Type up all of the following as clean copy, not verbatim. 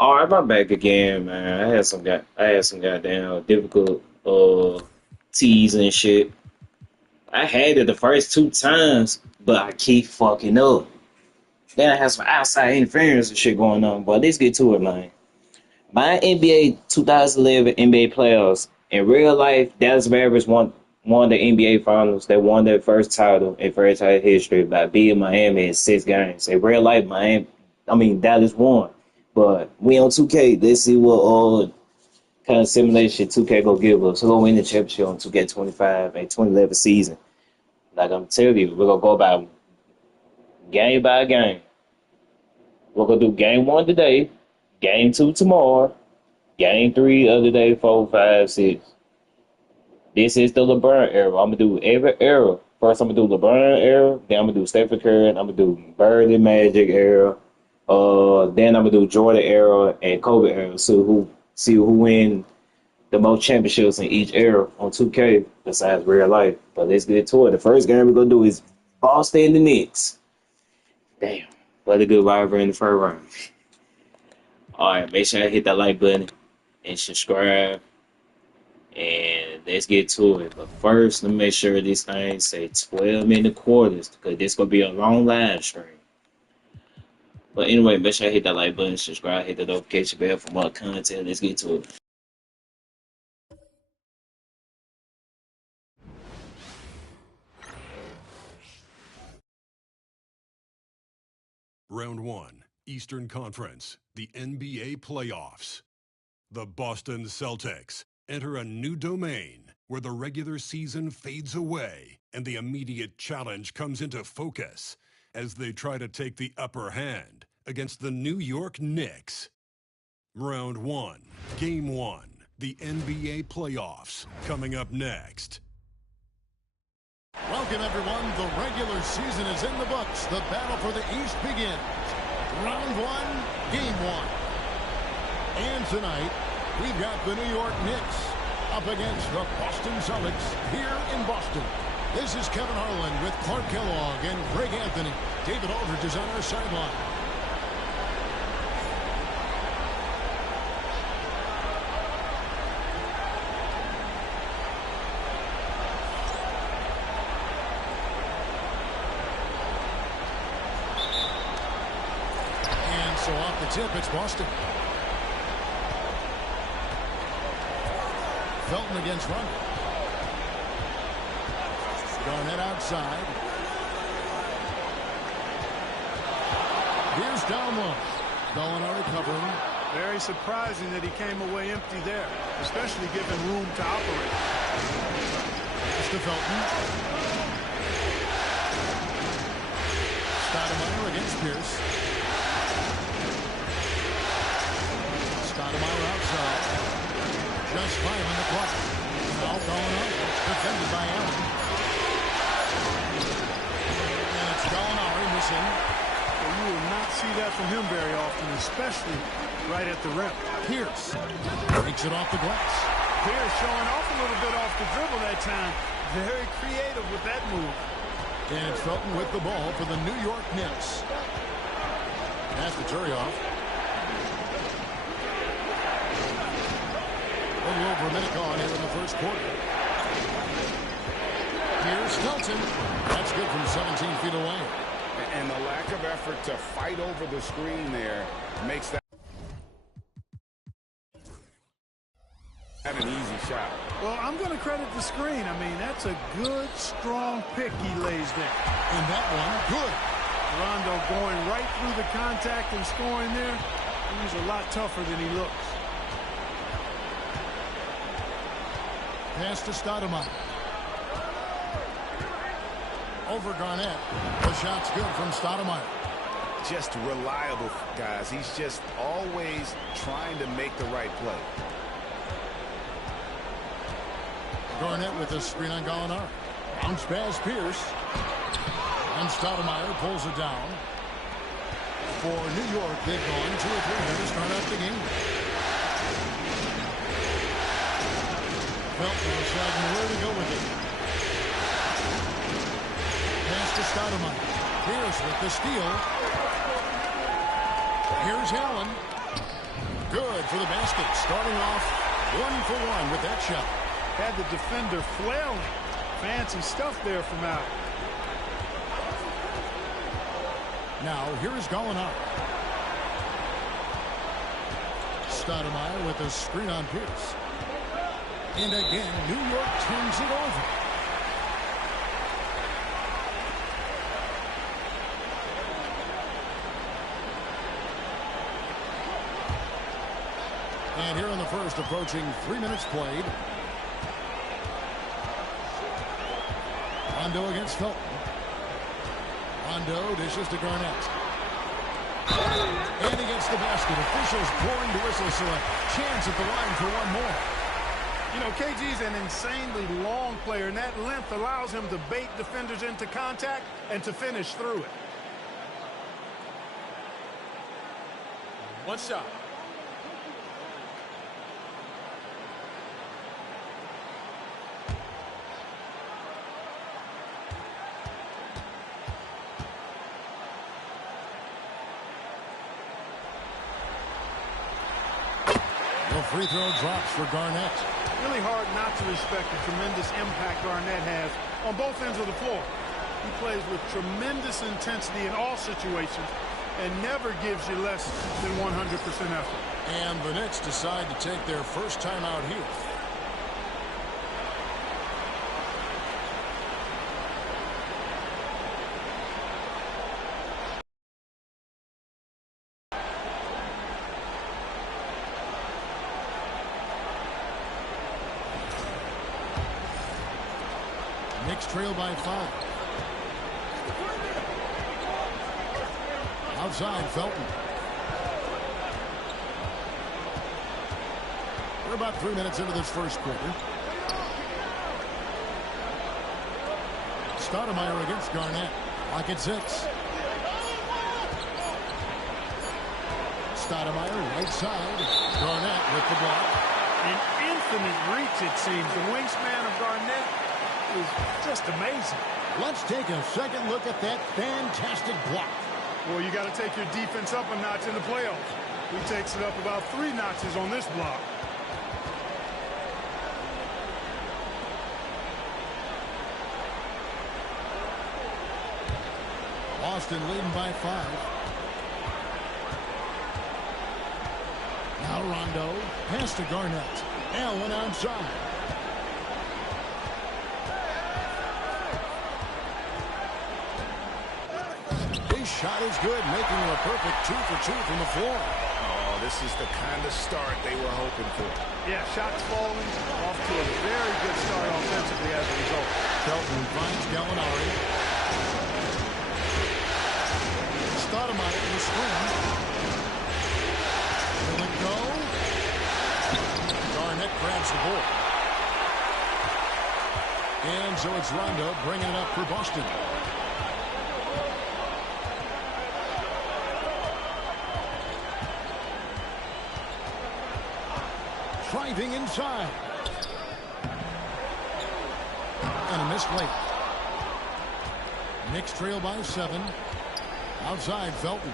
All right, I'm back again, man. I had some goddamn difficult teas and shit. I had it the first two times, but I keep fucking up. Then I have some outside interference and shit going on. But let's get to it, man. My NBA 2011 NBA playoffs. In real life, Dallas Mavericks won the NBA Finals. They won their first title in franchise history by beating Miami in 6 games. In real life, Dallas won. But we on 2K. Let's see what kind of simulation 2K go give us. Who gonna win the championship on 2K25 and 2011 season? Like I'm telling you, we're gonna go game by game. We're gonna do game one today, game two tomorrow, game three other day, four, five, six. This is the LeBron era. I'm gonna do every era. First, I'm gonna do LeBron era. Then I'm gonna do Stephen Curry. And I'm gonna do Bird and Magic era. Then I'm gonna do Jordan era and Kobe era. So who win the most championships in each era on 2K besides real life. But let's get to it. The first game we're gonna do is Boston and the Knicks. Damn, what a good rivalry in the first round. All right, make sure I hit that like button and subscribe. And let's get to it. But first, let me make sure this thing say 12-minute quarters because this gonna be a long live stream. But anyway, make sure I hit that like button, subscribe, hit the notification bell for more content. Let's get to it. Round 1, Eastern Conference, the NBA playoffs. The Boston Celtics enter a new domain where the regular season fades away and the immediate challenge comes into focus as they try to take the upper hand against the New York Knicks. Round 1, Game 1, the NBA playoffs, coming up next. Welcome, everyone. The regular season is in the books. The battle for the East begins. Round 1, Game 1. And tonight, we've got the New York Knicks up against the Boston Celtics here in Boston. This is Kevin Harlan with Clark Kellogg and Greg Anthony. David Aldridge is on our sideline. So off the tip, it's Boston. Felton against Rondo. Garnett outside. Here's down low. Gallinari covering. Very surprising that he came away empty there, especially given room to operate. Pass to Felton. Stoudemire against Pierce. Stoudemire outside. Just 5 on the clock. Foul going up. Defended by Allen. And it's Gallinari missing. Well, you will not see that from him very often, especially right at the rim. Pierce takes it off the glass. Pierce showing off a little bit off the dribble that time. Very creative with that move. And it's Felton with the ball for the New York Knicks. Pass to Turioff. A little over a minute gone here in the first quarter. Here's Felton. That's good from 17 feet away. And the lack of effort to fight over the screen there makes that an easy shot. Well, I'm going to credit the screen. I mean, that's a good, strong pick he lays there. And that one, good. Rondo going right through the contact and scoring there. He's a lot tougher than he looks. Pass to Stoudemire. Over Garnett. The shot's good from Stoudemire. Just reliable, guys. He's just always trying to make the right play. Garnett with a screen on Gallinari. Bounce pass Pierce. And Stoudemire pulls it down. For New York, they've gone 2 or 3 minutes to start out the game. Felton deciding where to go with it. Pass to Stoudemire. Pierce with the steal. Here's Allen. Good for the basket. Starting off 1 for 1 with that shot. Had the defender flailing. Fancy stuff there from Allen. Now, here is Gallinari. Stoudemire with a screen on Pierce. And again, New York turns it over. And here in the first, approaching 3 minutes played. Rondo against Felton. Rondo dishes to Garnett. And he gets the basket. Officials blowing the whistle, so a chance at the line for one more. You know, KG's an insanely long player, and that length allows him to bait defenders into contact and to finish through it. One shot. The free throw drops for Garnett. Really hard not to respect the tremendous impact Garnett has on both ends of the floor. He plays with tremendous intensity in all situations and never gives you less than 100% effort. And the Knicks decide to take their first time out here. Knicks trail by 5. Outside, Felton. We're about 3 minutes into this first quarter. Stoudemire against Garnett. Lock at 6. Stoudemire, right side. Garnett with the block. An infinite reach, it seems. The wingspan of Garnett is just amazing. Let's take a second look at that fantastic block. Well, you got to take your defense up a notch in the playoffs. He takes it up about 3 notches on this block. Boston leading by 5. Now Rondo. Pass to Garnett. Allen outside. His shot is good, making him a perfect 2 for 2 from the floor. Oh, this is the kind of start they were hoping for. Yeah, shots falling off to a very good start offensively as a result. Felton finds Gallinari. Stoudemire in the screen. Will it go? Garnett grabs the ball. And so it's Rondo bringing it up for Boston. Driving inside. And a missed late. Knicks trail by 7. Outside, Felton.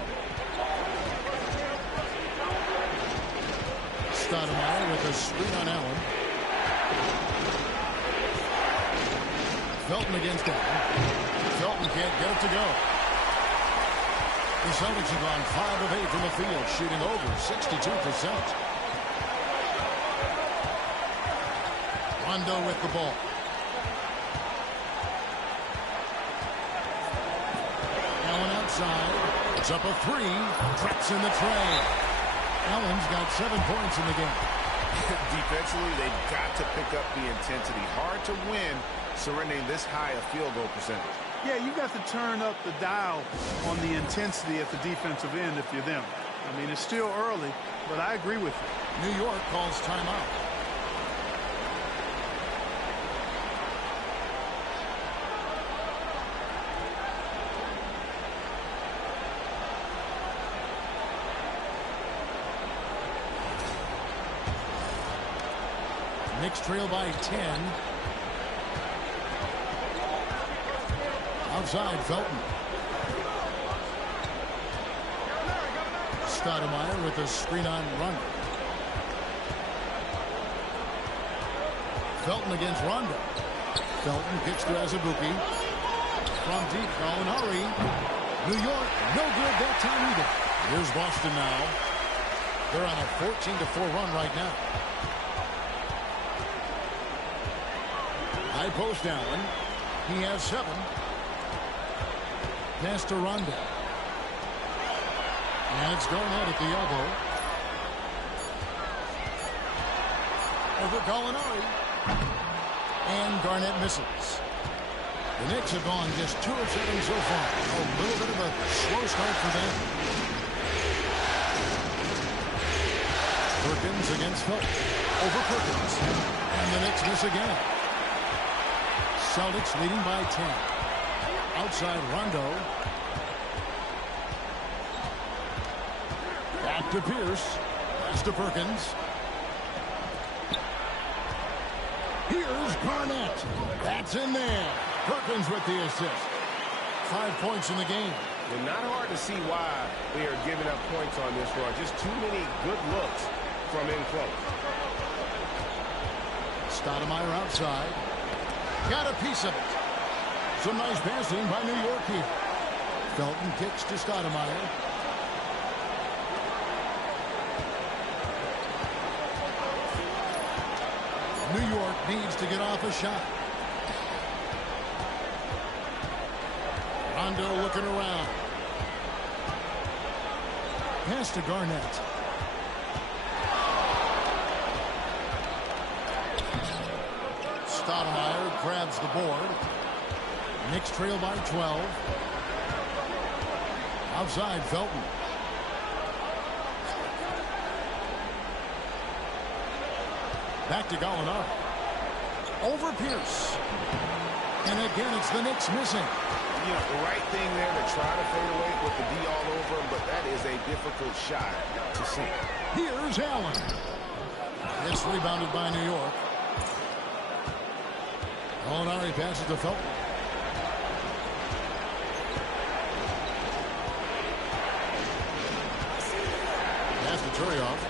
Stoudemire with a screen on Allen. Felton against Allen. Felton can't get it to go. The Celtics have gone 5 of 8 from the field, shooting over 62%. Rondo with the ball. Allen outside. It's up a 3. Traps in the tray. Allen's got 7 points in the game. Defensively, they've got to pick up the intensity. Hard to win surrendering this high a field goal percentage. Yeah, you got to turn up the dial on the intensity at the defensive end if you're them. I mean, it's still early, but I agree with you. New York calls timeout. Knicks trail by 10. Outside, Felton. Stoudemire with a screen on Rondo. Felton against Rondo. Felton kicks to Azubuike. From deep, Gallinari. New York, no good that time either. Here's Boston now. They're on a 14-4 run right now. High post Allen. He has 7. Pass to Rondo. And it's Garnett at the elbow. Over Gallinari. And Garnett misses. The Knicks have gone just 2 of 7 so far. A little bit of a slow start for them. Perkins against Felton. Over Perkins. And the Knicks miss again. Celtics leading by 10. Outside Rondo. Back to Pierce. Pass to Perkins. Here's Garnett. That's in there. Perkins with the assist. 5 points in the game. Well, not hard to see why they are giving up points on this run. Just too many good looks from in close. Stoudemire outside. Got a piece of it. Some nice passing by New York here. Felton kicks to Stoudemire. New York needs to get off a shot. Rondo looking around. Pass to Garnett. Stoudemire grabs the board. Knicks trail by 12. Outside Felton. Back to Gallinari. Over Pierce. And again, it's the Knicks missing. You know, the right thing there to try to fade away with the D all over him, but that is a difficult shot to see. Here's Allen. It's rebounded by New York. Gallinari passes to Felton. Pass to Turioff.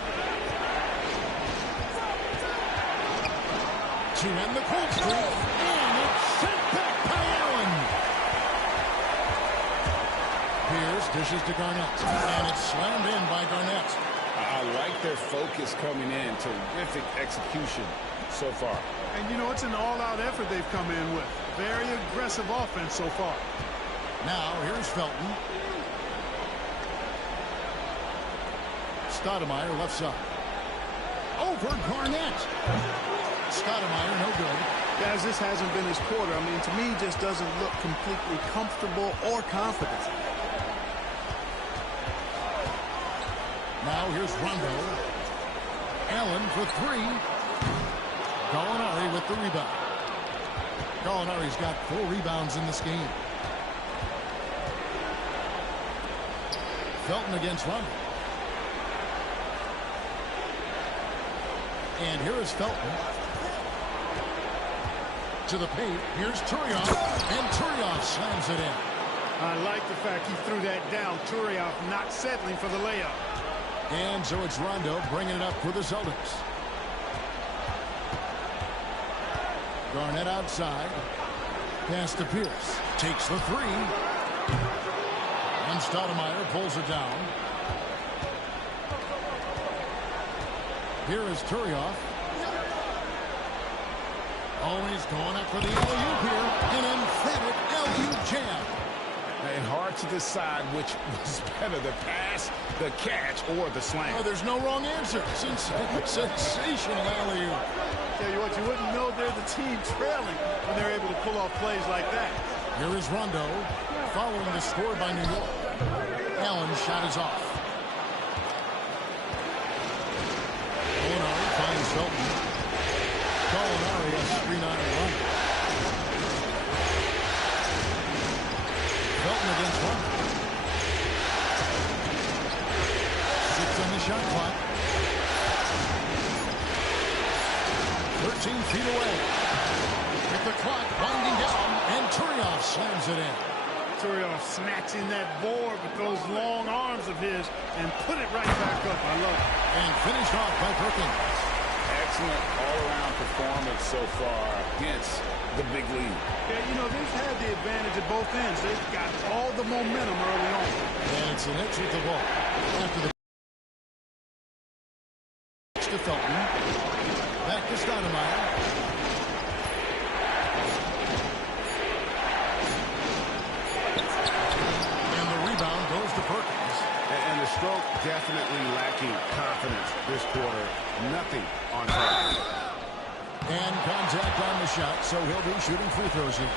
To end the cold streak. And it's sent back by Allen. Pierce dishes to Garnett. And it's slammed in by Garnett. I like their focus coming in. Terrific execution so far. And, you know, it's an all-out effort they've come in with. Very aggressive offense so far. Now, here's Felton. Stoudemire left side. Over Garnett. Stoudemire, no good. Guys, this hasn't been his quarter. I mean, to me, just doesn't look completely comfortable or confident. Now, here's Rondo. Allen for 3. Gallinari with the rebound. Gallinari's got 4 rebounds in this game. Felton against Rondo. And here is Felton. To the paint. Here's Turioff. And Turioff slams it in. I like the fact he threw that down. Turioff not settling for the layup. And so it's Rondo bringing it up for the Celtics. Garnett outside. Pass to Pierce. Takes the 3. And Stoudemire pulls it down. Here is Turioff. Always going up for the alley-oop here. An emphatic alley-oop jam. And hard to decide which was better, the pass, the catch, or the slam. Oh, there's no wrong answer. Sensational alley-oop. Tell you what, you wouldn't know they're the team trailing when they're able to pull off plays like that. Here is Rondo, following the score by New York. Allen's shot is off. Gallinari finds Felton. Gallinari has 3-9 run. Felton against Rondo. 6 on the shot clock. 13 feet away. With the clock winding down, and Turioff slams it in. Turioff snatching that board with those long arms of his and put it right back up. I love it. And finished off by Perkins. excellent all-around performance so far against the big lead. Yeah, you know, they've had the advantage at both ends. They've got all the momentum early on. And it's the Knicks with the ball. After the to Felton. Back to Stoudemire. And the rebound goes to Perkins. And the stroke definitely lacking confidence this quarter. Nothing on target. And contact on the shot, so he'll be shooting free throws here.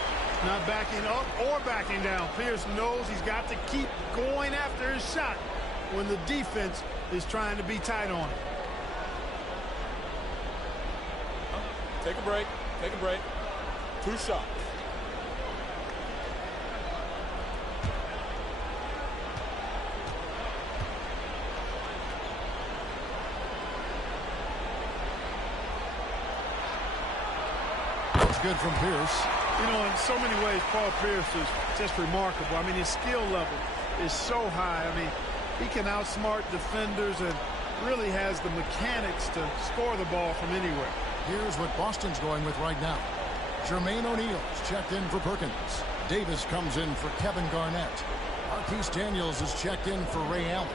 Not backing up or backing down. Pierce knows he's got to keep going after his shot when the defense is trying to be tight on him. Take a break. Take a break. 2 shots. It's good from Pierce. You know, in so many ways, Paul Pierce is just remarkable. I mean, his skill level is so high. I mean, he can outsmart defenders and really has the mechanics to score the ball from anywhere. Here's what Boston's going with right now. Jermaine O'Neal's checked in for Perkins. Davis comes in for Kevin Garnett. Marquise Daniels is checked in for Ray Allen.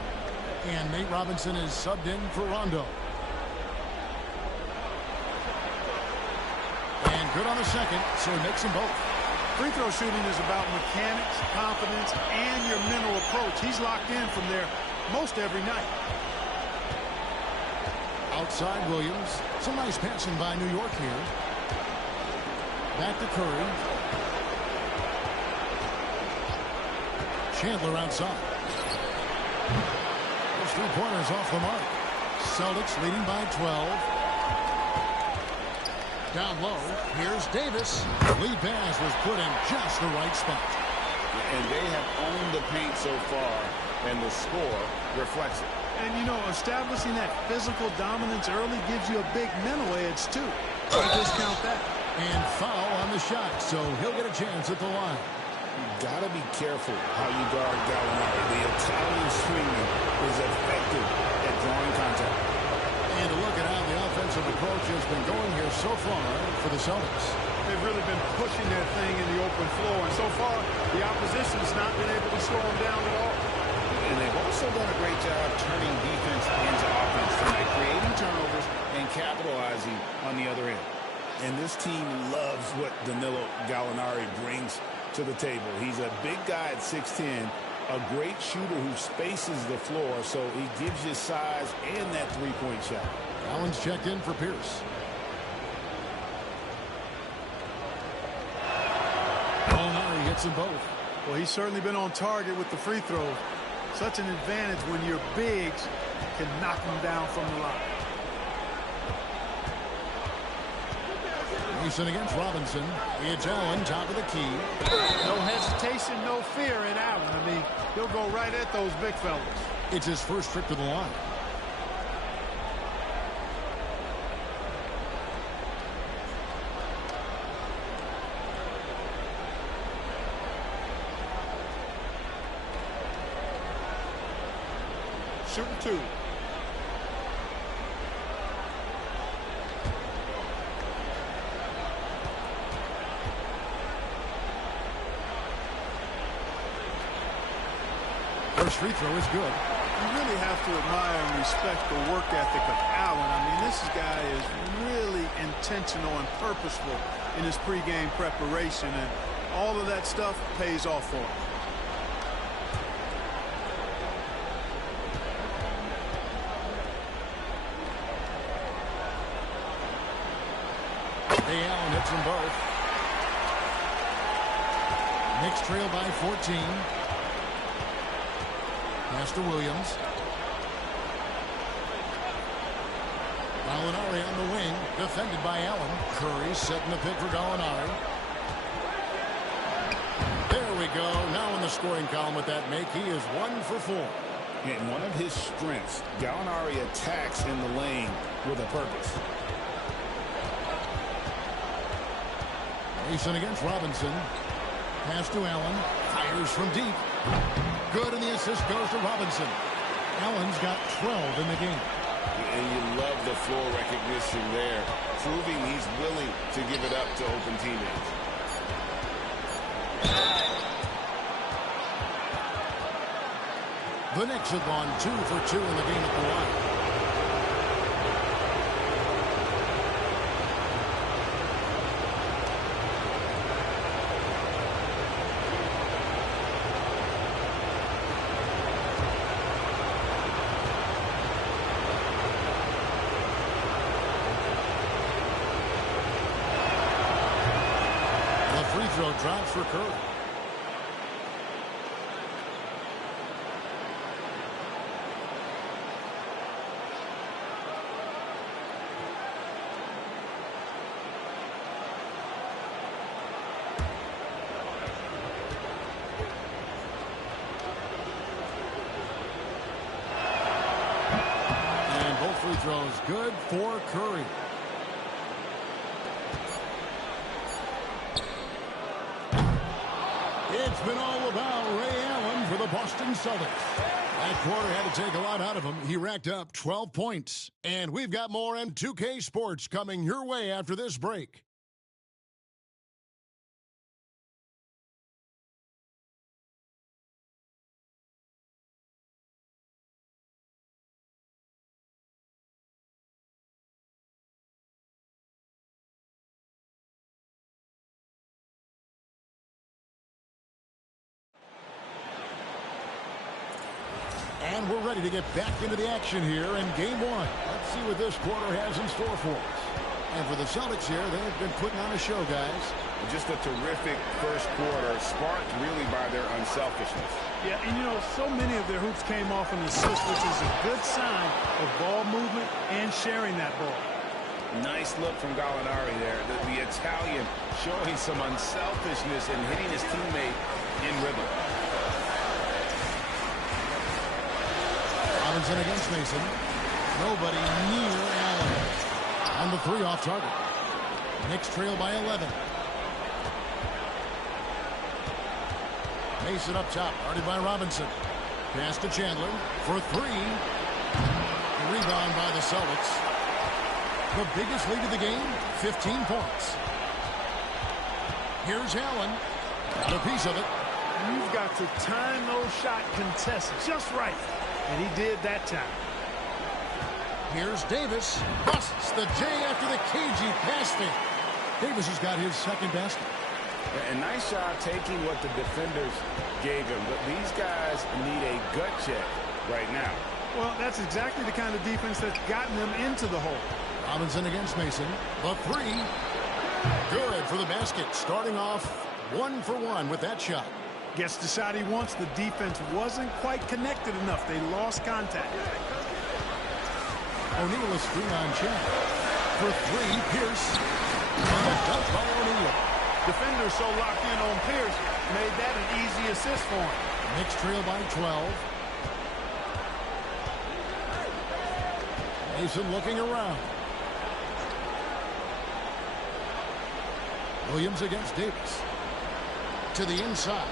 And Nate Robinson is subbed in for Rondo. And good on the second, so he makes them both. Free throw shooting is about mechanics, confidence, and your mental approach. He's locked in from there most every night. Outside Williams. Some nice passing by New York here. Back to Curry. Chandler outside. Those 3-pointers off the mark. Celtics leading by 12. Down low. Here's Davis. Lead pass was put in just the right spot. And they have owned the paint so far, and the score reflects it. And, you know, establishing that physical dominance early gives you a big mental edge, too. Don't discount that. And foul on the shot, so he'll get a chance at the line. You gotta be careful how you guard Gallinari. The Italian swinging is effective at drawing contact. And to look at how the offensive approach has been going here so far for the Celtics. They've really been pushing their thing in the open floor, and so far the opposition's not been able to slow them down at all. And they've also done a great job turning defense into offense, tonight, creating turnovers and capitalizing on the other end. And this team loves what Danilo Gallinari brings to the table. He's a big guy at 6'10", a great shooter who spaces the floor, so he gives you size and that three-point shot. Allen's checked in for Pierce. Gallinari hits them both. Well, he's certainly been on target with the free throws. Such an advantage when your bigs can knock them down from the line. Mason against Robinson. It's Allen, top of the key. No hesitation, no fear in Allen. I mean, he'll go right at those big fellas. It's his first trip to the line. Shooting 2. First free throw is good. You really have to admire and respect the work ethic of Allen. I mean, this guy is really intentional and purposeful in his pregame preparation, and all of that stuff pays off for him. Ray Allen hits them both. Knicks trail by 14. Pass to Williams. Gallinari on the wing, defended by Allen. Curry setting the pick for Gallinari. There we go. Now in the scoring column with that make, he is 1 for 4. And one of his strengths, Gallinari attacks in the lane with a purpose. Mason against Robinson. Pass to Allen. Fires from deep. Good, and the assist goes to Robinson. Allen's got 12 in the game. And you love the floor recognition there, proving he's willing to give it up to open teammates. The Knicks have gone 2 for 2 in the game at the line. The free throw drops for Curry. Free throws good for Curry. It's been all about Ray Allen for the Boston Celtics. That quarter had to take a lot out of him. He racked up 12 points. And we've got more M2K Sports coming your way after this break. And we're ready to get back into the action here in Game 1. Let's see what this quarter has in store for us. And for the Celtics here, they've been putting on a show, guys. Just a terrific first quarter, sparked really by their unselfishness. Yeah, and you know, so many of their hoops came off an assist, which is a good sign of ball movement and sharing that ball. Nice look from Gallinari there. The Italian showing some unselfishness and hitting his teammate in rhythm. Robinson against Mason. Nobody near Allen. On the 3 off target. Knicks trail by 11. Mason up top, guarded by Robinson. Pass to Chandler for 3. Rebound by the Celtics. The biggest lead of the game, 15 points. Here's Allen. Got a piece of it. You've got to time those shot contests just right. And he did that time. Here's Davis. Busts the J after the cagey pass fake. Davis has got his second basket. And nice job taking what the defenders gave him. But these guys need a gut check right now. Well, that's exactly the kind of defense that's gotten them into the hole. Robinson against Mason. The 3. Good for the basket. Starting off 1 for 1 with that shot. Gets the shot he wants. The defense wasn't quite connected enough. They lost contact. O'Neal is free on check. For 3, Pierce. And a dunk by O'Neal. Defenders so locked in on Pierce made that an easy assist for him. Knicks trail by 12. Mason looking around. Williams against Davis. To the inside.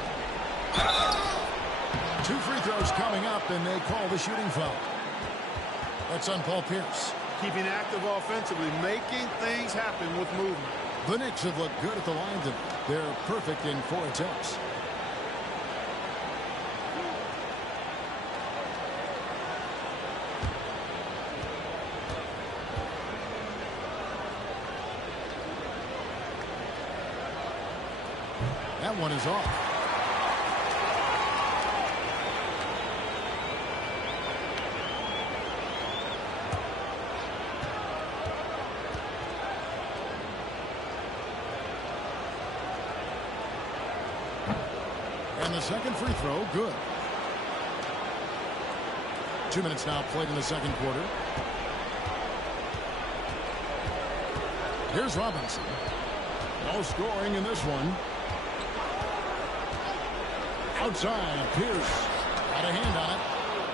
2 free throws coming up, and they call the shooting foul. That's on Paul Pierce. Keeping active offensively, making things happen with movement. The Knicks have looked good at the line tonight. They're perfect in 4 attempts. That one is off. And the second free throw, good. 2 minutes now played in the second quarter. Here's Robinson. No scoring in this one. Outside, Pierce got a hand on it,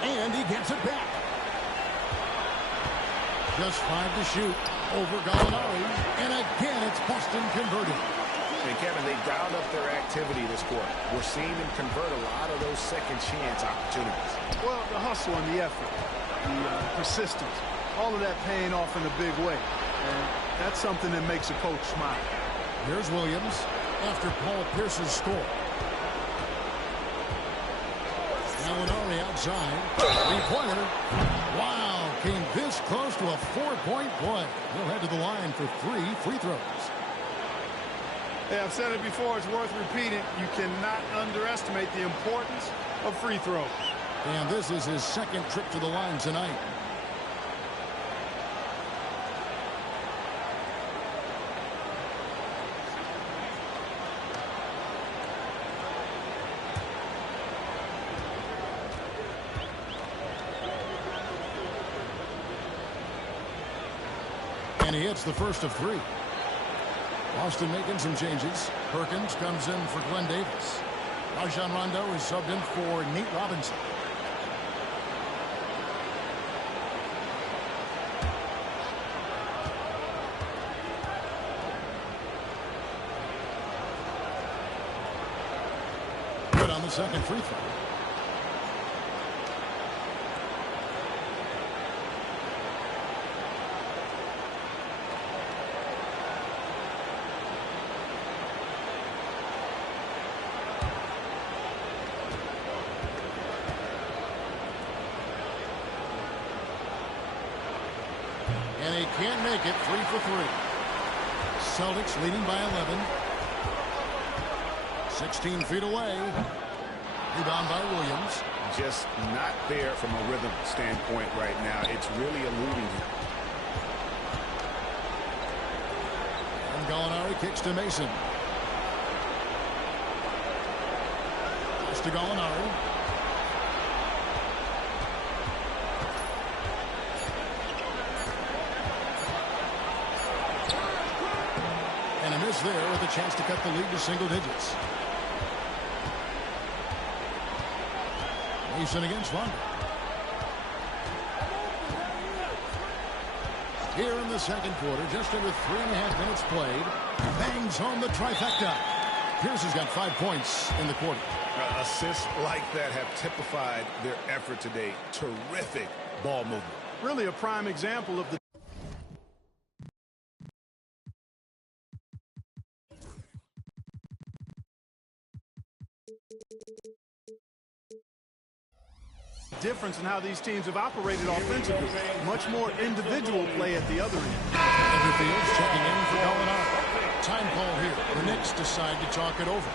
and he gets it back. Just 5 to shoot over Gallinari, and again it's Boston converted. And Kevin, they dialed up their activity this quarter. We're seeing them convert a lot of those second chance opportunities. Well, the hustle and the effort, the persistence. All of that paying off in a big way. And that's something that makes a coach smile. Here's Williams after Paul Pierce's score. Gallinari outside. Three-pointer. Wow, came this close to a 4-point play. He'll head to the line for 3 free throws. Hey, I've said it before. It's worth repeating. You cannot underestimate the importance of free throws. And this is his second trip to the line tonight. And he hits the first of 3. Boston making some changes. Perkins comes in for Glenn Davis. Rajon Rondo is subbed in for Nate Robinson. Good on the second free throw. And he can't make it. 3 for 3. Celtics leading by 11. 16 feet away. Rebound by Williams. Just not there from a rhythm standpoint right now. It's really eluding him. And Gallinari kicks to Mason. Pass to Gallinari. And a miss there with a chance to cut the lead to single digits. Mason against Rondo. Here in the second quarter, just under 3.5 minutes played. Bangs home the trifecta. Pierce has got 5 points in the quarter. Assists like that have typified their effort today. Terrific ball movement. Really a prime example of the difference in how these teams have operated offensively. Much more individual play at the other end. Everfield's checking in for Gallinari. Time call here. The Knicks decide to talk it over.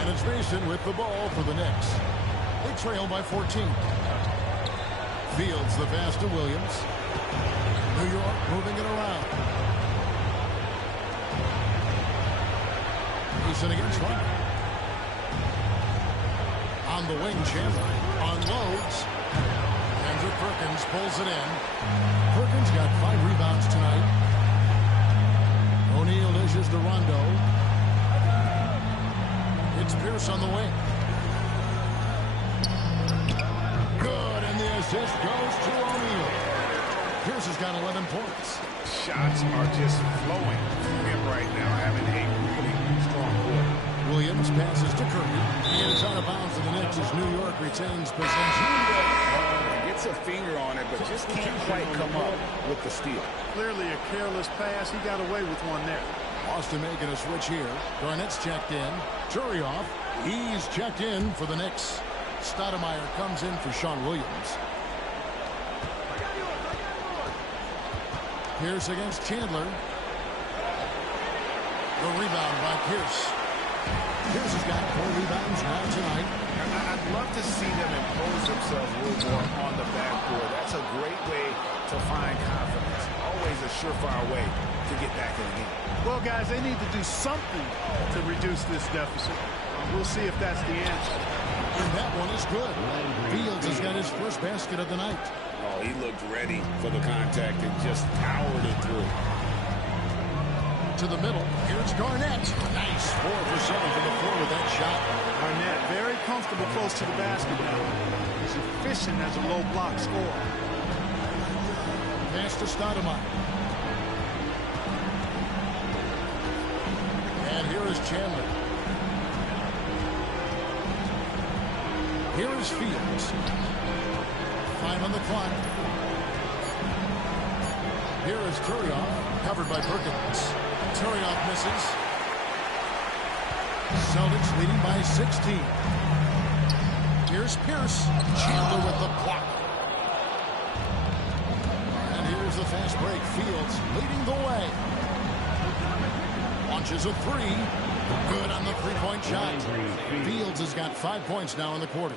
And it's Mason with the ball for the Knicks. They trail by 14. Fields the pass to Williams. New York moving it around. Mason against Rondo. On the wing, Chandler unloads. Andrew Perkins pulls it in. Perkins got 5 rebounds tonight. O'Neal dishes to Rondo. It's Pierce on the wing. Good, and the assist goes to O'Neal. Pierce has got 11 points. Shots are just flowing from him right now, having a really strong quarter. Williams passes to Curry. He is out of bounds for the Knicks as New York retains possession. Gets a finger on it, but just can't quite come up with the steal. Clearly a careless pass. He got away with one there. Boston making a switch here. Garnett's checked in. Turioff, he's checked in for the Knicks. Stoudemire comes in for Sean Williams. Pierce against Chandler. The rebound by Pierce. Pierce has got 4 rebounds now tonight. I'd love to see them impose themselves a little more on the backboard. That's a great way to find confidence. Always a surefire way to get back in the game. Well, guys, they need to do something to reduce this deficit. We'll see if that's the answer. And that one is good. Fields has got his first basket of the night. Oh, he looked ready for the contact and just powered it through. To the middle. Here's Garnett. Nice. 4 for 7 from the floor with that shot. Garnett very comfortable close to the basket now. as efficient as a low block scorer. Pass to Stoudemire. And here is Chandler. Here is Fields. 5 on the clock. Here is Turioff, covered by Perkins. Turioff misses. Celtics leading by 16. Here's Pierce. Chandler with the block. And here's the fast break. Fields leading the way. Launches a three. Good on the three-point shot. Fields has got 5 points now in the quarter.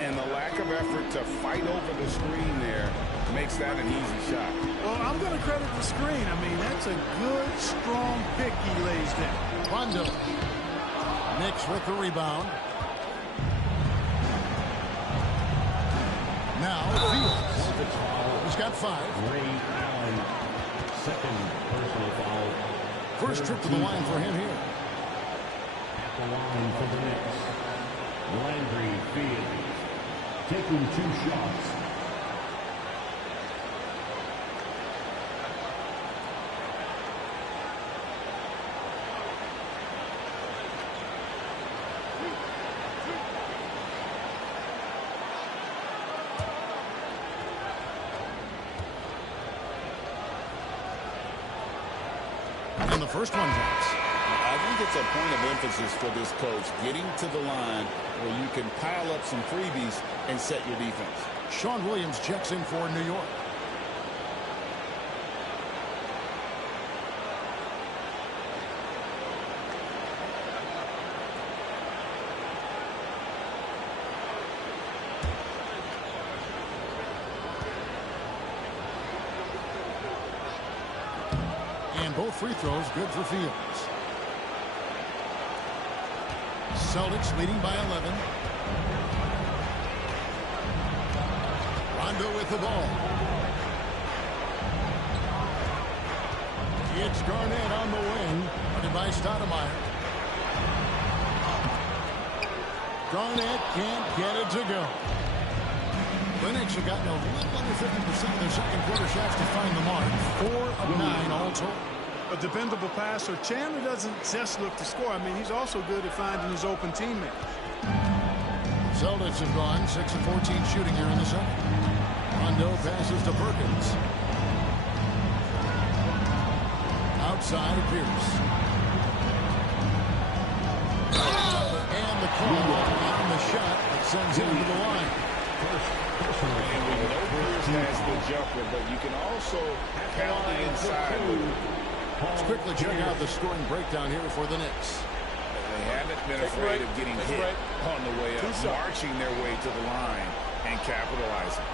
And the lack of effort to fight over the screen there makes that an easy shot. Well, I'm going to credit the screen. I mean, that's a good, strong pick he lays down. Rondo. Knicks with the rebound. Now Fields. He's got 5. Ray Allen, second personal foul. First trip to the line for him here. At the line for the Knicks. Landry Fields taking 2 shots. And the first one drops. I think it's a point of emphasis for this coach, getting to the line where you can pile up some freebies and set your defense. Sean Williams checks in for New York. And both free throws good for Fields. Celtics leading by 11. Rondo with the ball. It's Garnett on the wing. Running by Stoudemire. Garnett can't get it to go. The Knicks have gotten a little under 50% of their second quarter shots to find the mark. 4 of 9 all told. A dependable passer. Chandler doesn't just look to score. I mean, he's also good at finding his open teammates. Celtics have gone 6 of 14 shooting here in the second. Rondo passes to Perkins. Outside, Pierce. And the call on the shot that sends him to the line. And we know Pierce has the jumper, but you can also count the inside move. Let's quickly check out the scoring breakdown here for the Knicks. They haven't been afraid of getting hit on the way up, marching their way to the line and capitalizing.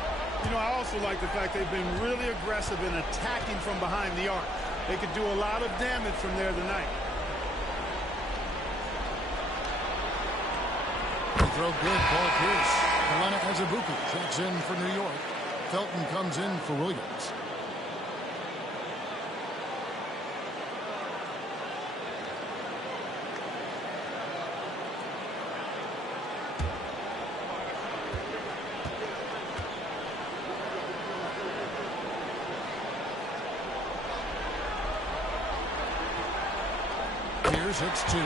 You know, I also like the fact they've been really aggressive in attacking from behind the arc. They could do a lot of damage from there tonight. Free throw good, Paul Pierce. Helena Azubuike checks in for New York. Felton comes in for Williams. Pierce hits 2.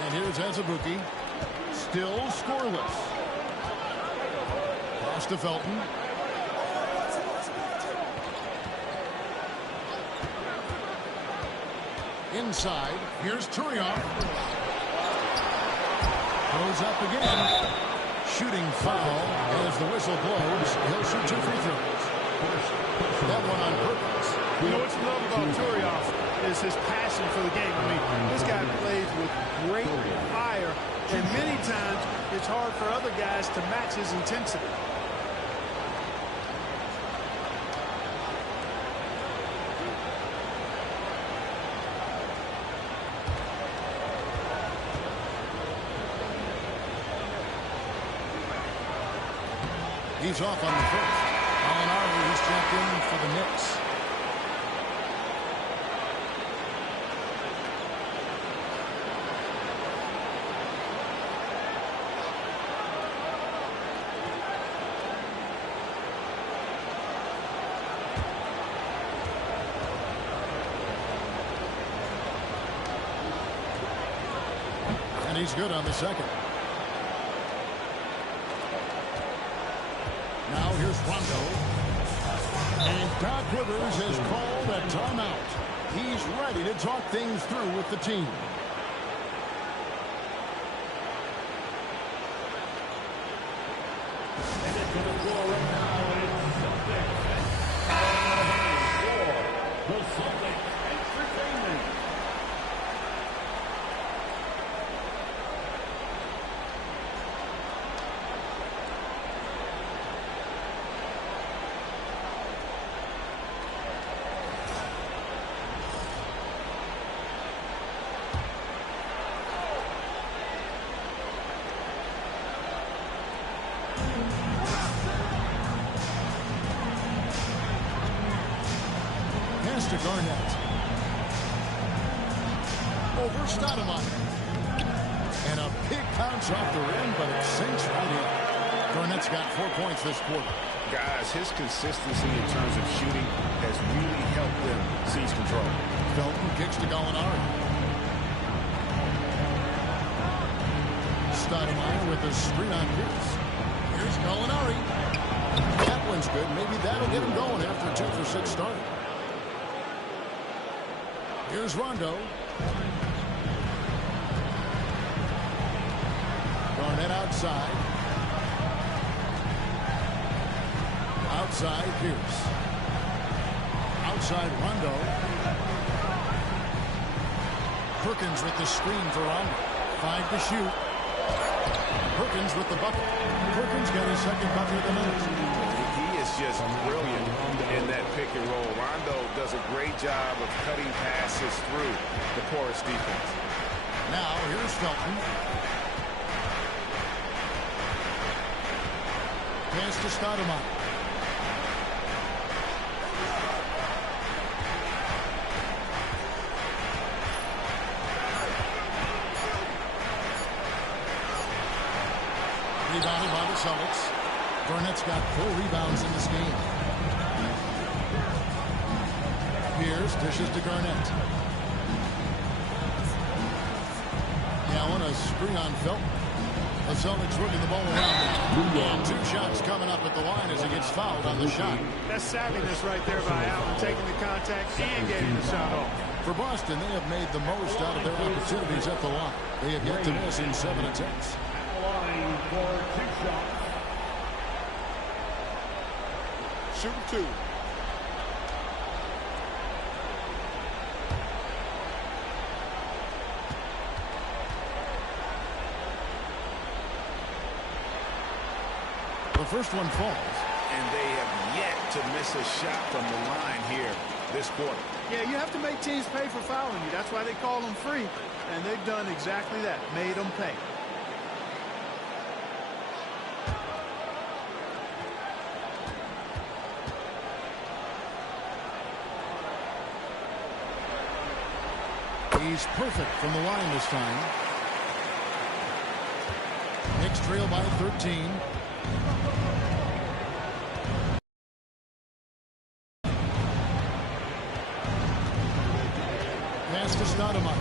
And here's Azubuike. Still scoreless. Pass to Felton. Inside. Here's Turioff. Goes up again. Shooting foul as the whistle blows. He'll shoot 2 free throws. That one on purpose. You know what you love about Turioff is his passion for the game. I mean, this guy plays with great fire, and many times it's hard for other guys to match his intensity. He's off on the first. Gallinari has checked in for the Knicks. he's good on the second. Now here's Rondo. And Doc Rivers has called a timeout. He's ready to talk things through with the team. And it's going to floor right now is Celtics. The Celtics Entertainment. Pass to Garnett. Over Stoudemire. And a big bounce off the rim, but it sinks right in. Garnett's got 4 points this quarter. Guys, his consistency in terms of shooting has really helped them seize control. Felton kicks to Gallinari. Stoudemire with the screen on Pierce. Here's Gallinari. That one's good. Maybe that'll get him going after a 2-for-6 start. Here's Rondo. Garnett outside. Outside Pierce. Outside Rondo. Perkins with the screen for Rondo. 5 to shoot. Perkins with the bucket. Perkins got his second bucket of the night. He is just brilliant in that pick and roll. Rondo does a great job of cutting passes through the porous defense. Now here's Felton. Pass to Stoudemire. Rebounded by the Celtics. Garnett's got 4 rebounds in this game. Pierce dishes to Garnett. Allen, a screen on Felton. The Celtics working the ball around. And 2 shots coming up at the line as he gets fouled on the shot. That's savviness right there by Allen, taking the contact and getting the shot off. For Boston, they have made the most out of their opportunities at the line. They have yet to miss in 7 attempts. Line for 2 shots. Shooting 2. The first one falls. And they have yet to miss a shot from the line here this quarter. Yeah, you have to make teams pay for fouling you. That's why they call them free. And they've done exactly that, made them pay. He's perfect from the line this time. Knicks trail by 13. Pass to Stoudemire.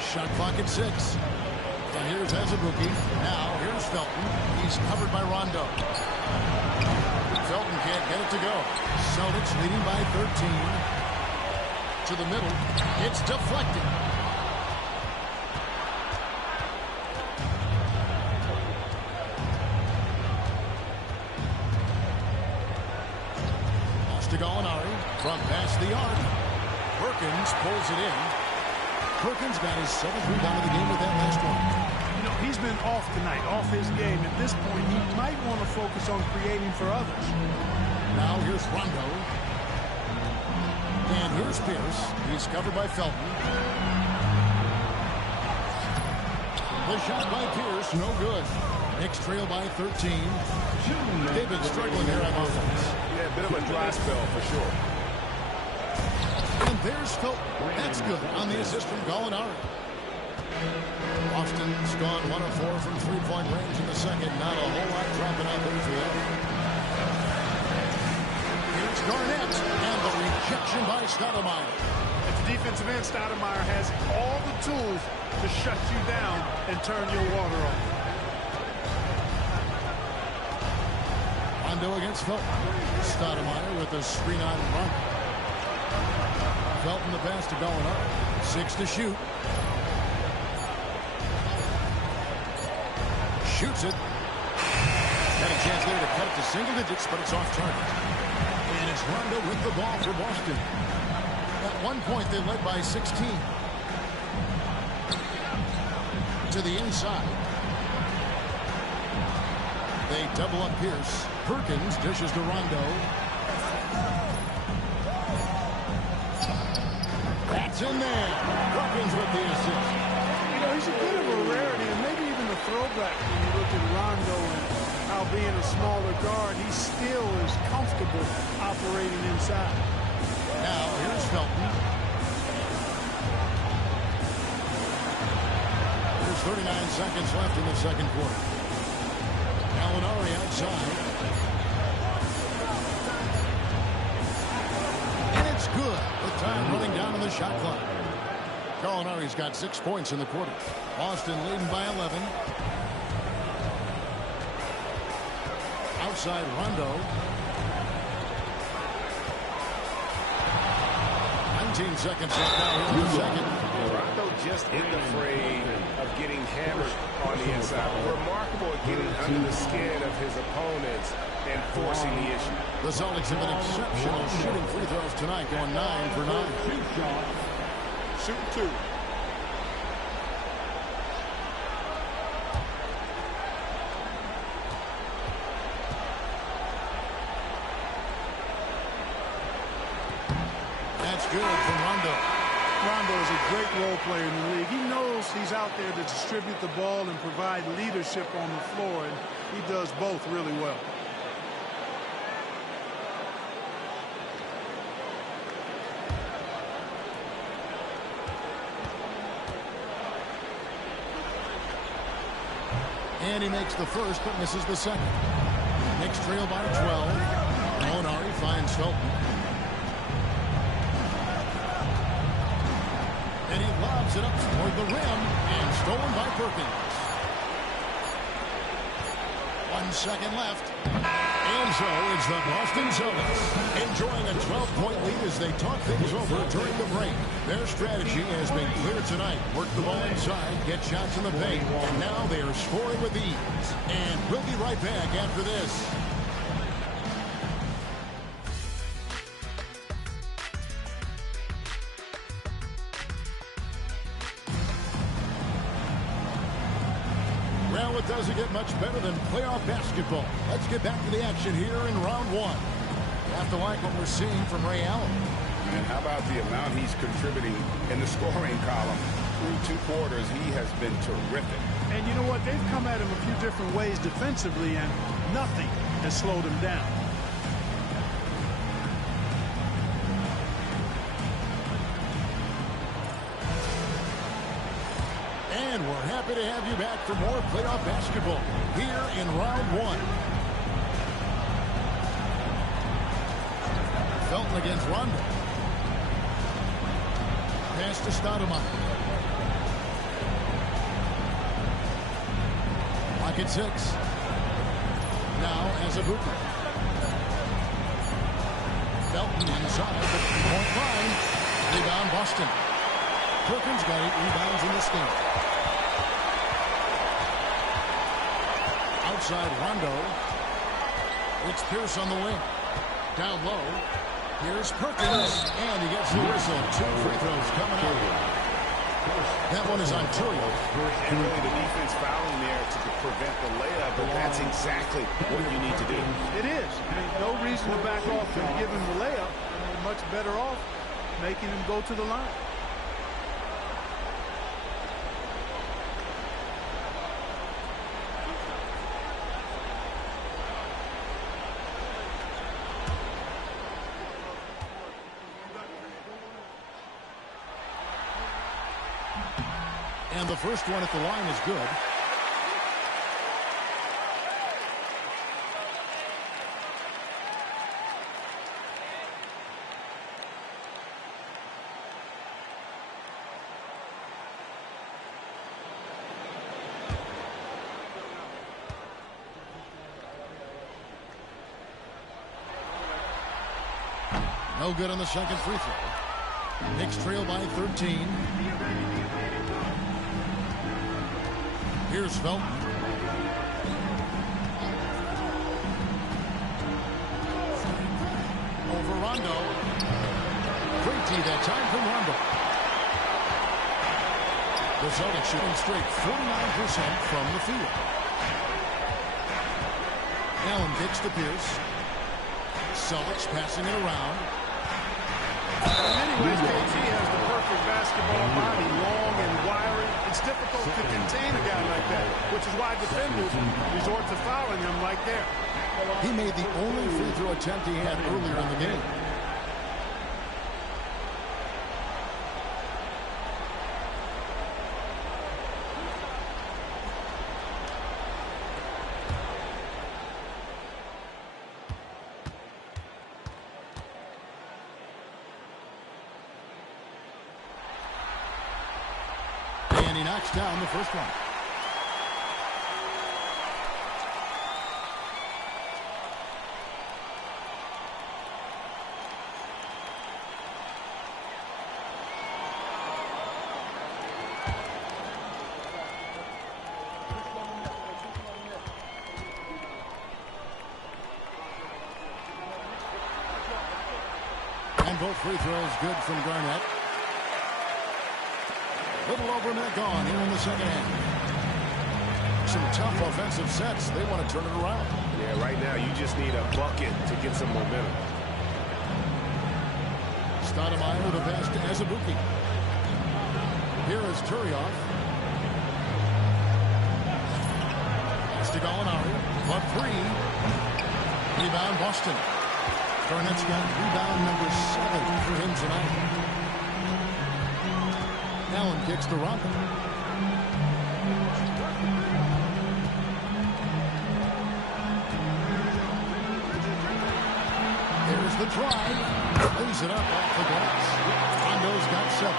Shot clock at 6. And here's Azubuike. Now here's Felton. He's covered by Rondo. Felton can't get it to go. Celtics leading by 13. To the middle. It's deflected. Pass to Gallinari. From past the arc. Perkins pulls it in. Perkins got his 7th rebound of the game with that last one. You know, he's been off tonight, off his game. At this point, he might want to focus on creating for others. Now here's Rondo. And here's Pierce. He's covered by Felton. The shot by Pierce, no good. Knicks trail by 13. They've been struggling here on offense. Yeah, a bit of a dry spell for sure. And there's Felton. That's good on the assist from Gallinari. Boston's gone 1 of 4 from 3-point range in the second. Not a whole lot dropping out there for them. Here's Garnett. And the rejection by Stoudemire. At the defensive end, Stoudemire has all the tools to shut you down and turn your water off. Rondo against Felton. Stoudemire with a screen on run. Felton the pass to Gallinari. 6 to shoot. Shoots it. Had a chance there to cut it to single digits, but it's off target. And it's Rondo with the ball for Boston. At one point, they led by 16. To the inside. They double up Pierce. Perkins dishes to Rondo. That's in there. Perkins with the assist. You know, he's a bit of a rarity, and maybe even a throwback when you look at Rondo and how being a smaller guard, he still is comfortable operating inside. Now, here's Felton. There's 39 seconds left in the second quarter. Gallinari outside. And it's good with time running down on the shot clock. Gallinari's got 6 points in the quarter. Boston leading by 11. Outside Rondo. 19 seconds left now here in the second. Rondo just in the fray of getting hammered on the inside. Remarkable at getting under the skin of his opponents and forcing the issue. The Celtics have been exceptional shooting free throws tonight, going 9 for 9. Shooting 2. That's good from Rondo. Rondo is a great role player in the league. He knows he's out there to distribute the ball and provide leadership on the floor, and he does both really well. And he makes the first, but misses the second. Knicks trail by 12. Gallinari finds Felton. And he lobs it up toward the rim and stolen by Perkins. 1 second left. And so it's the Boston Celtics enjoying a 12-point lead as they talk things over during the break. Their strategy has been clear tonight. Work the ball inside, get shots in the paint, and now they are scoring with ease. And we'll be right back after this. Well, it doesn't get much better than playoff basketball. Let's get back to the action here in round one. You have to like what we're seeing from Ray Allen. And how about the amount he's contributing in the scoring column? Through 2 quarters, he has been terrific. And you know what? They've come at him a few different ways defensively, and nothing has slowed him down. And we're happy to have you back for more playoff basketball here in round one. Felton against Rondo. Pass to Stoudemire. Pocket 6. Now as a Booker. Felton inside the 3-point line. Rebound Boston. Perkins got 8 rebounds in this game. Outside Rondo. It's Pierce on the wing. Down low. Here's Perkins. And he gets the whistle. 2 free throws coming out. That one is on Turiel. And really the defense fouling there to prevent the layup, but that's exactly what you need to do. It is. I mean, no reason to back off and give him the layup. You're much better off making him go to the line. And the first one at the line is good. No good on the second free throw. Knicks trail by 13. Here's Felton. Over Rondo. Great D that time from Rondo. The Celtics shooting straight 49% from the field. Allen kicks to Pierce. Celtics passing it around. In many ways, KG has the perfect basketball body, long and wiry. It's difficult to contain a guy like that, which is why defenders resort to fouling him right there. He made the only free throw attempt he had earlier in the game. And he knocks down the first one. And both free throws good from Garnett. Little over a minute gone here in the second half. Some tough offensive sets. They want to turn it around. Yeah, right now you just need a bucket to get some momentum. Stoudemire the pass to Azubuike. Here is Turioff. Pass to Gallinari. But three. Rebound Boston. Garnett's got rebound number 7 for him tonight. Allen kicks to Rondo. There's the drive. Lays it up off the glass. Rondo's got 7.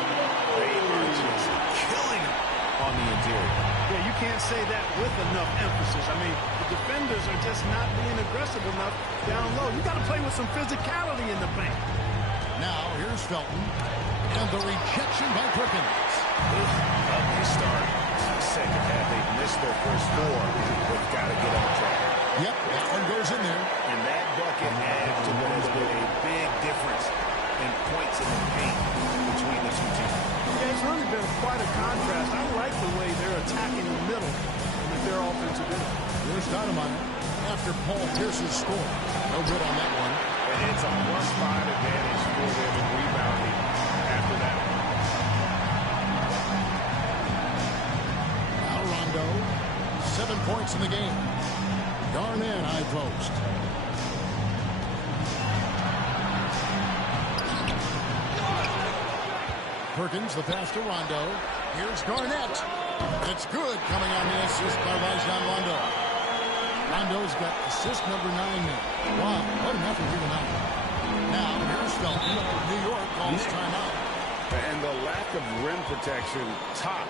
They are just killing him on the interior. Yeah, you can't say that with enough emphasis. I mean, the defenders are just not being aggressive enough down low. You got to play with some physicality in the paint. Now, here's Felton. And the rejection by Perkins. Ugly start. Second half, they've missed their first 4. They've got to get on track. Yep, that one goes in there. And that bucket adds to what has been a big difference in points in the paint between the two teams. Yeah, it's really been quite a contrast. I like the way they're attacking the middle with their offensive end. Here's Stoudemire after Paul Pierce's score. No good on that one. And it's a +5 advantage for them in rebounding after that. Now Rondo, 7 points in the game. Garnett high post. Perkins, the pass to Rondo. Here's Garnett. It's good, coming on the assist by Rajon Rondo. Rondo's got assist number 9 now. Wow, what an effort here tonight. Now, here's Felton. New York calls timeout. And the lack of rim protection, top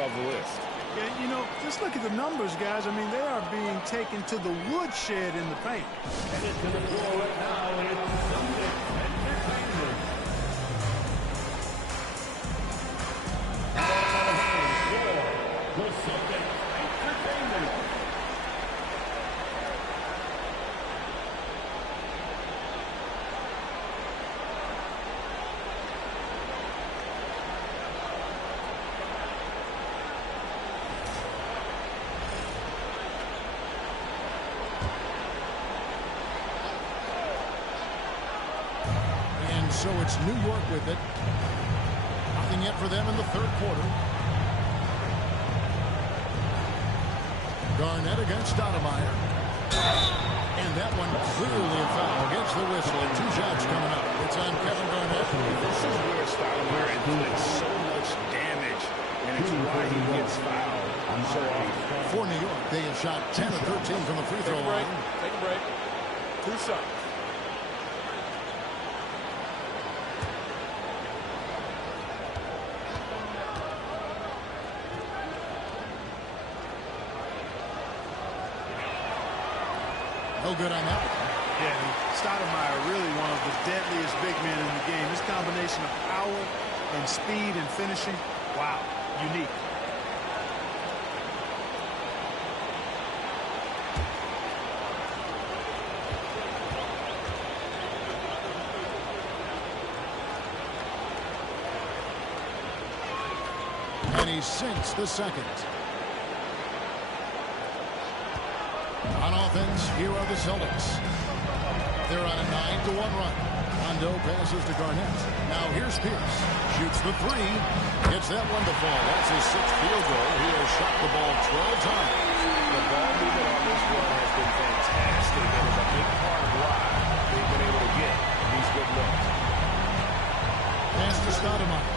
of the list. Yeah, you know, just look at the numbers, guys. I mean, they are being taken to the woodshed in the paint. Headed to the floor right now, it's Celtics Entertainment. For the Celtics Entertainment. So it's New York with it. Nothing yet for them in the third quarter. Garnett against Stoudemire. And that one clearly a foul against the whistle. And 2 shots coming up. It's on Kevin Garnett. This is where Stoudemire inflicts so much damage, and it's why he gets fouled so often. For New York, they have shot 10 of 13 from the free throw line. Take a break. 2 shots. No good on that one. Yeah, Stoudemire really one of the deadliest big men in the game. This combination of power and speed and finishing, wow, unique. And he sinks the second. On offense, here are the Celtics. They're on a 9-1 run. Rondo passes to Garnett. Now here's Pierce. Shoots the three. Gets that one to fall. That's his 6th field goal. He has shot the ball 12 times. The ball movement on this one has been fantastic, and is a big part of why they've been able to get these good looks. Pass to Stoudemire.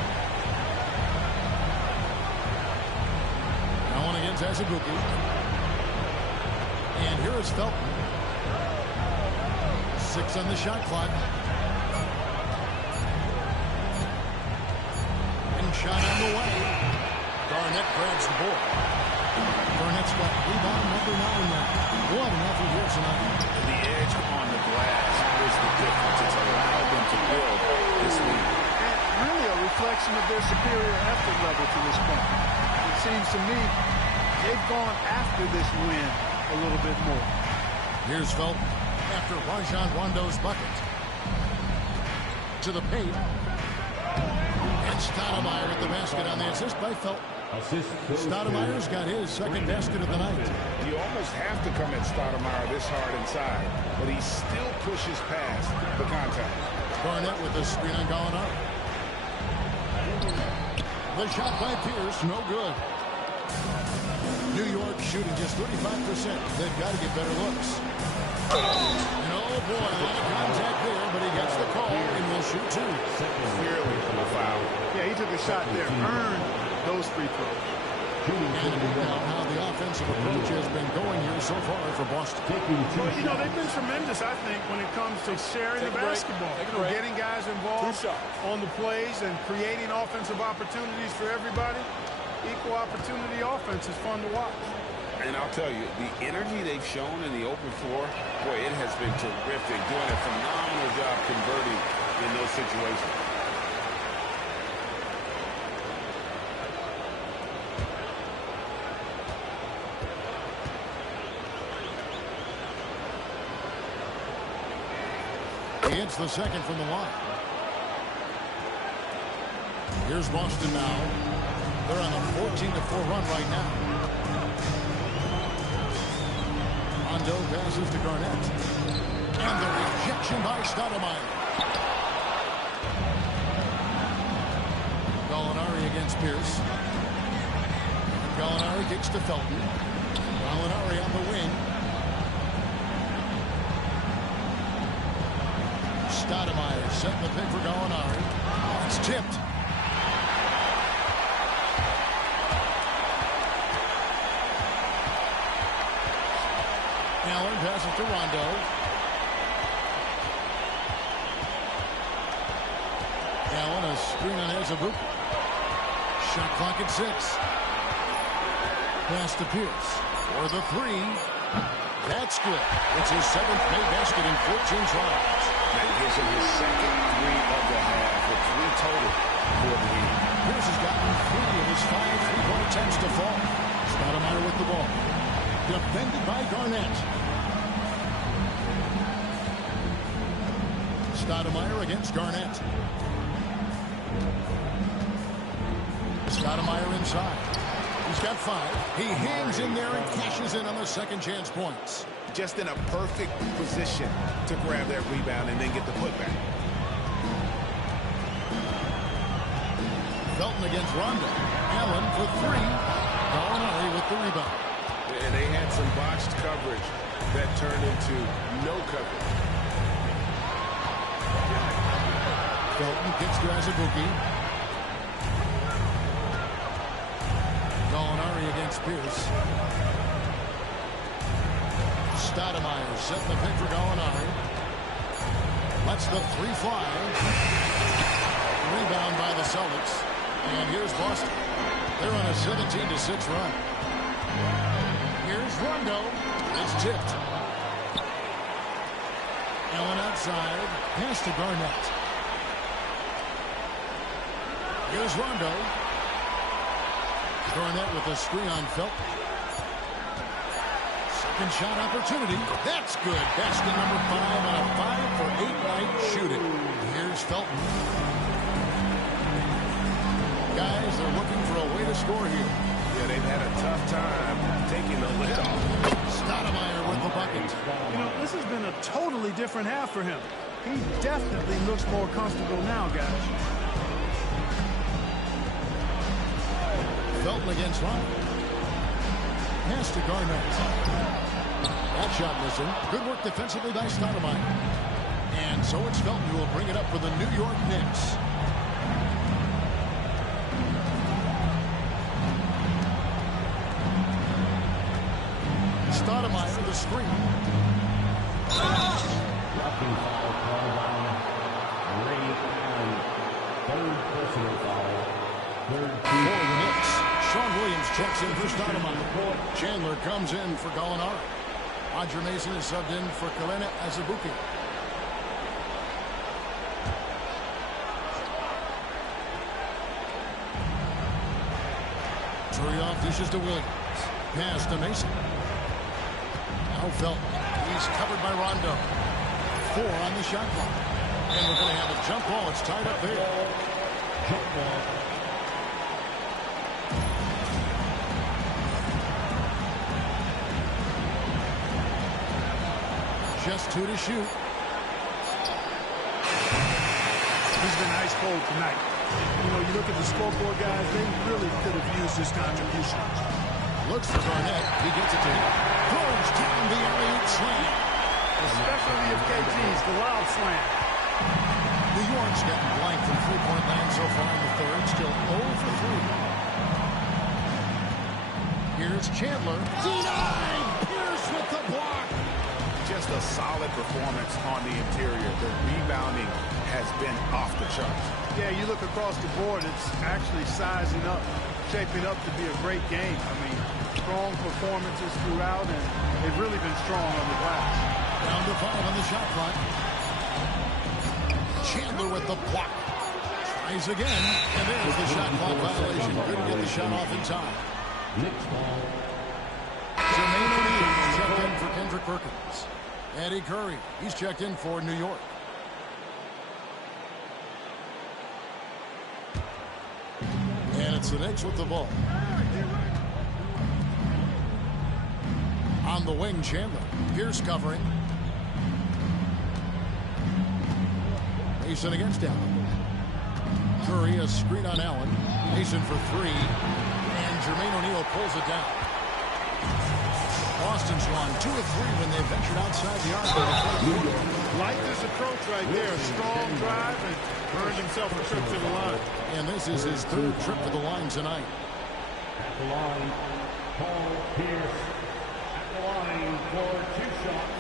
Now on against Azubuike. And here is Felton. 6 on the shot clock. And shot on the way. Garnett grabs the ball. Garnett's got rebound number 9 now. What an effort here tonight. The edge on the glass is the difference. It's allowed them to build this lead. And really a reflection of their superior effort level to this point. It seems to me they've gone after this win a little bit more. Here's Felton after Rajon Rondo's bucket. To the paint. And Stoudemire at the basket on the assist by Felton. Stoudemire's got his second basket of the night. You almost have to come at Stoudemire this hard inside, but he still pushes past the contact. Garnett with the screen on Gallinari. The shot by Pierce, no good. New York shooting just 35%. They've got to get better looks. And oh boy, a lot of contact there, but he gets the call and will shoot 2. Clearly a foul. Yeah, he took a shot there, earned those free throws. And now how the offensive approach has been going here so far for Boston. Well, you know, they've been tremendous, I think, when it comes to sharing the basketball. Getting guys involved on the plays and creating offensive opportunities for everybody. Equal opportunity offense is fun to watch. And I'll tell you, the energy they've shown in the open floor, boy, it has been terrific. Doing a phenomenal job converting in those situations. He hits the second from the line. Here's Boston now. They're on a 14-4 run right now. Rondo passes to Garnett. And the rejection by Stoudemire. Gallinari against Pierce. Gallinari kicks to Felton. Gallinari on the wing. Stoudemire setting the pick for Gallinari. It's tipped. Allen passes to Rondo. Allen a screen on Azubuike. Shot clock at 6. Pass to Pierce. For the 3. That's good. It's his 7th made basket in 14 tries. That gives him his second 3 of the half, with 3 total for the game. Pierce has gotten 3 of his 5 3-point attempts to fall. Stoudemire with the ball. Defended by Garnett. Stoudemire against Garnett. Stoudemire inside. He's got 5. He hangs in there and cashes in on the second chance points. Just in a perfect position to grab that rebound and then get the putback. Felton against Rondo. Allen for 3. Gallinari with the rebound. And they had some botched coverage that turned into no coverage. Felton kicks to Azubuike. Gallinari against Pierce. Stoudemire setting the pick for Gallinari. Lets the 3 fly. Rebound by the Celtics. And here's Boston. They're on a 17-6 run. Here's Rondo. It's tipped. inside. Pass to Garnett. Here's Rondo. Garnett with a screen on Felton. Second shot opportunity. That's good. Basket number 5 on a 5-for-8 night shooting. Here's Felton. Guys, they're looking for a way to score here. Yeah, they've had a tough time taking the lid off. Stoudemire with the bucket. You know, this has been a totally different half for him. He definitely looks more comfortable now, guys. Felton against Rondo. Pass to Garnett. That shot missing. Good work defensively by Stoudemire. And so it's Felton who will bring it up for the New York Knicks. Stoudemire the screen. Roughing foul called on Ray Allen. Third personal foul. Third For the Knicks, Sean Williams checks in for Stoudemire. Chandler comes in for Gallinari. Roger Mason is subbed in for Kalena Azubuike. Turioff dishes to Williams. Pass to Mason. Now Felton. He's covered by Rondo. 4 on the shot clock. And we're going to have a jump ball. It's tied up there. jump ball. Just 2 to shoot. He's been ice cold tonight. You know, you look at the scoreboard, guys, they really could have used his contribution. Looks for Garnett. He gets it to him. Throws down the alley-oop slam. Especially if KG's the wild slam. New York's getting blank from three-point land so far in the third. Still 0 for 3. Here's Chandler. Denied! Pierce with the block. Just a solid performance on the interior. The rebounding has been off the charts. Yeah, you look across the board, it's actually sizing up, shaping up to be a great game. I mean, strong performances throughout, and they've really been strong on the glass. Down to 5 on the shot clock. Chandler with the block. Tries again, and there's the shot clock violation. Couldn't get the shot off in time. Knicks ball. Jermaine O'Neal checked in for Kendrick Perkins. Eddie Curry, he's checked in for New York. And it's the Knicks with the ball. On the wing, Chandler. Pierce covering. Mason against Allen. Curry a screen on Allen. Mason for 3. And Jermaine O'Neal pulls it down. Boston's gone 2 of 3 when they ventured outside the arc. Like this approach right there, a strong drive, and earned himself a trip to the line. And this is his 3rd trip to the line tonight. At the line, Paul Pierce. At the line for 2 shots.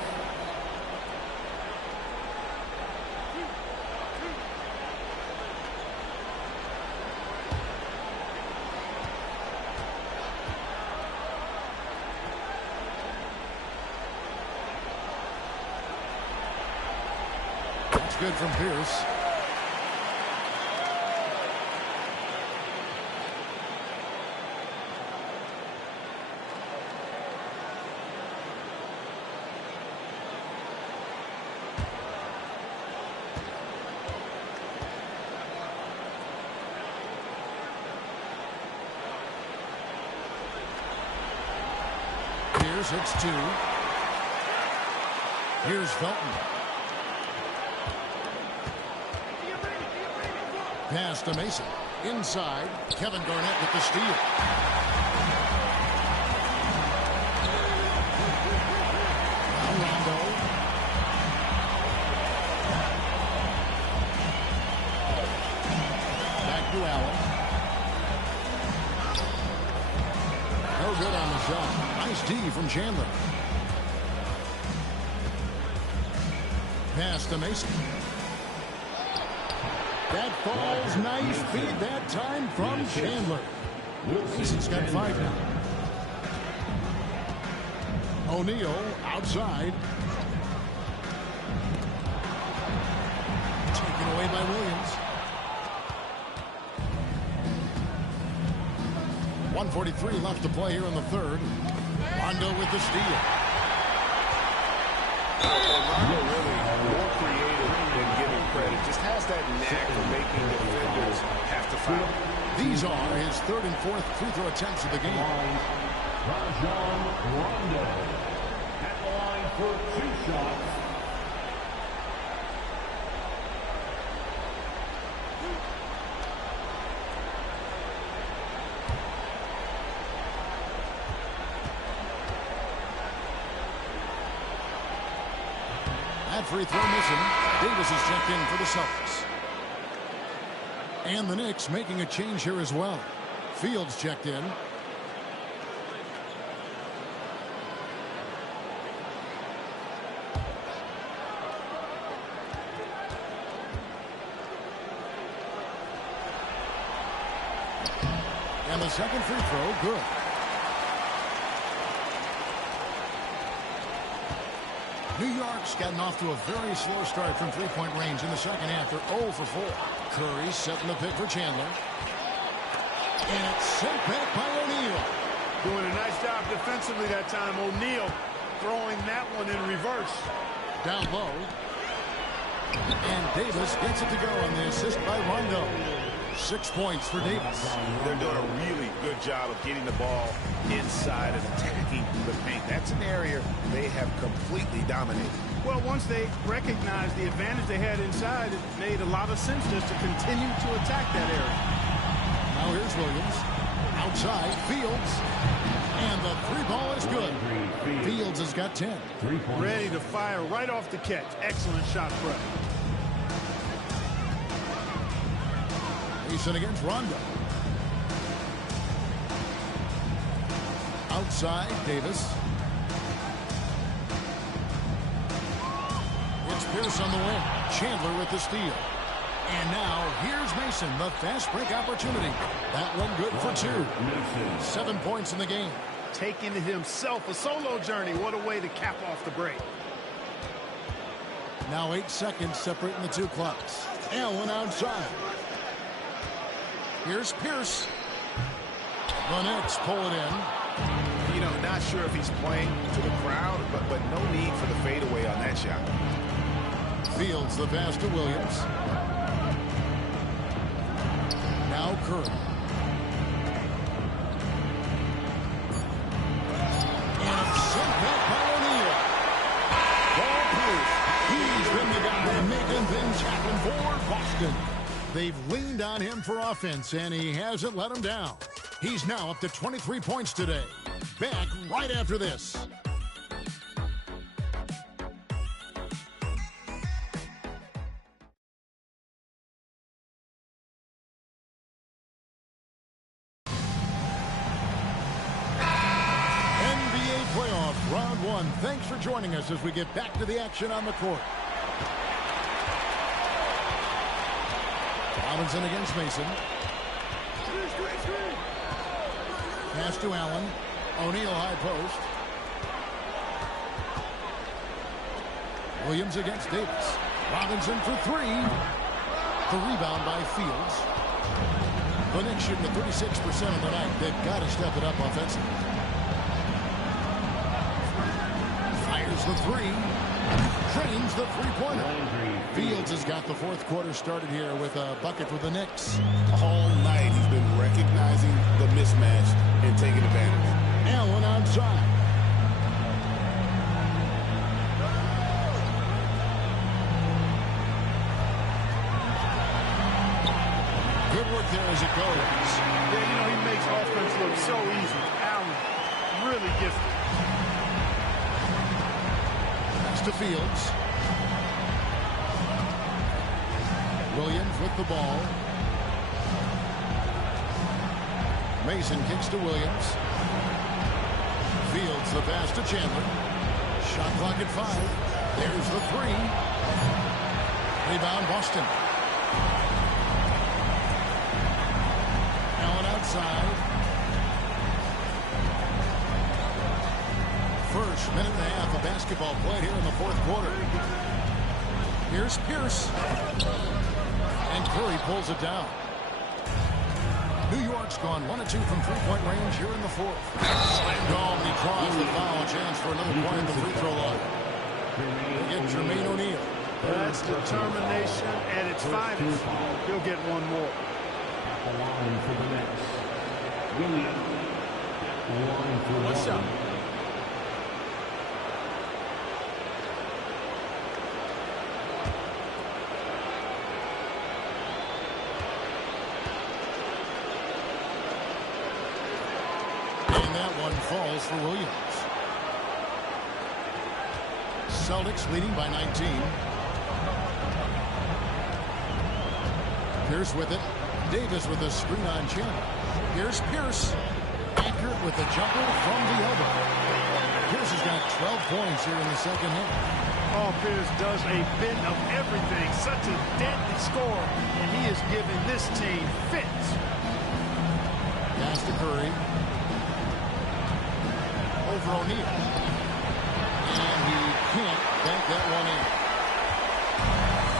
That's good from Pierce. Pierce hits 2. Here's Felton. Pass to Mason. Inside, Kevin Garnett with the steal. Now Rondo. Back to Allen. No good on the shot. Nice D from Chandler. Pass to Mason. That falls nice feed that time from Chandler. Mason's got 5 now. O'Neal outside. 1:43 left to play here in the third. Rondo with the steal. Rondo really more creative than giving credit. Just has that knack for making defenders have to foul. These are his third and fourth free throw attempts of the game. Rajon Rondo at the line for 2 shots. That free throw missing. Davis is checked in for the Celtics. And the Knicks making a change here as well. Fields checked in. And the second free throw, good. New York's gotten off to a very slow start from three-point range in the second half. They're 0 for 4. Curry setting the pick for Chandler. And it's sent back by O'Neal. Doing a nice job defensively that time. O'Neal throwing that one in reverse. Down low. And Davis gets it to go on the assist by Rondo. 6 points for Davis. They're doing a really good job of getting the ball inside and attacking the paint. That's an area they have completely dominated. Well, once they recognized the advantage they had inside, it made a lot of sense just to continue to attack that area. Now here's Williams. Outside, Fields. And the three ball is good. Fields has got 10. Ready to fire right off the catch. Excellent shot prep. Mason against Rondo. Outside, Davis. It's Pierce on the wing. Chandler with the steal. And now, here's Mason, the fast break opportunity. That one good for 2. 7 points in the game. Taking it himself, a solo journey. What a way to cap off the break. Now 8 seconds separating the two clocks. Allen outside. Here's Pierce. The Knicks pull it in. You know, not sure if he's playing to the crowd, but no need for the fadeaway on that shot. Fields the pass to Williams. Now Curry. And it's sent back by O'Neal. Ball Pierce. He's been the guy making things happen for Boston. They've leaned on him for offense, and he hasn't let them down. He's now up to 23 points today. Back right after this. NBA playoffs, round 1. Thanks for joining us as we get back to the action on the court. Robinson against Mason. Pass to Allen. O'Neal high post. Williams against Davis. Robinson for 3. The rebound by Fields. The Knicks shooting at 36% of the night. They've got to step it up offensively. Fires the 3. Trains the three-pointer. Fields has got the fourth quarter started here with a bucket for the Knicks. All night he's been recognizing the mismatch and taking advantage. Allen outside. Good work there as it goes. Yeah, you know, he makes offense look so easy. Allen, really gifted. Pass to Fields. Williams with the ball. Mason kicks to Williams. Fields the pass to Chandler. Shot clock at 5. There's the 3. Rebound Boston. Allen outside. First minute and a half of basketball played here in the fourth quarter. Here's Pierce. And Curry pulls it down. New York's gone 1 of 2 from three-point range here in the fourth. Slammed home, and he draws the foul. Chance for another point at the free throw line. We get Jermaine O'Neal. That's determination at its finest. He'll get one more. The line for the Knicks. Williams. The line for One shot. And that one falls for Williams. Celtics leading by 19. Pierce with it. Davis with a screen on Chandler. Here's Pierce. Accurate with the jumper from the elbow. Pierce has got 12 points here in the second half. Paul Pierce does a bit of everything. Such a deadly scorer, and he is giving this team fits. Pass to Curry. Over O'Neal. And he can't bank that one in.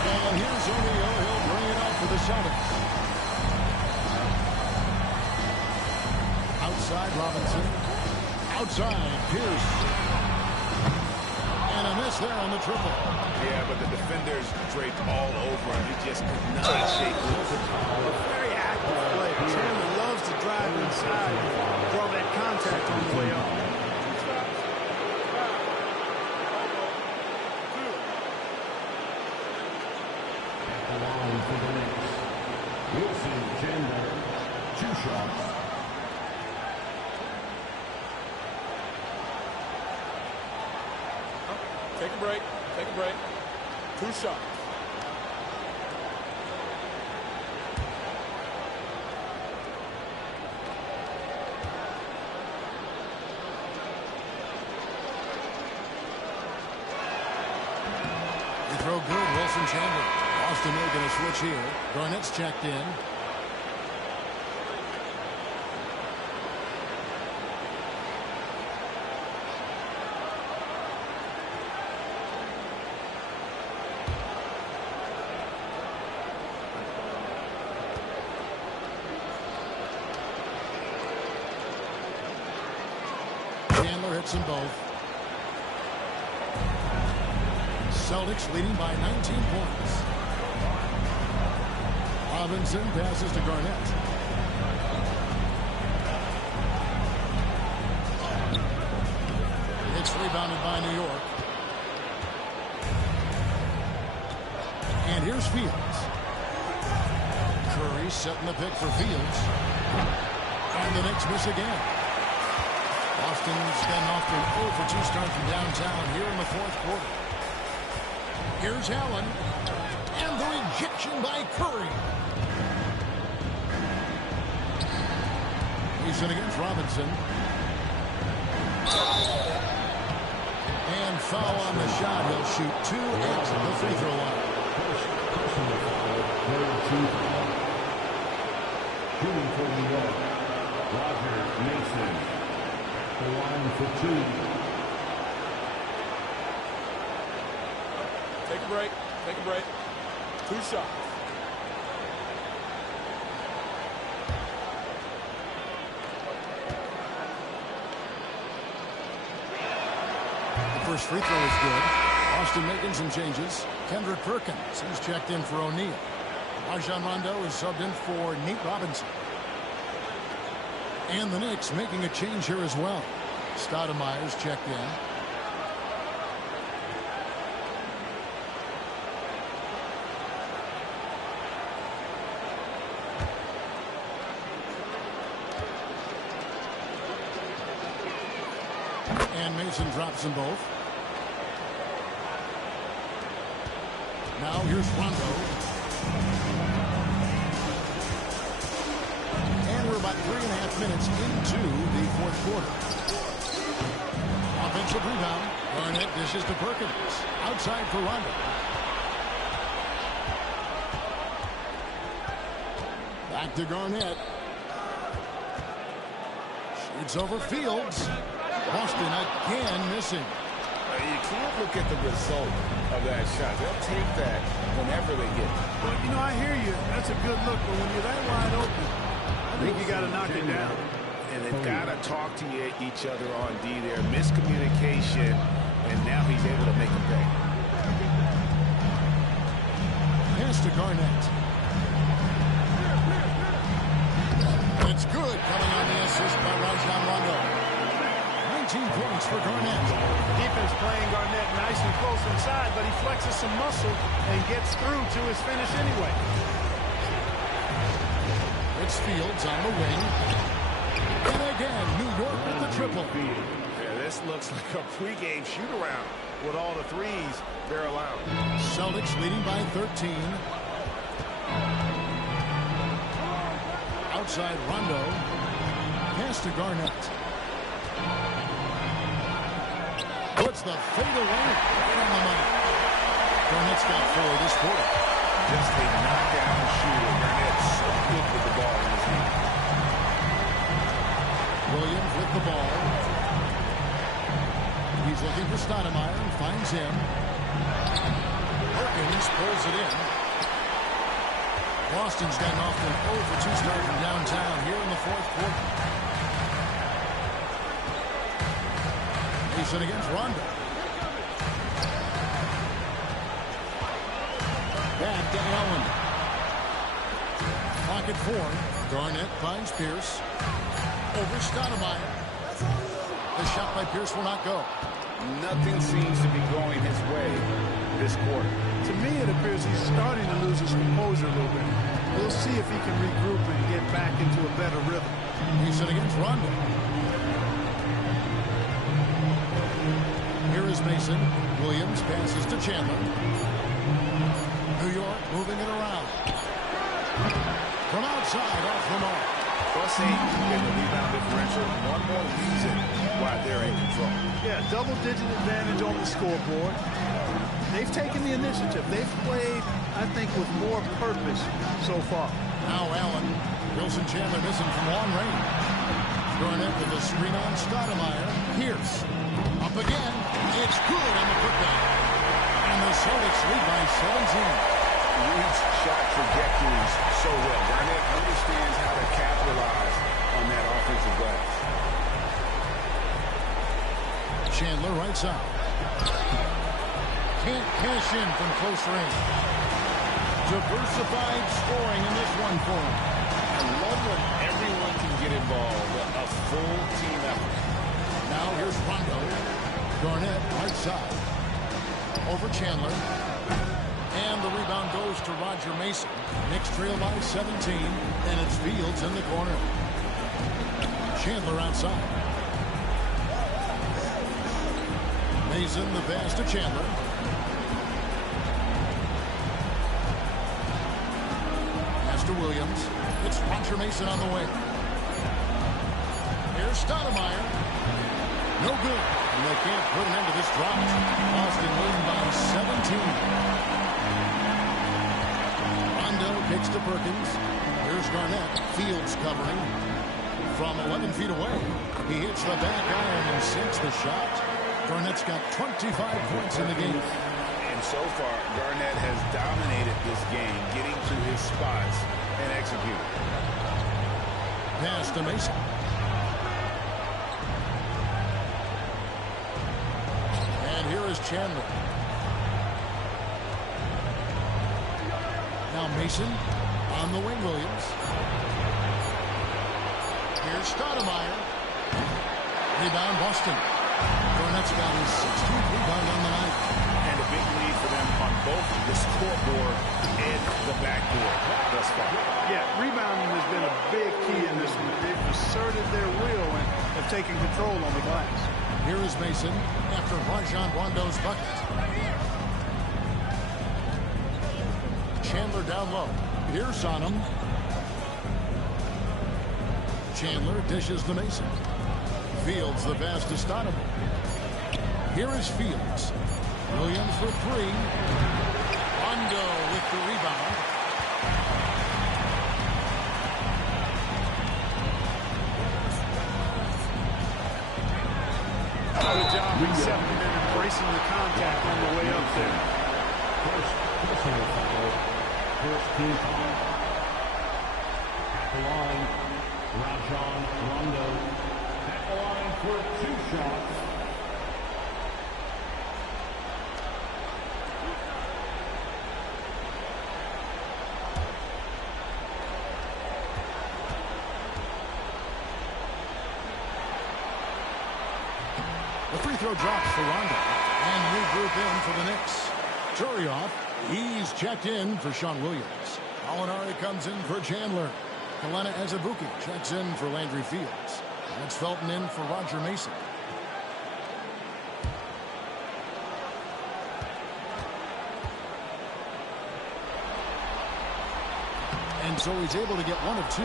And here's O'Neal. He'll bring it up for the Celtics. Outside Robinson. Outside Pierce. And a miss there on the triple. Yeah, but the defenders draped all over him. He just could not shake loose. A very active play. Chandler loves to drive inside and draw that contact on the way up. The line for the Knicks. Wilson Chandler. 2 shots. Take a break. Take a break. 2 shots. They throw good. Wilson Chandler. Austin making a switch here. Garnett's checked in. Chandler hits them both. Celtics leading by 19 points. Robinson passes to Garnett. It's rebounded by New York. And here's Fields. Curry setting the pick for Fields. And the Knicks miss again. Boston's been off to an 0 for 2 start from downtown here in the fourth quarter. Here's Allen. And the rejection by Curry. He's in against Robinson. And foul on the shot. He'll shoot 2 at the free throw line. Personal foul. Number 2 foul. Shooting for New York. Roger Mason. The line for 2. Take a break. Take a break. 2 shots. The first free throw is good. Austin making some changes. Kendrick Perkins, he's checked in for O'Neal. Rajon Rondo is subbed in for Nate Robinson. And the Knicks making a change here as well. Stoudemire's checked in. And Mason drops them both. Now here's Rondo. And we're about 3.5 minutes into the fourth quarter. Offensive rebound. Garnett dishes to Perkins. Outside for Rondo. Back to Garnett. Shoots over Fields. Boston again missing. You can't look at the result of that shot. They'll take that whenever they get it. Well, you know, I hear you. That's a good look, but when you're that wide open, I I think you got to knock it down. And they've got to talk to each other on D there. Miscommunication, and now he's able to make a pay. Pass to Garnett. It's good, coming on the assist by Rajon Rondo. 19 points for Garnett. Defense playing Garnett nice and close inside, but he flexes some muscle and gets through to his finish anyway. It's Fields on the wing. And again, New York with the triple. Yeah, this looks like a pregame shoot-around with all the threes they're allowing. Celtics leading by 13. Outside Rondo. Pass to Garnett. Puts the fade away. Right on the money. Garnett's got 4 this quarter. Just a knockdown shooter. Garnett's so good with the ball in his hand. Williams with the ball. He's looking for Stoudemire and finds him. Perkins pulls it in. Boston's gotten off to an 0-for-2 start from downtown here in the 4th quarter. Mason against Rondo. Back to Allen. Clock at 4. Garnett finds Pierce. Over Stoudemire. The shot by Pierce will not go. Nothing seems to be going his way this quarter. To me, it appears he's starting to lose his composure a little bit. We'll see if he can regroup and get back into a better rhythm. He's in against Rondo. Here is Mason. Williams passes to Chandler. New York moving it around. From outside, off the mark. +8 in the rebound differential. One more reason why they're in control. Yeah, double-digit advantage on the scoreboard. They've taken the initiative. They've played, I think, with more purpose so far. Now Allen. Wilson Chandler missing from long range. Garnett with a screen on Stoudemire. Pierce. Up again. It's good on the putback. And the Celtics lead by 17. Reads shot trajectories so well. Garnett understands how to capitalize on that offensive glass. Chandler right side. Can't cash in from close range. Diversified scoring in this one for him. I love when everyone can get involved. A full team effort. Now here's Rondo. Garnett right side. Over Chandler. And the rebound goes to Roger Mason. Knicks trail by 17. And it's Fields in the corner. Chandler outside. Mason the pass to Chandler. Pass to Williams. It's Roger Mason on the way. Here's Stoudemire. No good. And they can't put an end to this drop. Boston leading by 17. Rondo kicks to Perkins. Here's Garnett. Fields covering. From 11 feet away. He hits the back iron and sinks the shot. Garnett's got 25 points in the game. And so far, Garnett has dominated this game, getting to his spots and executing. Pass to Mason. And here is Chandler. Now Mason on the wing, Williams. Here's Stoudemire. Rebound, Boston. Garnett's got his 16th rebound on the night. And a big lead for them on both the scoreboard and the backboard thus far. Yeah, rebounding has been a big key in this one. They've asserted their will and have taken control on the glass. Here is Mason after Rajon Rondo's bucket. Chandler down low. Here's on him. Chandler dishes to Mason. Fields the pass to Stoudemire. Here is Fields. Williams for 3. Rondo with the rebound. Good job resetting and embracing the contact on the way up there. First personal foul. First team foul. At the line, Rajon Rondo. At the line for 2 shots. The free throw drops for Rondo. And new group in for the Knicks. Turioff, he's checked in for Sean Williams. Gallinari comes in for Chandler. Kelena Azubuike checks in for Landry Fields. That's Felton in for Roger Mason. And so he's able to get 1 of 2.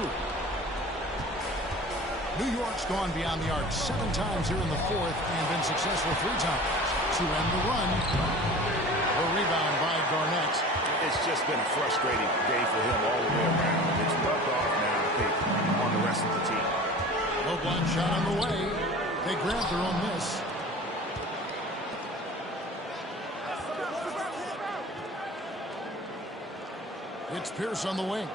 New York's gone beyond the arc 7 times here in the 4th and been successful 3 times. To end the run, a rebound by Garnett. It's just been a frustrating day for him all the way around. It's rubbed off now, I think, on the rest of the team. No block shot on the way. They grab their own miss. It's Pierce on the wing.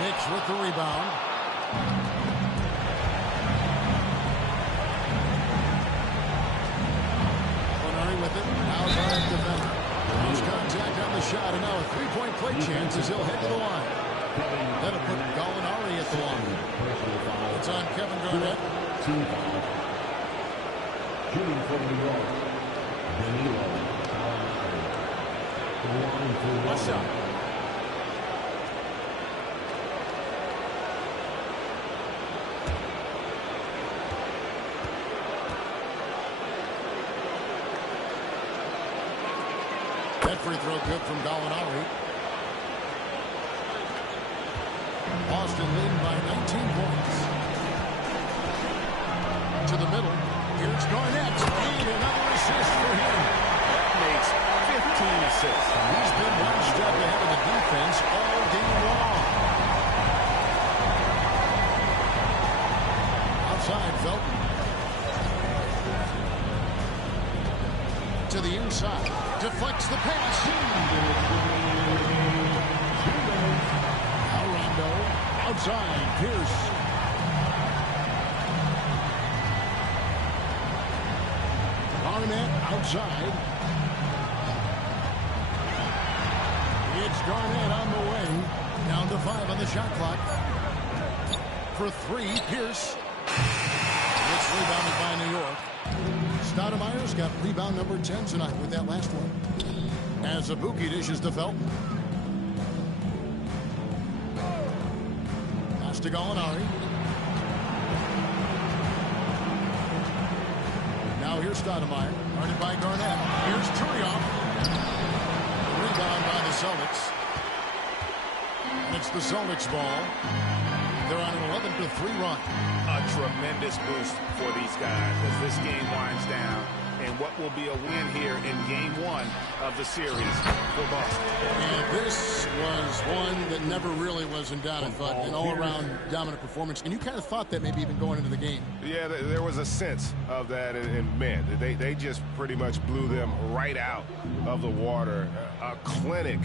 Knicks with the rebound. Gallinari with it. Now Garnett defender. Loose contact on the shot, and now a 3-point play chance as he'll head to the line. That'll put Gallinari at the line. It's on Kevin Garnett. Team foul. Shooting for New York. Danilo Gallinari. The line for What's up? That free throw good from Gallinari. Boston leading by 19 points. To the middle. Here's Garnett. And another assist for him. That makes 15 assists. He's been 1 step ahead of the defense all game long. Outside, Felton. To the inside. Deflects the pass. Now Rondo. Outside. Pierce. Garnett outside. It's Garnett on the way. Down to 5 on the shot clock. For 3, Pierce. It's rebounded by New York. Stoudemire's got rebound number 10 tonight with that last one. Azubuike dishes to Felton. Pass to Gallinari. Now here's Stoudemire. Guarded by Garnett. Here's Turioff. Rebound by the Celtics. And it's the Celtics ball. They're on an 11-3 run. A tremendous boost for these guys as this game winds down. And what will be a win here in Game 1 of the series for Boston. And this was one that never really was in doubt, I thought. An all-around dominant performance. And you kind of thought that maybe even going into the game. Yeah, there was a sense of that, and man, they just pretty much blew them right out of the water. A clinic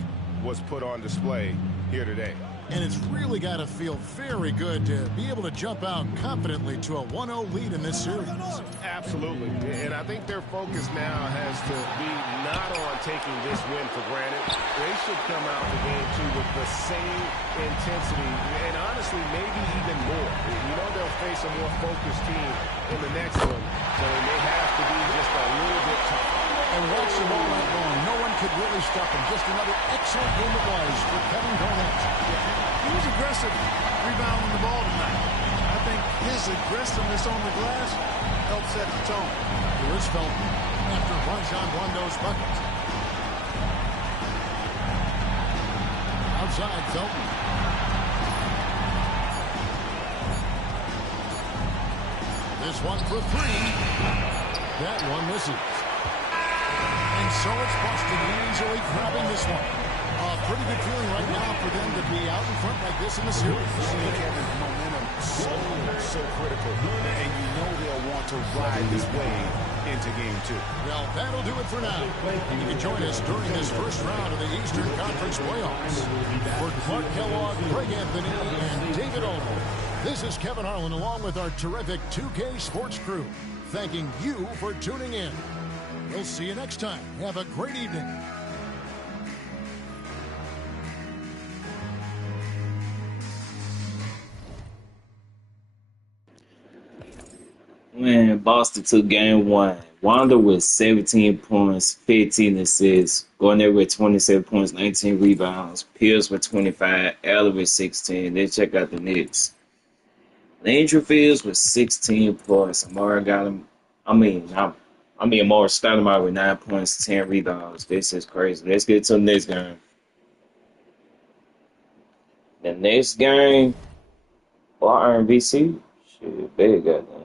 was put on display here today. And it's really got to feel very good to be able to jump out confidently to a 1-0 lead in this series. Absolutely. And I think their focus now has to be not on taking this win for granted. They should come out for Game 2 with the same intensity and honestly maybe even more. You know they'll face a more focused team in the next one, so they may have to be just a little bit tougher. And watch them all night long. No one could really stop him. Just another excellent game it was for Kevin Garnett. He was aggressive rebounding the ball tonight. I think his aggressiveness on the glass helped set the tone. Here is Felton after Rajon Rondo's bucket. Outside, Felton. This one for 3. That one misses. And so it's Boston easily grabbing this one. A pretty good feeling right now for them to be out in front like this in the series. Kevin, momentum so critical, and you know they'll want to ride this wave into game 2. Well, that'll do it for now. You can join us during this first round of the Eastern Conference playoffs. For Clark Kellogg, Greg Anthony, and David Olmo, this is Kevin Harlan along with our terrific 2K Sports crew, thanking you for tuning in. We'll see you next time. Have a great evening. Man, Boston took game 1. Wanda with 17 points, 15 assists. Garnett with 27 points, 19 rebounds. Pierce with 25. Allen with 16. Then check out the Knicks. Landry Fields with 16 points. Amari got him. Amari Stoudemire with 9 points, 10 rebounds. This is crazy. Let's get to the next game. The next game, RNBC. Shit, big goddamn.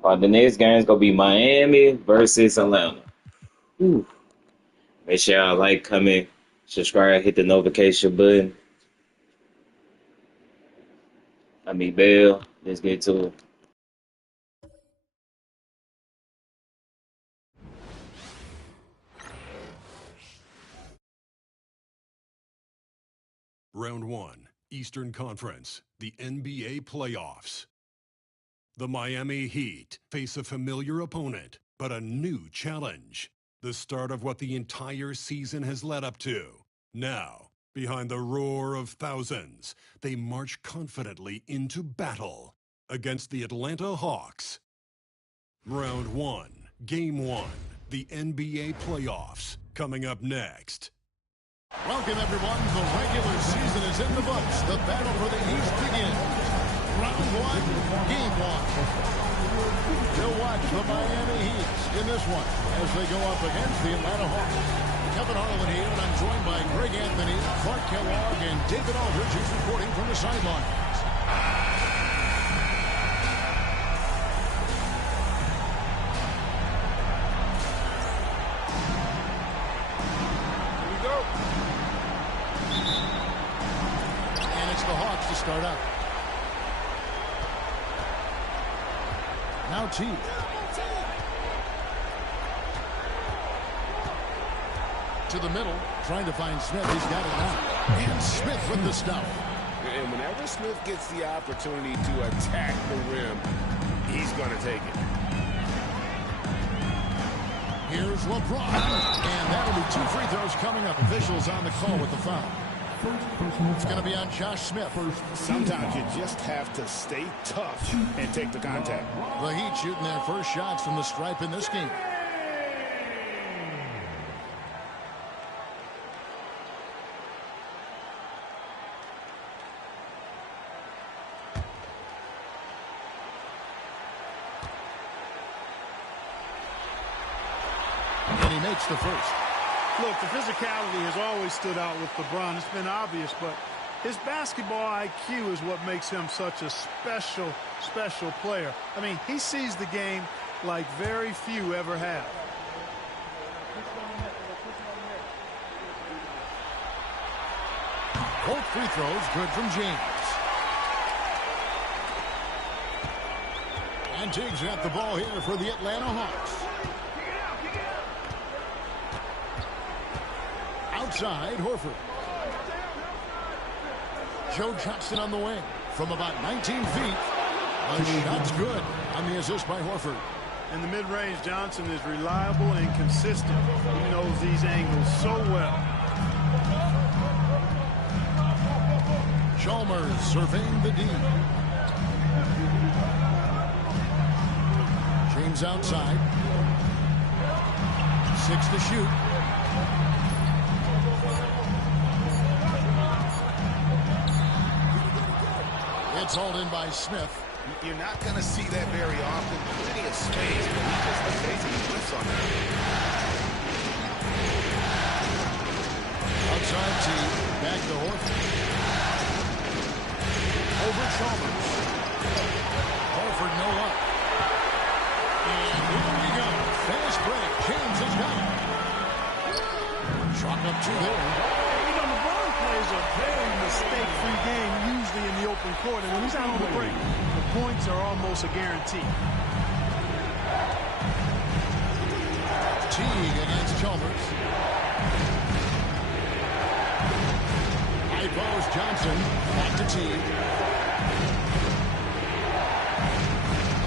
The next game is going to be Miami versus Atlanta. Ooh. Make sure y'all like, comment, subscribe, hit the notification button. Bell. Let's get to it. Round 1, Eastern Conference, the NBA playoffs. The Miami Heat face a familiar opponent, but a new challenge. The start of what the entire season has led up to. Now, behind the roar of thousands, they march confidently into battle against the Atlanta Hawks. Round 1, Game 1, the NBA playoffs, coming up next. Welcome, everyone. The regular season is in the books. The battle for the East begins. Round 1, Game 1. You'll watch the Miami Heat in this one as they go up against the Atlanta Hawks. Kevin Harlan here, and I'm joined by Greg Anthony, Clark Kellogg, and David Aldridge, who's reporting from the sidelines. Here we go. And it's the Hawks to start out. Now T. To the middle, trying to find Smith. He's got it now. And Smith with the stop. And whenever Smith gets the opportunity to attack the rim, he's going to take it. Here's LeBron. And that'll be 2 free throws coming up. Officials on the call with the foul. It's going to be on Josh Smith. Sometimes you just have to stay tough and take the contact. The Heat shooting their first shots from the stripe in this game. And he makes the first. Look, the physicality has always stood out with LeBron. It's been obvious, but his basketball IQ is what makes him such a special player. I mean, he sees the game like very few ever have. Both free throws good from James. And Tiggs got the ball here for the Atlanta Hawks. Outside, Horford. Joe Johnson on the wing from about 19 feet. The shot's good on the assist by Horford. In the mid-range, Johnson is reliable and consistent. He knows these angles so well. Chalmers surveying the D. James outside. 6 to shoot. It's hauled in by Smith. You're not going to see that very often. Plenty of space, but he just basically flips on that. Outside T. Back to Horford. Over Chalmers. Horford no luck. And here we go. Fast break. James has got it. Chalk up 2 there. plays a very mistake-free game, usually in the open court. And when he's out on the break, the points are almost a guarantee. Teague against Chalmers. High post Johnson. Back to Teague.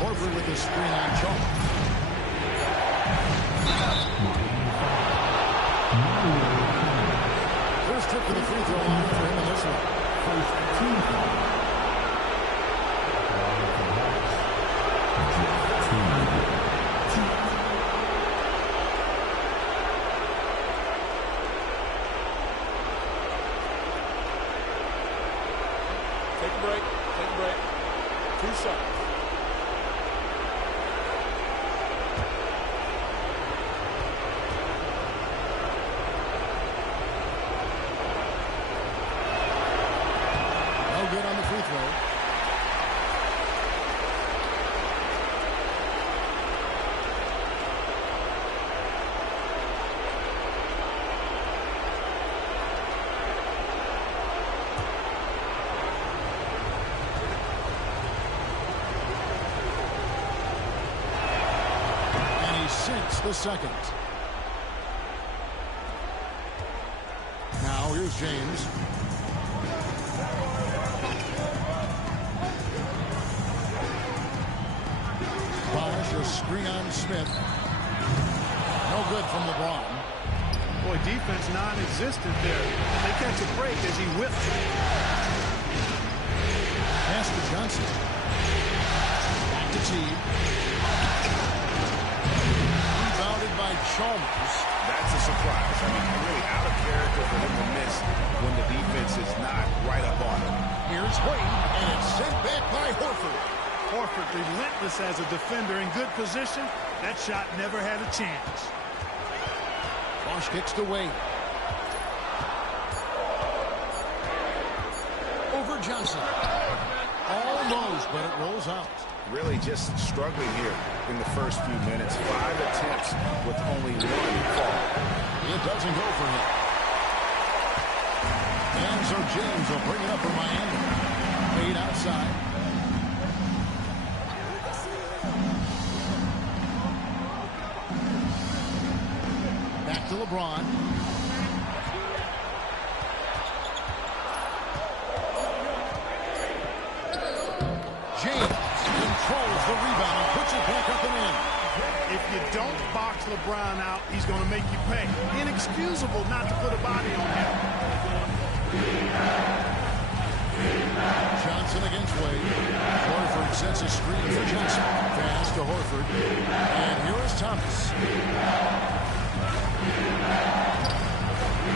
Horford with the screen on Chalmers. First trip to the free throw line for him in this one. First team foul. Take a break. Take a break. 2 shots. No good on the free throw. And he sinks the second. Now here's James. Bosch a screen on Smith. No good from LeBron. Boy, defense non-existent there. They catch a break as he whips it. Pass to Johnson. Back to Teague. Rebounded by Chalmers. That's a surprise. I mean, really out of character for him to miss when the defense is not right up on him. Here's Wade, and it's sent back by Horford. Horford relentless as a defender in good position. That shot never had a chance. Bosch kicks to Wade. Over Johnson. Almost, but it rolls out. Really just struggling here in the first few minutes. 5 attempts with only 1 fall. It doesn't go for him. And so James will bring it up for Miami. Fade outside. Back to LeBron. James controls the rebound and puts it back up and in. If you don't box LeBron out, he's going to make you pay. Inexcusable not to put a body on him. Johnson against Wade. Horford sets a screen for Johnson. Pass to Horford. And here is Thomas.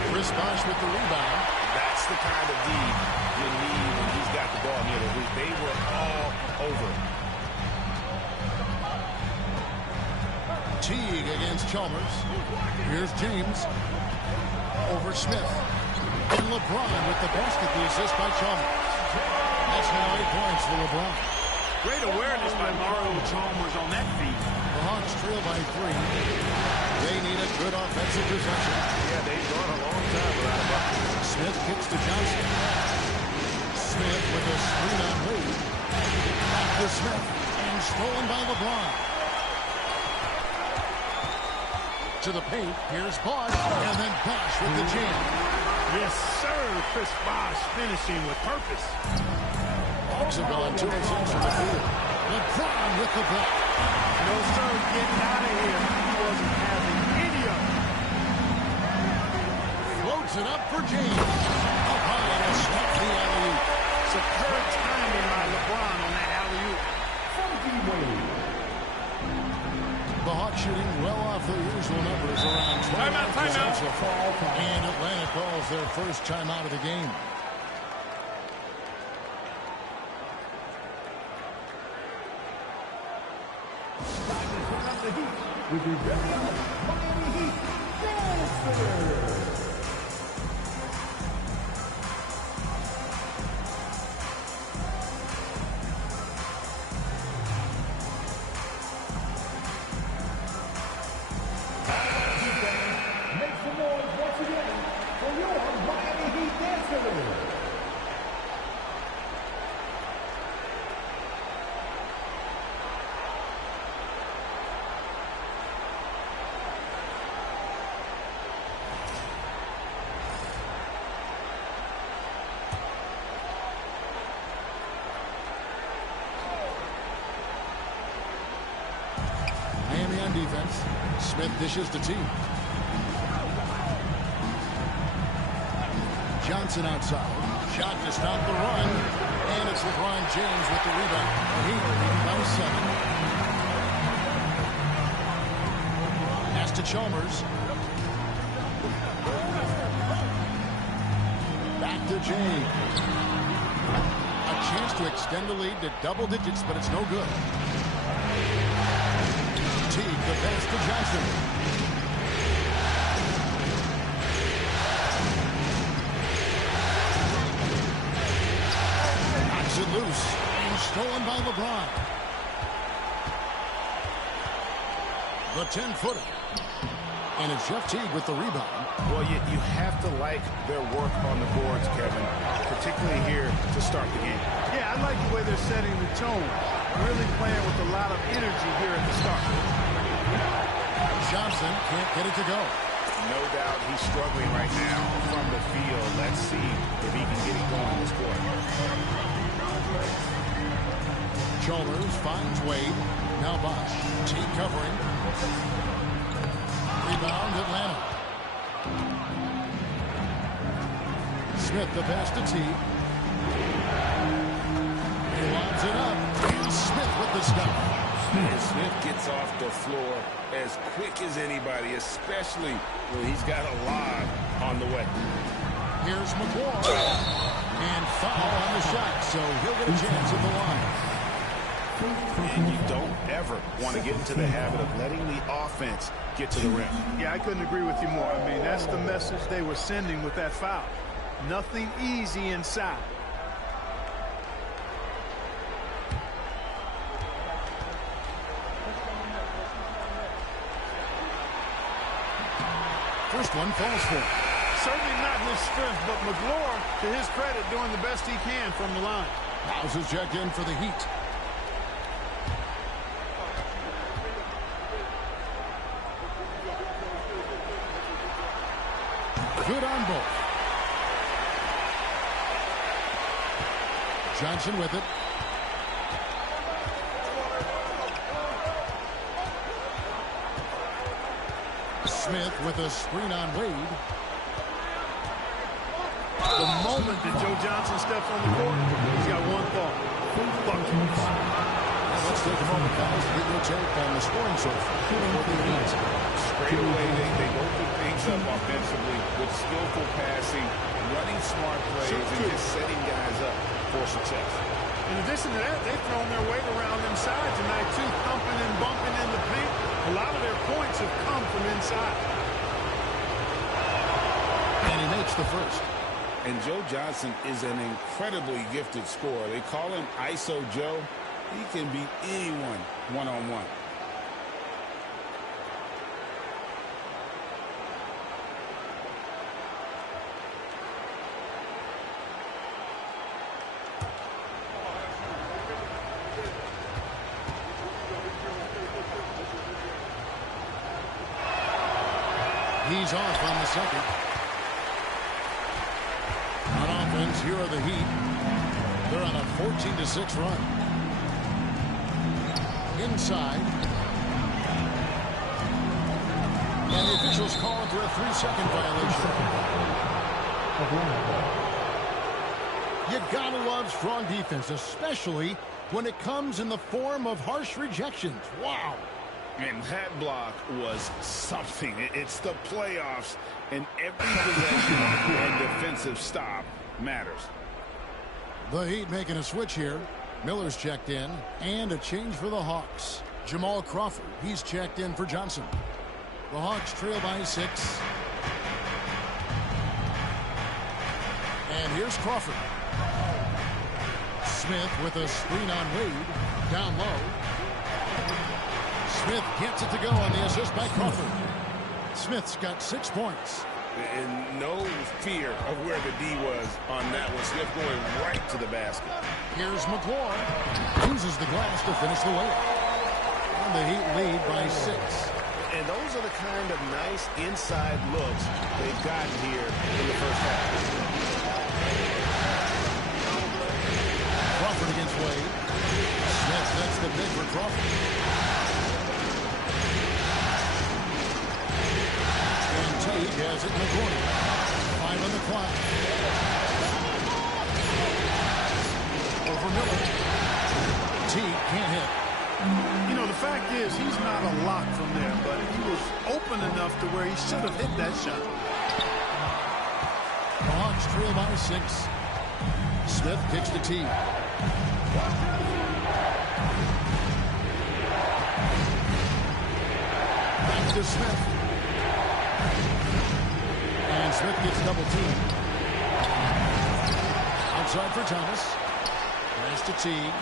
Chris Bosh with the rebound. That's the kind of D you need when he's got the ball near the hoop. They were all over. Teague against Chalmers. Here's James. Over Smith. And LeBron with the basket, the assist by Chalmers. That's now 8 points for LeBron. Great awareness by Mario Chalmers on that feed. The Hawks trail by 3. They need a good offensive possession. Yeah, they've gone a long time without a bucket. Smith kicks to Johnson. Smith with a screen on Wade. Back to Smith. And stolen by LeBron. To the paint. Here's Bosh. And then Bosh with the jam. Yes, sir. Chris Bosh finishing with purpose. Hawks have gone 2 of 6 from the field. LeBron with the block. No, sir. Getting out of here. He wasn't having any of it. Floats it up for James. Up high to stop the alley-oop. Superb timing by LeBron on that alley-oop. The Hawks shooting well off their usual numbers, around 25% so far. And Atlanta calls their first timeout of the game. With the Miami Heat Dancer. Make some noise once again for your Miami Heat Dancers. Smith dishes to T. Johnson outside. Shot to stop the run. And it's LeBron James with the rebound. Heat leading by 7. Pass to Chalmers. Back to James. A chance to extend the lead to double digits, but it's no good. Teague, the pass to Johnson. Knocks it loose and stolen by LeBron. The 10-footer. And it's Jeff Teague with the rebound. Well, you have to like their work on the boards, Kevin, particularly here to start the game. Yeah, I like the way they're setting the tone. Really playing with a lot of energy here at the start. Johnson can't get it to go. No doubt he's struggling right now from the field. Let's see if he can get it going this quarter. Chalmers finds Wade. Now Bosch. Teague covering. Rebound, Atlanta. Smith, the pass to Teague. He lobs it up. And Smith with the stop. And Smith gets off the floor as quick as anybody, especially when he's got a lob on the way. Here's McClure. And foul on the shot, so he'll get a chance at the line. And you don't ever want to get into the habit of letting the offense get to the rim. Yeah, I couldn't agree with you more. I mean, that's the message they were sending with that foul. Nothing easy inside. First one falls for him. Certainly not his strength, but McClure, to his credit, doing the best he can from the line. House is checked in for the Heat. Good on both. Johnson with it. Smith with a screen on Wade. The moment that Joe Johnson steps on the court, he's got one thought. Buckets. Let's take a moment, guys, to get your take on the scoring source for the Heat. Straight away, they open things up offensively with skillful passing, running smart plays, and just setting guys up for success. In addition to that, they've thrown their weight around inside tonight, too, thumping and bumping in the paint. A lot of their points have come from inside. And he makes the first. And Joe Johnson is an incredibly gifted scorer. They call him ISO Joe. He can beat anyone one-on-one. He's off on the second. On offense, here are the Heat. They're on a 14-6 run. Inside. And the officials calling for a 3-second violation. You gotta love strong defense, especially when it comes in the form of harsh rejections. Wow. And that block was something. It's the playoffs, and every possession and defensive stop matters. The Heat making a switch here. Miller's checked in, and a change for the Hawks. Jamal Crawford, he's checked in for Johnson. The Hawks trail by 6. And here's Crawford. Smith with a screen on Wade. Down low. Smith gets it to go on the assist by Crawford. Smith's got 6 points. And no fear of where the D was on that one. Smith going right to the basket. Here's McClure. Uses the glass to finish the layup. And the Heat lead by 6. And those are the kind of nice inside looks they've gotten here in the first half. Crawford against Wade. Smith, that's the pick for Crawford. fact is, he's not a lock from there, but he was open enough to where he should have hit that shot. The Hawks trail by 6. Smith kicks the tee. Back to Smith. And Smith gets double teamed. Outside for Thomas. Pass to Teague.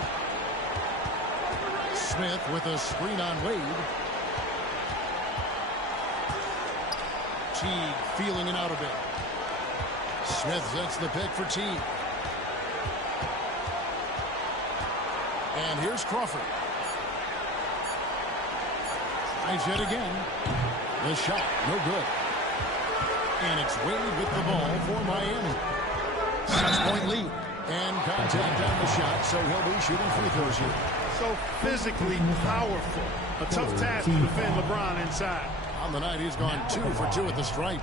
Smith with a screen on Wade. Teague feeling it out a bit. Smith sets the pick for Teague. And here's Crawford. Tries yet again. The shot, no good. And it's Wade with the ball for Miami. 6-point lead. And contact on the shot, so he'll be shooting free throws here. So physically powerful. A tough task to defend LeBron inside. On the night, he's gone 2 for 2 at the stripe.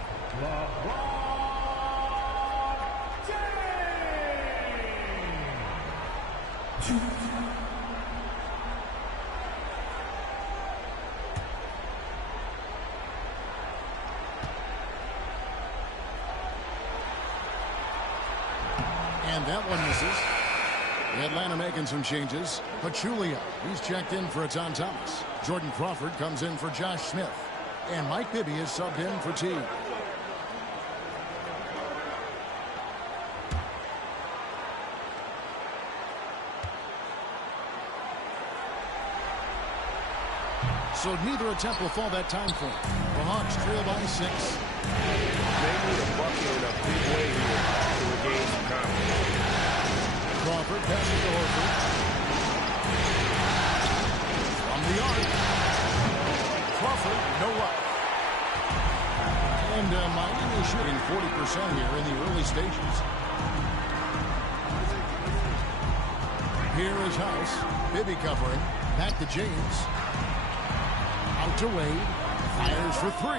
And that one misses. Atlanta making some changes. Pachulia, he's checked in for John Thomas. Jordan Crawford comes in for Josh Smith. And Mike Bibby is subbed in for Teague. So neither attempt will fall that time for him. The Hawks trail by 6. They need a bucket in a big way here to regain some confidence. Crawford passes to Horford. From the arc. Crawford, no luck. And Miami is shooting 40% here in the early stages. Here is House. Bibby covering. Back to James. Out to Wade. Fires for 3.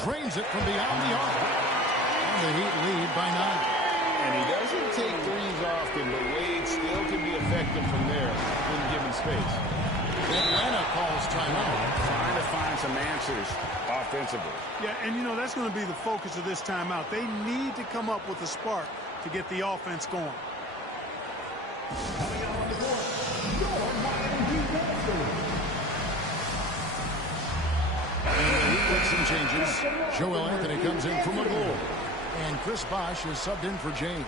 Drains it from beyond the arc. And the Heat lead by 9. And he doesn't take threes often, but Wade still can be effective from there when given space. Atlanta calls timeout. Trying to find some answers offensively. Yeah, and you know, that's going to be the focus of this timeout. They need to come up with a spark to get the offense going. Coming out on the court, your Miami Heat Masters. And the Heat with some changes. Joel Anthony comes in for Magloire. And Chris Bosh is subbed in for James.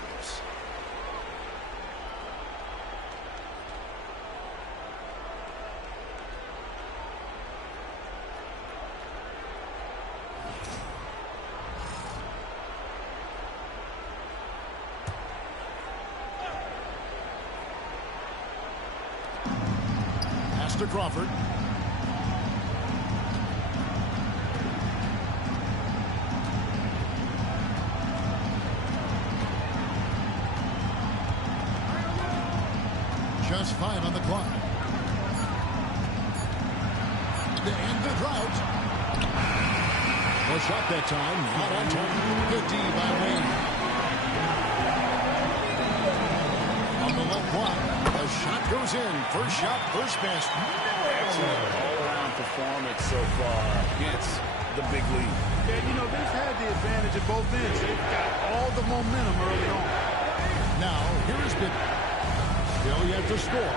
Pass to Crawford. Just 5 on the clock. To end the drought. No shot that time. Not on time. Good D by Wade. On the left block. The shot goes in. First shot, first basket. Excellent all-around performance so far against the big lead. Yeah, you know, they've had the advantage at both ends. They've got all the momentum early on. Now, here is Bibby. Still yet to score.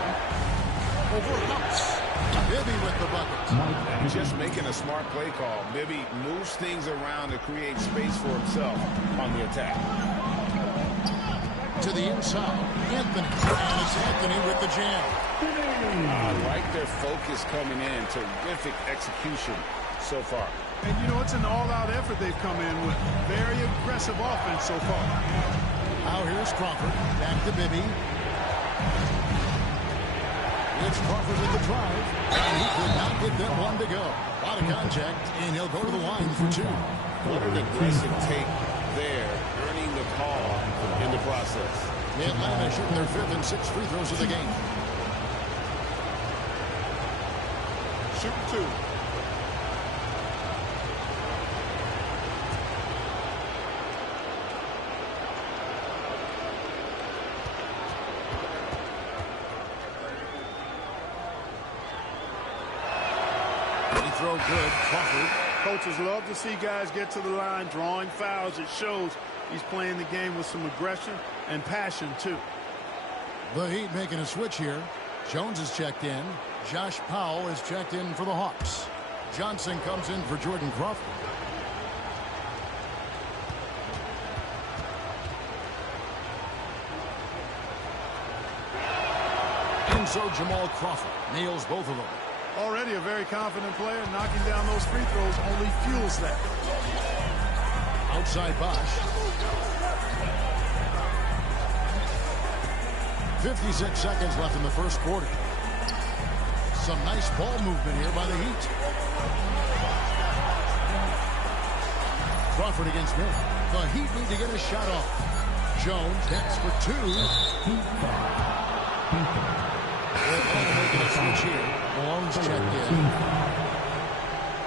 Over House. Bibby with the bucket. Just making a smart play call. Bibby moves things around to create space for himself on the attack. To the inside. Anthony. And it's Anthony with the jam. I like their focus coming in. Terrific execution so far. And, you know, it's an all-out effort they've come in with. Very aggressive offense so far. Now here's Crawford. Back to Bibby. It's Crawford with the drive. And he could not get that one to go. A lot of contact, and he'll go to the line for 2. What an aggressive take there, earning the call in the process. Atlanta shooting their 5th and 6th free throws of the game. Shoot 2. throw good. Crawford. Coaches love to see guys get to the line, drawing fouls. It shows he's playing the game with some aggression and passion, too. The Heat making a switch here. Jones is checked in. Josh Powell is checked in for the Hawks. Johnson comes in for Jordan Crawford. And so Jamal Crawford nails both of them. Already a very confident player. Knocking down those free throws only fuels that. Outside Bosch. 56 seconds left in the first quarter. Some nice ball movement here by the Heat. Crawford against Miller. The Heat need to get a shot off. Jones hits for two. They're making a switch here. Malone's checked in.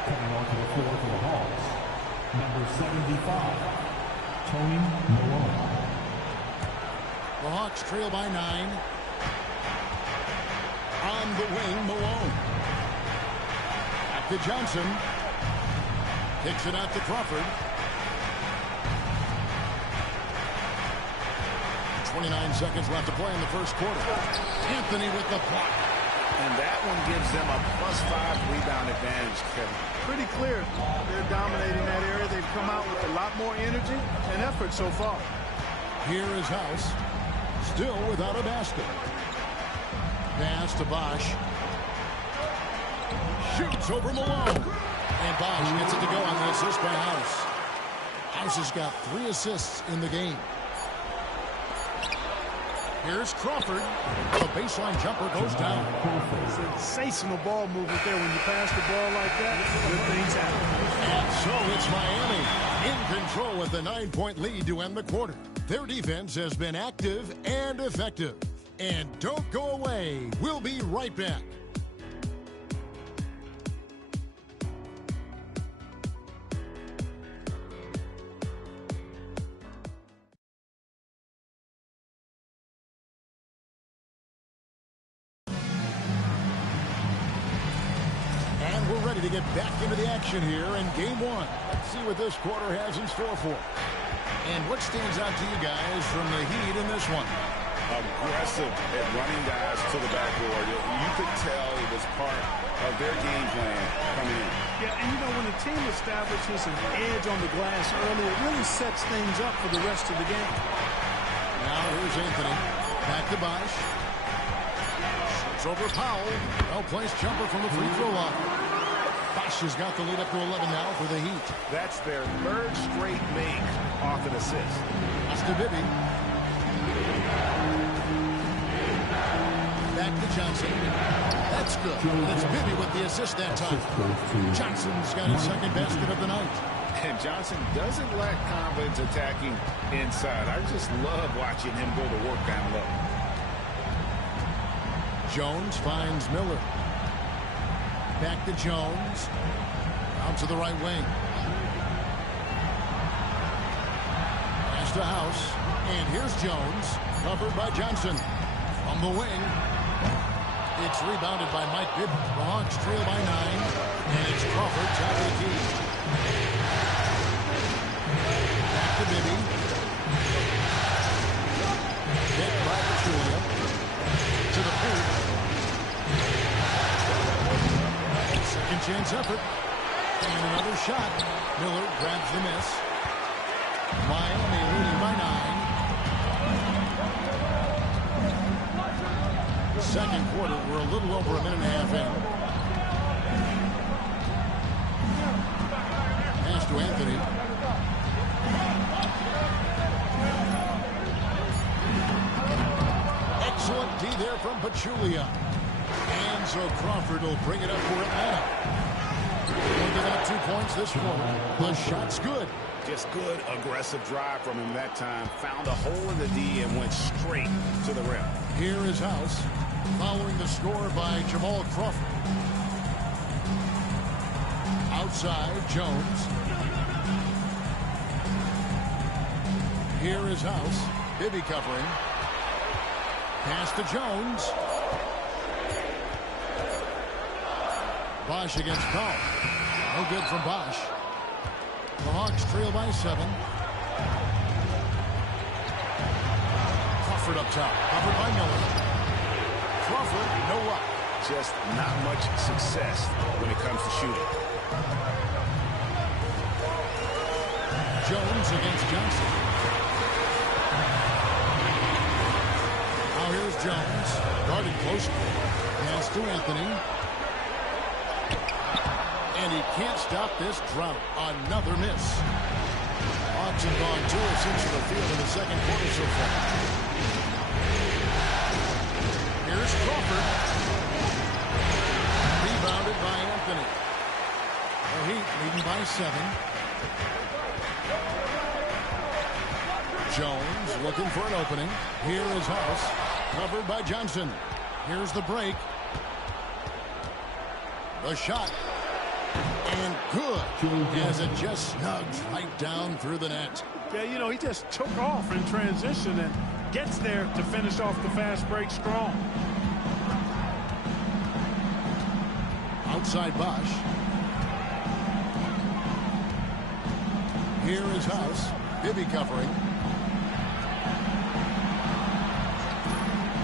Coming onto the floor for the Hawks, number 75, Tony Malone. The Hawks trail by 9. On the wing, Malone. Back to Johnson. Kicks it out to Crawford. 29 seconds left to play in the first quarter. Anthony with the block. And that one gives them a +5 rebound advantage, Kevin. Pretty clear. They're dominating that area. They've come out with a lot more energy and effort so far. Here is House. Still without a basket. Pass to Bosch. Shoots over Malone. And Bosch gets it to go on the assist by House. House has got 3 assists in the game. Here's Crawford. The baseline jumper goes down. Sensational ball movement there. When you pass the ball like that, good things happen. And so it's Miami in control with the 9-point lead to end the quarter. Their defense has been active and effective. And don't go away. We'll be right back. And we're ready to get back into the action here in game 1. Let's see what this quarter has in store for us. And what stands out to you guys from the Heat in this one? Aggressive at running guys to the backboard. You could tell it was part of their game plan coming in. Yeah, and you know, when a team establishes an edge on the glass early, it really sets things up for the rest of the game. Now here's Anthony. Back to Bosch. Shoots over Powell. Well-placed jumper from the free throw line. Bosch has got the lead up to 11 now for the Heat. That's their 3rd straight make off an assist. Pass to Bibby. Back to Johnson. That's good. It's Bibby with the assist that time. Johnson's got his 2nd basket of the night. And Johnson doesn't lack confidence attacking inside. I just love watching him go to work down low. Jones finds Miller. Back to Jones. Out to the right wing. Pass to House. And here's Jones. Covered by Johnson. From the wing. It's rebounded by Mike Bibby. The Hawks trail by 9. And it's Crawford top of the key. Back to Bibby. Hit by Pachulia. To the poop. Second chance effort. And another shot. Miller grabs the miss. Miami leading by 9. Second quarter, we're a little over a minute and a half in. Pass to Anthony. Excellent D there from Pachulia. And so Crawford will bring it up for Atlanta. Only giving up 2 points this quarter. The shot's good. Just good, aggressive drive from him that time. Found a hole in the D and went straight to the rim. Here is House. Following the score by Jamal Crawford. Outside, Jones. Here is House. Bibby covering. Pass to Jones. Bosch against Powell. No good from Bosch. The Hawks trail by 7. Crawford up top. Covered by Miller. Crawford, no luck. Just not much success when it comes to shooting. Jones against Johnson. Now here's Jones. Guarded closely. Pass to Anthony. And he can't stop this drought. Another miss. Hawks have gone 2 of 6 to the field in the second quarter so far. Here's Crawford. Rebounded by Anthony. The Heat leading by 7. Jones looking for an opening. Here is House. Covered by Johnson. Here's the break. The shot. And good. As it just snugs right down through the net. Yeah, you know, he just took off in transition and gets there to finish off the fast break strong. Outside Bosch. Here is House. Bibby covering.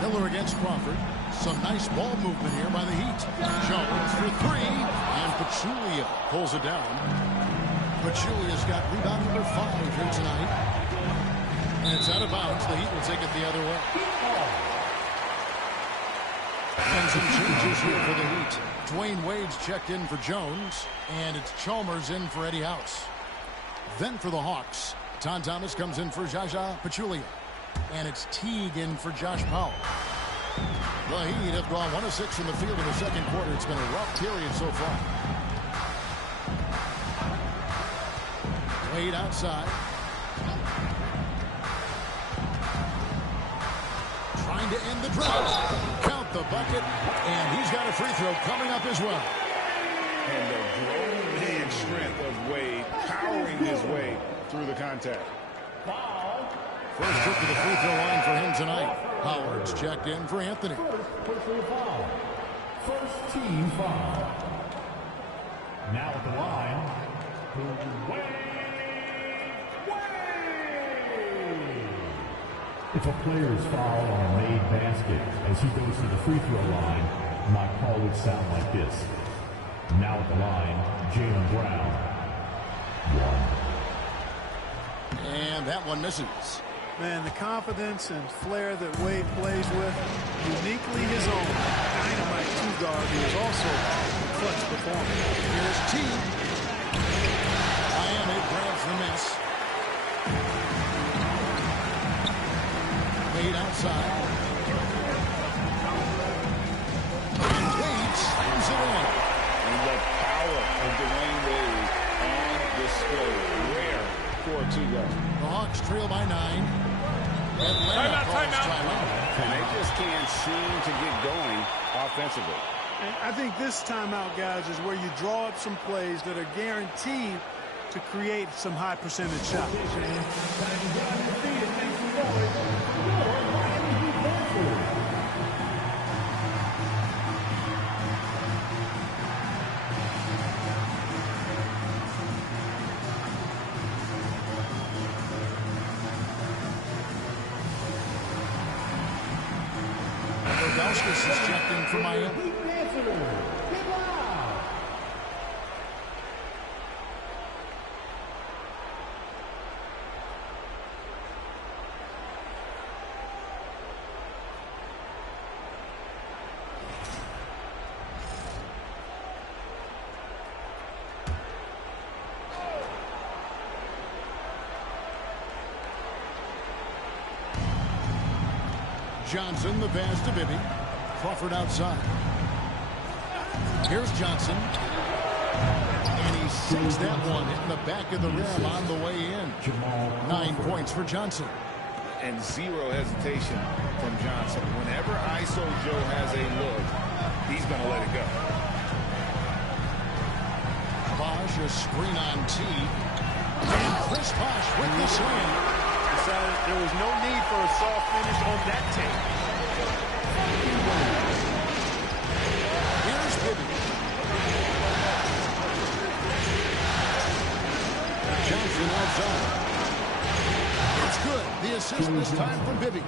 Miller against Crawford. Some nice ball movement here by the Heat. Jones for 3. And Pachulia pulls it down. Pachulia's got rebound number 5 here tonight. And it's out of bounds. The Heat will take it the other way. And some changes here for the Heat. Dwayne Wade's checked in for Jones. And it's Chalmers in for Eddie House. Then for the Hawks, Tom Thomas comes in for Jaja Pachulia. And it's Teague in for Josh Powell. The Heat have gone 1 of 6 in the field in the second quarter. It's been a rough period so far. Wade outside. Trying to end the drought. Count the bucket. And he's got a free throw coming up as well. And the grown man strength of Wade powering his way through the contact. First trip to the free throw line for him tonight. Howard's checked in for Anthony. First team foul. Now at the line, If a player is fouled on a made basket as he goes to the free throw line, my call would sound like this. Now at the line, Jaylen Brown. 1. And that one misses. Man, the confidence and flair that Wade plays with, uniquely his own. Dynamite two-guard who is also a clutch performer. Here's T. Miami grabs the miss. Wade outside. And Wade slams it in. And the power of Dwayne Wade on display. Rare for a two-guard. The Hawks trail by 9. Atlanta calls timeout. And they just can't seem to get going offensively. And I think this timeout, guys, is where you draw up some plays that are guaranteed to create some high percentage shots. Gauskas is checked in for Miami. Johnson, the pass to Bibby. Crawford outside. Here's Johnson. And he sinks that one in the back of the rim on the way in. 9 points for Johnson. And zero hesitation from Johnson. Whenever ISO Joe has a look, he's going to let it go. Bosch, a screen on T. And Chris Bosch with the slam. Decided there was no need for a soft finish on that tape. Here's Bibby. outside. It's good. The assist this time from Bibby.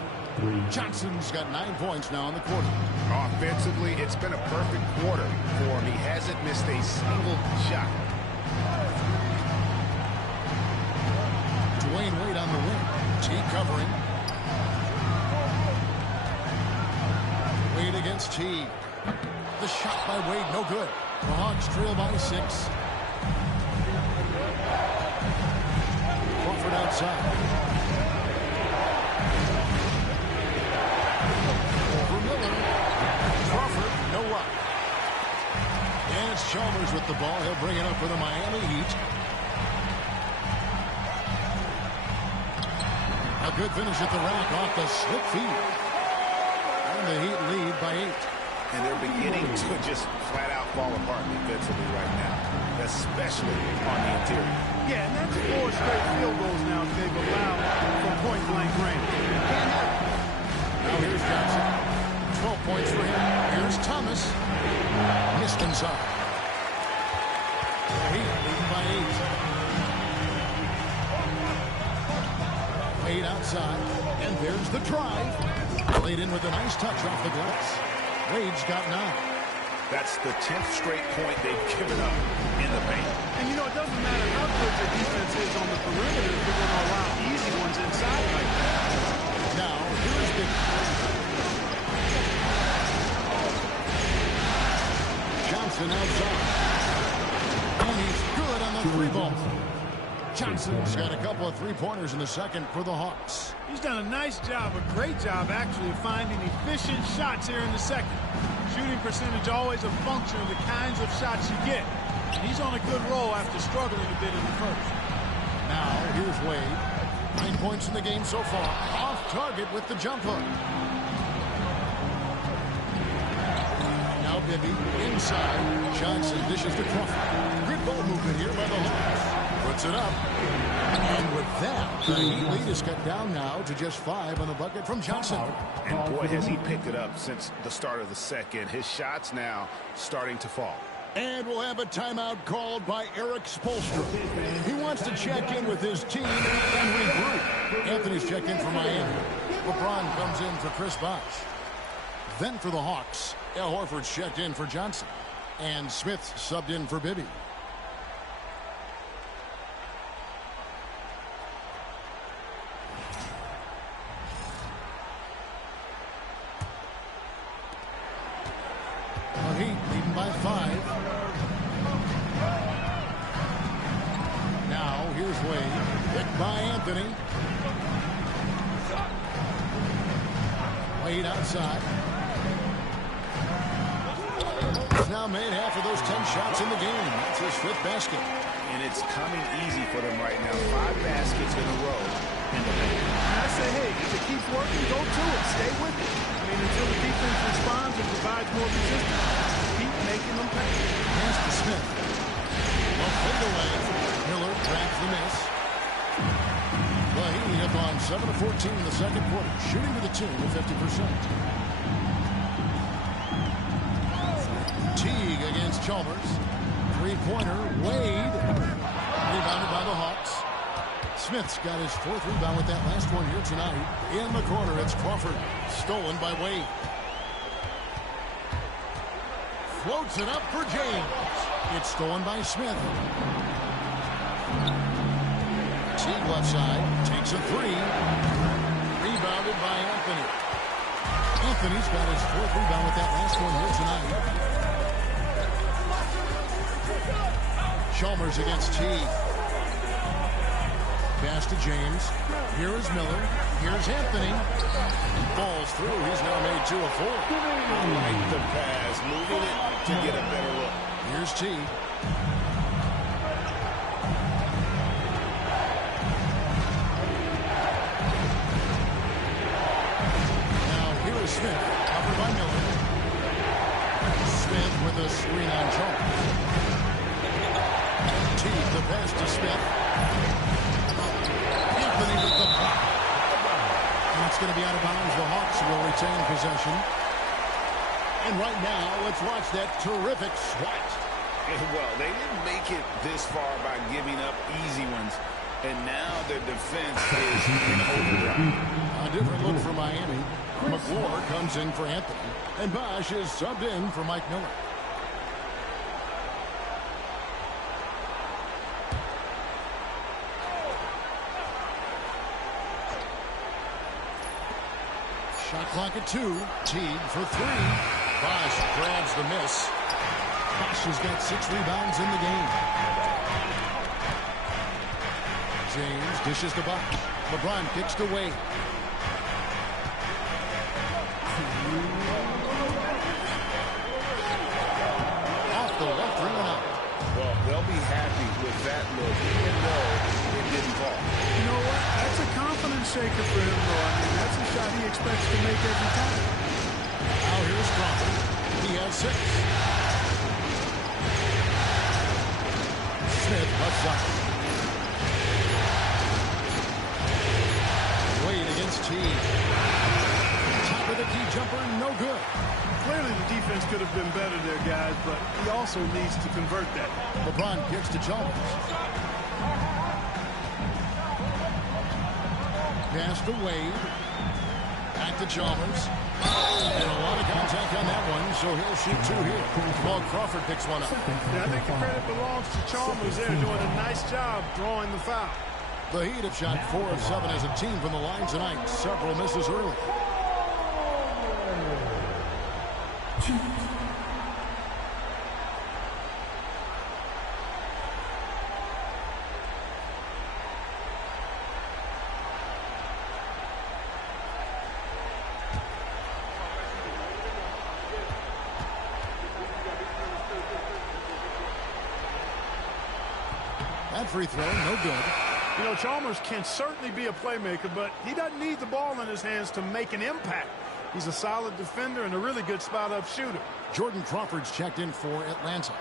Johnson's got 9 points now in the quarter. Offensively, it's been a perfect quarter for him. He hasn't missed a single shot. Dwayne Wade on the wing. T covering. Wade against T. The shot by Wade, no good. The Hawks trail by 6. Crawford outside. Over Miller. Crawford, no luck. And it's Chalmers with the ball. He'll bring it up for the Miami Heat. A good finish at the rack off the slip feed. And the Heat lead by 8. And they're beginning to just flat out fall apart defensively right now, especially on the interior. Yeah, and that's 4 straight field goals now they've allowed from point-blank range. Now here's Johnson. 12 points for him. Here's Thomas. Missed inside. The Heat leading by 8. Wade outside. And there's the drive. Laid in with a nice touch off the glass. Wade's got 9. That's the 10th straight point they've given up in the paint. And, you know, it doesn't matter how good your defense is on the perimeter if you're going to allow easy ones inside like that. Now, here's the... Johnson outside. And he's good on the 3-ball. Johnson's got a couple of 3-pointers in the second for the Hawks. He's done a nice job, a great job, actually, of finding efficient shots here in the second. Shooting percentage always a function of the kinds of shots you get. And he's on a good roll after struggling a bit in the first. Now, here's Wade. 9 points in the game so far. Off target with the jump hook. Now Bibby inside. Johnson dishes to Crawford. Good ball movement here by the Hawks. Puts it up. And with that, the Heat lead is cut down now to just 5 on the bucket from Johnson. And boy, has he picked it up since the start of the second. His shots now starting to fall. And we'll have a timeout called by Eric Spoelstra. He wants to check in with his team and regroup. Anthony's checked in for Miami. LeBron comes in for Chris Bosh. Then for the Hawks, Al Horford's checked in for Johnson. And Smith's subbed in for Bibby. Heat leading by 5. Now here's Wade. Picked by Anthony. Wade outside. He's now made half of those 10 shots in the game. That's his 5th basket. And it's coming easy for them right now. 5 baskets in a row in the paint. And I say, hey, if it keeps working, go to it. Stay with it. I mean, until the defense responds and provides more resistance, keep making them pay. Pass to Smith. Well, fade away. Miller grabs the miss. Well, he up on 7 of 14 in the second quarter, shooting to the tune of 50%. Teague against Chalmers. 3-pointer. Wade. Rebounded by the Hawks. Smith's got his 4th rebound with that last one here tonight. In the corner, it's Crawford. Stolen by Wade. Floats it up for James. It's stolen by Smith. Teague left side. Takes a 3. Rebounded by Anthony. Anthony's got his 4th rebound with that last one here tonight. Chalmers against Teague. Pass to James. Here is Miller. Here's Anthony. He falls through. He's now made 2 of 4. Like the pass, moving it to get a better look. Here's Teague. Now here is Smith. Covered by Miller. Smith with a screen on Chalmers. Teague, the pass to Smith. Anthony with the block. And it's going to be out of bounds. The Hawks will retain possession. And right now, let's watch that terrific swat. Well, they didn't make it this far by giving up easy ones. And now the defense is in overdrive. A different look for Miami. McClure comes in for Anthony. And Bosch is subbed in for Mike Miller. Shot clock at 2. Teague for 3. Bosch grabs the miss. Bosch has got 6 rebounds in the game. James dishes the buck. LeBron kicks to Wade. Off the left rim and out. Well, they'll be happy with that look, even though it didn't fall. You know what? That's a confidence shaker for him, though. I mean, that's a shot he expects to make every time. Now here's Crawford. He has 6. Smith left side. Wade against Teague. Top of the key jumper, no good. Clearly, the defense could have been better there, guys, but he also needs to convert that. LeBron kicks to Chalmers. Pass to Wade. Back to Chalmers. And a lot of contact on that one, so he'll shoot 2 here. Jamal Crawford picks one up. Yeah, I think the credit belongs to Chalmers there, doing a nice job drawing the foul. The Heat have shot 4 of 7 as a team from the line tonight. Several misses early. That free throw, no good. You know, Chalmers can certainly be a playmaker, but he doesn't need the ball in his hands to make an impact. He's a solid defender and a really good spot-up shooter. Jordan Crawford's checked in for Atlanta.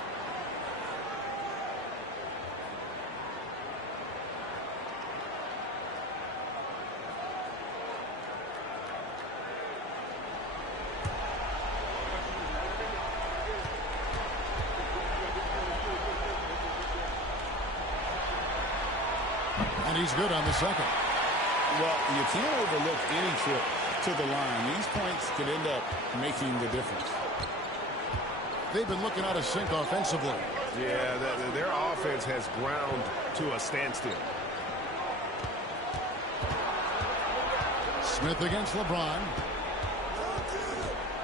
And he's good on the second. Well, you can't overlook any trip to the line. These points could end up making the difference. They've been looking out of sync offensively. Yeah, their offense has ground to a standstill. Smith against LeBron.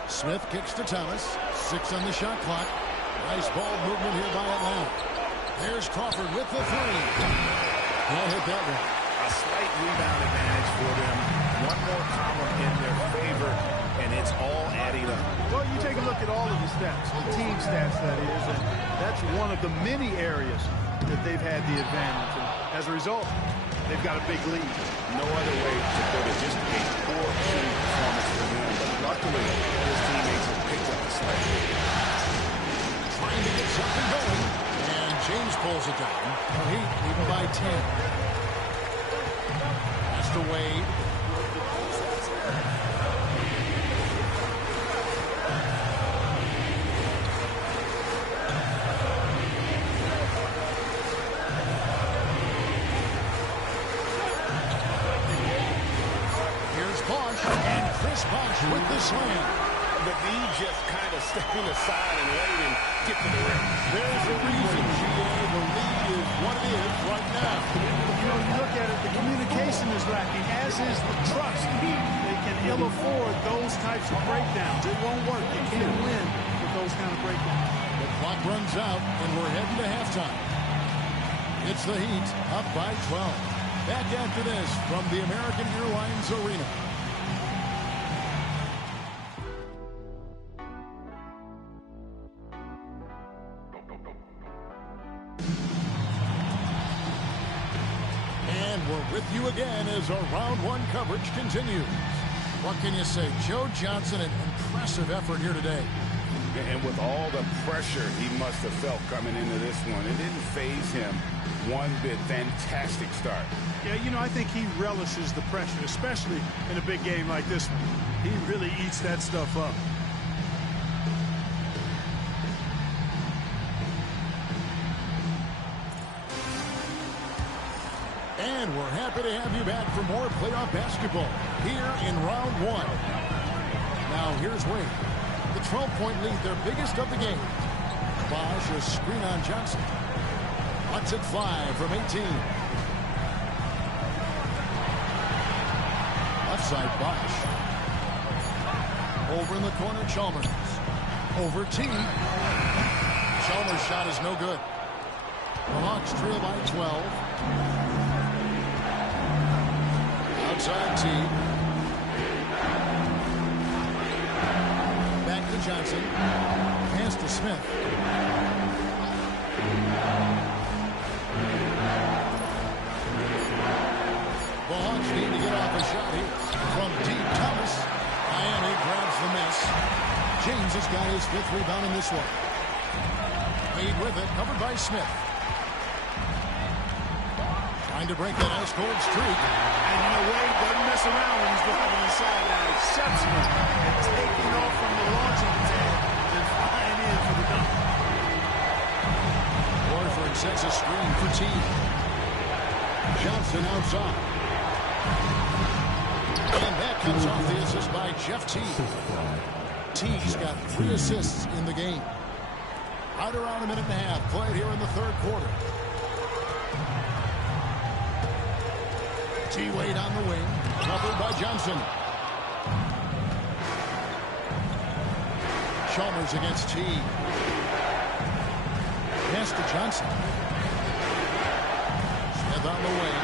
Smith kicks to Thomas. 6 on the shot clock. Nice ball movement here by Atlanta. Here's Crawford with the 3. I'll hit that one. A slight rebound advantage for them. One more column in their favor, and it's all adding up. Well, you take a look at all of the stats, the team stats, that is, and that's one of the many areas that they've had the advantage. And as a result, they've got a big lead. No other way to put it. Just a poor shooting performance for them. But luckily, his teammates have picked up the slack. Trying to get something going. And James pulls it down. The Heat leading by 10. Pass to Wade. Here's Bosch. And Chris Bosch with the slam. But he just kind of stepping aside and letting him get to the rim. There's a reason, GA. The lead is what it is right now. You know, you look at it, the communication is lacking, as is the trust. They can ill afford those types of breakdowns. It won't work. You can't win with those kind of breakdowns. The clock runs out, and we're heading to halftime. It's the Heat up by 12. Back after this from the American Airlines Arena. And we're with you again as our round one coverage continues. What can you say? Joe Johnson, an impressive effort here today. And with all the pressure he must have felt coming into this one, it didn't faze him one bit. Fantastic start. Yeah, you know, I think he relishes the pressure, especially in a big game like this one. He really eats that stuff up. And we're happy to have you back for more playoff basketball here in round one. Now here's Wade. The 12-point lead, their biggest of the game. Bosch, a screen on Johnson. Lets it fly from 18. Left side, Bosch. Over in the corner, Chalmers. Over T. Chalmers' shot is no good. The Hawks trail by 12. Outside T. Back to Johnson. Pass to Smith. The Hawks need to get off a shot here. From deep, Thomas. Miami grabs the miss. James has got his 5th rebound in this one. Wade with it, covered by Smith. Trying to break that ice-cold streak. And you know, Wade doesn't mess around when he's driving inside now. Exceptional at taking off from the launching pad and flying in for the dunk. Horford sets a screen for T. Johnson outside. And that comes off the assist by Jeff T. T's got 3 assists in the game. Right around a minute and a half played here in the 3rd quarter. T. Wade on the wing, covered by Johnson. Chalmers against T. Pass to Johnson. Smith on the wing.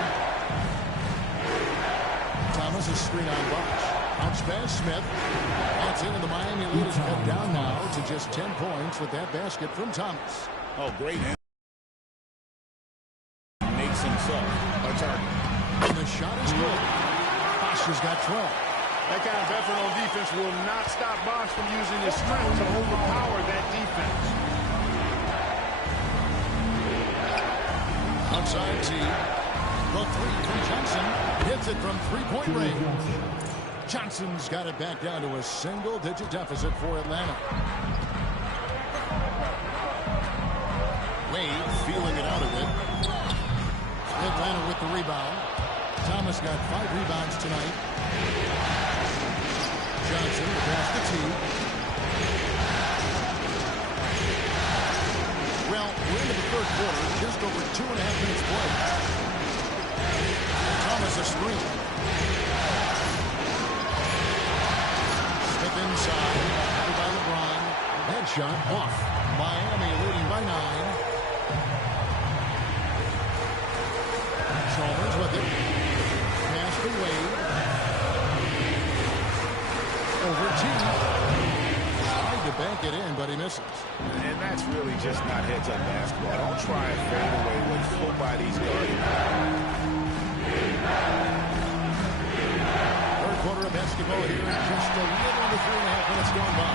Thomas is screen on Bosch. Bounce pass Smith. That's in, and the Miami lead is cut down now to just 10 points with that basket from Thomas. Oh, great. Makes himself a target. And the shot is good. Bosch has got 12. That kind of effort on defense will not stop Bosch from using his strength to overpower that defense. Outside T. The 3 from Johnson. Hits it from 3-point range. Johnson's got it back down to a single-digit deficit for Atlanta. Wade feeling it out of it. Atlanta with the rebound. Thomas got 5 rebounds tonight. Johnson, the pass to T. Well, we're into the 3rd quarter, just over 2.5 minutes played. Thomas a screen. Smith inside, covered by LeBron. Headshot off. Miami leading by 9. Chalmers with it. Pass to Wade. Over T. Tried to bank it in, but he misses. And that's really just not heads-up basketball. Don't try and fade away with full by these guards. 3rd quarter of basketball here. Just a little under 3.5 minutes gone by.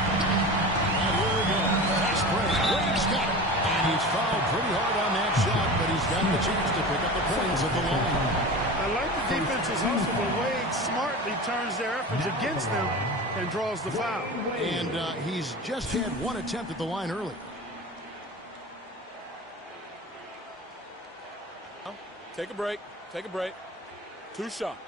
And here we go. Fast break. Wade's got it. And he's fouled pretty hard on that shot, but he's got the chance to pick up the points at the line. I like the defense's hustle, but Wade smartly turns their efforts against them and draws the foul. And he's just had 1 attempt at the line early. Take a break. Take a break. 2 shots.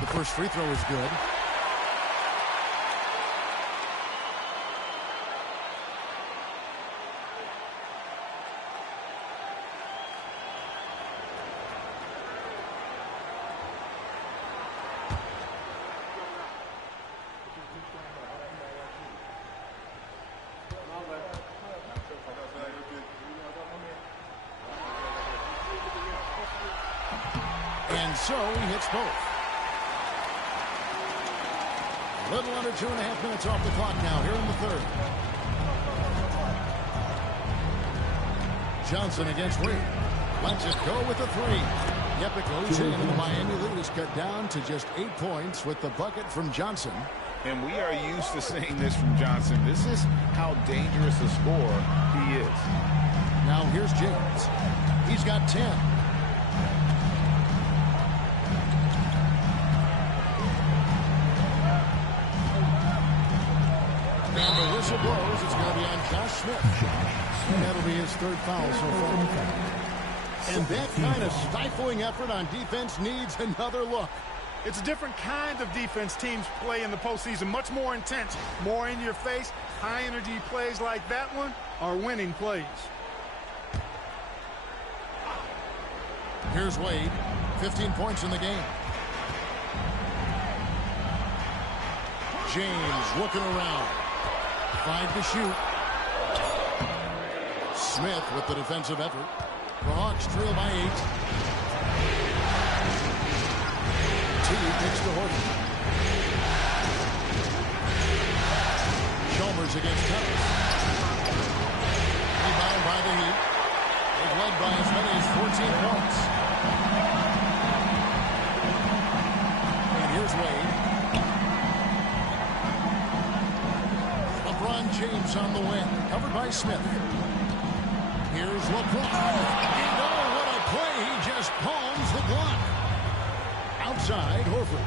The first free throw is good. And so he hits both. A little under 2.5 minutes off the clock now here in the 3rd. Johnson against Wade. Lets it go with the 3. Yepik goes in, and the Miami lead is cut down to just 8 points with the bucket from Johnson. And we are used to seeing this from Johnson. This is how dangerous a scorer he is. Now here's James. He's got 10. whistle blows. It's going to be on Josh Smith. That'll be his third foul so far. And that kind of stifling effort on defense needs another look. It's a different kind of defense teams play in the postseason. Much more intense, more in your face. High energy plays like that one are winning plays. Here's Wade. 15 points in the game. James looking around. 5 to shoot. Smith with the defensive effort. The Hawks trail by 8. Teague picks to Horton. Chalmers against Thomas. Rebound by the Heat. They've led by as many as 14 points. And here's Wade. LeBron James on the wing. Covered by Smith. Here's LeBron. What a play. He just palms the block. Outside, Horford.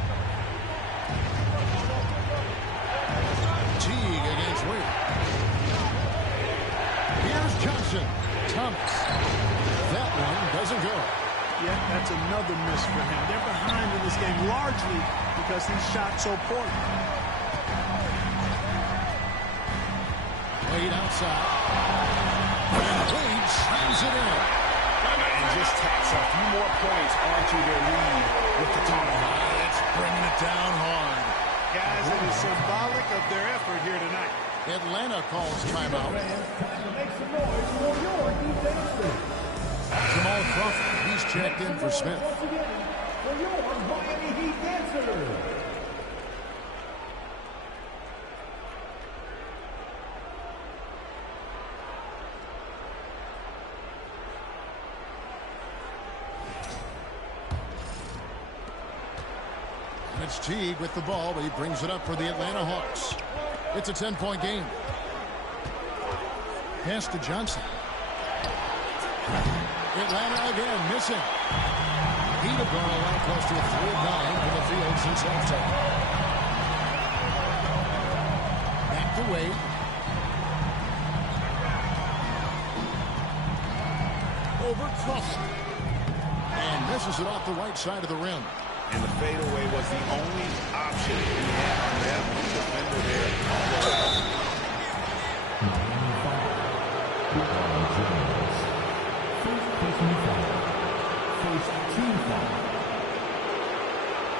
Teague against Wade. Here's Johnson. Thomas. That one doesn't go. Yeah, that's another miss for him. They're behind in this game largely because he shot so poorly. Wade outside. And Wade slams it in. And just tacks a few more points onto their lead with the tomahawk. It's bringing it down hard. Guys, it is symbolic of their effort here tonight. Atlanta calls timeout. Jamal Crawford, he's checked in for Smith. And it's Teague with the ball, but he brings it up for the Atlanta Hawks. It's a 10-point game. Pass to Johnson. Atlanta again missing. Heat have gone a lot close to a 3 of 9 from the field since halftime. Back to Wade. Over Crawford. And misses it off the right side of the rim. And the fadeaway was the only option he had on that defender there.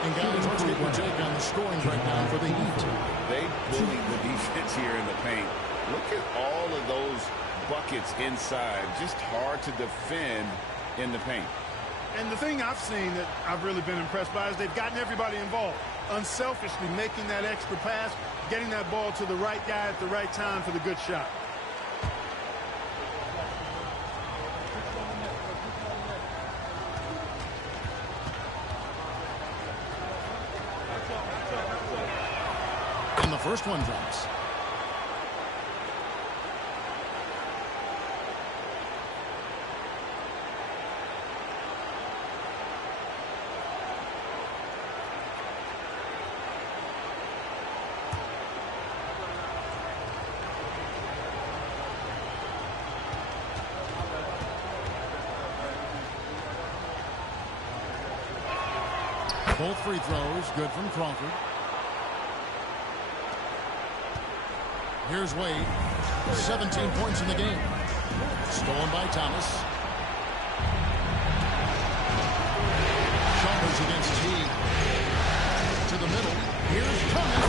And guys, let's get your take on the scoring breakdown for the Heat. They bullied the defense here in the paint. Look at all of those buckets inside. Just hard to defend in the paint. And the thing I've seen that I've really been impressed by is they've gotten everybody involved. Unselfishly making that extra pass, getting that ball to the right guy at the right time for the good shot. And the first one drops. Both free throws, good from Crawford. Here's Wade. 17 points in the game. Stolen by Thomas. Chalmers against Teague. To the middle. Here's Thomas.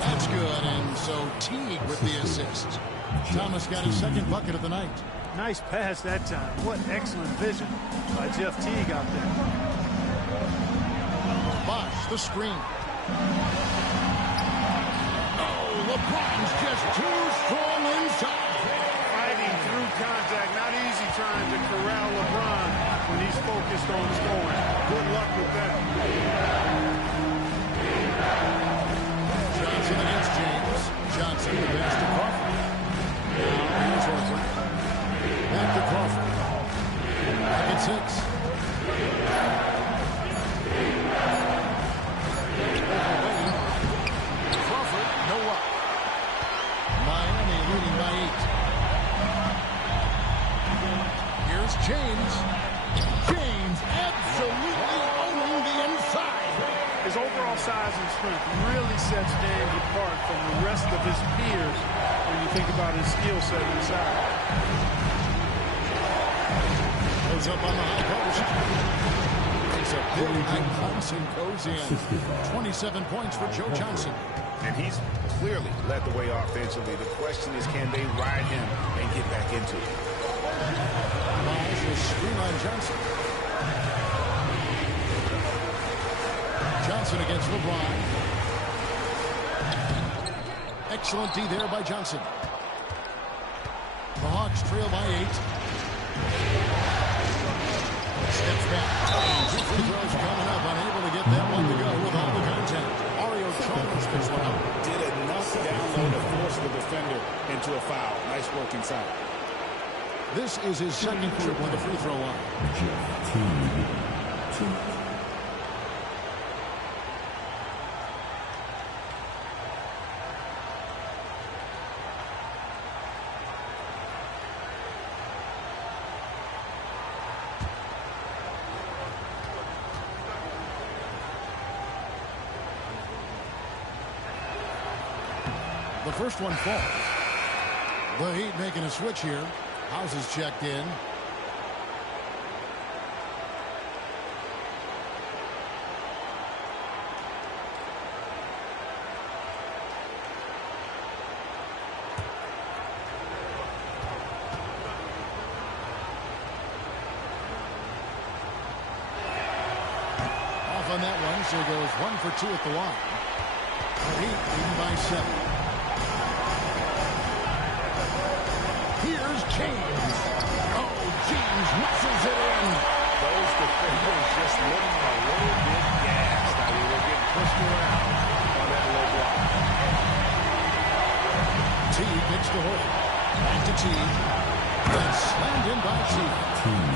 That's good. And so Teague with the assist. Thomas got his second bucket of the night. Nice pass that time. What excellent vision by Jeff Teague out there. Bosh, the screen. Oh, LeBron's just too strong inside. Fighting through contact. Not easy trying to corral LeBron when he's focused on scoring. Good luck with that. Johnson against James. Johnson, the pass to Crawford. Now here's Horford. Back to Crawford. Back at 6. Crawford, no up. Miami and strength really sets James apart from the rest of his peers when you think about his skill set inside. Goes up on the high post. It's a big high post and goes in. 27 points for Joe Johnson. And he's clearly led the way offensively. The question is, can they ride him and get back into it? Miles will screen on Johnson. Johnson against LeBron. Excellent D there by Johnson. The Hawks trail by 8. Steps back. Two free throws coming up. Unable to get that one to go with all the contact. Mario Chalmers picks one up. Did enough down low to force the defender into a foul. Nice work inside. This is his second trip to the free throw line. The first one falls. The Heat making a switch here. House is checked in. Off on that one, so he goes 1 for 2 at the line. The Heat leading by 7. Here's James. Oh, James muscles it in. Those defenders just look a little bit gassed. I mean, they're getting pushed around on that low block. T picks to Horford. Back to T. And slammed in by T.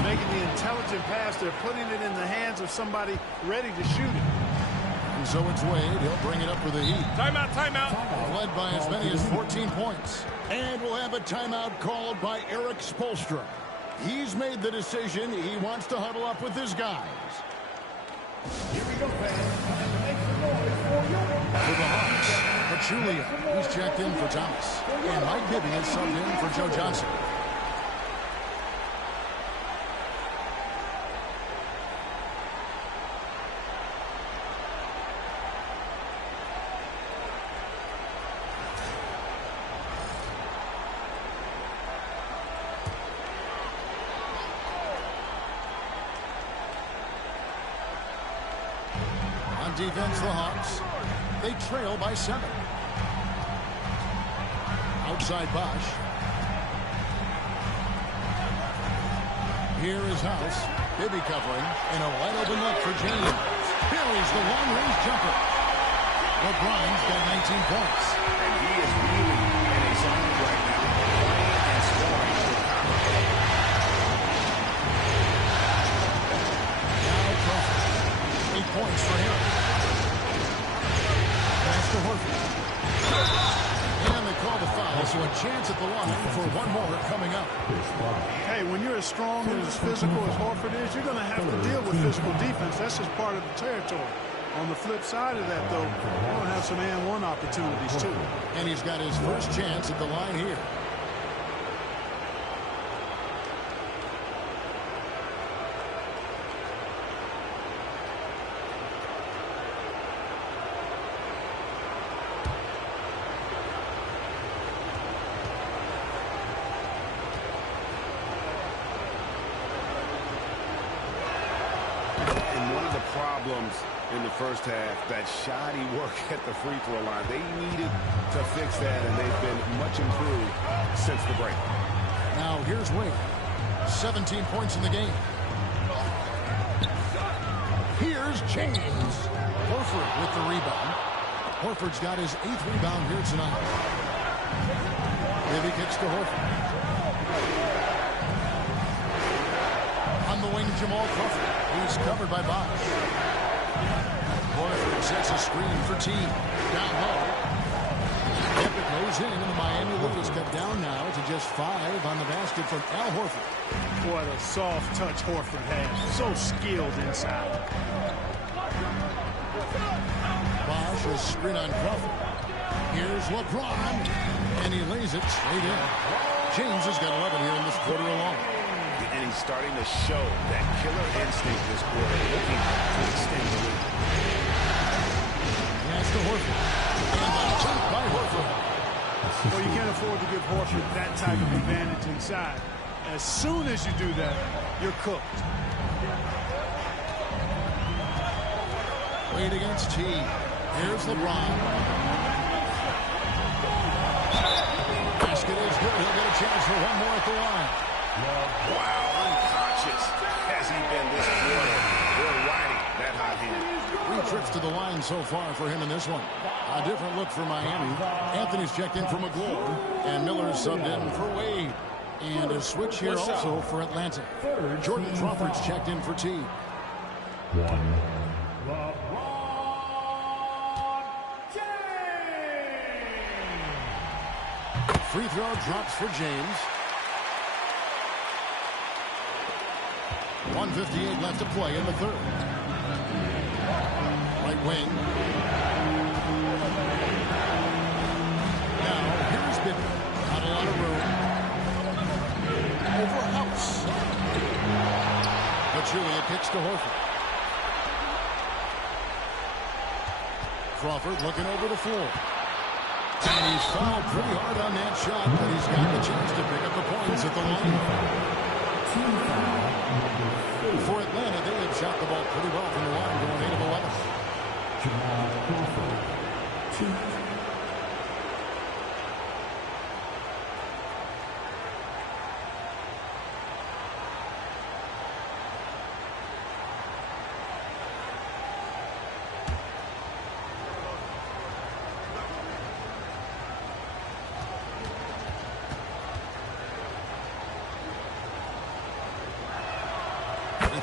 Making the intelligent pass. They're putting it in the hands of somebody ready to shoot it. And so it's Wade. He'll bring it up for the Heat. Timeout, timeout. Led by as many as 14 points. And we'll have a timeout called by Eric Spoelstra. He's made the decision. He wants to huddle up with his guys. Here we go, fans. Make some noise for you. For the Hawks, Pachulia. He's checked in for Thomas. And Mike Bibby is subbed in for Joe Johnson. Defense, the Hawks. They trail by 7. Outside Bosch. Here is House. Bibby covering. And a wide open look for James. Here is the long-range jumper. LeBron's got 19 points. And he is really in a zone right now. Playing and scoring with confidence. Now Crawford. 8 points for him. Pass to Horford. And they call the foul, so a chance at the line for one more coming up. Hey, when you're as strong and as physical as Horford is, you're going to have to deal with physical defense. That's just part of the territory. On the flip side of that, though, we're going to have some and one opportunities, too. And he's got his first chance at the line here. In the first half, that shoddy work at the free throw line. They needed to fix that, and they've been much improved since the break. Now here's Wade. 17 points in the game. Here's James. Horford with the rebound. Horford's got his 8th rebound here tonight. Bibby kicks to Horford. On the wing, Jamal Crawford. He's covered by Bosch. Horford sets a screen for T. Down low. Epic goes in, and the Miami Heat is cut down now to just 5 on the basket from Al Horford. What a soft touch Horford has. So skilled inside. Bosch vicious screen on Crawford. Here's LeBron, and he lays it straight in. James has got 11 here in this quarter alone. And he's starting to show that killer instinct this quarter, looking to extend the lead. Pass to Horford. And the jump by Horford. Well, you can't afford to give Horford that type of advantage inside. As soon as you do that, you're cooked. Wade against T. Here's LeBron. Basket is good. He'll get a chance for one more at the line. Wow, unconscious has he been this quarter. They're riding that hot hand. 3 trips to the line so far for him in this one. A different look for Miami. Anthony's checked in for McGlure, and Miller's subbed in for Wade. And a switch here also for Atlanta. Jordan Crawford's checked in for T. Free throw drops for James. 1:58 left to play in the third. Right wing. Now, here's Bibby. Got a lot of room. Over House. Pachulia kicks to Horford. Crawford looking over the floor. And he's fouled pretty hard on that shot, but he's got the chance to pick up the points at the line. For Atlanta, they have shot the ball pretty well from the line, going 8 of 11.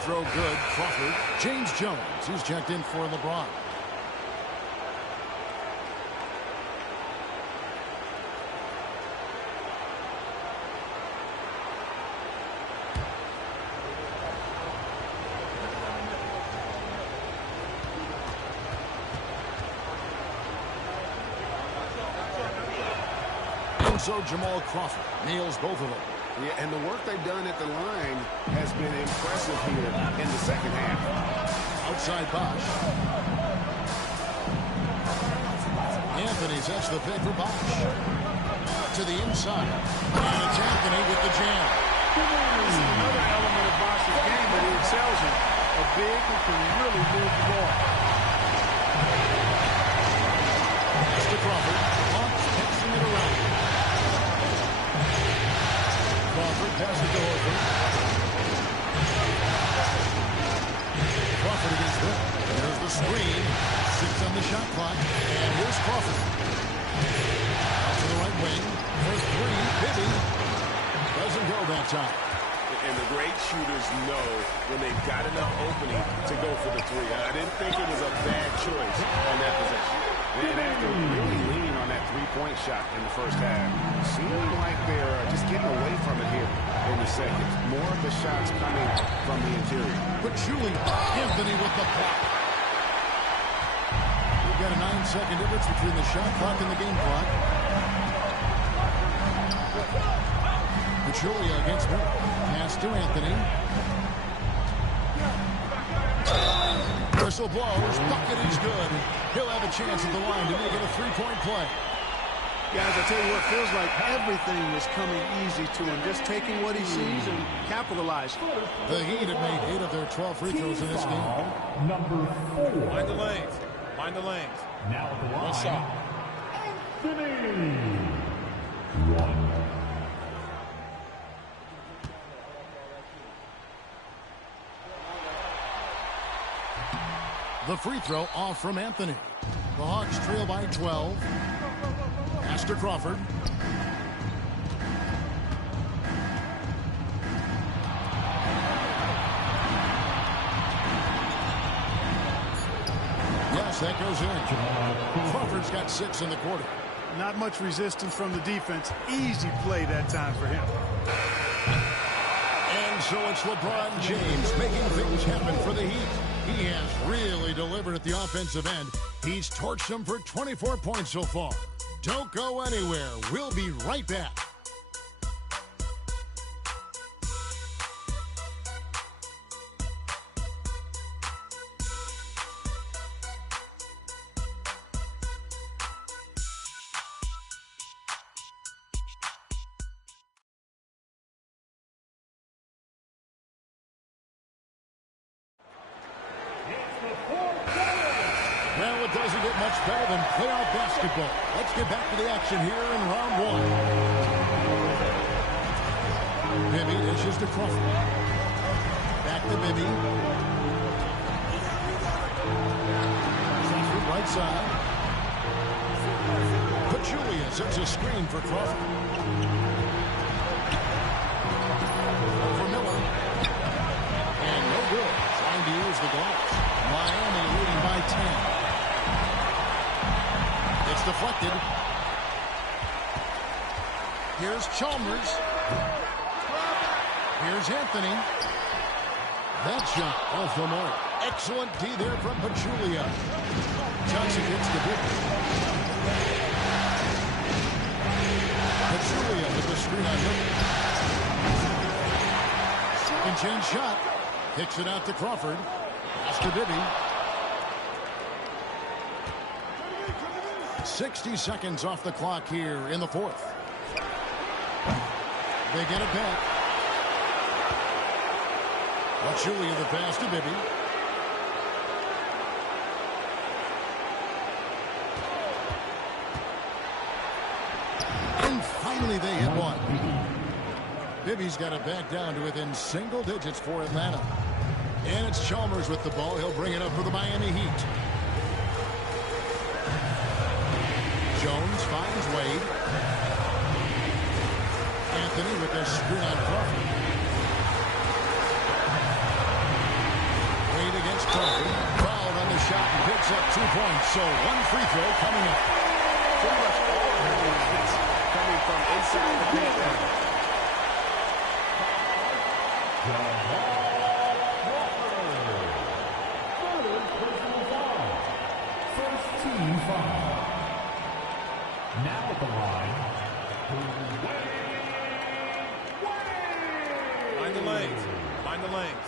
Throw good. Crawford. James Jones. He's checked in for LeBron. And so Jamal Crawford nails both of them. Yeah, and the work they've done at the line has been impressive here in the second half. Outside Bosch. Anthony sets the pick for Bosch. To the inside. And it's Anthony with the jam. This is another element of Bosch's game that he excels in. A big who can really move the ball. Pass to Crawford. Hawks passing it around. Crawford passes to Horford. Crawford against it. There's the screen. 6 on the shot clock. And here's Crawford. Out to the right wing. For 3. Bibby. Doesn't go that time. And the great shooters know when they've got enough opening to go for the 3. I didn't think it was a bad choice on that possession. And after really leaning on that 3-point shot in the first half, seeming like they're just getting away from it here in the second. More of the shots coming from the interior. Pachulia. Anthony with the block. We've got a 9-second difference between the shot clock and the game clock. Pachulia against Miller. Pass to Anthony. Whistle blows. Bucket is good. He'll have a chance at the line to make it a 3-point play. Guys, I tell you what, feels like everything is coming easy to him. Just taking what he sees and capitalizing. The Heat have made 8 of their 12 free throws in this game. Number 4. Mind the lanes. Mind the lanes. Now at the line. One shot. Anthony. 1. The free throw off from Anthony. The Hawks trail by 12. Pass to Crawford. Yes, that goes in. Crawford's got 6 in the quarter. Not much resistance from the defense. Easy play that time for him. And so it's LeBron James making things happen for the Heat. He has really delivered at the offensive end. He's torched them for 24 points so far. Don't go anywhere. We'll be right back. Well, it doesn't get much better than playoff basketball. Let's get back to the action here in round one. Bibby dishes to Crawford. Back to Bibby. Crawford right side. Pachulia sets a screen for Crawford. For Miller. And no good. Trying to use the glass. Miami leading by 10. It's deflected. Here's Chalmers. Here's Anthony. That shot off the mark. Excellent D there from Pachulia. Johnson gets the big. Pachulia with the screen on him. And change shot. Kicks it out to Crawford. Pass to Bibby. 60 seconds off the clock here in the fourth. They get it back. Pachulia the pass to Bibby. And finally they hit one. Bibby's got it back down to within single digits for Atlanta. And it's Chalmers with the ball. He'll bring it up for the Miami Heat. Jones finds Wade. Anthony with the screen on Crawford. Wade against Crawford. Fouled on the shot and picks up 2 points. So one free throw coming up. Pretty much all of it coming from inside the paint. First team foul. Now at the line. Mind the lanes. Mind the lanes.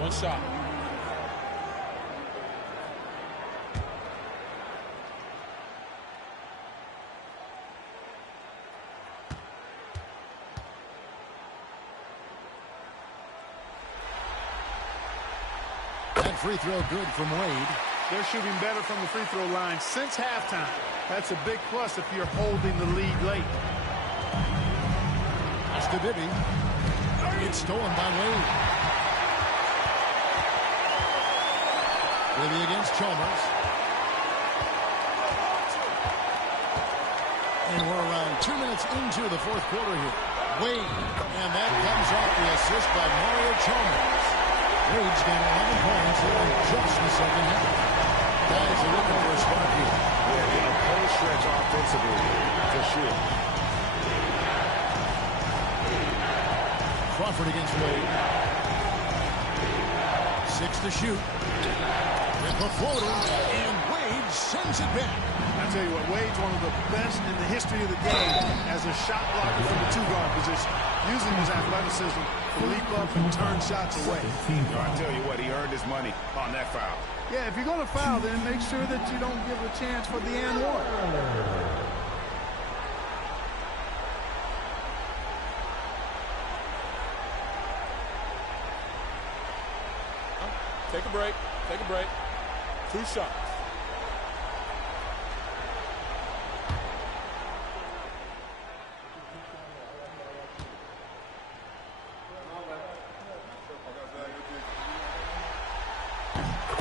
One shot. That free throw good from Wade. They're shooting better from the free throw line since halftime. That's a big plus if you're holding the lead late. Pass to Bibby. It's stolen by Wade. Bibby against Chalmers. And we're around 2 minutes into the fourth quarter here. Wade. And that comes off the assist by Mario Chalmers. Wade's got 11 points here in just the second half. Guys are looking for a spark here. Yeah, whole stretch offensively, for sure. Crawford against Wade. 6 to shoot. With the floater, and Wade sends it back. I tell you what, Wade's one of the best in the history of the game as a shot blocker from the two-guard position, using his athleticism to leap up and turn shots away. I tell you what, he earned his money on that foul. Yeah, if you're going to foul, then make sure that you don't give a chance for the and one. Take a break. Take a break. 2 shots.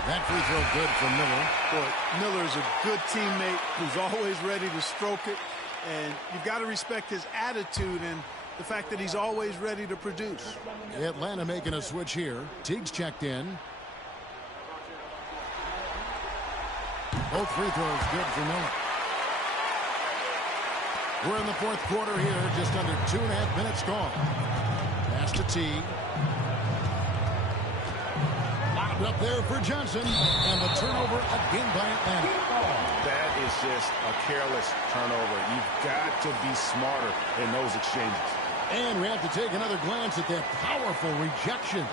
That free throw good from Miller. Boy, Miller's a good teammate who's always ready to stroke it. And you've got to respect his attitude and the fact that he's always ready to produce. Atlanta making a switch here. Teague's checked in. Both free throws good for Miller. We're in the fourth quarter here. Just under 2.5 minutes gone. Pass to Teague. Lobbed up there for Johnson. And the turnover again by Atlanta. That is just a careless turnover. You've got to be smarter in those exchanges. And we have to take another glance at that powerful rejection.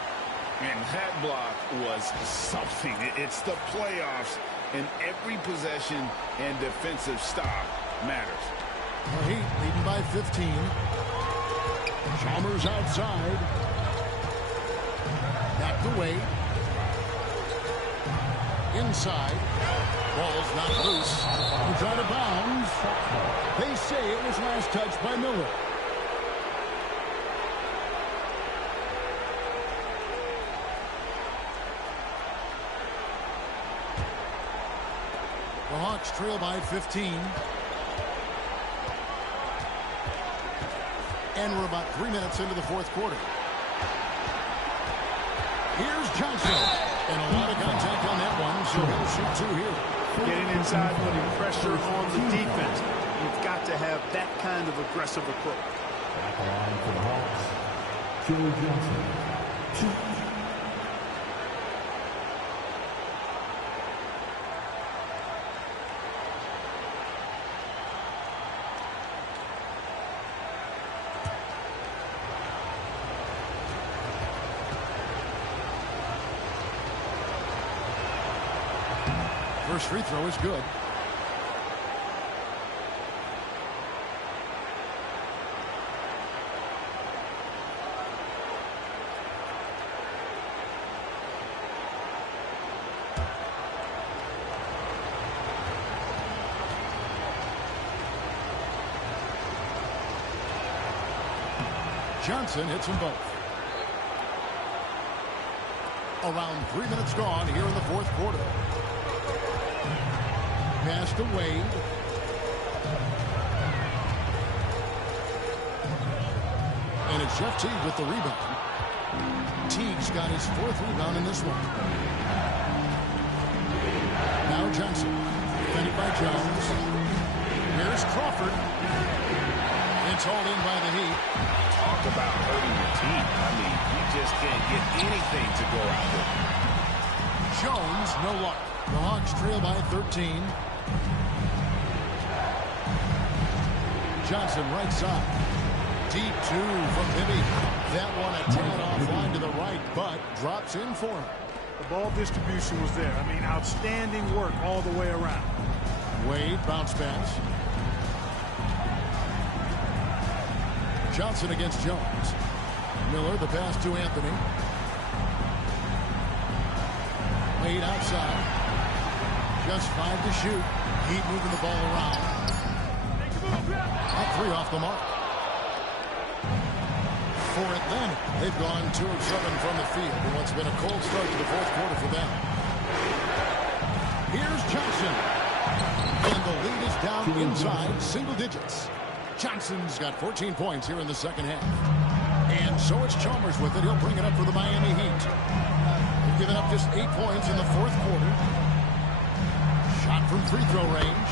And that block was something. It's the playoffs, and every possession and defensive stop matters. The Heat leading by 15. Chalmers outside. Back to Wade. Inside. Ball's not loose. It's out of bounds. They say it was last touched by Miller. The Hawks trail by 15. And we're about 3 minutes into the fourth quarter. Here's Johnson. And a lot of contact on that one, so he'll shoot two here. Getting inside, putting pressure on the defense. You've got to have that kind of aggressive approach. Back line for the Hawks. Joe Johnson. 2. First free throw is good. Johnson hits them both. Around 3 minutes gone here in the fourth quarter. Pass to Wade. And it's Jeff Teague with the rebound. Teague's got his fourth rebound in this one. Now Johnson. Defended by Jones. Here's Crawford. It's hauled in by the Heat. Talk about hurting your team. I mean, you just can't get anything to go out with. Jones, no luck. The Hawks trail by 13. Johnson right side. Deep two from Bibby. That one a tad offline to the right, but drops in for him. The ball distribution was there. I mean, outstanding work all the way around. Wade, bounce pass. Johnson against Jones. Miller, the pass to Anthony. Wade outside. Just 5 to shoot. Heat moving the ball around. Up 3 off the mark. For Atlanta, they've gone 2 of 7 from the field in what's been a cold start to the fourth quarter for them. Here's Johnson. And the lead is down inside single digits. Johnson's got 14 points here in the second half. And so it's Chalmers with it. He'll bring it up for the Miami Heat. They've given up just 8 points in the fourth quarter. Shot from free throw range.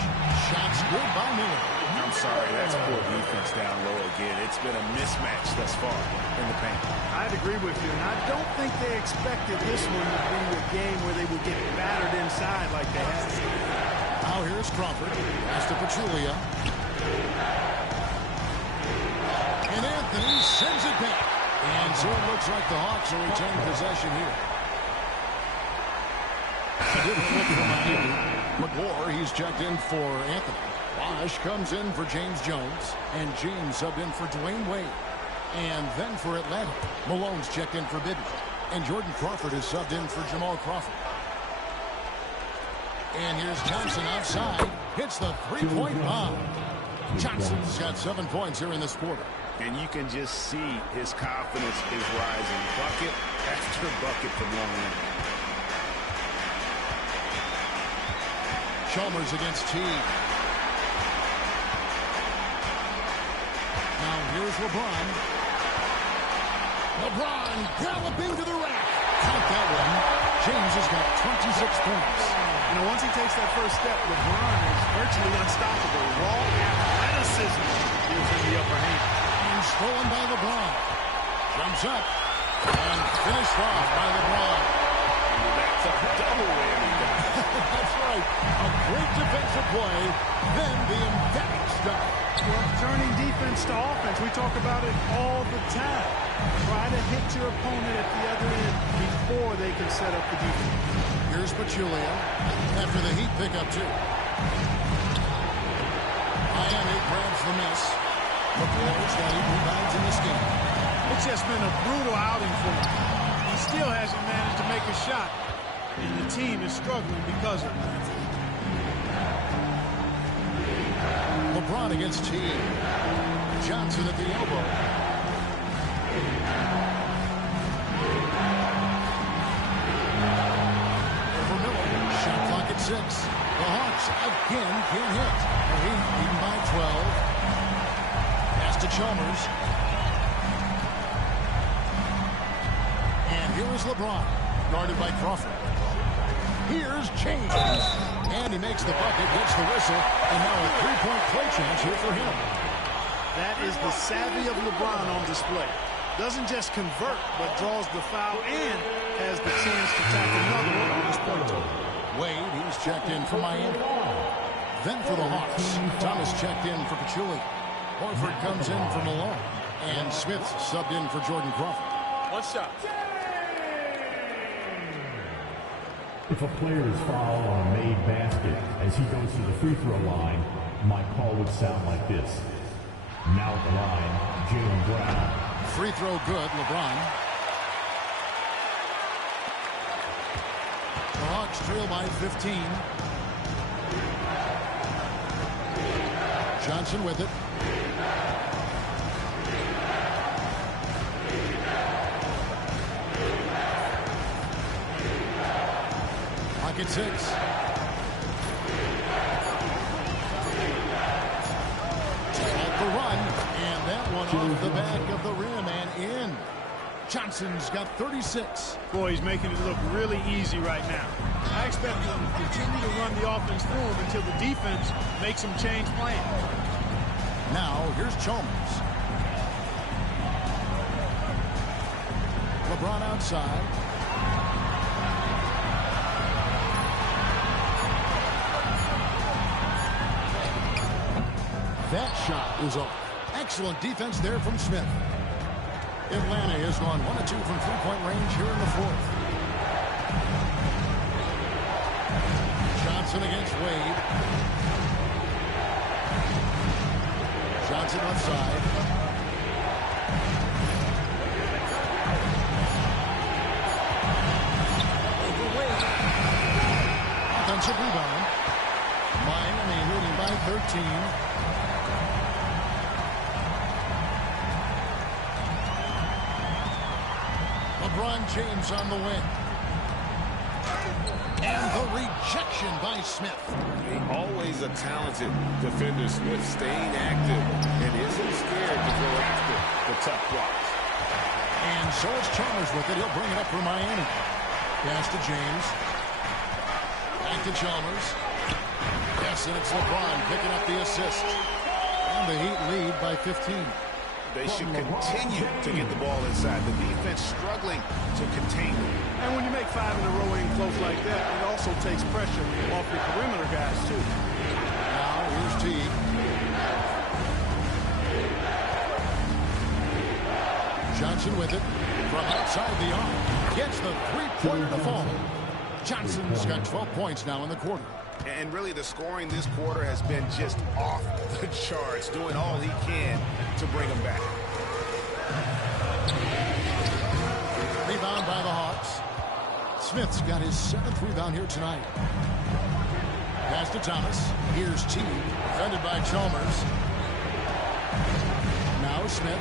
Shots good by Miller. I'm sorry, that's poor defense down low again. It's been a mismatch thus far in the paint. I'd agree with you, and I don't think they expected this one to be a game where they would get battered inside like they have. Now here's Crawford. Pass to Pachulia. And Anthony sends it back. And so it looks like the Hawks will retain possession here. A good flip for Miami. McGlure, he's checked in for Anthony. Bosch comes in for James Jones. And James subbed in for Dwayne Wade. And then for Atlanta, Malone's checked in for Bibby. And Jordan Crawford is subbed in for Jamal Crawford. And here's Johnson outside. Hits the three-point bomb. Johnson's got 7 points here in this quarter. And you can just see his confidence is rising. Bucket after bucket from long range. Chalmers against Teague. Now here's LeBron. LeBron galloping to the rack. Count that one. James has got 26 points. You know, once he takes that first step, LeBron is virtually unstoppable. Raw athleticism gives him the upper hand. And stolen by LeBron. Jumps up. And finished off by LeBron. That It's a double whammy, guys. That's right. A great defensive play, then the emphatic stop. Well, turning defense to offense, we talk about it all the time. Try to hit your opponent at the other end before they can set up the defense. Here's Pachulia after the Heat pick up two. Miami grabs the miss. The Bulls got 8 rebounds in this game. It's just been a brutal outing for him. He still hasn't managed to make a shot, and the team is struggling because of it. LeBron against T. Johnson at the elbow. Over Miller. Shot clock at 6. The Hawks again can't hit. The Heat leading by 12. Pass to Chalmers. And here is LeBron, guarded by Crawford. Here's James. And he makes the bucket, gets the whistle, and now a three-point play chance here for him. That is the savvy of LeBron on display. Doesn't just convert, but draws the foul and has the chance to tack another one on his point total. Wade, he's checked in for Miami. Then for the Hawks, Thomas checked in for Pachulia. Horford comes in for Malone. And Smith subbed in for Jordan Crawford. One shot. If a player is fouled on a made basket as he goes to the free throw line, my call would sound like this. Now at the line, Jaylen Brown. Free throw good, LeBron. The Hawks trail by 15. Johnson with it. Pocket 6. At the run, and that one off the back of the rim and in. Johnson's got 36. Boy, he's making it look really easy right now. I expect them to continue to run the offense through him until the defense makes them change plans. Now, here's Chalmers. LeBron outside. That shot is off. Excellent defense there from Smith. Atlanta has gone 1 of 2 from three-point range here in the fourth. Johnson against Wade. Johnson left side. Over Wade. Offensive rebound. Miami leading by 13. LeBron James on the wing. And the rejection by Smith. Always a talented defender. Smith staying active and isn't scared to go after the tough blocks. And so is Chalmers with it. He'll bring it up for Miami. Pass to James. Back to Chalmers. Yes, and it's LeBron picking up the assist. And the Heat lead by 15. They should continue to get the ball inside. The defense struggling to contain them. And when you make 5 in a row in close like that, it also takes pressure off your perimeter guys, too. Now, here's Teague. Johnson with it. From outside the arc. Gets the three-pointer to fall. Johnson's got 12 points now in the quarter. And really, the scoring this quarter has been just off the charts, doing all he can to bring them back. Rebound by the Hawks. Smith's got his 7th rebound here tonight. Pass to Thomas. Here's Teague, defended by Chalmers. Now Smith.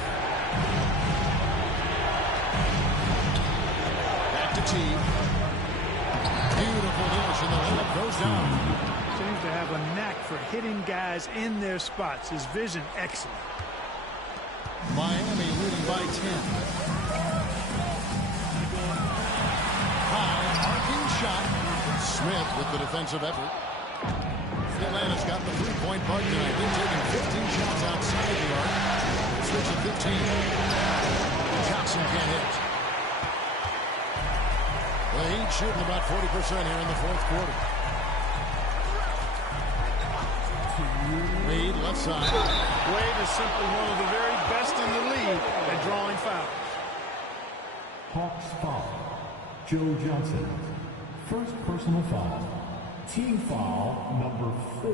Back to Teague. Beautiful dish, and the layup goes down. Seems to have a knack for hitting guys in their spots. His vision, excellent. Miami leading by 10. High, arcing shot. Smith with the defensive effort. Atlanta's got the three-point bug tonight. They've taken 15 shots outside the arc. Switch to 15. Johnson can't hit. The The Heat shooting about 40% here in the fourth quarter. Wade left side. Wade is simply one of the very best in the league at drawing fouls. Hawks foul. Joe Johnson. First personal foul. Team foul number 4.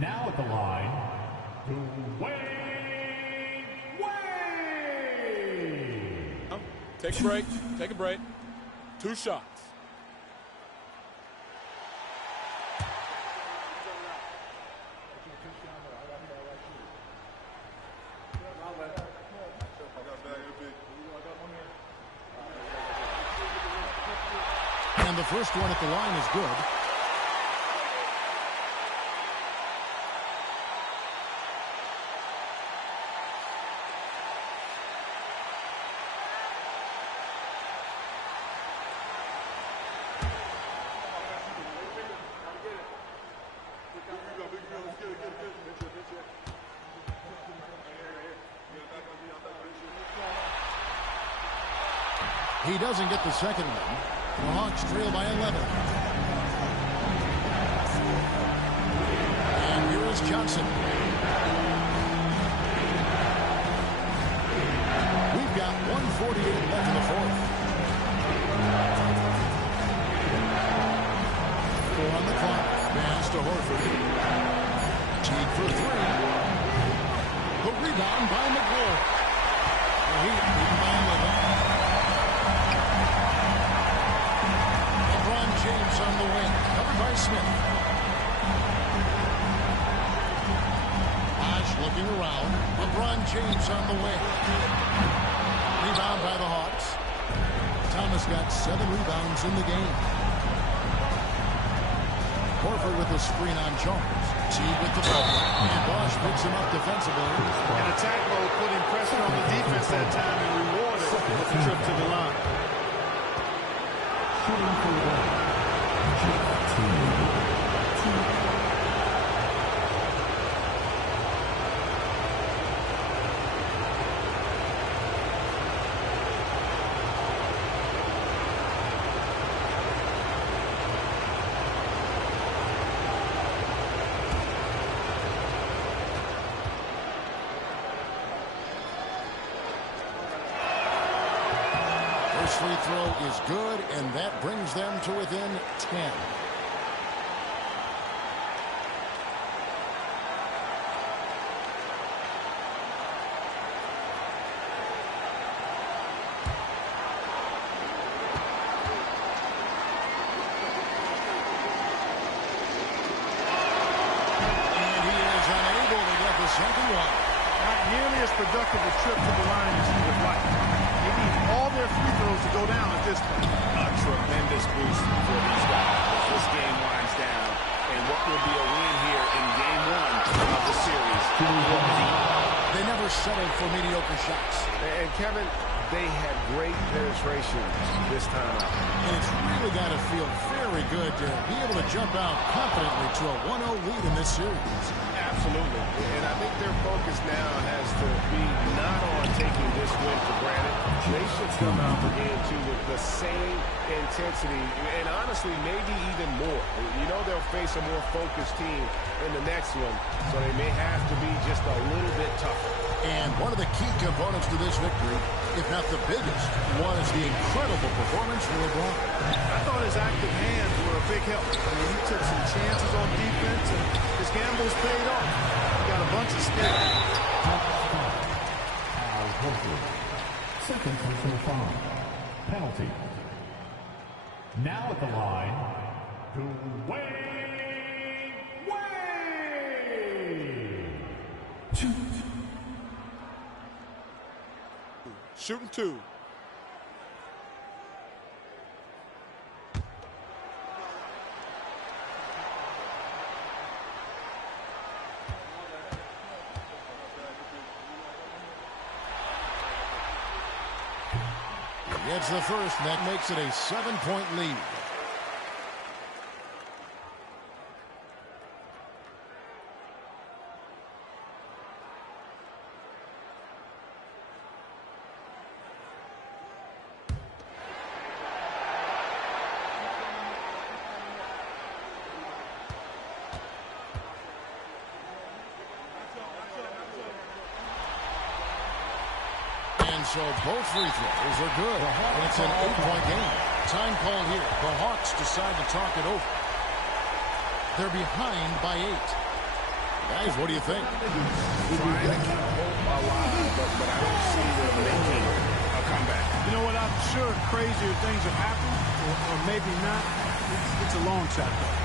Now at the line, Dwayne Wade. Take a break. Take a break. 2 shots. And the first one at the line is good. He doesn't get the second one. The Hawks trail by 11. And here is Johnson. We've got 1:48 left in the fourth. 4 on the clock. Pass to Horford. Cheek for 3. The rebound by McGraw. The Heat leading by 11. James on the wing, covered by Smith. Bosh looking around. LeBron James on the wing. Rebound by the Hawks. Thomas got 7 rebounds in the game. Horford with a screen on Jones. Teague with the ball. And Bosh picks him up defensively. In attack mode, putting pressure on the defense that time and rewarded with the trip to the line. Shooting for one. First free throw is good, and that brings them to within 10. Second one. Not nearly as productive a trip to the line as he would like. They need all their free throws to go down at this point. A tremendous boost for these guys as this game winds down. And what will be a win here in game 1 of the series. They never settled for mediocre shots. And Kevin, they had great penetration this time out. And it's really got to feel very good to be able to jump out confidently to a 1-0 lead in this series. Absolutely. And I think their focus now has to be not on taking this win for granted. They should come out for game 2 with the same intensity and honestly maybe even more. You know they'll face a more focused team in the next one, so they may have to be just a little bit tougher. And one of the key components to this victory, if not the biggest, was the incredible performance from LeBron. I thought his active hands were a big help. I mean, he took some chances on defense, and his gambles paid off. He got a bunch of speed. Al Horford. Second personal foul. Penalty. Now at the line, Dwayne Wade. Shooting 2. Gets the first, and that makes it a 7-point lead. And so both free throws are good. And it's an 8-point game. Time call here. The Hawks decide to talk it over. They're behind by 8. Guys, what do you think? Trying to keep hope alive, but I don't see them making a comeback. You know what? I'm sure crazier things have happened, or maybe not. It's a long shot, though.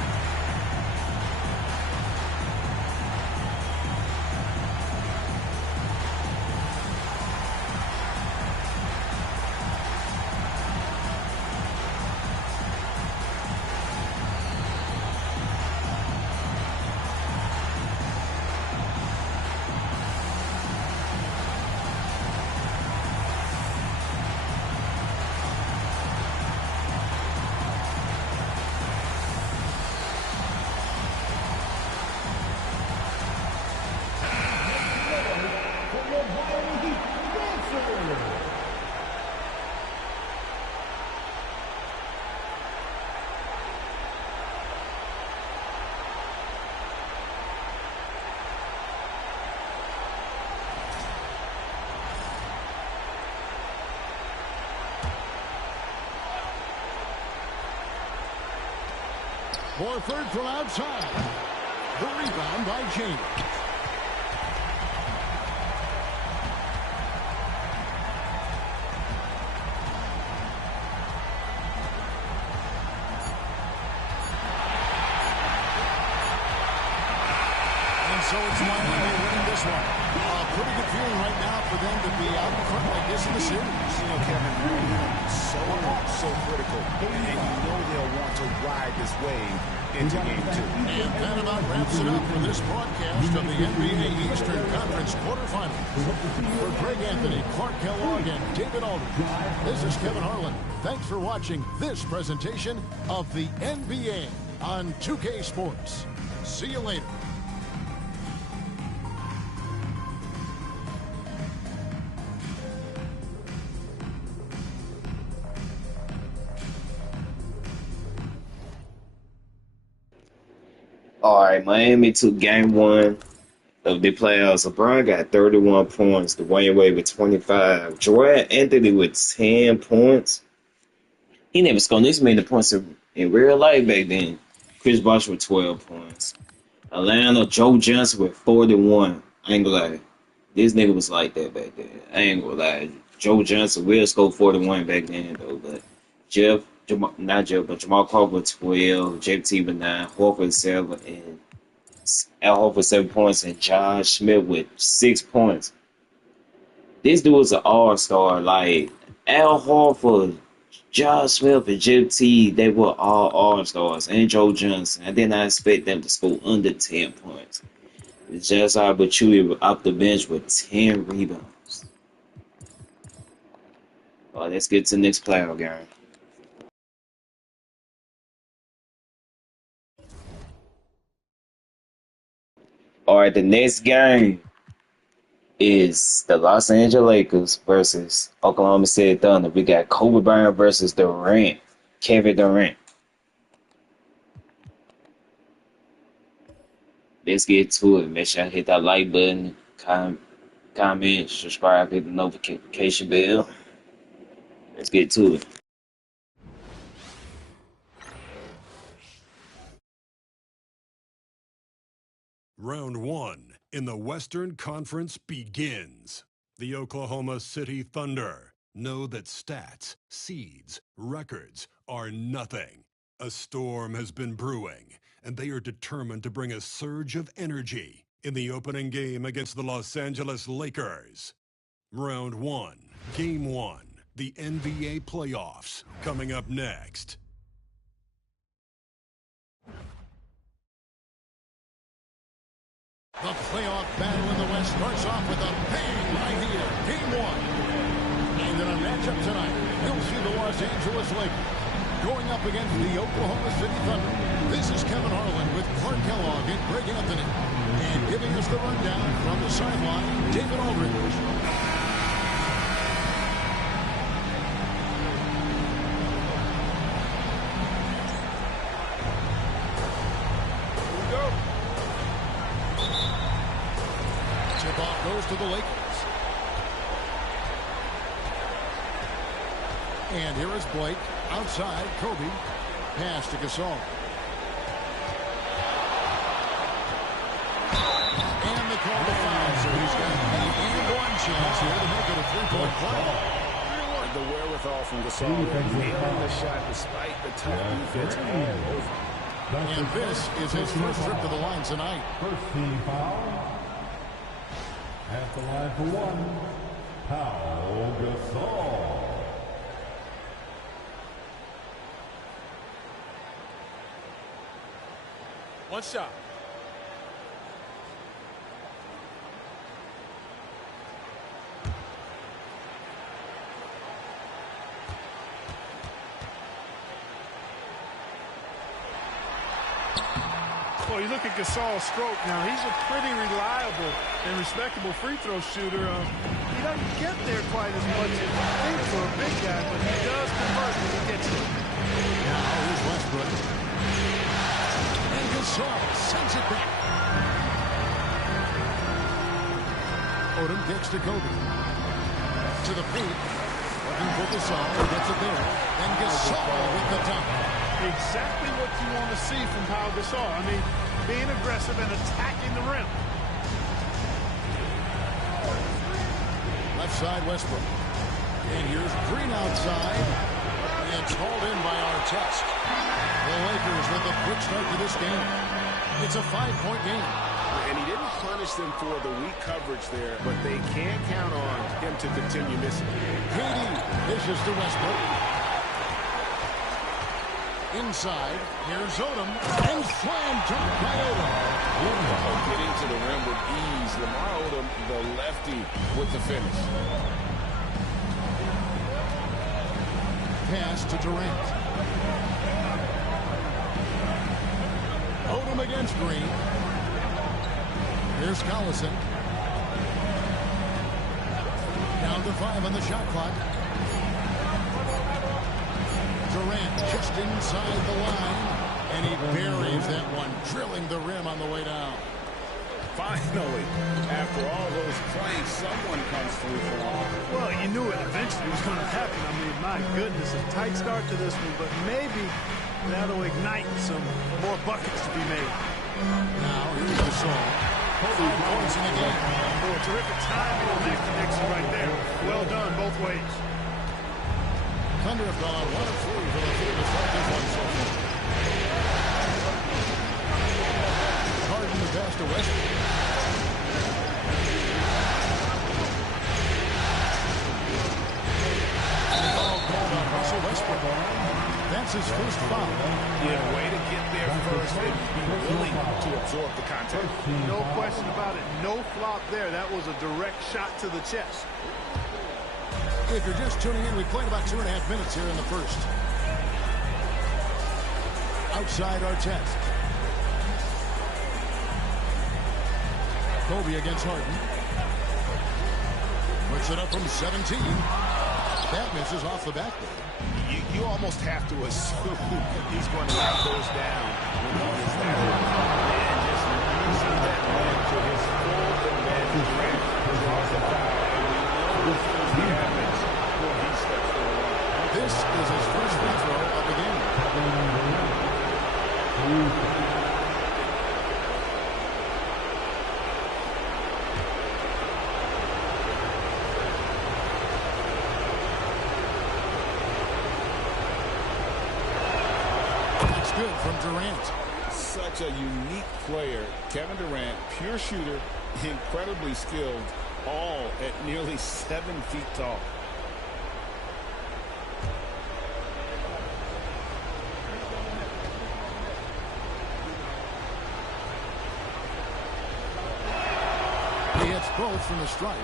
Horford from outside. The rebound by James. And so it's Miami winning this one. Pretty good feeling right now for them to be out in front like this in the series. You know, Kevin, so critical. And you know they'll want to ride this wave into game 2. And that about wraps it up for this broadcast of the NBA Eastern Conference quarterfinals. For Greg Anthony, Clark Kellogg, and David Aldridge, this is Kevin Harlan. Thanks for watching this presentation of the NBA on 2K Sports. See you later. All right, Miami took game 1 of the playoffs. LeBron got 31 points. Dwayne Wade with 25. Joel Anthony with 10 points. He never scored this many points in real life back then. Chris Bosh with 12 points. Atlanta, Joe Johnson with 41. I ain't gonna lie. This nigga was like that back then. I ain't gonna lie. Joe Johnson will score 41 back then, though. But Jamal Crawford with 12, JT with 9, Horford 7, and Al Horford 7 points, and Josh Smith with 6 points. This dude was an all-star. Like, Al Horford, Josh Smith, and JT, they were all all-stars, and Joe Johnson. I did not expect them to score under 10 points. Just Bachuy off the bench with 10 rebounds. Well, let's get to the next playoff game. All right, the next game is the Los Angeles Lakers versus Oklahoma City Thunder. We got Kobe Bryant versus Durant, Kevin Durant. Let's get to it. Make sure I hit that like button, comment, subscribe, hit the notification bell. Let's get to it. Round 1 in the Western Conference begins. The Oklahoma City Thunder know that stats, seeds, records are nothing. A storm has been brewing, and they are determined to bring a surge of energy in the opening game against the Los Angeles Lakers. Round 1, Game 1, the NBA playoffs, coming up next. The playoff battle in the West starts off with a bang right here. Game 1. And in a matchup tonight, you'll see the Los Angeles Lakers going up against the Oklahoma City Thunder. This is Kevin Harlan with Clark Kellogg and Greg Anthony. And giving us the rundown from the sideline, David Aldridge. Tip-off goes to the Lakers. And here is Blake. Outside, Kobe. Pass to Gasol. And the call to foul. So he's got the and one chance here to make it a three-point play. The wherewithal from Gasol, nailing the shot despite the tough defense all over. And this is his first trip to the line tonight. First team foul. At the line for one, Pau Gasol. One shot. Well, you look at Gasol's stroke now. He's a pretty reliable and respectable free throw shooter. He doesn't get there quite as much as you think for a big guy, but he does convert when he gets it. Now here's Westbrook. And Gasol sends it back. Odom kicks to Kobe. To the paint. Looking for Gasol. Gets it there. And Gasol with the dunk. Exactly what you want to see from Pau Gasol. I mean, being aggressive and attacking the rim. Left side, Westbrook. And here's Green outside. And it's hauled in by Artest. The Lakers with a quick start to this game. It's a 5-point game. And he didn't punish them for the weak coverage there, but they can't count on him to continue missing. KD dishes to Westbrook. Inside, here's Odom, and slam dunk by Odom. Getting to the rim with ease. Lamar Odom, the lefty, with the finish. Pass to Durant. Odom against Green. Here's Collison. Down to 5 on the shot clock. Durant just inside the line, and he buries that one, drilling the rim on the way down. Finally, after all those plays, someone comes through for long. Well, you knew it eventually was going to happen. I mean, my goodness, a tight start to this one, but maybe that'll ignite some more buckets to be made. Now, here's Gasol. 5 points in the game. Oh, terrific timing on that connection right there. Well done both ways. Thunder have gone 1 of 3 for the field to start this one so far. Harden the pass to Westbrook. And the foul called on Russell Westbrook. That's his first foul. Yeah, way to get there first and be willing to absorb the contact. No question about it. No flop there. That was a direct shot to the chest. If you're just tuning in, we played about 2.5 minutes here in the first. Outside Artest. Kobe against Harden. Puts it up from 17. That misses off the backboard. You almost have to assume he's going to knock those down when he is that and just using that length to his full advantage. Draws the foul, and we know what happens when he steps to the line. This is his first free throw of the game. That's good from Durant. Such a unique player. Kevin Durant, pure shooter, incredibly skilled, all at nearly 7 feet tall. He hits both from the stripe.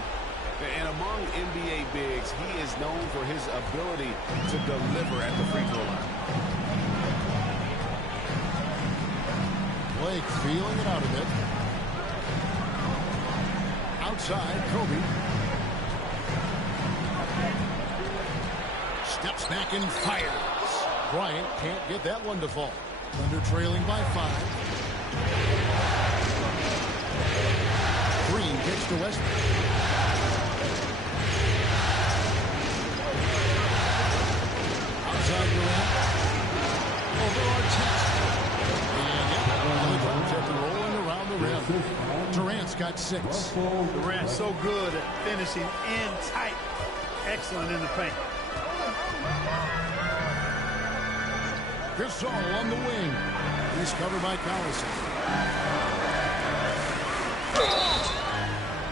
And among NBA bigs, he is known for his ability to deliver at the free throw line. Blake feeling it out a bit. Outside, Kobe. Steps back and fires. Bryant can't get that one to fall. Thunder trailing by 5. Green kicks to Westbrook. Durant's got 6. Durant so good at finishing in tight. Excellent in the paint. Gasol on the wing. He's covered by Collison.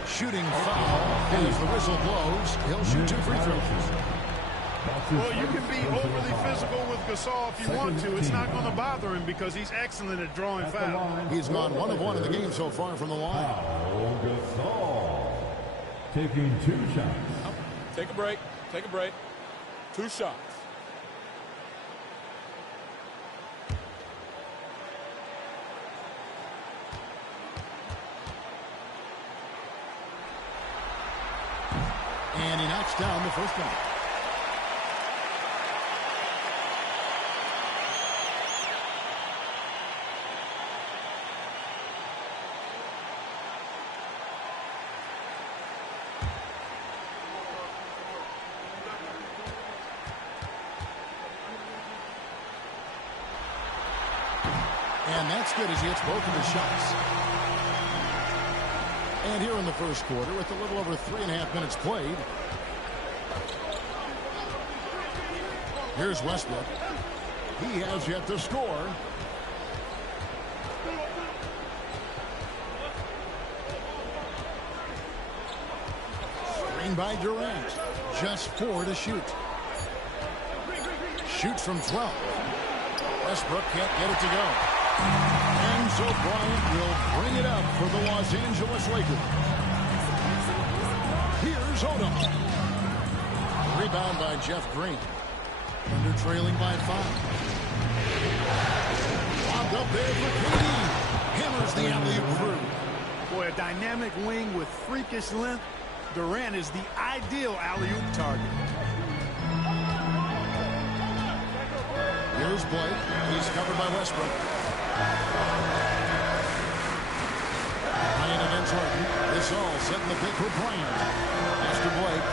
Shooting foul. As the whistle blows, he'll shoot 2 free throws. Well, you can be overly physical with Gasol if you want to. It's not going to bother him because he's excellent at drawing fouls. He's gone 1 of 1 in the game so far from the line. Gasol taking 2 shots. Take a break. Take a break. 2 shots. And he knocks down the first one. And that's good as he hits both of his shots. And here in the first quarter, with a little over 3.5 minutes played, here's Westbrook. He has yet to score. Screen by Durant. Just 4 to shoot. Shoots from 12. Westbrook can't get it to go. And so Bryant will bring it up for the Los Angeles Lakers. Here's Odom. Rebound by Jeff Green. Under trailing by 5. Lobbed up there for KD. Hammers the alley-oop through. Boy, a dynamic wing with freakish length. Durant is the ideal alley-oop target. Here's Blake. He's covered by Westbrook. Bryant against Harden. This all setting the pick for Bryant. Pass to Blake.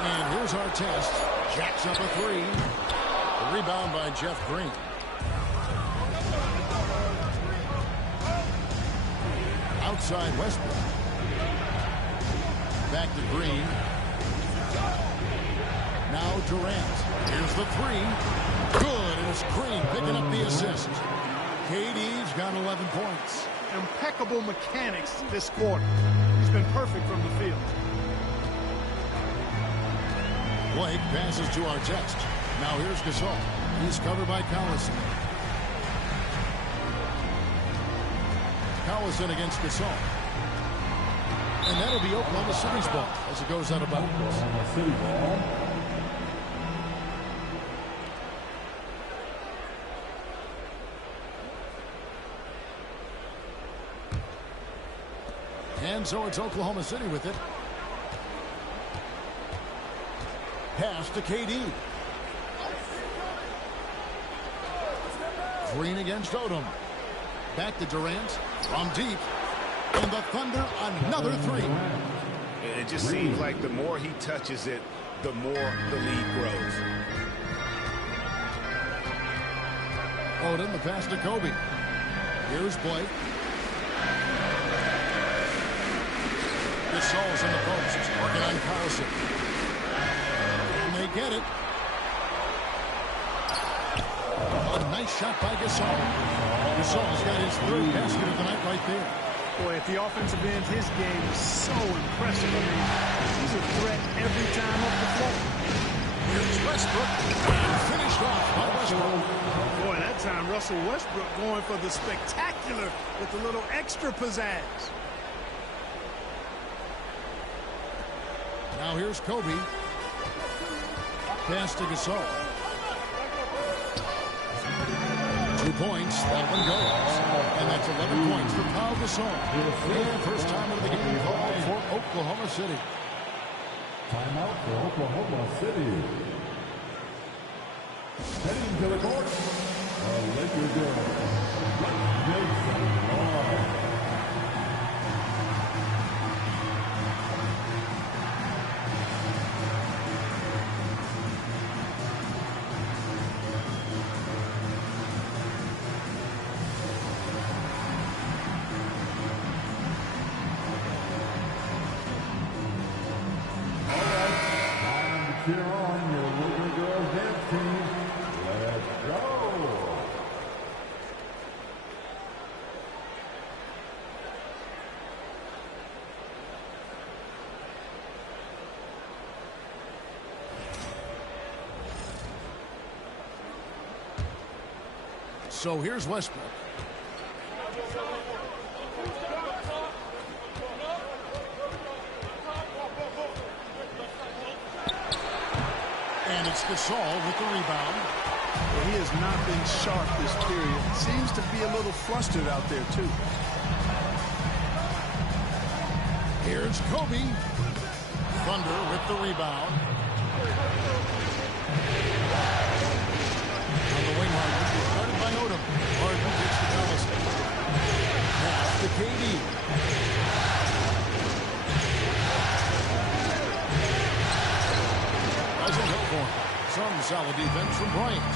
And here's our test. Jacks up a 3. A rebound by Jeff Green. Outside Westbrook. Back to Green. Now Durant. Here's the 3. Good. And it's Green picking up the assist. KD's got 11 points. Impeccable mechanics this quarter. He's been perfect from the field. Blake passes to Artest. Now here's Gasol. He's covered by Collison. Collison against Gasol. And that'll be Oklahoma City's ball as it goes out of bounds. Oklahoma City ball. And so it's Oklahoma City with it. Pass to KD. Green against Odom. Back to Durant from deep. And the Thunder another 3. It just seems like the more he touches it, the more the lead grows. Odom, the pass to Kobe. Here's Blake. Gasol's in the post. Working on Collison. And they get it. A nice shot by Gasol. Gasol's got his 3rd basket of the night right there. Boy, at the offensive end, his game is so impressive. I mean, he's a threat every time up the floor. Here's Westbrook. And finished off by Westbrook. Boy, that time Russell Westbrook going for the spectacular with a little extra pizzazz. Now here's Kobe. Pass to Gasol. 2 points. That one goes. And that's 11 points for Pau Gasol. And first time of the game called for Oklahoma City. Timeout for Oklahoma City. Heading to the court, the Lakers go. Jason Long. cheer on your Wooden Girls dance team. Let's go! So here's Westbrook. And it's Gasol with the rebound. Well, he has not been sharp this period. Seems to be a little flustered out there, too. Here's Kobe. Thunder with the rebound. On the wing, Harden. Started by Odom. Harden gets to Collison. Pass to KD. Doesn't go for him. Some solid defense from Bryant.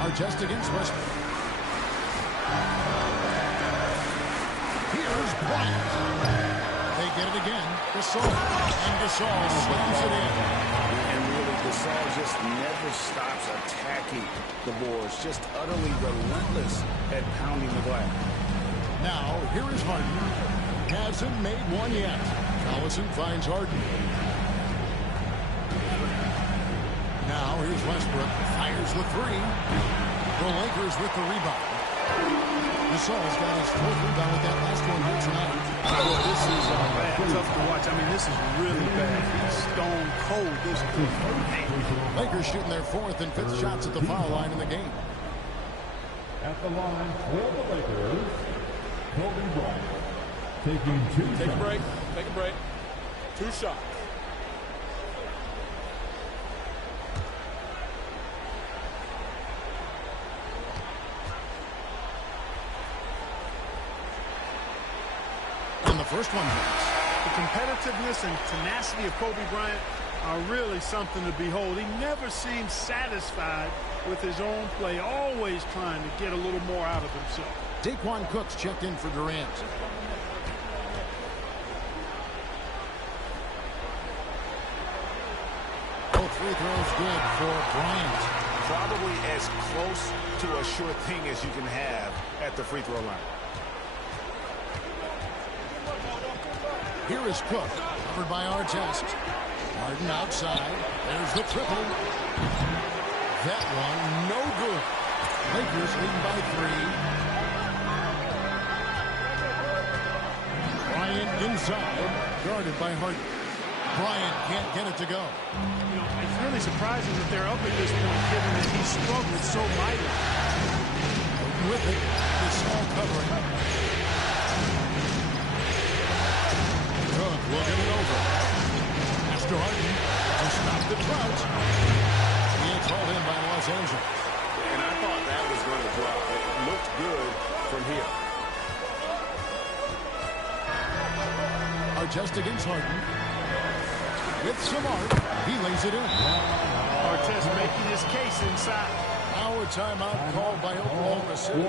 Artest against Westbrook. Here's Bryant. They get it again. Gasol. And Gasol slams it in. And really, Gasol just never stops attacking the boards. Just utterly relentless at pounding the glass. Now, here is Harden. Hasn't made one yet. Collison finds Harden. Now, here's Westbrook. Fires the three. The Lakers with the rebound. Gasol's got his fourth rebound with that last one here tonight. Oh, this is bad. Tough to watch. I mean, this is really bad. He's stone cold this game. Lakers shooting their fourth and fifth shots at the foul line in the game. At the line for the Lakers, Kobe Bryant. Taking two Take a shots. break. Take a break. 2 shots. And the first one hits. The competitiveness and tenacity of Kobe Bryant are really something to behold. He never seems satisfied with his own play, always trying to get a little more out of himself. Daquan Cook's checked in for Durant. Both free throws good for Bryant. Probably as close to a sure thing as you can have at the free throw line. Here is Cook, covered by Artest. Harden outside. There's the triple. That one, no good. Lakers leading by 3. Bryant inside, guarded by Harden. Bryant can't get it to go. You know, it's really surprising that they're up at this point, given that he struggled so mightily. Harden with it. Gasol covering up. Cook will get it over. Pass to Harden to stop the drought. He is hauled in by Los Angeles. And I thought that was going to drop. It looked good from here. Artest against Harden. With some art, he lays it in. Artest making his case inside. Now a timeout called by Oklahoma City.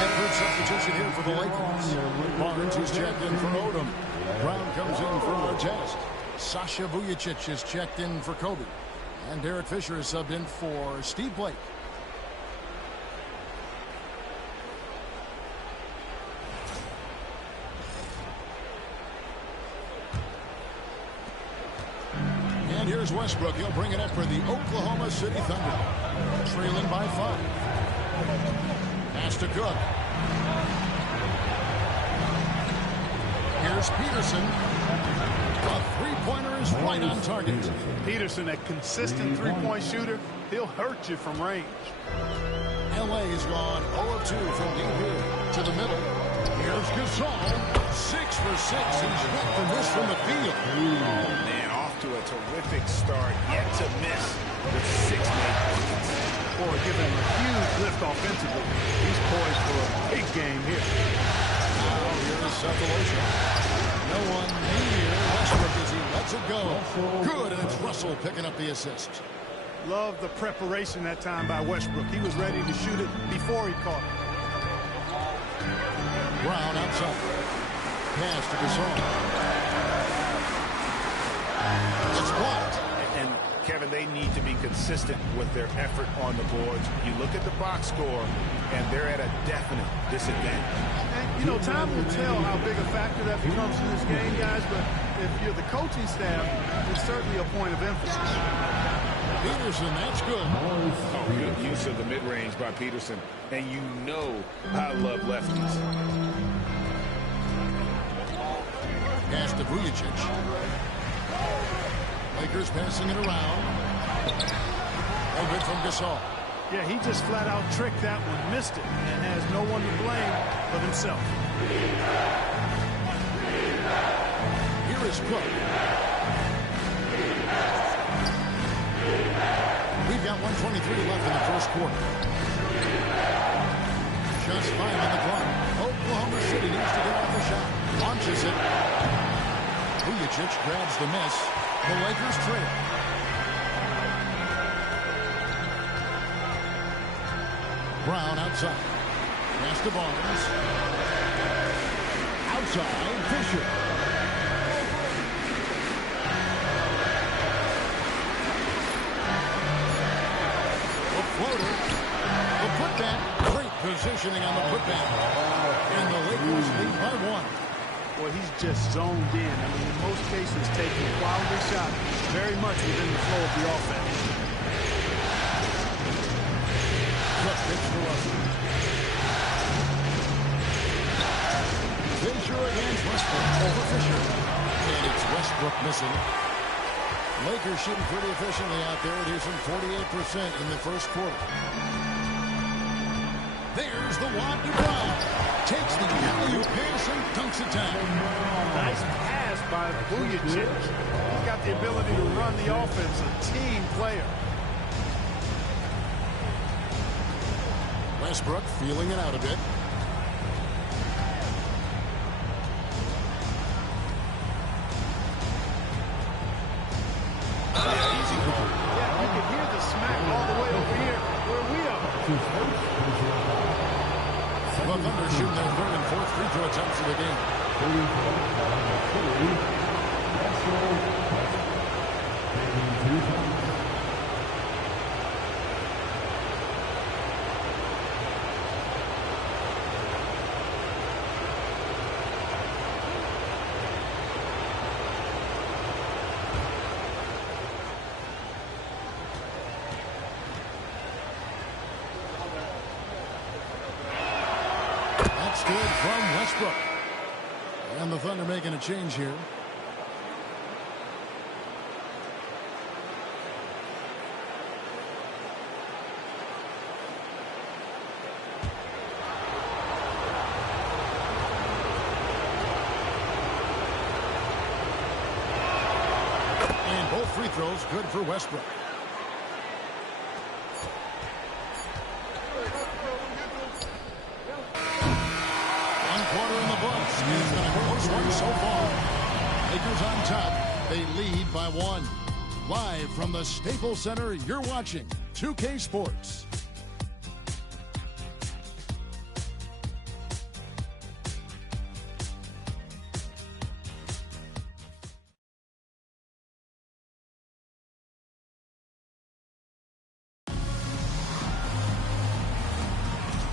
Edward substitution here for the Lakers. Barnes is checked in for Odom. Brown comes in for Artest. Sasha Vujacic is checked in for Kobe. And Derek Fisher is subbed in for Steve Blake. And here's Westbrook. He'll bring it up for the Oklahoma City Thunder. Trailing by 5. Pass to Cook. Here's Peterson. The three-pointer is right on target. Peterson, a consistent three-point shooter, he'll hurt you from range. L.A. has gone 0 of 2 from deep here to the middle. Here's Gasol. 6 for 6. He's hit from this from the field. Man, off to a terrific start. Yet to miss with 6 made points. Boy, giving him a huge lift offensively. He's poised for a big game here. Now here's Cephalosha. No one near Westbrook as he lets it go. Good, and it's Russell picking up the assist. Love the preparation that time by Westbrook. He was ready to shoot it before he caught it. Brown outside. Pass to Gasol. It's blocked. And Kevin, they need to be consistent with their effort on the boards. You look at the box score, and they're at a definite disadvantage. And, you know, time will tell how big a factor that becomes in this game, guys, but if you're the coaching staff, it's certainly a point of emphasis. Peterson, that's good. Oh, good use of the mid-range by Peterson. And you know I love lefties. Pass to Vujacic. Lakers passing it around. No good from Gasol. Yeah, he just flat out tricked that one, missed it, and has no one to blame but himself. Here is Cook. We've got 1:23 left in the first quarter. Just 5 on the clock. Oklahoma City needs to get off the shot. Launches it. Vujacic grabs the miss. The Lakers trail. Brown outside. Pass to Barnes. Outside, Fisher. The floater. The putback. Great positioning on the putback. And the Lakers lead by 1. Boy, he's just zoned in. I mean, in most cases, taking quality shots very much within the flow of the offense. Fisher against Westbrook over Fisher. And it's Westbrook missing. Lakers shooting pretty efficiently out there. It is in 48% in the first quarter. There's the wad to Brown. Takes the alley-oop pass and dunks it down. Nice pass by Vujacic. He's got the ability to run the offense, a team player. Westbrook feeling it out a bit. Yeah, you can hear the smack all the way over here where we are. The Thunder shooting their third and fourth free throw attempts of the game. That's good from Westbrook. And the Thunder making a change here. And both free throws good for Westbrook. He's got a close one so far. Lakers on top. They lead by 1. Live from the Staples Center, you're watching 2K Sports.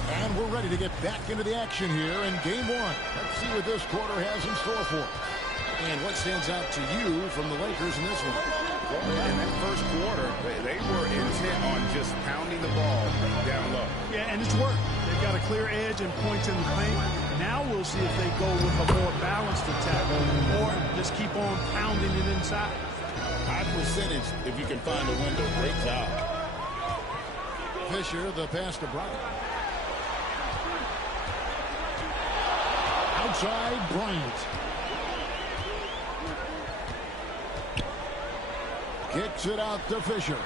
And we're ready to get back into the action here in Game 1. Let's see what this quarter has in store for us. And what stands out to you from the Lakers in this one? Well, in that first quarter, they were intent on just pounding the ball down low. Yeah, and it's worked. They've got a clear edge and points in the paint. Now we'll see if they go with a more balanced attack or just keep on pounding it inside. High percentage if you can find a window. Great job. Fisher, the pass to Bryant. Outside, Bryant. Kicks it out to Fisher.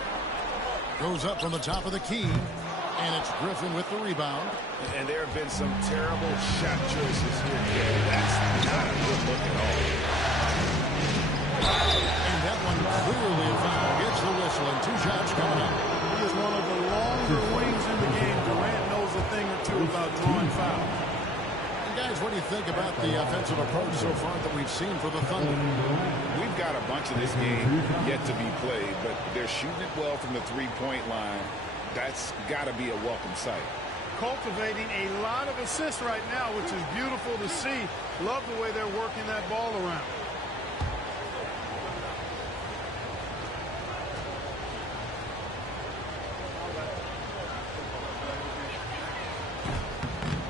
Goes up from the top of the key. And it's Griffin with the rebound. And there have been some terrible shot choices here. That's not a good look at all. And that one clearly a foul. Gets the whistle and 2 shots coming up. what do you think about the offensive approach so far that we've seen for the Thunder? We've got a bunch of this game yet to be played, but they're shooting it well from the three-point line. That's got to be a welcome sight. Cultivating a lot of assists right now, which is beautiful to see. Love the way they're working that ball around.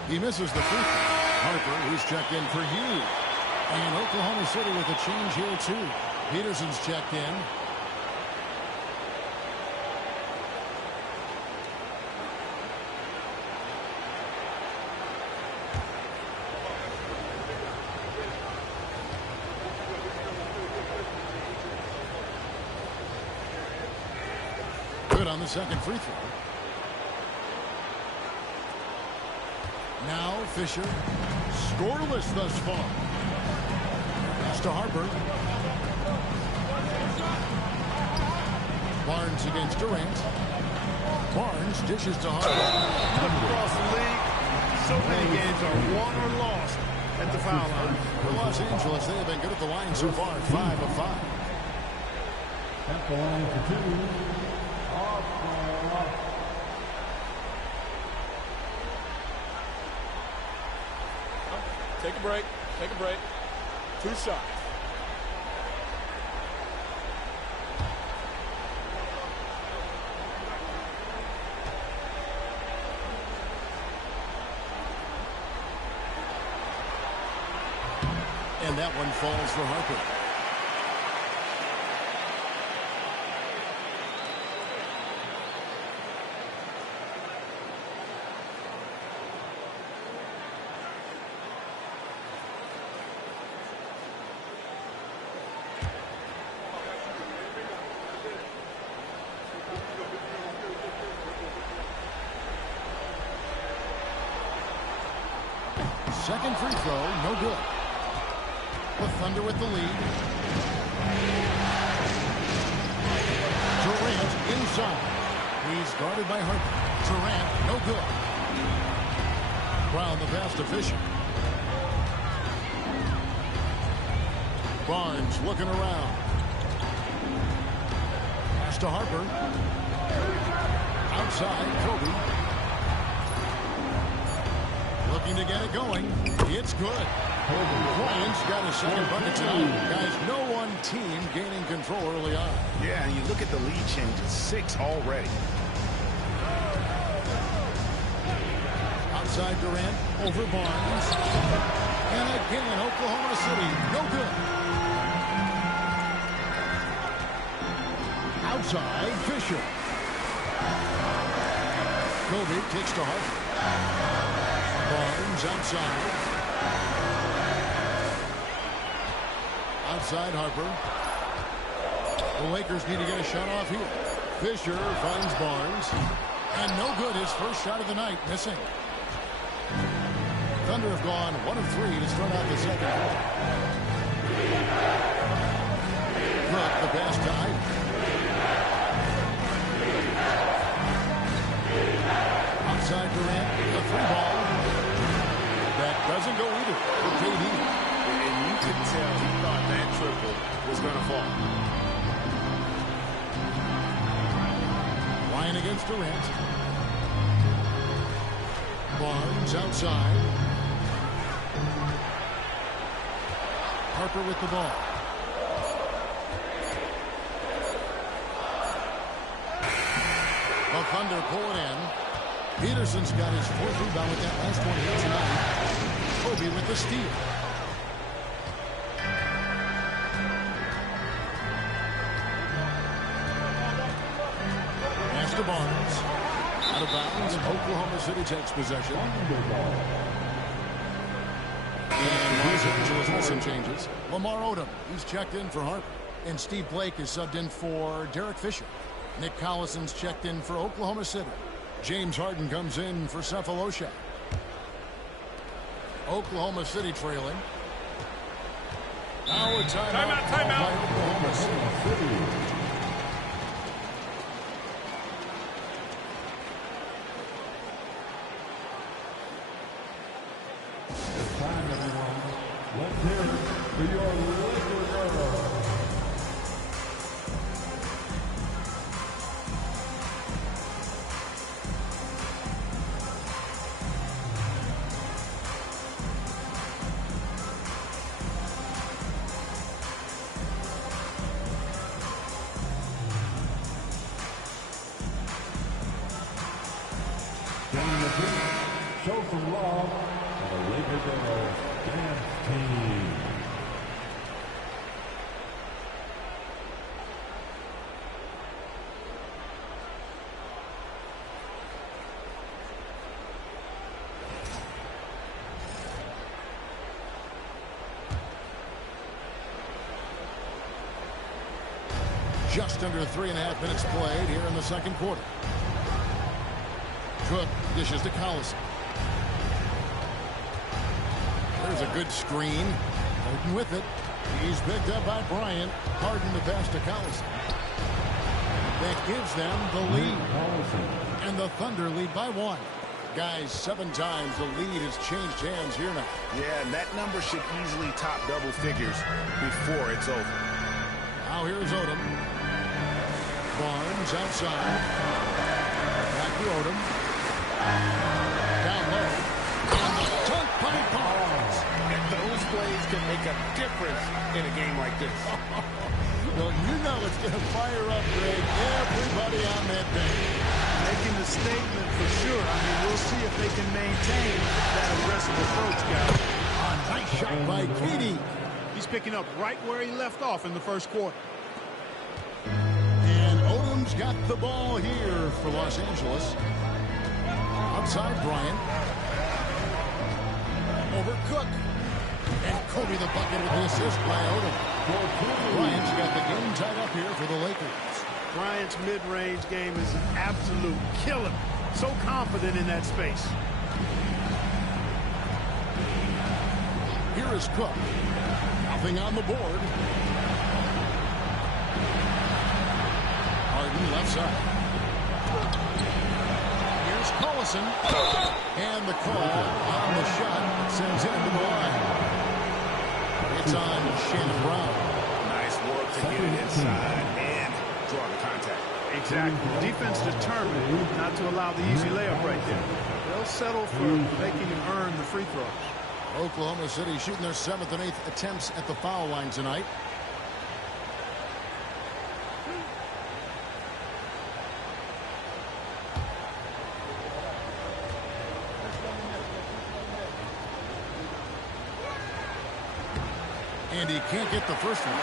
He misses the free throw. Harper, who's checked in for Hughes. And Oklahoma City with a change here, too. Peterson's checked in. Good on the second free throw. Now Fisher, scoreless thus far. Pass to Harper. Barnes against Durant. Barnes dishes to Harper. Look across the league. So many games are won or lost at the foul line. For Los Angeles, they have been good at the line so far, 5 of 5. At the line for 2. Take a break. Take a break. 2 shots. And that one falls for Harper. Second free throw, no good. The Thunder with the lead. Durant inside. He's guarded by Harper. Durant, no good. Brown the pass to Fisher. Barnes looking around. Pass to Harper. Outside, Kobe. Looking to get it going. It's good. Bryant's got a second bucket tonight. Guys, no one team gaining control early on. Yeah, and you look at the lead changes, 6 already. Outside Durant, over Barnes. And again, Oklahoma City, no good. Outside, Fisher. Kobe kicks to Harper. Barnes outside. Outside Harper. The Lakers need to get a shot off here. Fisher finds Barnes. And no good. His first shot of the night missing. Thunder have gone 1 of 3 to start out the second quarter. Cook, the pass to Ivey. Outside Durant, the 3-ball. That doesn't go either for KD. And you could tell he thought that triple was going to fall. Ryan against Durant. Barnes outside. Harper with the ball. The Thunder pull it in. Peterson's got his 4th rebound with that last one here tonight. Kobe with the steal. Pass to Barnes. Out of bounds. Oklahoma City takes possession. And Los Angeles with some changes. Lamar Odom, he's checked in for Harper. And Steve Blake is subbed in for Derek Fisher. Nick Collison's checked in for Oklahoma City. James Harden comes in for Cephalosha. Oklahoma City trailing. Now a timeout. By Oklahoma City. Time to Let's hear it for your Laker girl. Show some love to the Laker girls dance team. Just under 3.5 minutes played here in the second quarter. Cook dishes to Collison. There's a good screen. Harden with it. He's picked up by Bryant. Harden the pass to Collison. That gives them the lead. And the Thunder lead by 1. Guys, 7 times the lead has changed hands here now. Yeah, and that number should easily top double figures before it's over. Now here's Odom. Barnes outside. Back to Odom. Down low. And the dunk by Barnes. And those plays can make a difference in a game like this. Well, you know it's going to fire up, Greg, everybody on that bench. Making the statement for sure. I mean, we'll see if they can maintain that aggressive approach, guys. A nice shot by KD. He's picking up right where he left off in the first quarter. And Odom's got the ball here for Los Angeles. Outside Bryant. Over Cook. And Kobe the bucket with the assist by Odom. Bryant's got the game tied up here for the Lakers. Bryant's mid-range game is an absolute killer. So confident in that space. Here is Cook. Nothing on the board. Harden left side. Here's Collison. And the call on the shot sends him to the line. It's on Shannon Brown. Nice work to get it inside and draw the contact. Exactly. Defense determined not to allow the easy layup right there. They'll settle for making him earn the free throws. Oklahoma City shooting their 7th and 8th attempts at the foul line tonight. And he can't get the first one.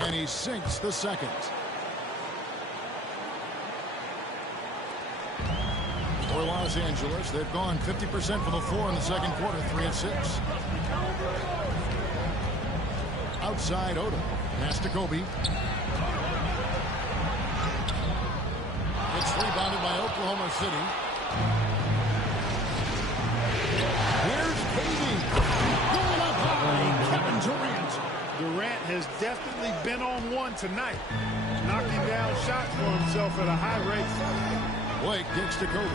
And he sinks the second. For Los Angeles, they've gone 50% from the floor in the second quarter, 3 of 6. Outside Odom. Pass to Kobe. It's rebounded by Oklahoma City. Here's KD. Going up high. Kevin Durant. Durant has definitely been on one tonight. Knocking down shots for himself at a high rate. Blake gets to Kobe.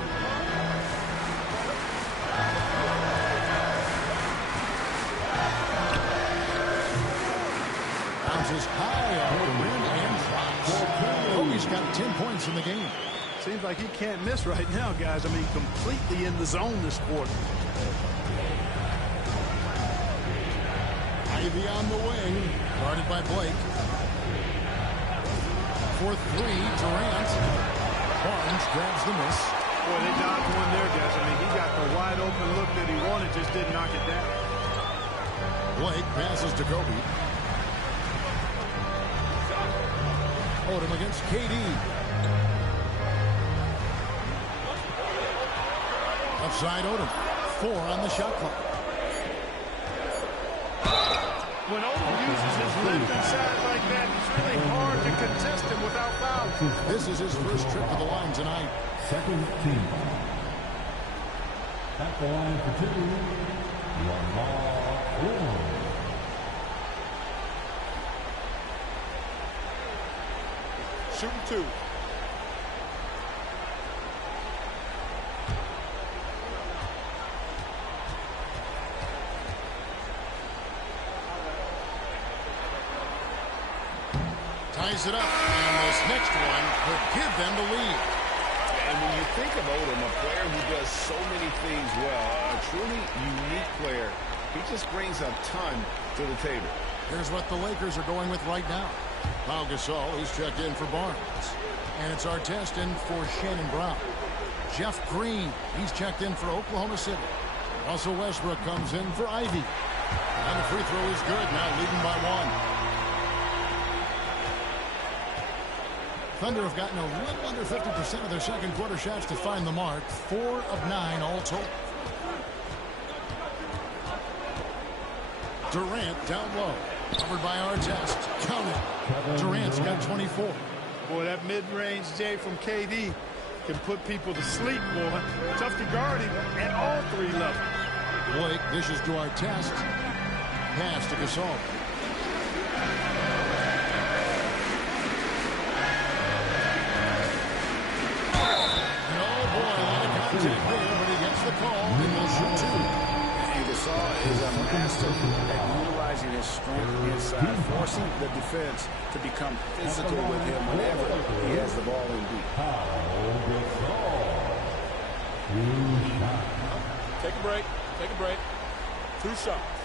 Bounces high off the rim and drops. Kobe's got 10 points in the game. Seems like he can't miss right now, guys. I mean, completely in the zone this quarter. Ivy on the wing. Guarded by Blake. For 3, Durant. Barnes grabs the miss. Boy, they dodged one there, guys. I mean, he got the wide open look that he wanted, just didn't knock it down. Blake passes to Kobe. Odom against KD. Outside Odom. 4 on the shot clock. When Odom uses his length inside like that, it's really hard to contest him without fouling. This is his first trip to the line tonight. Second team. At the line for two, Lamar Odom. Shooting 2. Ties it up, and this next one could give them the lead. And when you think of Odom, a player who does so many things well, a truly unique player, he just brings a ton to the table. Here's what the Lakers are going with right now. Pau Gasol, he's checked in for Barnes. And it's Artest in for Shannon Brown. Jeff Green, he's checked in for Oklahoma City. Russell Westbrook comes in for Ivy. And the free throw is good, now leading by 1. Thunder have gotten a little under 50% of their second quarter shots to find the mark. 4 of 9 all told. Durant down low. Covered by Artest. Count it. Durant's got 24. Boy, that mid-range J from KD can put people to sleep, boy. Tough to guard him at all 3 levels. Blake dishes to Artest. Pass to Gasol. There, but he gets the call, and they'll shoot 2. And Gasol is a master at utilizing his strength inside, forcing the defense to become physical with him whenever he has the ball in deep. Take a break. Take a break. 2 shots.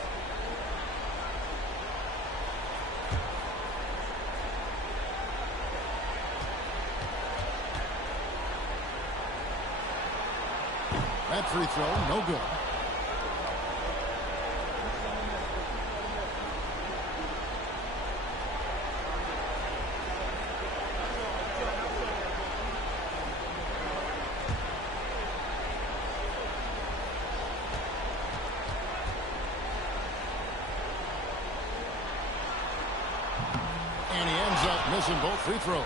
That free throw, no good. And he ends up missing both free throws.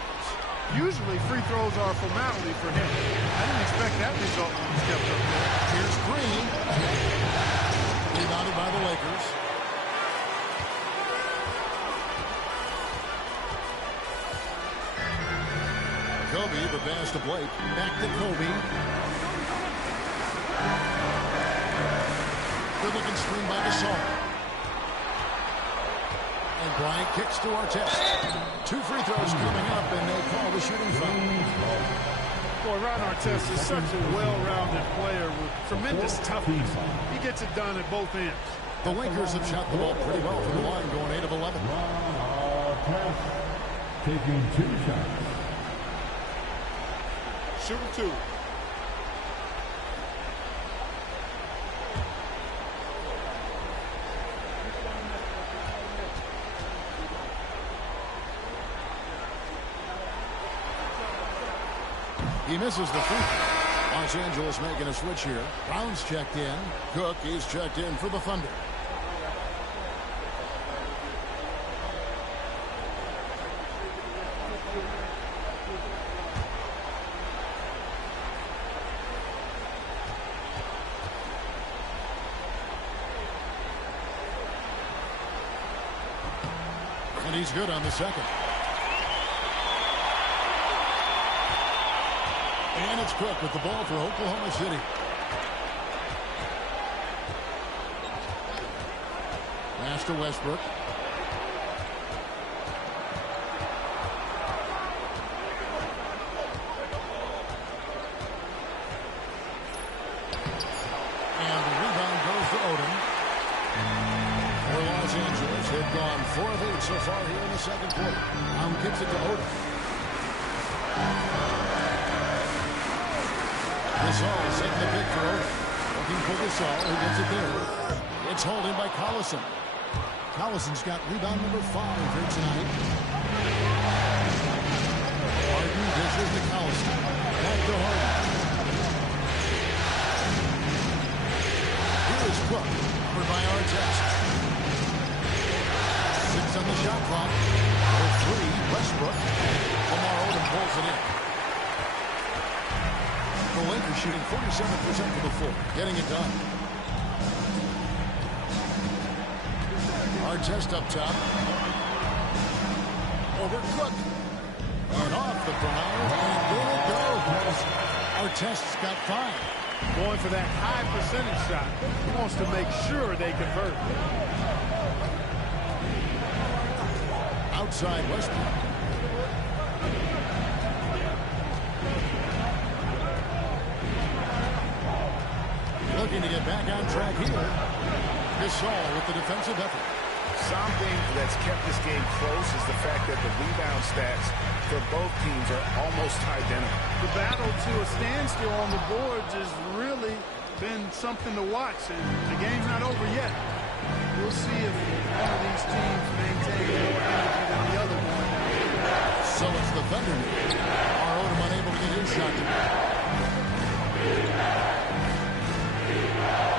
Usually free throws are a formality for him. I didn't expect that result when he stepped up there. Here's Green. Rebounded by the Lakers. Kobe, the pass to Blake. Back to Kobe. Good-looking screen by Gasol. And Bryant kicks to Artest. 2 free throws coming up, and they call the shooting foul. Boy, Ron Artest is such a well-rounded player with tremendous toughness. He gets it done at both ends. The Lakers have shot the ball pretty well from the line, going 8 of 11. Taking 2 shots. Shooting 2. He misses the free throw. Los Angeles making a switch here. Brown's checked in. Cook, he's checked in for the Thunder. And he's good on the second. And it's Cook with the ball for Oklahoma City. Pass to Westbrook. And the rebound goes to Odom. For Los Angeles, they've gone 4 of 8 so far here in the second quarter. Brown kicks it to Odom. Gasol setting the pick for Odom. Looking for Gasol, who gets it there. It's holding by Collison. Collison's got rebound number 5 here tonight. Harden dishes to Collison. Back to Harden. Here is Cook, covered by Artest. shot clock. With 3, Westbrook. Lamar Odom pulls it in. The Lakers shooting 47% for the floor, getting it done. Artest up top. Over Cook. And off the ground. And there it goes. Artest's got 5. Going for that high percentage shot. He wants to make sure they convert. Outside Westbrook. Looking to get back on track here. Gasol with the defensive effort. Something that's kept this game close is the fact that the rebound stats for both teams are almost identical. The battle to a standstill on the boards has really been something to watch, and the game's not over yet. We'll see if one of these teams maintains more energy than the other one. So it's the Thunder. Are Odom unable to get his shot to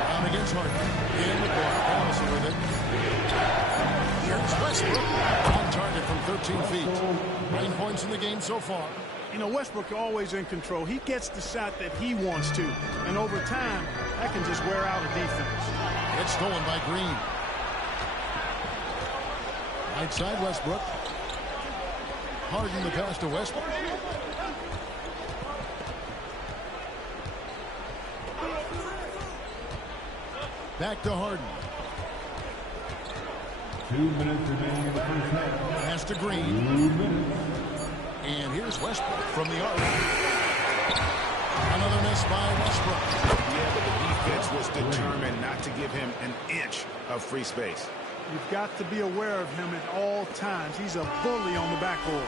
Brown against Harden. In the corner. Allison with it. Here's Westbrook. On target from 13 feet. 9 points in the game so far. You know, Westbrook always in control. He gets the shot that he wants to. And over time, that can just wear out a defense. It's stolen by Green. Right side Westbrook. Harden the pass to Westbrook. Back to Harden. 2 minutes remaining in the first half. Pass to 2 Green. minutes. And here's Westbrook from the arc. Another miss by Westbrook. Yeah, but the defense was determined not to give him an inch of free space. You've got to be aware of him at all times. He's a bully on the backboard.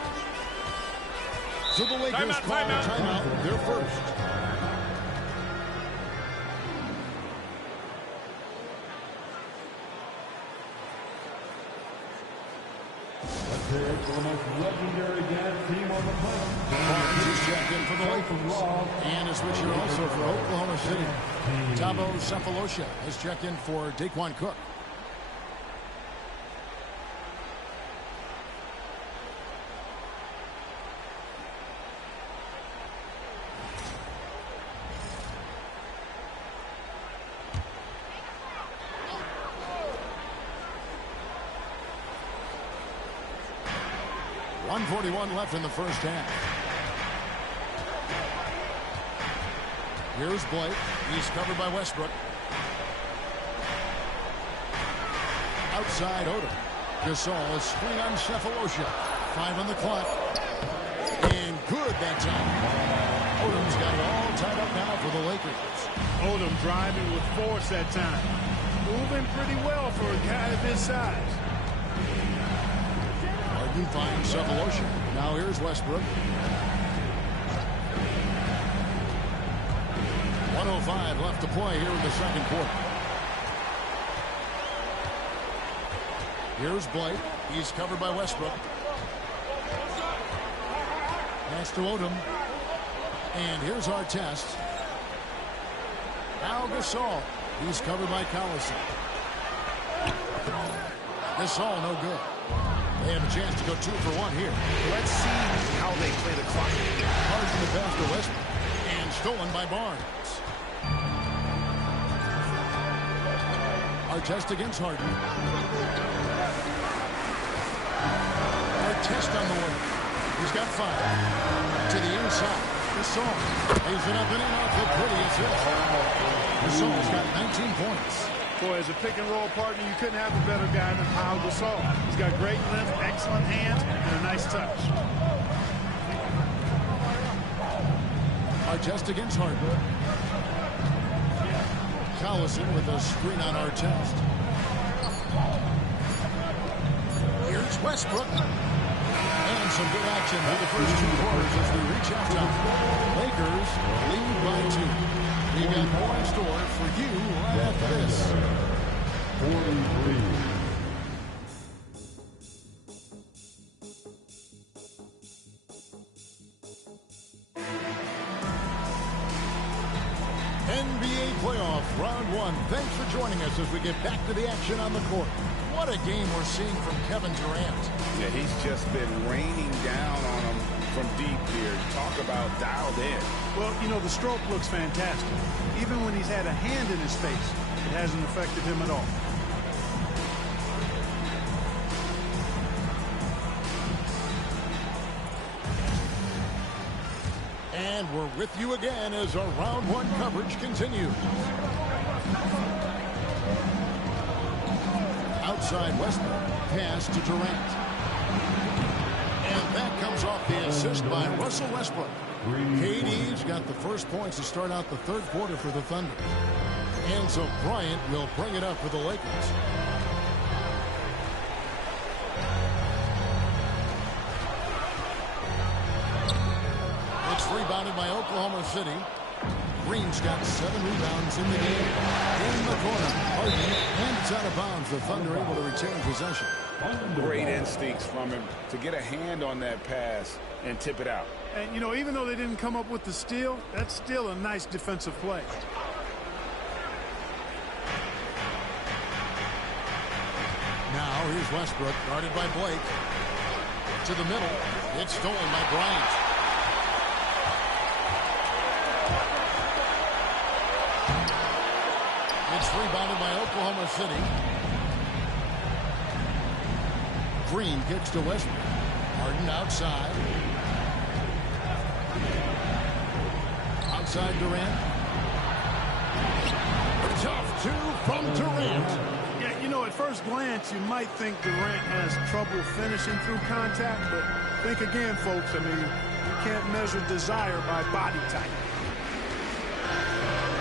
So the Lakers call a timeout. They're first. Let's hear it for the most legendary dad team on the planet. Barnes is checked in for the Lakers. And a switch here also for Oklahoma City. Thabo Sefolosha has checked in for Daquan Cook. .141 left in the first half. Here's Blake. He's covered by Westbrook. Outside Odom. Gasol, a screen on Sefolosha. 5 on the clock. And good that time. Odom's got it all tied up now for the Lakers. Odom driving with force that time. Moving pretty well for a guy of his size. Harden finds Sefolosha. Now here's Westbrook. 1:05 left to play here in the second quarter. Here's Blake. He's covered by Westbrook. Pass to Odom. And here's Artest. Now Gasol. He's covered by Collison. Gasol no good. They have a chance to go 2 for 1 here. Let's see how they play the clock. Harden the pass to Westbrook. And stolen by Barnes. Artest against Harden. Artest on the way. He's got 5. To the inside. Gasol. Lays it up and in off the prettiest hit. Gasol's got 19 points. Boy, as a pick-and-roll partner, you couldn't have a better guy than Pau Gasol. He's got great length, excellent hands, and a nice touch. Artest against Harden. Collison with a screen on Artest. Here's Westbrook. And some good action for the first 2 quarters as we reach halftime. Lakers lead by 2. We've got more in store for you right after this. 43. NBA playoff round one. Thanks for joining us as we get back to the action on the court. What a game we're seeing from Kevin Durant. Yeah, he's just been raining down on him from deep here. Talk about dialed in. Well, you know, the stroke looks fantastic. Even when he's had a hand in his face, it hasn't affected him at all. And we're with you again as our round one coverage continues. Outside Westbrook, pass to Durant. And that comes off the assist by Russell Westbrook. KD's got the first points to start out the third quarter for the Thunder. And so Bryant will bring it up for the Lakers. It's rebounded by Oklahoma City. Green's got 7 rebounds in the game. In the corner, Harden, and it's out of bounds. The Thunder able to retain possession. Great instincts from him to get a hand on that pass and tip it out. And, you know, even though they didn't come up with the steal, that's still a nice defensive play. Now here's Westbrook, guarded by Blake. To the middle. It's stolen by Bryant. It's rebounded by Oklahoma City. Green kicks to Westbrook. Harden outside. Outside Durant. Tough two from Durant. Yeah, you know, at first glance, you might think Durant has trouble finishing through contact, but think again, folks. I mean, you can't measure desire by body type.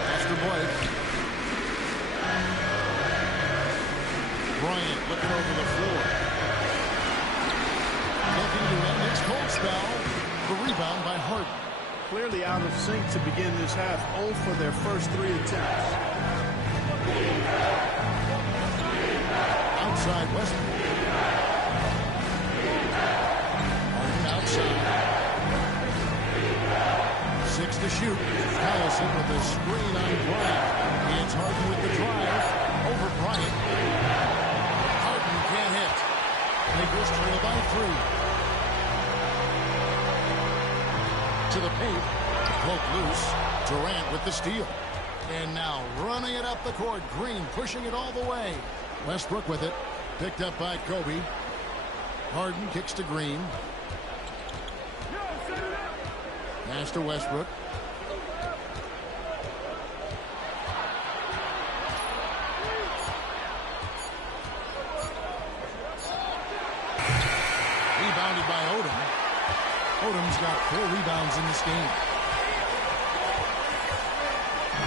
Master Blake. Bryant looking over the floor. Looking to end this cold spell. The rebound by Harden. Clearly out of sync to begin this half. 0 for their first 3 attempts. Outside Westbrook. Harden outside. 6 to shoot. Allison with a screen on Bryant. It's Harden with the drive. Over Bryant. Harden can't hit. Lakers trail by 3. To the paint. Poke loose. Durant with the steal. And now running it up the court. Green pushing it all the way. Westbrook with it. Picked up by Kobe. Harden kicks to Green. Pass to Westbrook. Rebounded by Odom. Odom's got 4 rebounds in this game.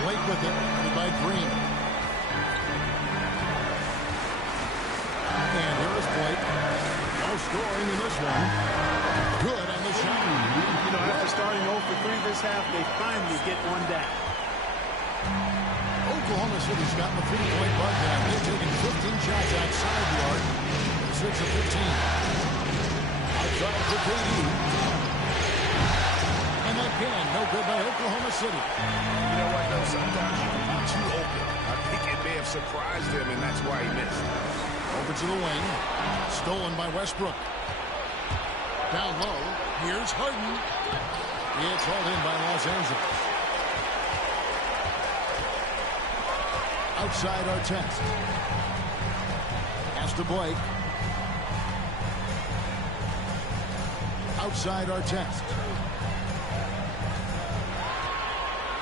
Blake with it, by Green. And here is Blake. No scoring in this one. Good on the shot. You know, after starting 0 for 3 this half, they finally get one down. Oklahoma City's gotten the 3-point bug down. They're taking 15 shots outside the arc. 6 of 15. Outside for KD. And again, no good by Oklahoma City. You know what, though? Sometimes you can be too open. I think it may have surprised him, and that's why he missed. Over to the wing. Stolen by Westbrook. Down low. Here's Harden. It's hauled in by Los Angeles. Outside Artest. Pass to Blake. Outside Artest.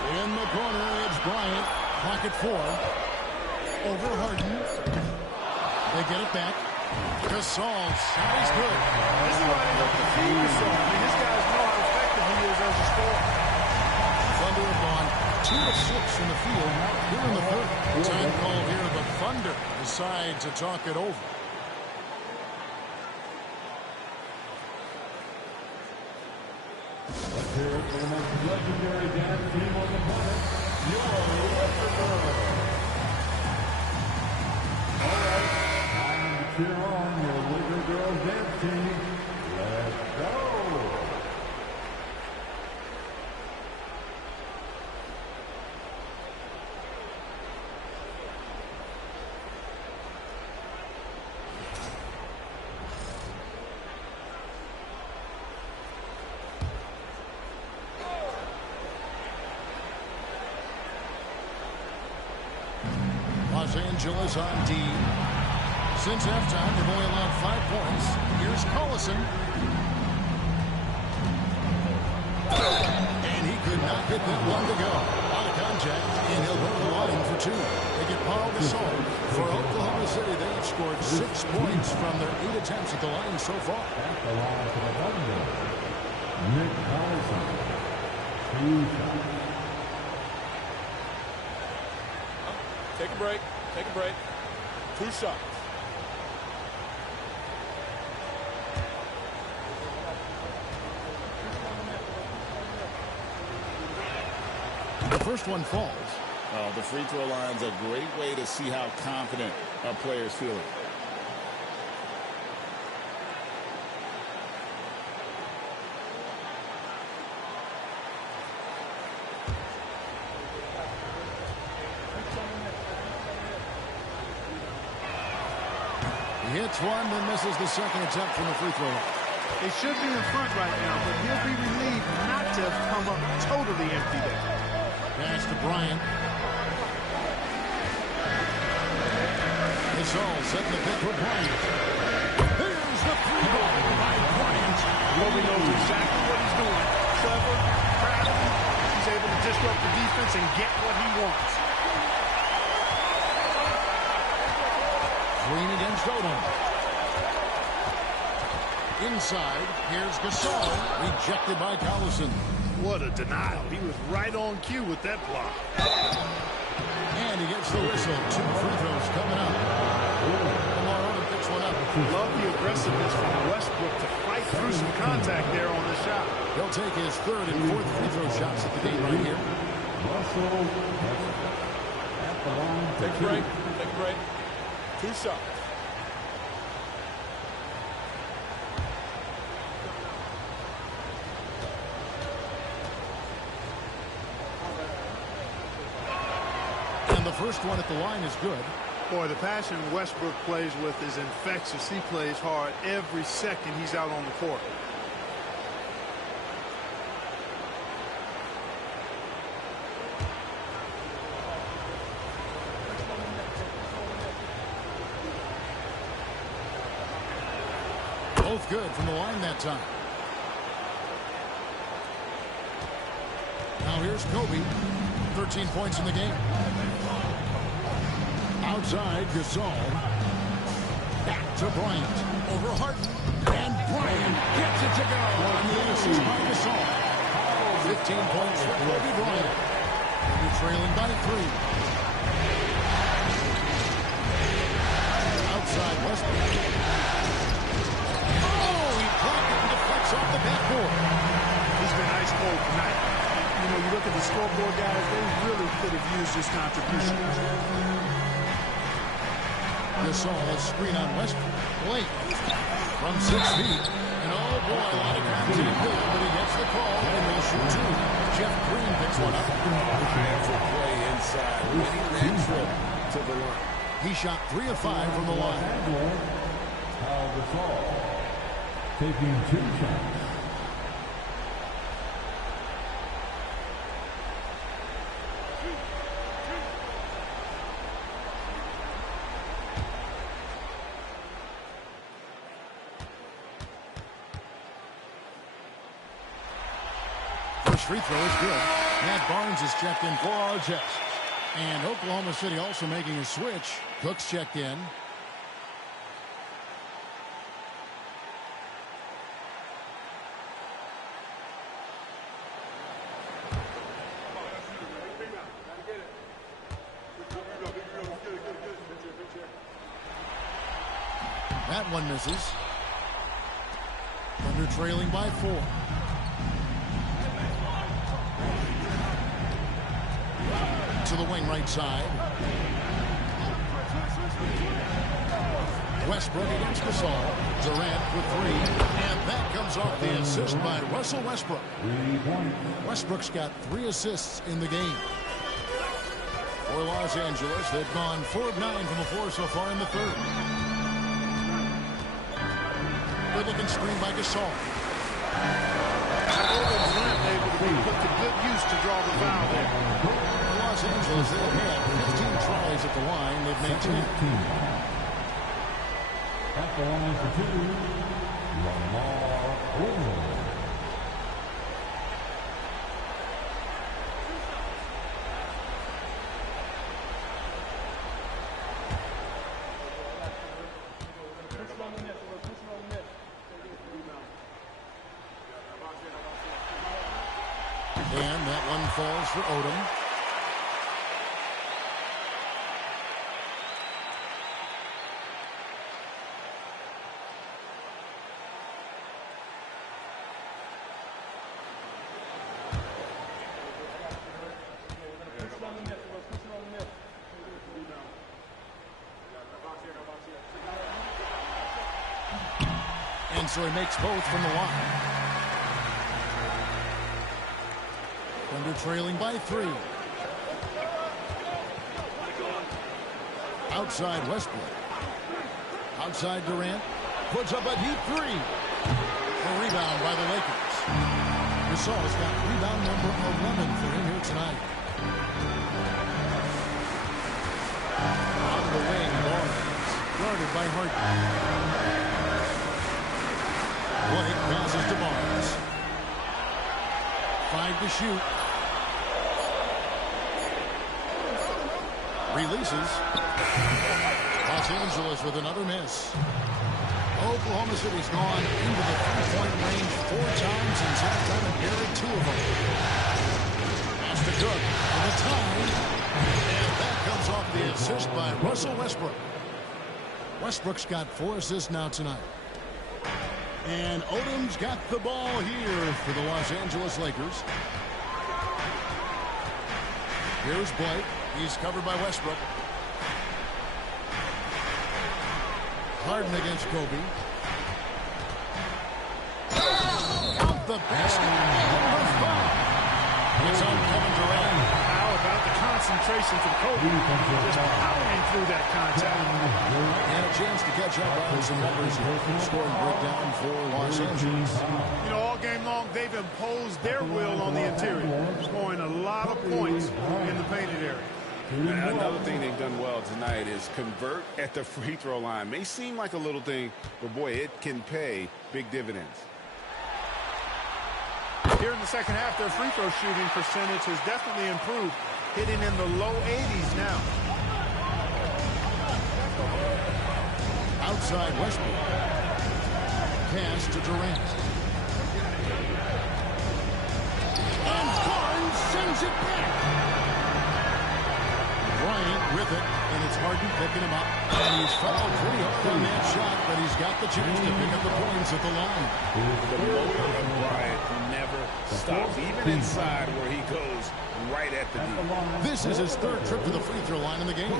In the corner, it's Bryant. Pocket 4. Over Harden. They get it back. Gasol. Shot is good. This is why they have to feed Gasol. I mean, these guys know how effective he is as a scorer. Thunder have gone 2 of 6 in the field here in the third. Time call here. The Thunder decide to talk it over. Let's hear it for the most legendary dance team on the planet, your Laker Girls. All right, time to cheer on your Laker Girls dance team. Let's go! Los Angeles on D. Since halftime, they've only allowed 5 points. Here's Collison. And he could not get that one to go. Out of contact, and he'll go to the line for 2. They get Paul Gasol. For Oklahoma City, they have scored 6 points from their 8 attempts at the line so far. At the line for the Thunder, Nick Collison. 2 shots. Take a break. Take a break. 2 shots. The first one falls. The free throw line's a great way to see how confident a player's feeling. He hits one, then misses the second attempt from the free throw line. They should be in front right now, but he'll be relieved not to have come up totally empty there. Pass to Bryant. Gasol setting the pick for Bryant. Here's the 3-ball by Bryant. Kobe knows exactly what he's doing. Clever, crafty. He's able to disrupt the defense and get what he wants. Green against Odom. Inside, here's Gasol, rejected by Collison. What a denial. He was right on cue with that block. And he gets the whistle. 2 free throws coming up. Lamar Odom picks one up. Love the aggressiveness from Westbrook to fight through some contact there on the shot. He'll take his 3rd and 4th free throw shots at the game right here. Russell at the line for Take a 2. break. Take a break. 2 shots. And the first one at the line is good. Boy, the passion Westbrook plays with is infectious. He plays hard every second he's out on the court. Both good from the line that time. Now here's Kobe. 13 points in the game. Outside, Gasol. Back to Bryant. Over Harden. And Bryant gets it to go. On the assist by Gasol. 15 points for Kobe Bryant. They're trailing by 3. Outside Westbrook. Oh, he blocked it and deflects off the backboard. He's been ice cold tonight. You know, you look at the scoreboard, guys, they really could have used his contribution. Gasol, a screen on Westbrook. Late. From 6 feet. And oh boy, a lot of contact there, but he gets the call and will shoot 2. Jeff Green picks one up. Powerful play inside, winning that trip to the line. He shot 3 of 5 from the line. Paul Gasol taking 2 shots. First free throw is good. Matt Barnes is checked in for Artest. And Oklahoma City also making a switch. Cook's checked in. That one misses. Thunder trailing by 4. To the wing right side. Westbrook against Gasol. Durant with 3. And that comes off the assist by Russell Westbrook. Westbrook's got 3 assists in the game. For Los Angeles, they've gone 4 of 9 from the floor so far in the 3rd. Good looking screen by Gasol. Able to be put to good use to draw the foul there. Los Angeles, they've had 15 tries at the the line. They've made 10. At the line for 2, Lamar Odom. And that one falls for Odom. And so he makes both from the line. Thunder trailing by 3. Outside Westbrook. Outside Durant. Puts up a deep 3. A rebound by the Lakers. Gasol's got rebound number 11 for him here tonight. On the wing, Lawrence. Guarded by Harden. Blake passes to Barnes. 5 to shoot. Releases. Los Angeles with another miss. Oklahoma City's gone into the three-point range 4 times since halftime and buried 2 of them. Pass to Cook for the tie. And that comes off the assist by Russell Westbrook. Westbrook's got 4 assists now tonight. And Odom's got the ball here for the Los Angeles Lakers. Here's Blake. He's covered by Westbrook. Harden against Kobe. Count the basket. It's on Kevin Durant. How about the concentration from Kobe? Just powering through that contact. And a chance to catch up on some numbers here. Scoring breakdown for Los Angeles. You know, all game long, they've imposed their will on the interior, scoring a lot of points in the painted area. Another thing they've done well tonight is convert at the free throw line. May seem like a little thing, but boy, it can pay big dividends. Here in the second half, their free throw shooting percentage has definitely improved, hitting in the low 80s now. Outside Westbrook. Pass to Durant. And Barnes sends it back. Bryant with it, and it's Harden picking him up. And he's fouled pretty hard on that shot, but he's got the chance to pick up the points at the line. The motor of Bryant never stops, even inside where he goes right at the D. This is his 3rd trip to the free throw line in the game.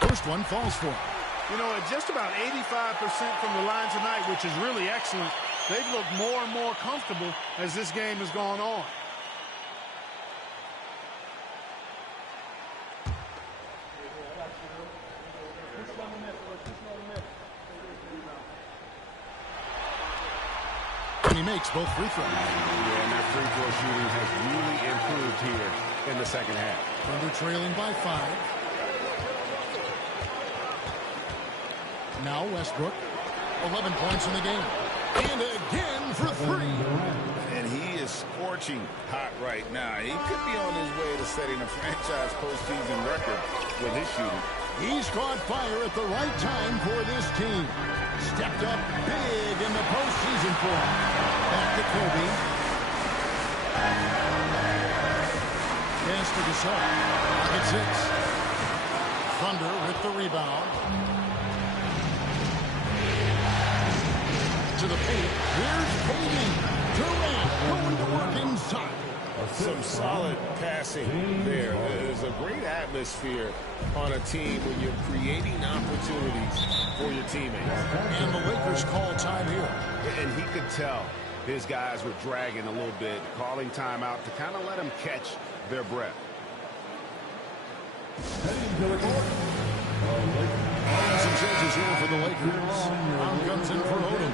First one falls for him. You know, at just about 85% from the line tonight, which is really excellent, they've looked more and more comfortable as this game has gone on. And he makes both free throws. Yeah, and that free throw shooting has really improved here in the second half. Thunder trailing by 5. Now Westbrook, 11 points in the game. And again for 3. And he is scorching hot right now. He could be on his way to setting a franchise postseason record with his shooting. He's caught fire at the right time for this team. Stepped up big in the postseason for him. Back to Kobe. Pass to Gasol. At 6. Thunder with the rebound. To the paint. Here's Kobe. Durant going to work inside. Some solid passing there. There's a great atmosphere on a team when you're creating opportunities for your teammates. And the Lakers call time here. And he could tell his guys were dragging a little bit, calling timeout to kind of let them catch their breath. Some changes here for the Lakers. Brown comes in for Odom.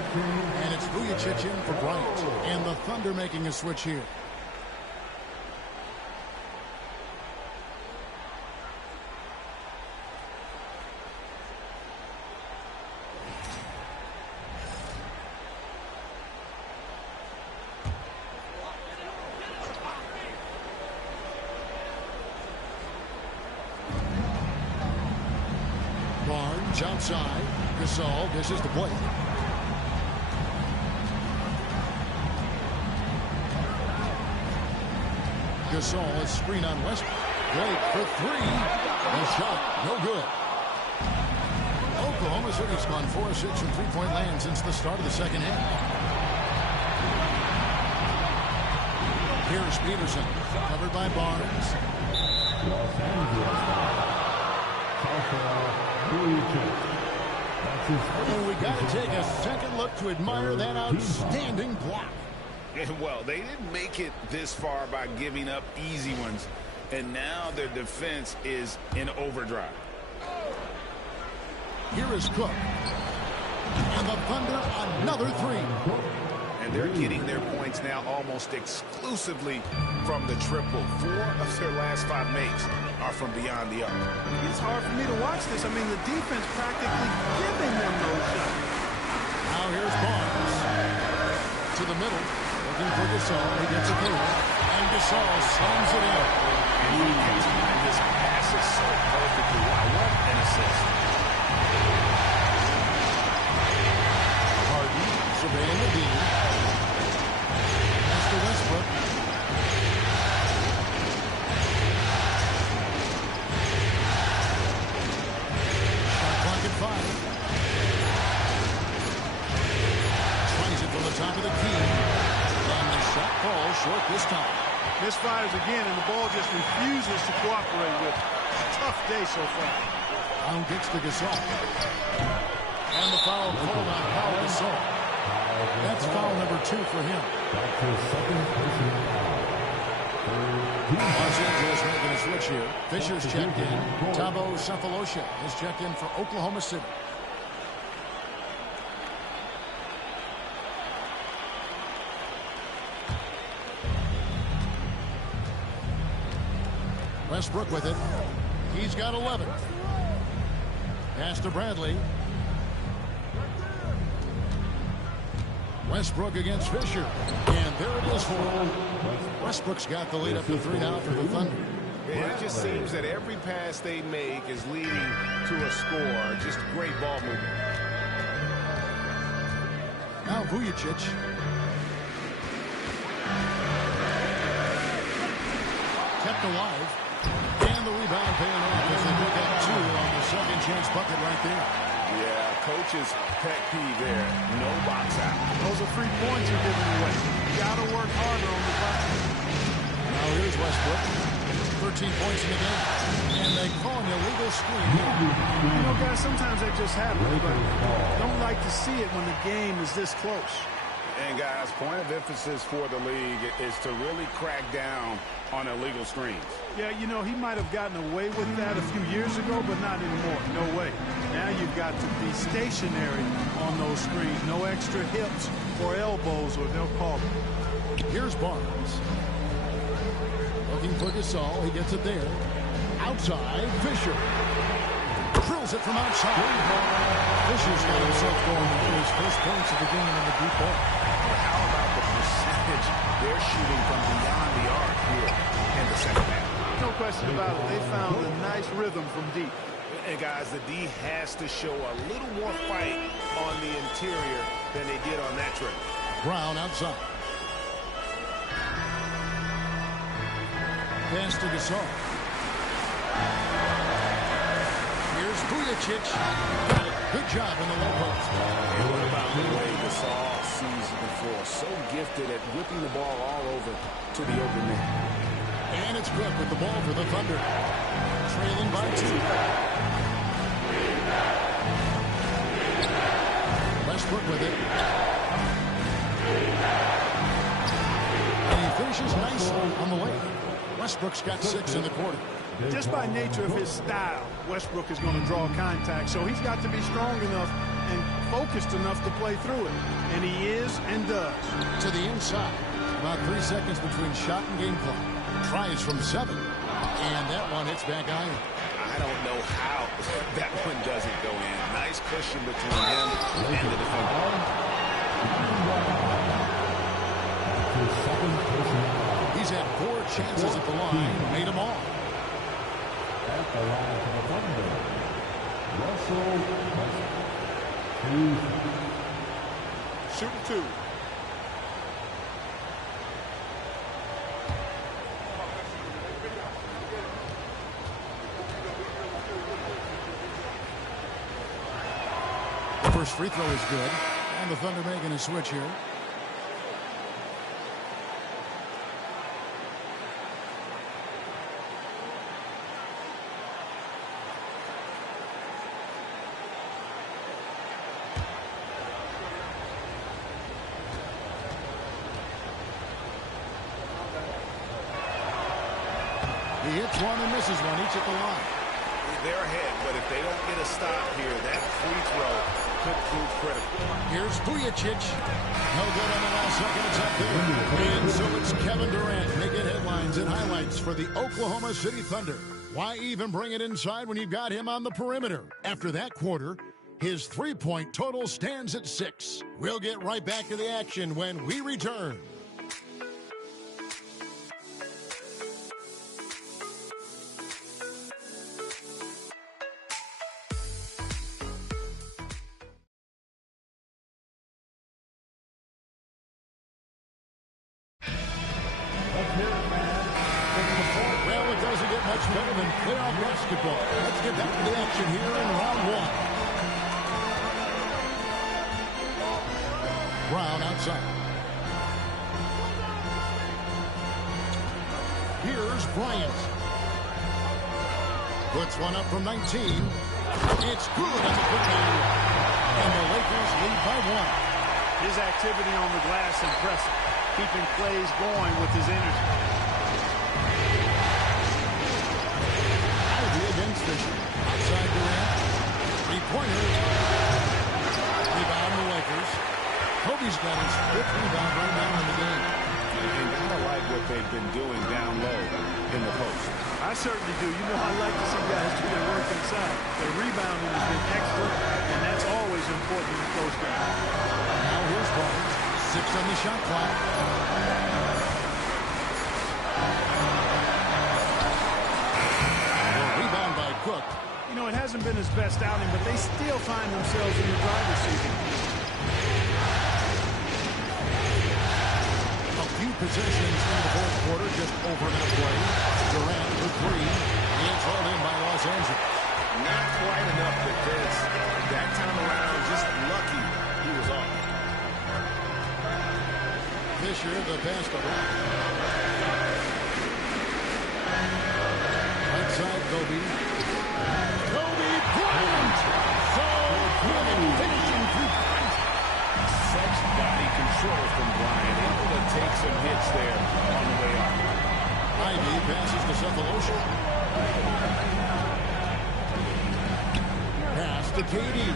And it's Vujacic in for Bryant. And the Thunder making a switch here. Barnes outside. Gasol dishes the play. Gasol is screen on Westbrook. Blake for three. The shot, no good. Oklahoma City's gone 4-6 from three-point land since the start of the second half. Here's Peterson, covered by Barnes. And we got to take a second look to admire that outstanding block. And well, they didn't make it this far by giving up easy ones, and now their defense is in overdrive. Here is Cook. And the Thunder, another three. And they're getting their points now almost exclusively from the triple. 4 of their last 5 makes are from beyond the arc. It's hard for me to watch this. I mean, the defense practically giving them those shots. Now here's Barnes. To the middle. Looking for Gasol. He gets it through. And Gasol slams it in. And he can time this passes so perfectly. Wow, what an assist. Harden surveying the D. That's to Westbrook. Shot clock at 5. Tries it from the top of the key. And the shot falls short this time. Misfires again, and the ball just refuses to cooperate with it. Tough day so far. Brown kicks to Gasol. And the foul called on Pau Gasol. That's foul number 2 for him. Los Angeles making a switch here. Fisher's checked in. Thabo Sefolosha is checked in for Oklahoma City. Westbrook with it. He's got 11. Pass to Bradley. Westbrook against Fisher. And there it is for him. Westbrook's got the lead up to 3 now for the Thunder. It just seems that every pass they make is leading to a score. Just great ball movement. Now Vujacic. Kept alive. And the rebound paying off as they pick up 2 on the second chance bucket right there. Yeah, coach's pet peeve there. No box out. Those are free points you're giving away. You got to work harder on the glass. Now here's Westbrook. 13 points in the game. And they call an illegal screen. You know, guys, sometimes that just happens, but don't like to see it when the game is this close. And guys, point of emphasis for the league is to really crack down on illegal screens. Yeah, you know, he might have gotten away with that a few years ago, but not anymore. No way. Now you've got to be stationary on those screens. No extra hips or elbows, or they'll call it. Here's Barnes. Looking for Gasol. He gets it there. Outside, Fisher. Drills it from outside. Fisher's got himself going to his first points of the game in the deep ball. Well, how about the percentage they're shooting from beyond the arc here in the second half? No question about it. They found a nice rhythm from deep. And guys, the D has to show a little more fight on the interior than they did on that trip. Brown outside. Pass to Gasol. Here's Vujacic. Got it. Good job in the low post. And what about the way Gasol sees the floor? So gifted at whipping the ball all over to the open man. And it's Cook with the ball for the Thunder. Trailing by 2. Westbrook with it. And he finishes nicely on the way. Westbrook's got 6 in the quarter. Just by nature of his style, Westbrook is going to draw contact, so he's got to be strong enough and focused enough to play through it. And he is and does. To the inside. About 3 seconds between shot and game clock. Tries from 7. And that one hits back iron. I don't know how that one doesn't go in. Nice cushion between him and the defender. He's had 4 chances at the line, made them all. At the line for the Thunder, Russell Westbrook. Shooting 2. First free throw is good. And the Thunder making a switch here. He hits one and misses one, each at the line. They're ahead, but if they don't get a stop here, that free throw could prove critical. Here's Vujacic. No good on the last second. It's up there. And so it's Kevin Durant making headlines and highlights for the Oklahoma City Thunder. Why even bring it inside when you've got him on the perimeter? After that quarter, his three-point total stands at 6. We'll get right back to the action when we return. Well, it doesn't get much better than playoff basketball. Let's get back to the action here in round 1. Brown outside. Here's Bryant. Puts one up from 19. It's good on the quick hand. And the Lakers lead by 1. His activity on the glass impressive, keeping plays going with his energy. Ivy against Fisher. Outside Durant. Three-pointer. Rebound the Lakers. Kobe's got his 5th rebound right now in the game. And I like what they've been doing down low in the post. I certainly do. You know, I like to see guys do their work inside. Their rebounding has been excellent, and that's always important in close games. Now here's Bryant. 6 on the shot clock. The rebound by Cook. You know, it hasn't been his best outing, but they still find themselves in the driver's seat. A few possessions in the fourth quarter, just over a minute play. Durant for 3. It's hauled in by Los Angeles. Not quite enough defense. That time around, just lucky he was off. Fisher, the pass to Brown. Right side, Kobe. Kobe Bryant! So good at finishing through Bryant. Such body control from Bryant. Able to take some hits there on the way up. Ivy passes to Cephalosha. Pass to Katie.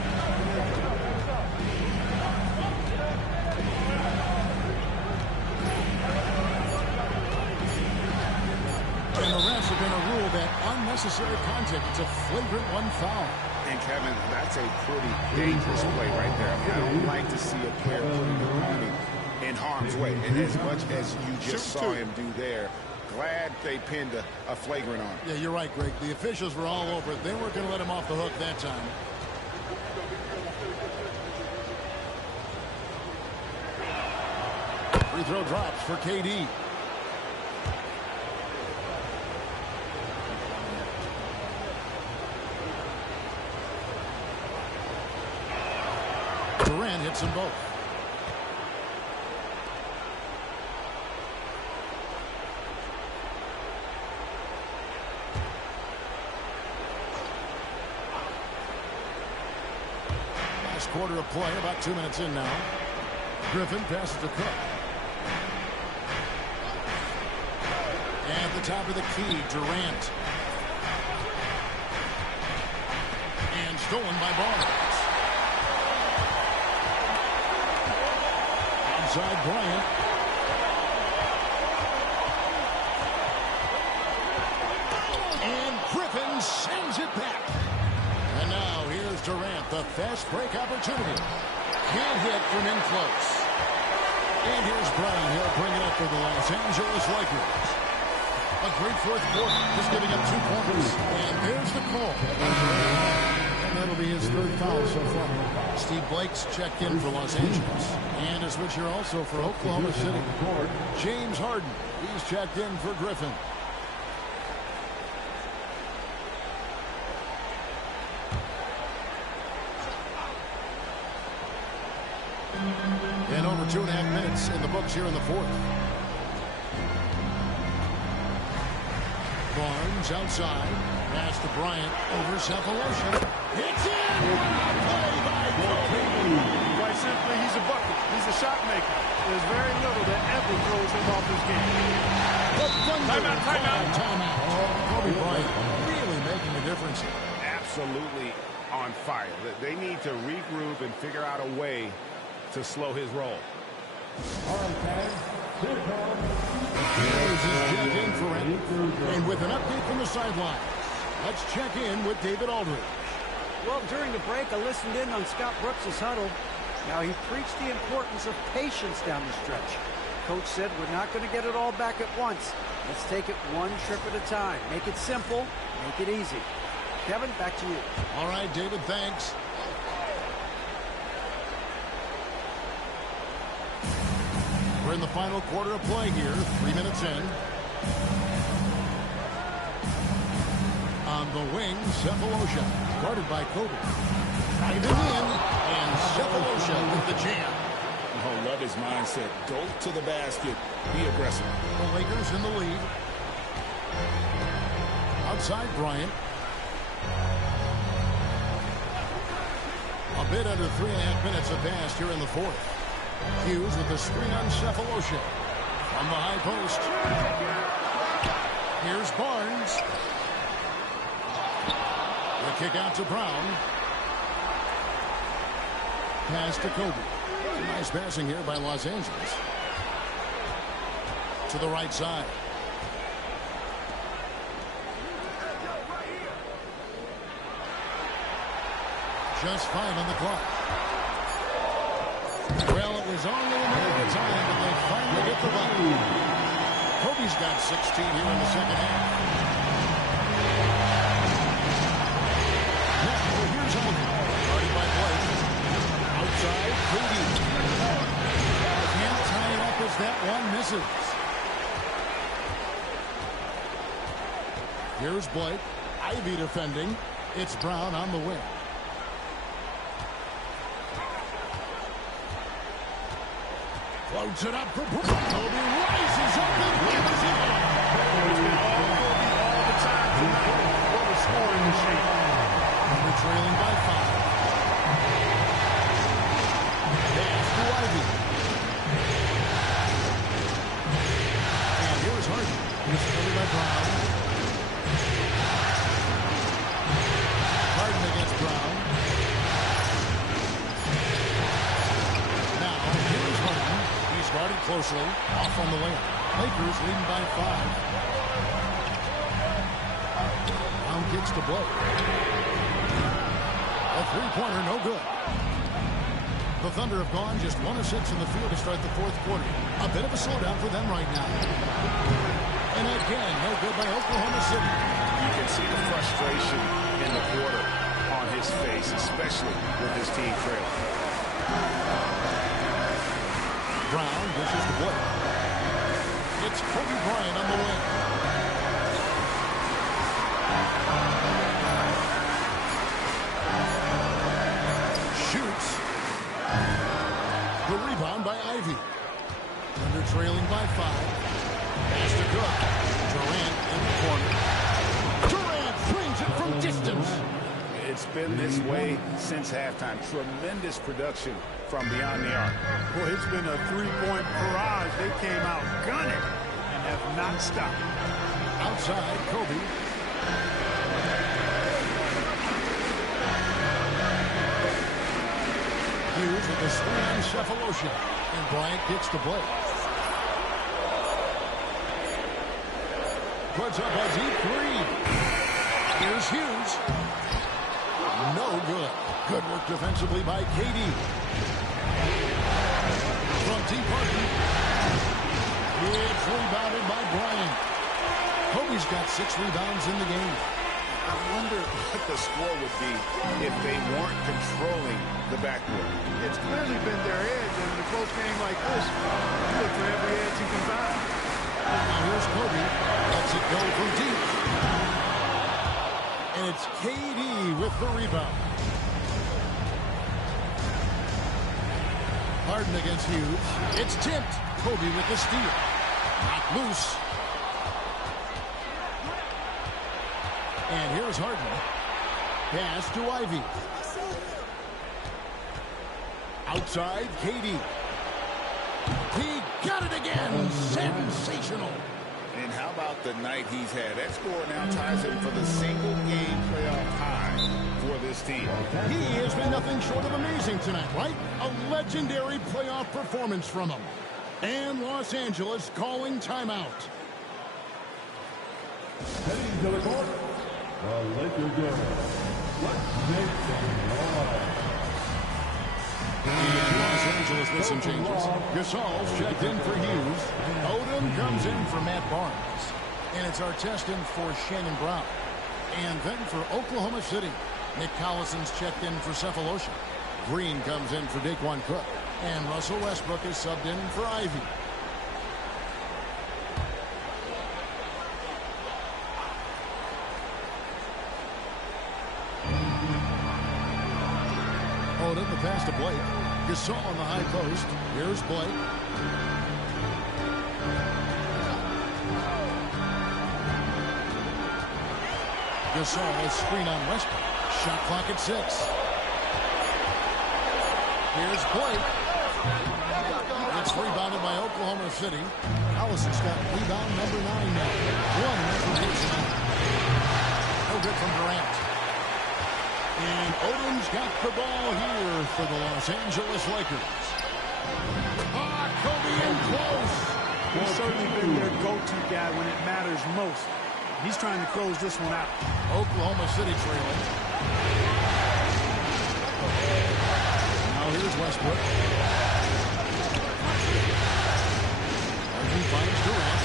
And the refs are going to rule that unnecessary contact. It's a flagrant 1 foul. And Kevin, that's a pretty dangerous play right there. I mean, I don't like to see a player putting the opponent in harm's way. And as much as you just saw him do there, glad they pinned a flagrant on him. Yeah, you're right, Greg. The officials were all over it. They weren't going to let him off the hook that time. Free throw drops for KD. Durant hits them both. Last quarter of play, about 2 minutes in now. Griffin passes to Cook. At the top of the key, Durant. And stolen by Barnes. Outside Bryant. And Griffin sends it back. And now here's Durant, the fast break opportunity. Can't hit from in close. And here's Brown. He'll bring it up for the Los Angeles Lakers. A great fourth quarter, just giving up 2 points. And there's the call. And that'll be his third foul so far. Steve Blake's checked in for Los Angeles. And a switch here also for Oklahoma City. James Harden, he's checked in for Griffin. And over 2.5 minutes in the books here in the fourth. Barnes outside. Pass to Bryant over Cephalosha. It's in! Play by Kobe! Quite simply, he's a bucket. He's a shot maker. There's very little that ever throws him off his game. Timeout. Kobe Bryant really making a difference here. Absolutely on fire. They need to regroup and figure out a way to slow his roll. And with an update from the sideline, let's check in with David Aldridge. Well, during the break, I listened in on Scott Brooks' huddle. Now, he preached the importance of patience down the stretch. Coach said we're not going to get it all back at once. Let's take it one trip at a time. Make it simple, make it easy. Kevin, back to you. All right, David, thanks. We're in the final quarter of play here, 3 minutes in. On the wing, Cephalosha, guarded by Kobe. Driving in, and Cephalosha with the jam. Oh, love his mindset. Go to the basket. Be aggressive. The Lakers in the lead. Outside Bryant. A bit under 3.5 minutes have passed here in the fourth. Hughes with the screen on Cephalosha. From the high post. Here's Barnes. The kick out to Brown. Pass to Kobe. Nice passing here by Los Angeles. To the right side. Just 5 on the clock. Well, it was only a matter of time, but they finally get the button. Kobe's got 16 here in the second half. Now, here's Aldridge. Guarded by Blake. Outside, Boogie. Can't tie it up as that one misses. Here's Blake. Ivy defending. It's Brown on the wing. Floats it up for Kobe. Rises up and gives it up. It's been all the time tonight. What a scoring machine. They're trailing by 5. Pass to Ivy. And here's Harden. Discovered by Brown. Harden against Brown. Now, here's Harden. He's guarded closely. Off on the layup. Lakers leading by 5. Brown kicks to Blake. A three-pointer, no good. The Thunder have gone just 1 of 6 in the field to start the fourth quarter. A bit of a slowdown for them right now. And again, no good by Oklahoma City. You can see the frustration in the quarter on his face, especially with his team trailing. Brown dishes to Blake. It's Kobe Bryant on the wing. Shoots. The rebound by Ivy. Under trailing by 5. Pass to Cook. Durant in the corner. Durant flings it from distance. It's been this way since halftime. Tremendous production from beyond the arc. Boy, it's been a three-point barrage. They came out gunning and have not stopped. Outside, Kobe. Hughes with the slam, Cephalosha. And Bryant gets the play. Puts up a deep three. Here's Hughes. No good. Good work defensively by KD. From deep Harden. It's rebounded by Bryant. Kobe's got 6 rebounds in the game. I wonder what the score would be if they weren't controlling the backcourt. It's clearly been their edge, and in a close game like this, you look for every edge you can find. Now here's Kobe. Lets it go from deep. And it's KD with the rebound. Harden against Hughes. It's tipped. Kobe with the steal. Knocked loose. And here's Harden. Pass to Ivy. Outside, KD. He got it again. Sensational. And how about the night he's had? That score now ties him for the single-game playoff high for this team. He has been nothing short of amazing tonight, right? A legendary playoff performance from him. And Los Angeles calling timeout. Heading to the court, the Lakers girl. Let's make some noise. Los Angeles with some changes. Gasol's checked in for Hughes. Odom comes in for Matt Barnes. And it's Artest in for Shannon Brown. And then for Oklahoma City, Nick Collison's checked in for Cephalosha. Green comes in for Daquan Cook. And Russell Westbrook is subbed in for Ivy. Odom, the pass to Blake. Gasol on the high post. Here's Blake. Gasol, a screen on Westbrook. Shot clock at 6. Here's Blake. It's rebounded by Oklahoma City. Allison's got rebound number 9 now. 1 for Houston. No good from Durant. And Odom's got the ball here for the Los Angeles Lakers. Kobe in close. He's certainly been their go-to guy when it matters most. He's trying to close this one out. Oklahoma City trailing. Now here's Westbrook. Harden finds Durant.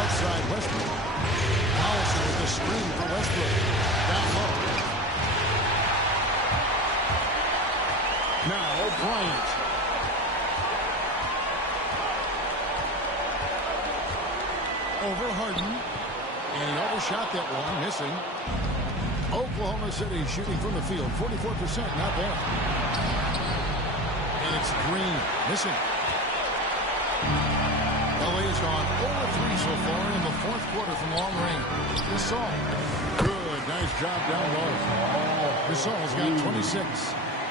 Outside Westbrook. Allison with the screen for Westbrook. Down low. Now Bryant. Over Harden. And he overshot that one, missing. Oklahoma City shooting from the field. 44%, not bad. And it's Green, missing. LA has gone 0-3 so far in the 4th quarter from long range. Gasol. Good, nice job down low. Gasol's got 26.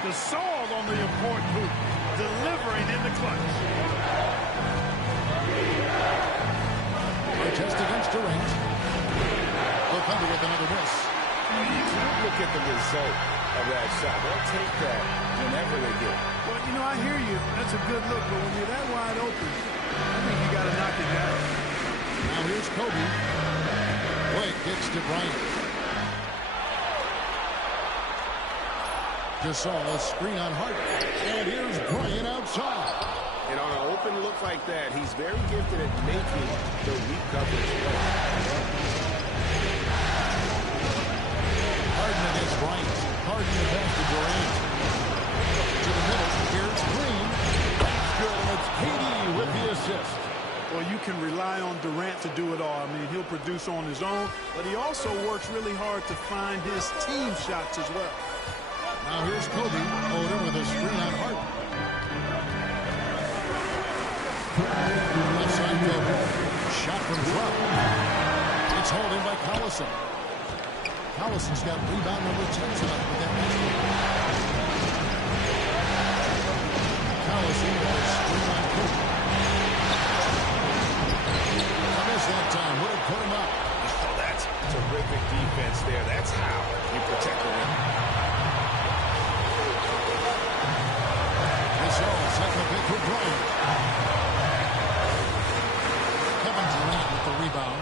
Gasol on the important hoop, delivering in the clutch. Test against Durant. Thunder with another miss. You can't look at the result of that shot. They'll take that whenever they get it. Well, you know, I hear you. That's a good look, but when you're that wide open, I think you got to knock it down. Now here's Kobe. Blake gets to Bryant. Gasol, a screen on Harden. And here's Bryant outside. And on an open look like that, he's very gifted at making the weak coverage play. Harden against Bryant. Harden the pass to Durant. To the middle. Here's Green. That's good, and it's KD with the assist. Well, you can rely on Durant to do it all. I mean, he'll produce on his own, but he also works really hard to find his team shots as well. Now here's Kobe. Odom with a screen on Harden. Left side Kobe. Shot from drop. It's hauled in by Collison. Collison's got rebound number 10 tonight with that match. Collison with a screen on Kobe. I missed that time. Would have put him up. Oh, that's terrific defense there. That's how you protect the rim. Gasol, second pick for Bryant. Kevin Durant with the rebound.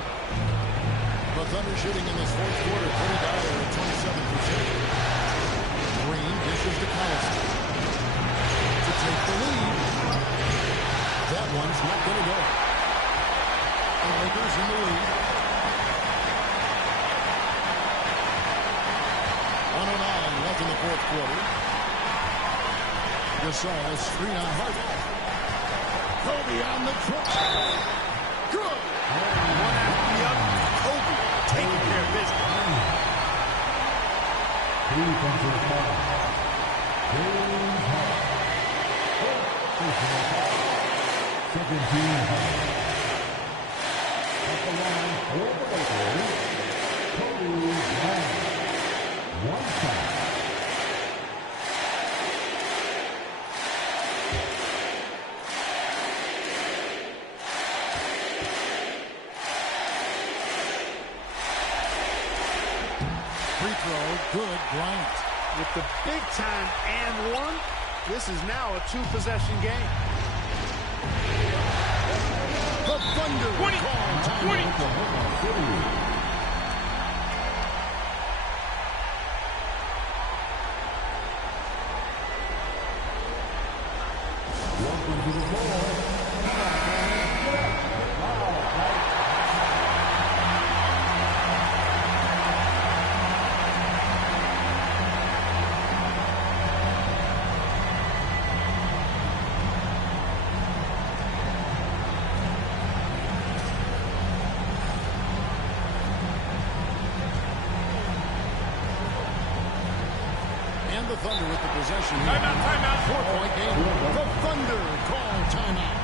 The Thunder shooting in this fourth quarter, pretty dire at 27%. Green dishes to Collison to take the lead. That one's not going to go. The Lakers in the lead. 109 left in the fourth quarter. Gasol, screen on Harden. Kobe on the try. Good. One after the other. Kobe taking care of business. Defensive foul. James Harden. Personal foul. Second team foul. At the line for the Lakers, Kobe Bryant. One foul. Free throw, good, Bryant. With the big time and one, this is now a two-possession game. The Thunder 20, call time. 20. Welcome to the floor. And the Thunder with the possession here. Timeout. 4-point game. The Thunder call timeout.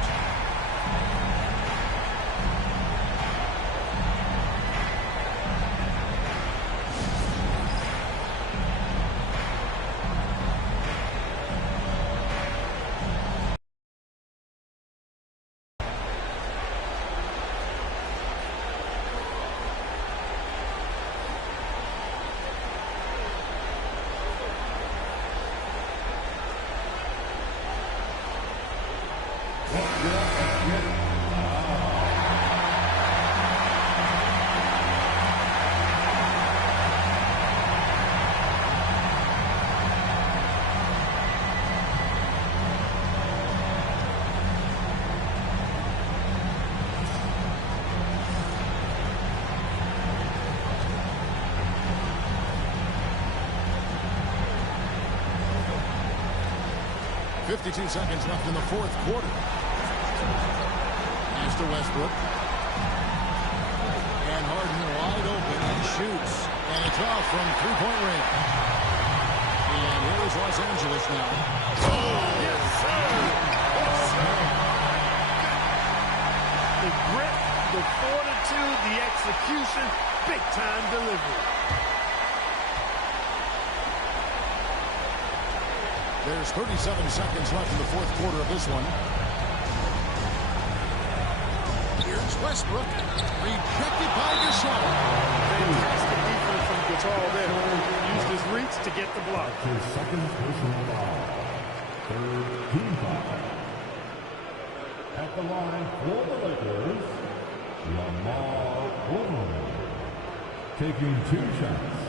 .52 seconds left in the fourth quarter. Pass to Westbrook. And Harden wide open and shoots. And it's off from three-point range. And here is Los Angeles now. Yes, sir. The grit, the fortitude, the execution, big-time delivery. There's 37 seconds left in the fourth quarter of this one. Here's Westbrook. Rejected by Gasol. Fantastic defense from Gasol there. Used his reach to get the block. His second personal foul. Third team foul. At the line for the Lakers, Lamar Odom. Taking 2 shots.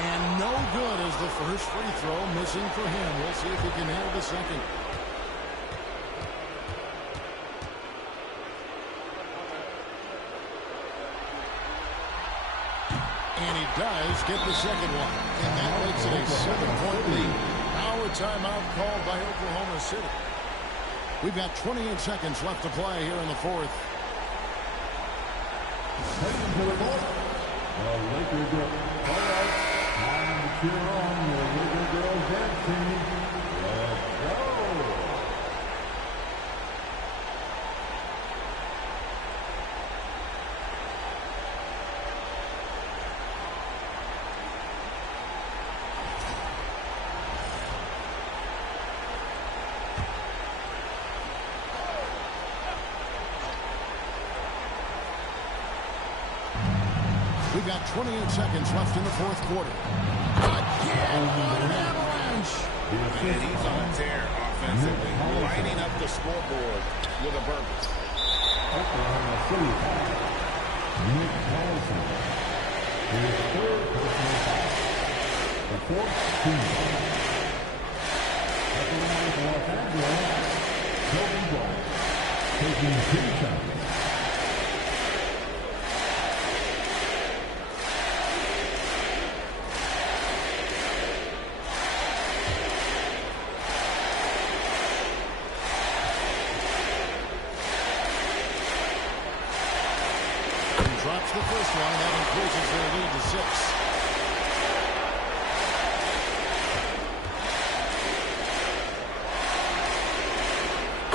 And no good as the first free throw missing for him. We'll see if he can handle the second. And he does get the second one. And that makes it a 7-point lead. Now a timeout called by Oklahoma City. We've got 28 seconds left to play here in the fourth. Heading to the court. The Lakers are Cheer on your little girl dancing. Let's go. We've got 28 seconds left in the fourth quarter. Again, what an avalanche! And he's on a tear offensively, lighting up the scoreboard with a purpose. Oklahoma City foul. Nick Collison. His third personal foul. The fourth team. Second line for Los Angeles. Kobe Bryant. Taking 2 shots. Drops the first one, and that increases their lead to 6.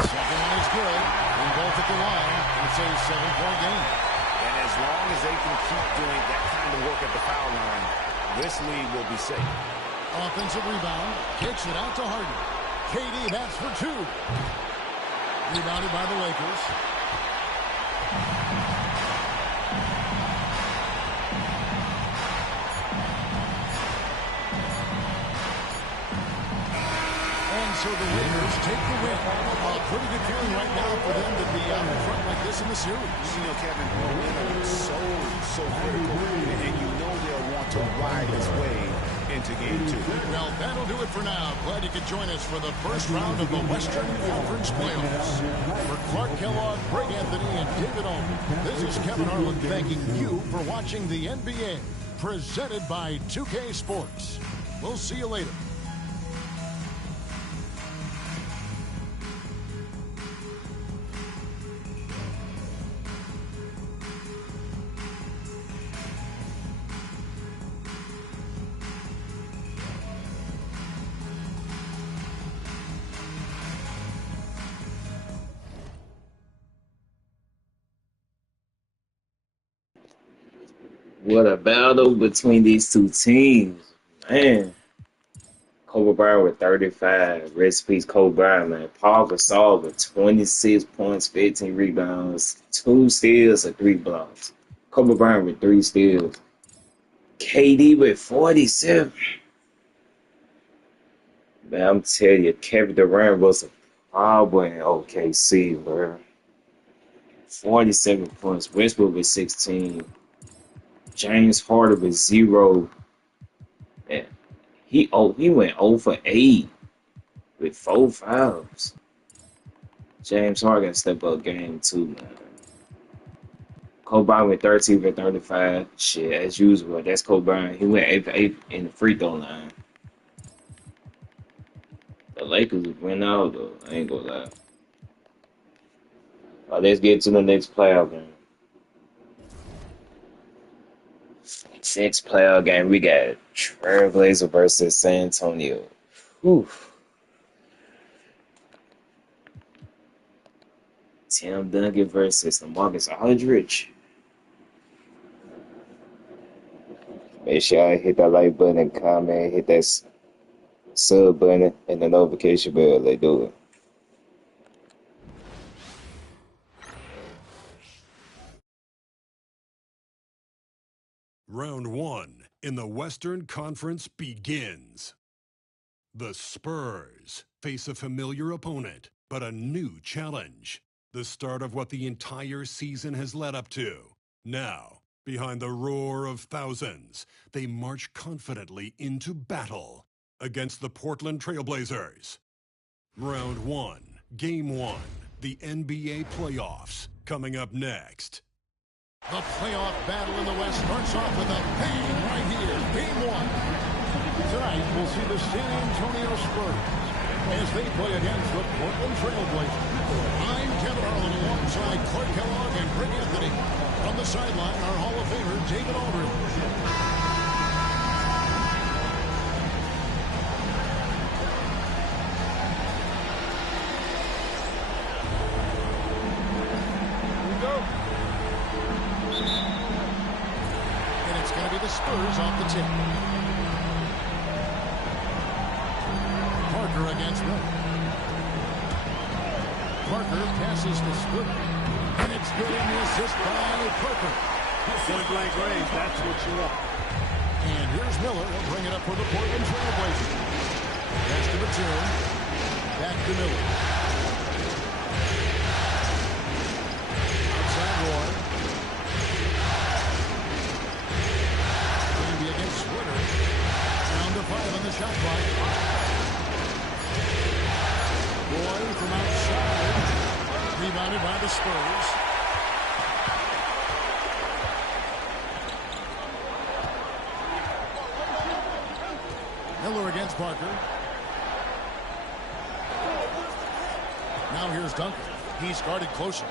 Second one is good. We both at the line. It's a 7-point game. And as long as they can keep doing that kind of work at the foul line, this lead will be safe. Offensive rebound. Kicks it out to Harden. KD bats for 2. Rebounded by the Lakers. So the Lakers take the win. Pretty good feeling right now for them to be out in front like this in the series. You know, Kevin, momentum is so critical, and you know they'll want to ride this wave into game 2. Well, that'll do it for now. Glad you could join us for the first round of the Western Conference Playoffs. For Clark Kellogg, Greg Anthony, and David Owen, this is Kevin Harlan thanking you for watching the NBA, presented by 2K Sports. We'll see you later. What a battle between these two teams. Man. Kobe Bryant with 35. Rest in peace, Kobe Bryant, man. Paul Gasol with 26 points, 15 rebounds, 2 steals, and 3 blocks. Kobe Bryant with 3 steals. KD with 47. Man, I'm telling you, Kevin Durant was a problem in OKC, bro. 47 points. Westbrook with 16. James Harden with 0. And he went 0 for 8 with 4 fouls. James Harden got to step up game 2, man. Kobe Bryant went 13 for 35. Shit, as usual. That's Kobe Bryant. He went 8 for 8 in the free throw line. The Lakers went out, though. I ain't gonna lie. Let's get to the next playoff game. Next playoff game, we got Trailblazer versus San Antonio. Whew. Tim Duncan versus LaMarcus Aldridge. Make sure y'all hit that like button and comment, hit that sub button and the notification bell. They do it. Round 1 in the Western Conference begins. The Spurs face a familiar opponent, but a new challenge. The start of what the entire season has led up to. Now, behind the roar of thousands, they march confidently into battle against the Portland Trailblazers. Round 1, Game 1, the NBA playoffs, coming up next. The playoff battle in the West starts off with a bang right here. Game 1. Tonight, we'll see the San Antonio Spurs as they play against the Portland Trailblazers. I'm Kevin Harlan alongside Clark Kellogg and Greg Anthony. From the sideline, our Hall of Famer, David Aldridge. the Spurs off the tip. Parker against Miller. Parker passes to Splitter. And it's good in the assist by Parker. Point-blank range, that's what you want. And here's Miller. He'll bring it up for the Portland Trail Blazers. Pass to Batum. Back to Miller. Outside Roy. Going to be against Splitter. Down to 5 on the shot clock. Roy from outside. Rebounded by the Spurs. Miller against Parker. Now here's Duncan. He's guarded closer.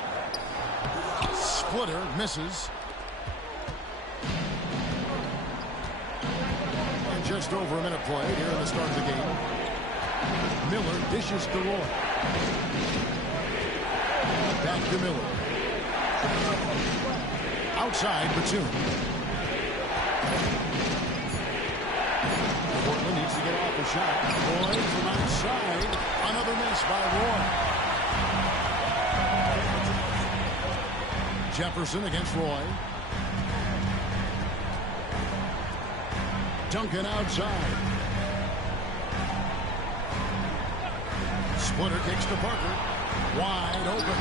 Splitter misses. And just over a minute played here in the start of the game. Miller dishes to Roy. Back to Miller. Outside Batum. Portland needs to get off a shot. Roy from outside. Another miss by Roy. Jefferson against Roy. Duncan outside. Splitter kicks to Parker. Wide open.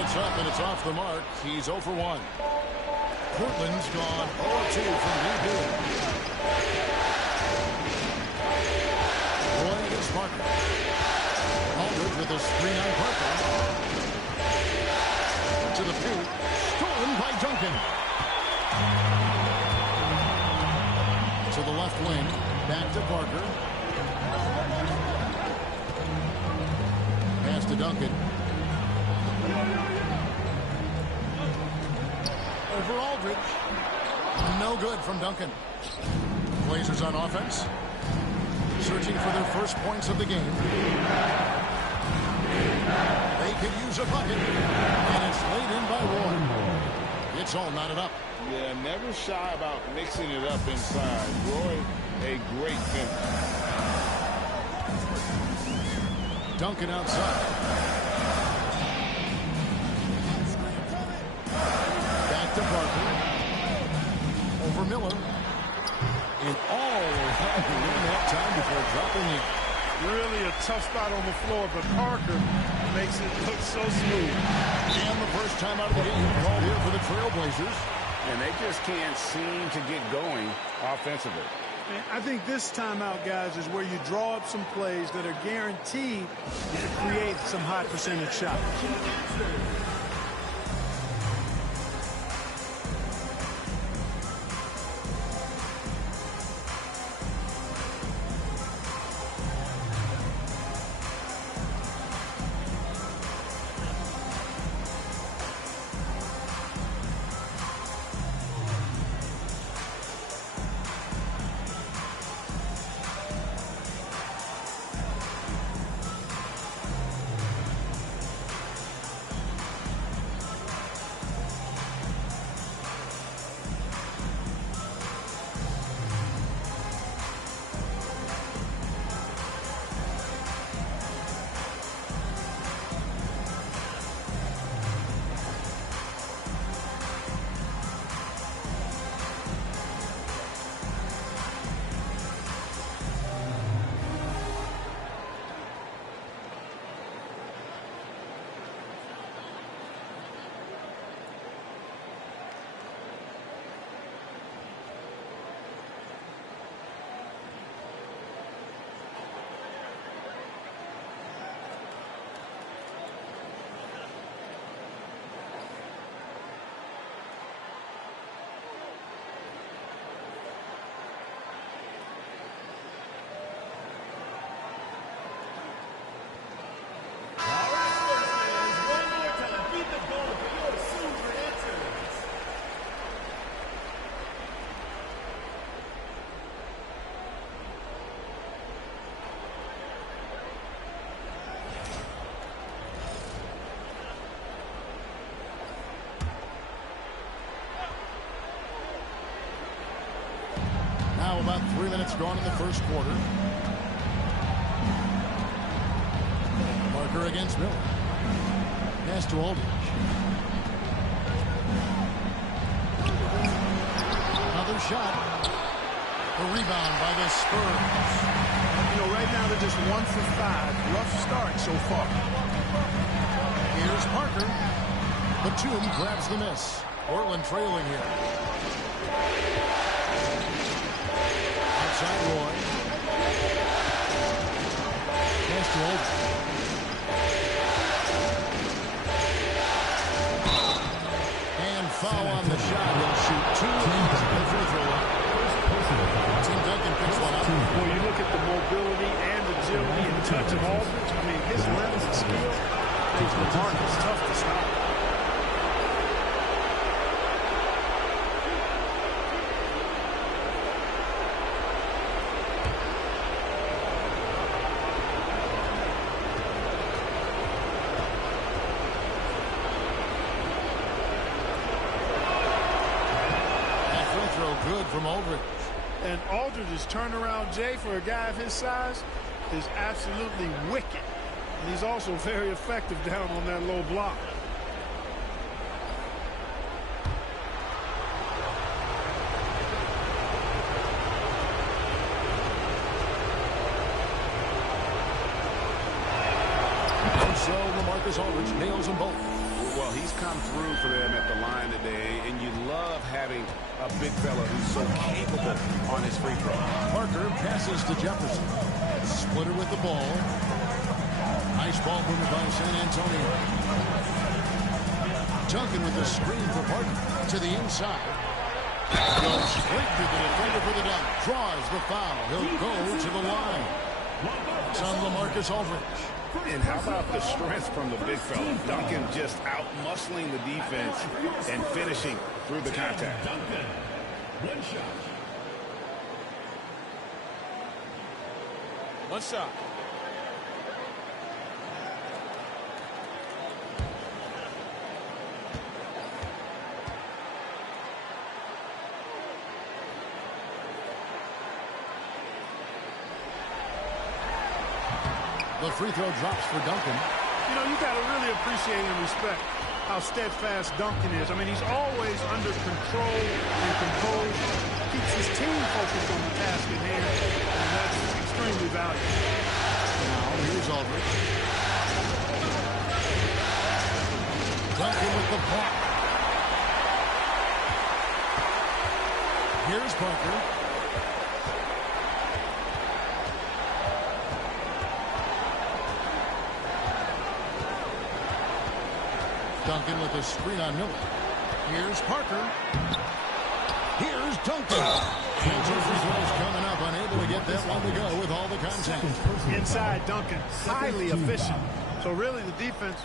It's up and it's off the mark. He's 0 for 1. Portland's gone 0-2 from deep here. Roy against Parker. Aldridge with a screen on Parker. To the paint. Stolen by Duncan. To the left wing. Back to Parker. Pass to Duncan. Over Aldridge. No good from Duncan. Blazers on offense. Searching for their first points of the game. They could use a bucket. And it's laid in by Roy. It's all knotted up. Yeah, never shy about mixing it up inside. Roy, a great finish. Duncan outside. Back to Parker. Over Miller. And all didn't have time before dropping in. Really a tough spot on the floor, but Parker makes it look so smooth. And the first time out of the game called here for the Trailblazers. And they just can't seem to get going offensively. And I think this timeout, guys, is where you draw up some plays that are guaranteed to create some high percentage shots. Now about 3 minutes gone in the first quarter. Parker against Miller. Pass to Aldridge. Another shot. A rebound by the Spurs. You know, right now they're just 1 for 5. Rough start so far. Here's Parker. Batum grabs the miss. Portland trailing here. Outside Roy. Pass to Aldridge. And foul on the shot. He'll shoot 2 at the free throw line. Tim Duncan picks one up. Well, you look at the mobility and agility and touch of Aldridge. I mean, his length and skill makes LaMarcus tough to stop. Good from Aldridge. And Aldridge's turnaround, Jay, for a guy of his size, is absolutely wicked. And he's also very effective down on that low block. And so LaMarcus Aldridge nails them both. Well, he's come through for them at the line today, and you love having a big fella who's so capable on his free throw. Parker passes to Jefferson. Splitter with the ball. Nice ball movement by San Antonio. Duncan with the screen for Parker. To the inside. Goes straight to the defender for the dunk. Draws the foul. He'll go to the line. It's on LaMarcus Aldridge. And how about the strength from the big fella? Duncan just out-muscling the defense and finishing through the contact. Duncan, one shot. One shot. The free throw drops for Duncan. You know, you got to really appreciate and respect how steadfast Duncan is. I mean, he's always under control and composed. Keeps his team focused on the task at hand, and that's extremely valuable. Now, here's Aldridge. Duncan with the block. Here's Parker. Duncan with a screen on Miller. Here's Parker. Here's Duncan. And two free throws coming up, unable to get that one to go with all the contact. Inside Duncan, highly efficient. So really the defense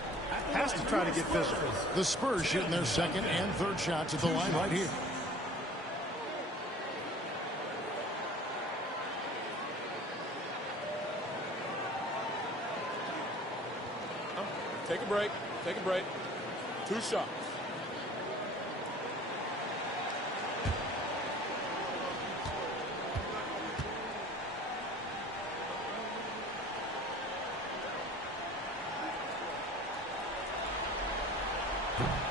has to try to get physical. The Spurs shooting their second and third shots at the line right here. Take a break. Take a break. 2 shots.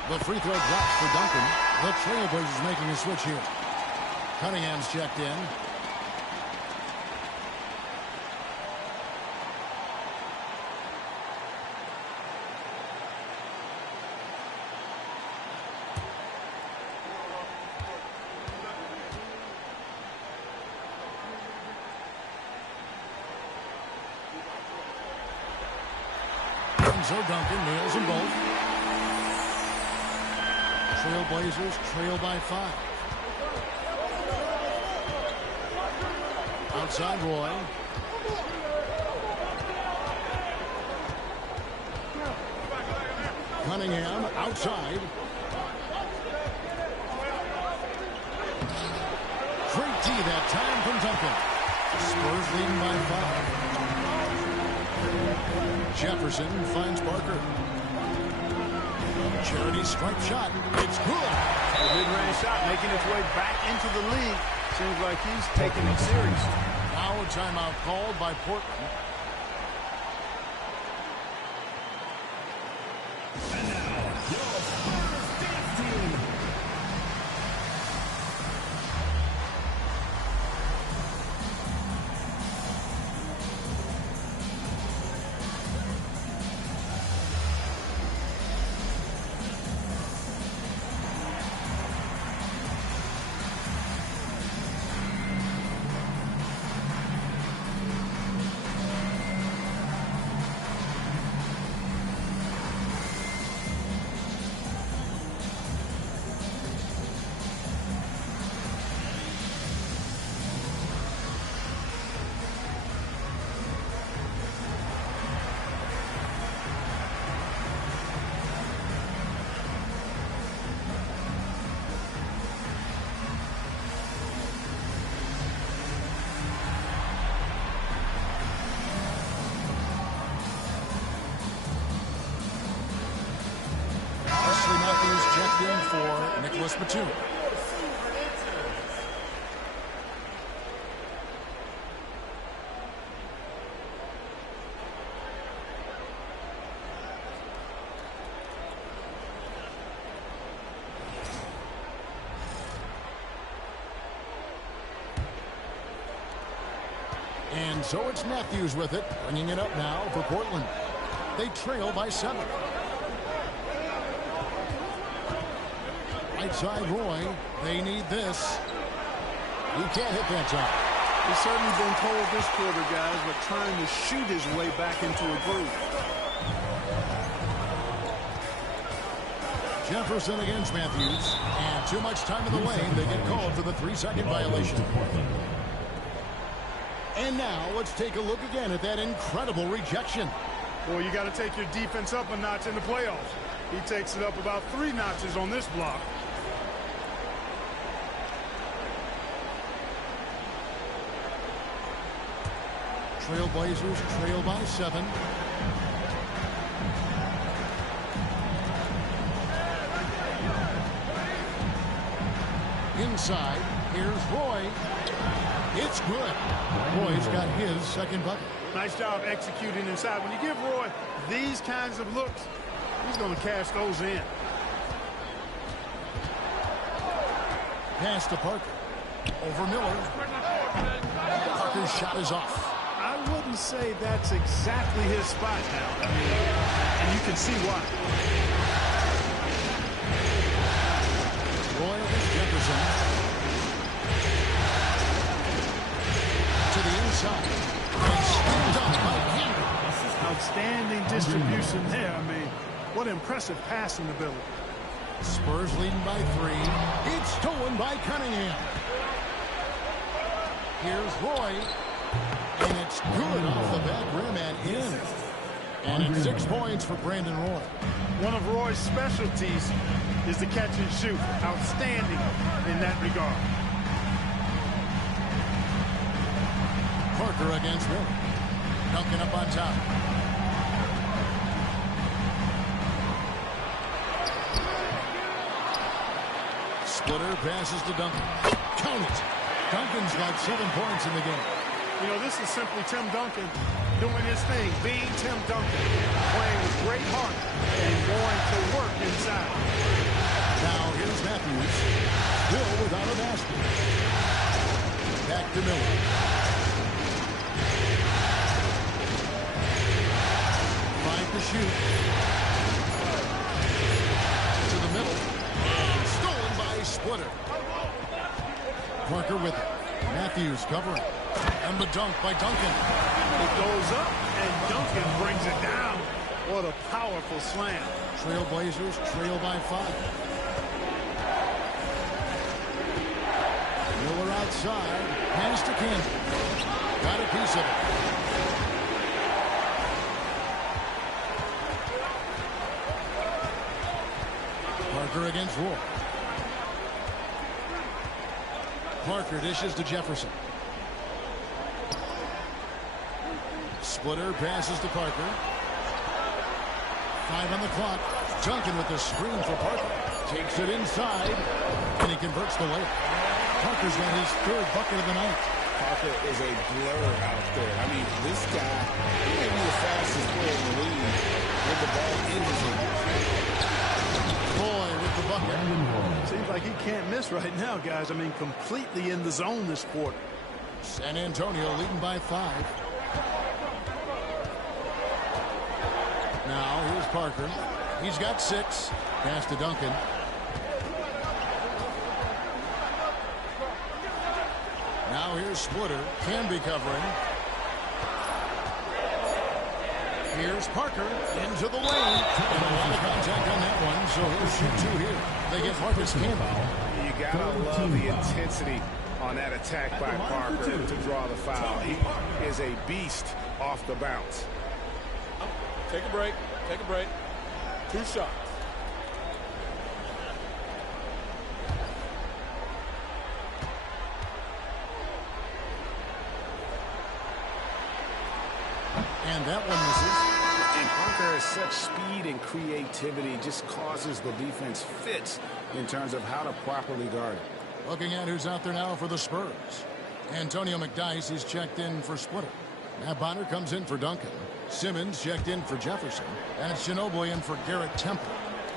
The free throw drops for Duncan. The Trailblazers making a switch here. Cunningham's checked in. So Duncan nails them both. Trailblazers trail by 5. Outside Roy. Cunningham outside. Great D that time from Duncan. Spurs leading by 5. Jefferson finds Parker. Charity stripe shot. It's good. The mid-range shot making its way back into the league. Seems like he's taking it serious. Now a timeout called by Portland. And now, your Spurs dance team. Checked in for Nicholas Batum. And so it's Matthews with it, bringing it up now for Portland. They trail by 7. Right side Roy, they need this. He can't hit that shot. He's certainly been told this quarter, guys, but trying to shoot his way back into a groove. Jefferson against Matthews. And too much time in the lane. They get called for the 3-second violation. And now let's take a look again at that incredible rejection. Well, you got to take your defense up a notch in the playoffs. He takes it up about 3 notches on this block. Trailblazers trail by 7. Inside, here's Roy. It's good. Roy's got his second bucket. Nice job executing inside. When you give Roy these kinds of looks, he's going to cash those in. Pass to Parker. Over Miller. Parker's shot is off. I wouldn't say that's exactly his spot now. And you can see why. Roy against Jefferson. To the inside. And slammed up by Campbell. Outstanding distribution there. I mean, what impressive passing ability. Spurs leading by 3. It's stolen by Cunningham. Here's Roy. And it's good off the back rim and in. And it's 6 points for Brandon Roy. One of Roy's specialties is the catch and shoot. Outstanding in that regard. Parker against Miller. Duncan up on top. Splitter passes to Duncan. Count it. Duncan's got 7 points in the game. You know, this is simply Tim Duncan doing his thing, being Tim Duncan, playing with great heart and going to work inside. Now here's Matthews, still without a basket. Back to Miller. Five to shoot. To the middle. And stolen by Splitter. Parker with it. Matthews covering. And the dunk by Duncan. It goes up, and Duncan brings it down. What a powerful slam. Trailblazers trail by 5. Miller outside. Pass to Campbell. Got a piece of it. Parker against Roy. Parker dishes to Jefferson. Splitter passes to Parker. 5 on the clock. Duncan with the screen for Parker. Takes it inside, and he converts the layup. Parker's got his third bucket of the night. Parker is a blur out there. I mean, this guy, he may be the fastest player in the league with the ball in his hand. Boy with the bucket. Seems like he can't miss right now, guys. I mean, completely in the zone this quarter. San Antonio leading by 5. Now, here's Parker. He's got 6. Pass to Duncan. Now here's Splitter. Can be covering. Here's Parker into the lane. And a lot of contact on that one, so he'll shoot 2 here. They get Marcus Campbell. You gotta love the intensity on that attack by Parker to draw the foul. He is a beast off the bounce. Take a break. Take a break. 2 shots. And that one misses. And Parker has such speed and creativity, just causes the defense fits in terms of how to properly guard it. Looking at who's out there now for the Spurs. Antonio McDyess is checked in for Splitter. Matt Bonner comes in for Duncan. Simmons checked in for Jefferson. And it's Ginobili in for Garrett Temple.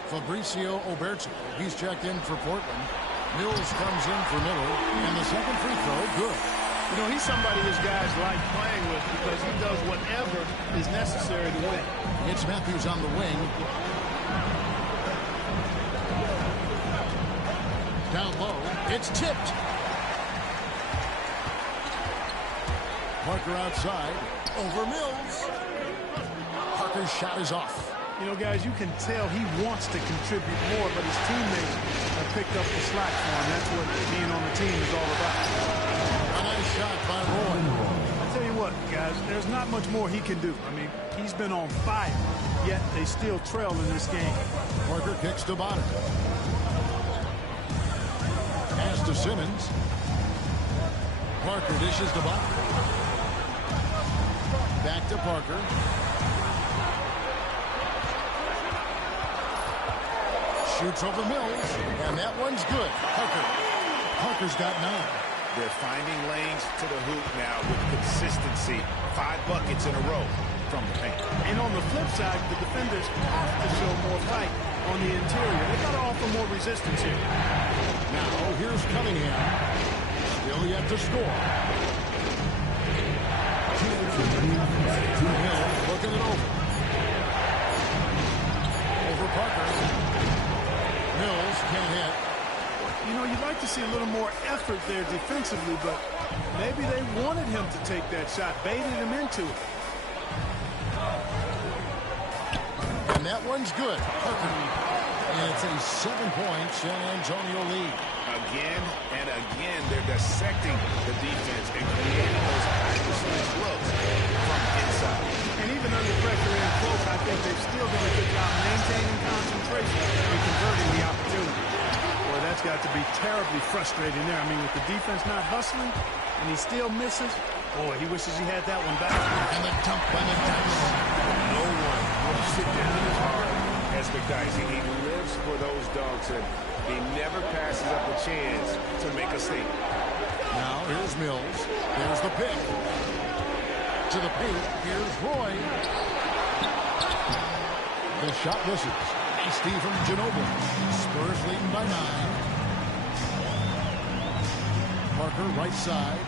Fabricio Oberto, he's checked in for Portland. Mills comes in for Miller. And the second free throw, good. You know, he's somebody his guys like playing with because he does whatever is necessary to win. It's Matthews on the wing. Down low. It's tipped. Parker outside. Over Mills. Parker's shot is off. You know, guys, you can tell he wants to contribute more, but his teammates have picked up the slack for him. That's what being on the team is all about. A nice shot by Roy. I'll tell you what, guys, there's not much more he can do. I mean, he's been on fire, yet they still trail in this game. Parker kicks to Bonner. Pass to Simmons. Parker dishes to Bonner. Back to Parker. Shoots over Mills, and that one's good. Parker's got 9. They're finding lanes to the hoop now with consistency. 5 buckets in a row from the paint. And on the flip side, the defenders have to show more fight on the interior. They've got to offer more resistance here. Now, here's Cunningham. Still yet to score. Mills looking it over. Over Parker. Mills can't hit. You know, you'd like to see a little more effort there defensively, but maybe they wanted him to take that shot, baited him into it. And that one's good. Parker. And it's a 7-point San Antonio lead. Again and again, they're dissecting the defense and creating those high-percentage looks from inside. And even under pressure in close, I think they've still done a good job maintaining concentration and converting the opportunity. Boy, that's got to be terribly frustrating there. I mean, with the defense not hustling and he still misses, boy, he wishes he had that one back. And the dump by McDyess. No one will sit down as hard as McDyess. He lives for those dunks, and he never passes up a chance to make a statement. Now, here's Mills. There's the pick. To the paint. Here's Roy. The shot misses. Hasty from Ginobili. Spurs leading by 9. Parker, right side.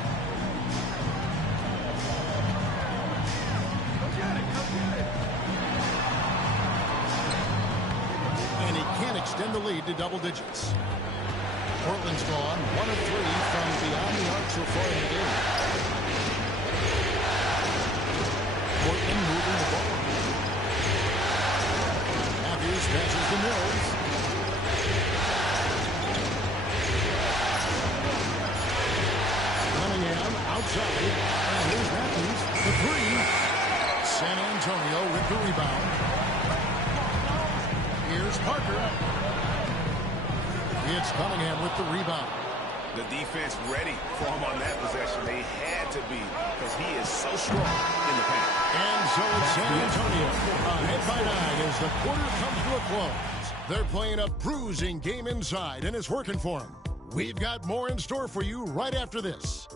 And he can't extend the lead to double digits. Portland's gone 1 of 3 from beyond the arc so far in the game. Portland moving the ball. Matthews passes to Mills. Cunningham outside. And here's Matthews. The 3. San Antonio with the rebound. Here's Parker. It's Cunningham with the rebound. The defense ready for him on that possession. They had to be because he is so strong in the paint. And so it's San Antonio ahead by 9 as the quarter comes to a close. They're playing a bruising game inside, and it's working for them. We've got more in store for you right after this.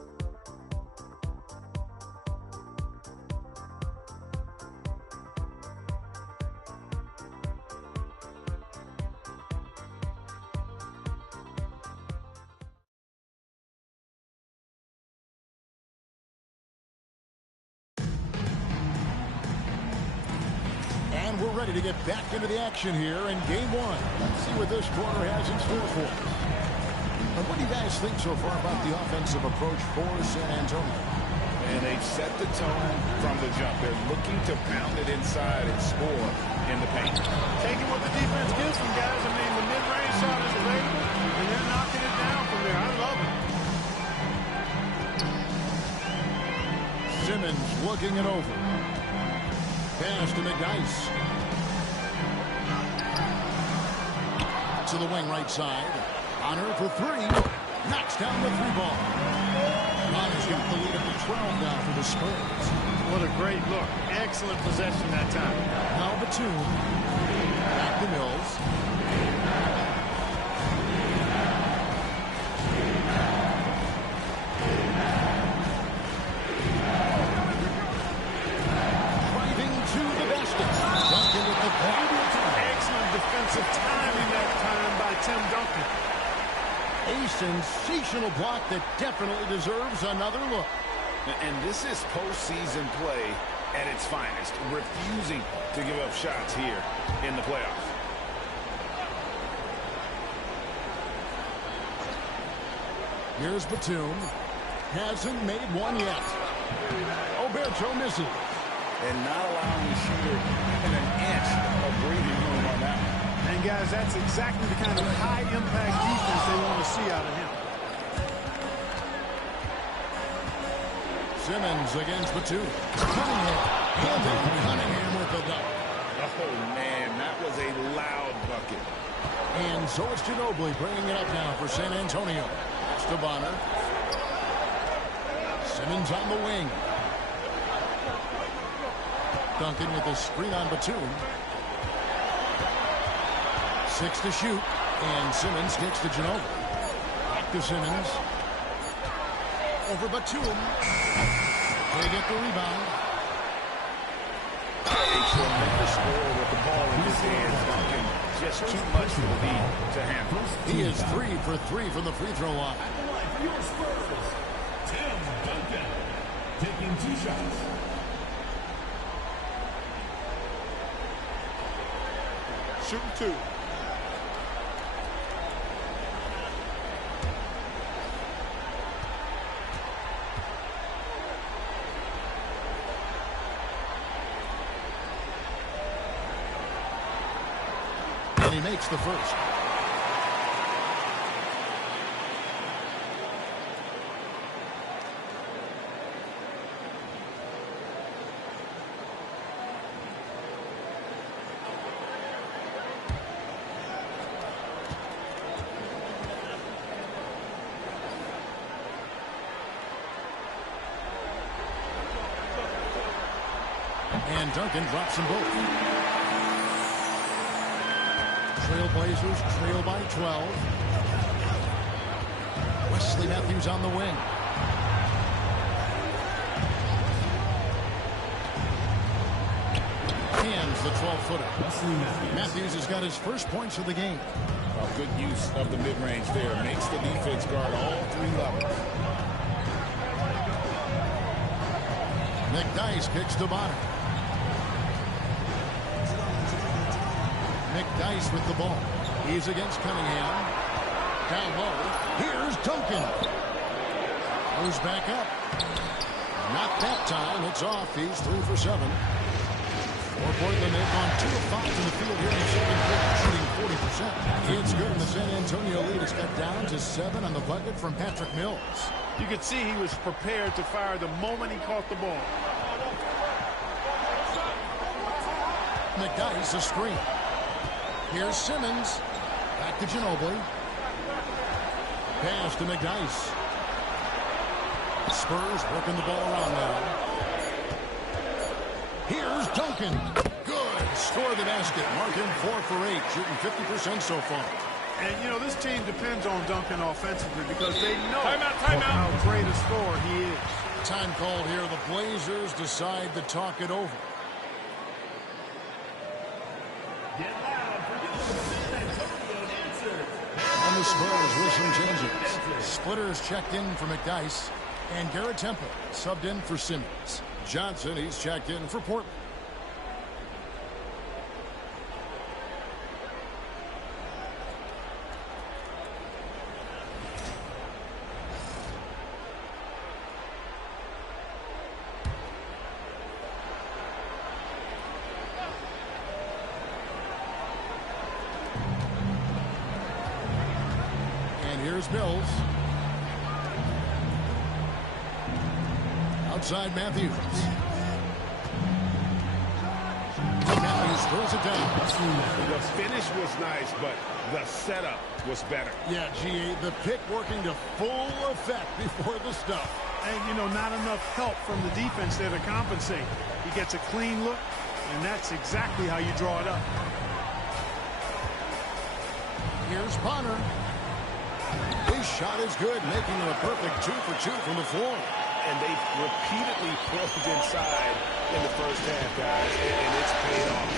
And we're ready to get back into the action here in game one. Let's see what this quarter has in store for us. What do you guys think so far about the offensive approach for San Antonio? And they've set the tone from the jump. They're looking to pound it inside and score in the paint. Taking what the defense gives them, guys. I mean, the mid-range shot is available, and they're knocking it down from there. I love it. Simmons looking it over. Pass to McDyess. To the wing right side. Honor for three. Knocks down the three ball. Connor's got the lead up to 12 now for the Spurs. What a great look. Excellent possession that time. Now Batum. Back to Mills. Driving to the basket. Duncan with the ball. Excellent defensive timing that time by Tim Duncan. A sensational block that definitely deserves another look. And this is postseason play at its finest, refusing to give up shots here in the playoffs. Here's Batum. Hasn't made one yet. Oberto misses. And not allowing the shooter in an inch of breathing room on that one. And, guys, that's exactly the kind of high-impact defense they want to see out of him. Simmons against Batum. Cunningham. And then Cunningham with the dunk. Oh, man, that was a loud bucket. And so it's Ginobili bringing it up now for San Antonio. To Bonner. Simmons on the wing. Duncan with a screen on Batum. 6 to shoot. And Simmons gets to Ginobili. Back to Simmons. Over Batum. They get the rebound. A tremendous score with the ball in his hands. Duncan, just too much for the lead to handle. He is 3 for 3 from the free throw line. Your Spurs, Tim Duncan, taking 2 shots. Shooting 2. And he makes the first. And Duncan drops them both. Trailblazers trail by 12. Wesley Matthews on the wing. Hands the 12-footer. Matthews has got his first points of the game. Good use of the mid-range there. Makes the defense guard all 3 levels. McDyess kicks to Bonner. McDyess with the ball. He's against Cunningham. Down low. Here's Duncan. Goes back up. Not that time. It's off. He's 3 for 7. For Portland, they've gone 2 of 5 in the field here in the second quarter, shooting 40%. It's good, and the San Antonio lead is cut down to 7 on the bucket from Patrick Mills. You could see he was prepared to fire the moment he caught the ball. McDyess a screen. Here's Simmons. Back to Ginobili. Pass to McDyess. Spurs working the ball around now. Here's Duncan. Good. Score the basket. Marking 4 for 8. Shooting 50% so far. And, you know, this team depends on Duncan offensively because they know Timeout. how great a scorer he is. Time called here. The Blazers decide to talk it over. And the Spurs with some changes. Splitters checked in for McDyess. And Garrett Temple subbed in for Simmons. Johnson, he's checked in for Portland. Here's Mills. Outside Matthews. Matthews throws it down. The finish was nice, but the setup was better. Yeah, GA, the pick working to full effect before the stuff. And, you know, not enough help from the defense there to compensate. He gets a clean look, and that's exactly how you draw it up. Here's Bonner. His shot is good, making him a perfect 2 for 2 from the floor. And they repeatedly probed inside in the first half, guys, and it's paid off.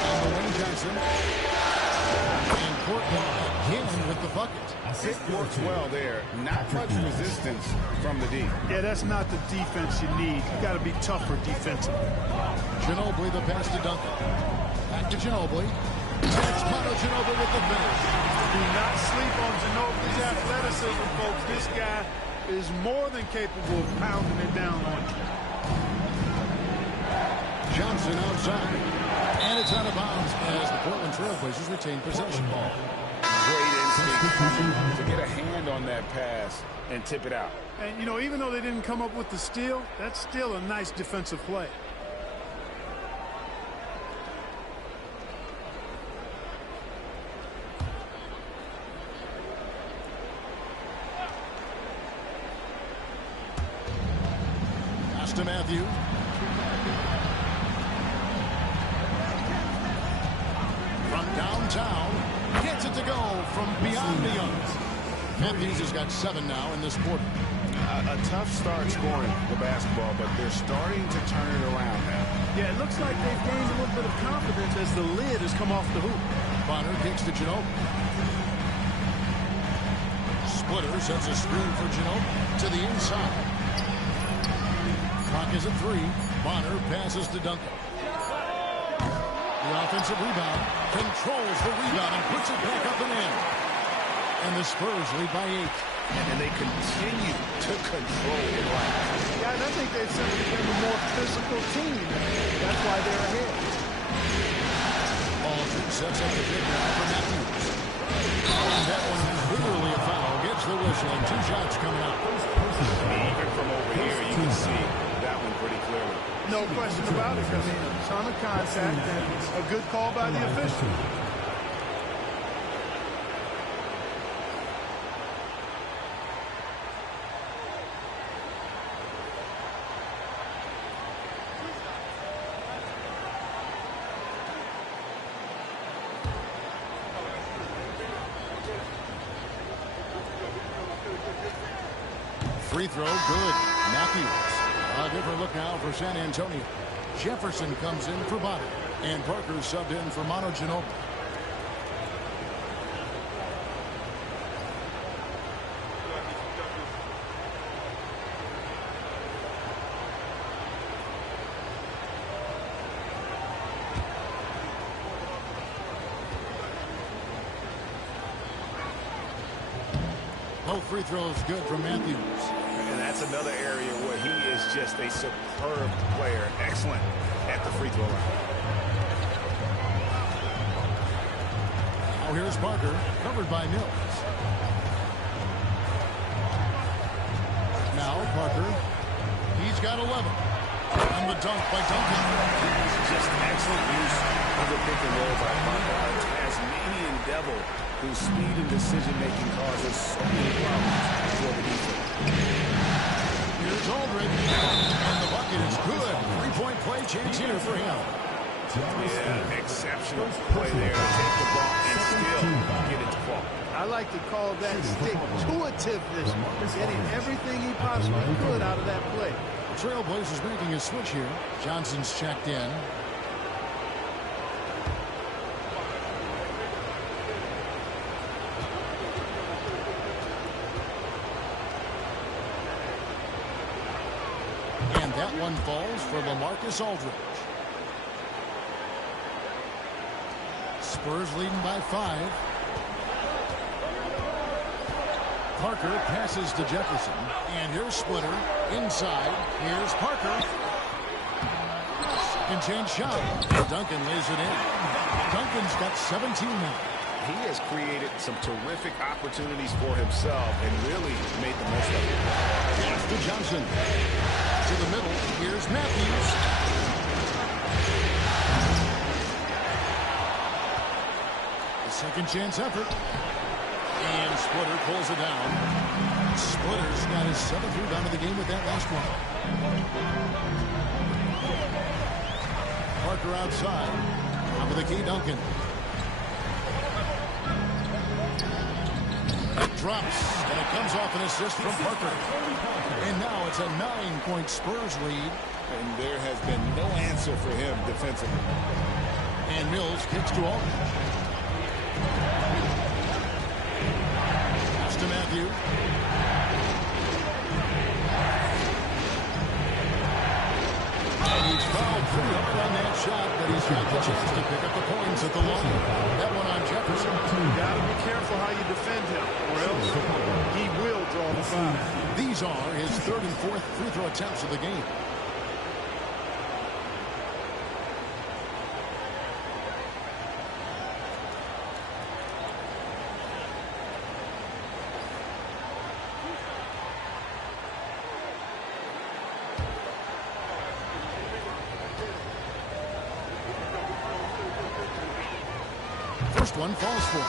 And Dwayne Johnson. And Portland again with the bucket. It works well there. Not much resistance from the D. Yeah, that's not the defense you need. You got to be tougher defensively. Ginobili the pass to Duncan. Back to Ginobili. That's Manu Ginobili with the finish. Do not sleep on Ginobili's athleticism, folks. This guy is more than capable of pounding it down on you. Johnson outside. And it's out of bounds as the Portland Trailblazers retain possession ball. Great instinct to get a hand on that pass and tip it out. And, you know, even though they didn't come up with the steal, that's still a nice defensive play. To Matthews. From downtown, gets it to go from beyond the arcs. Matthews has got 7 now in this quarter. A tough start scoring the basketball, but they're starting to turn it around now. Yeah, it looks like they've gained a little bit of confidence as the lid has come off the hoop. Bonner kicks to Ginobili. Splitter sets a screen for Ginobili to the inside. Clock is at 3. Bonner passes to Duncan. The offensive rebound, controls the rebound and puts it back up and in. And the Spurs lead by 8. And they continue to control the line. Guys, I think they've simply been a more physical team. That's why they're ahead. Aldridge sets up the big now for Matthews. And that one is literally a foul. Gets the whistle and 2 shots coming out. Even from over here, you can see that one pretty clearly. No question about it. I mean, a ton of contact and a good call by the official. Free throw, good. Matthews. A different look now for San Antonio. Jefferson comes in for Bonner. And Parker subbed in for Manu Ginobili. Both free throws good from Matthews. And that's another area where he is just a superb player. Excellent at the free throw line. Now here's Parker, covered by Mills. Now Parker, he's got 11. And the dunk by Duncan. Just excellent use of the pick and roll by Parker. A Tasmanian devil whose speed and decision-making causes so many problems for the defense. Here's Aldridge. And the bucket is good. 3-point play chance here for him. Yeah, exceptional play there to take the ball and still get it to fall. I like to call that stick-to-itiveness, getting everything he possibly could out of that play. The Trailblazers making a switch here. Johnson's checked in. And that one falls for LaMarcus Aldridge. Spurs leading by 5. Parker passes to Jefferson. And here's Splitter. Inside. Here's Parker. Second chance shot. Duncan lays it in. Duncan's got 17 now. He has created some terrific opportunities for himself and really made the most of it. Pass to Johnson. To the middle. Here's Matthews. The second chance effort. And Splitter pulls it down. Splitter's got his 7th rebound of the game with that last one. Parker outside. Top of the key, Duncan. It drops, and it comes off an assist from Parker. And now it's a 9-point Spurs lead. And there has been no answer for him defensively. And Mills kicks to Aldridge. To Matthew. And he's fouled pretty hard on that shot, but he's got the chance to pick up the points at the line. That one on Jefferson. You got to be careful how you defend him, or else he will draw the foul. These are his 3rd and 4th free throw attempts of the game. First one falls for him.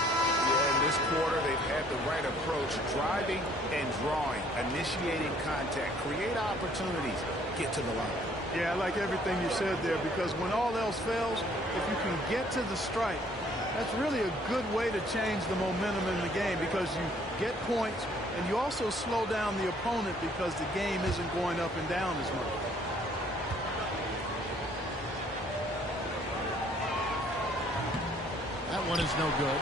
Yeah, in this quarter, they've had the right approach, driving and drawing, initiating contact, create opportunities, get to the line. Yeah, I like everything you said there, because when all else fails, if you can get to the stripe, that's really a good way to change the momentum in the game, because you get points and you also slow down the opponent because the game isn't going up and down as much. That one is no good.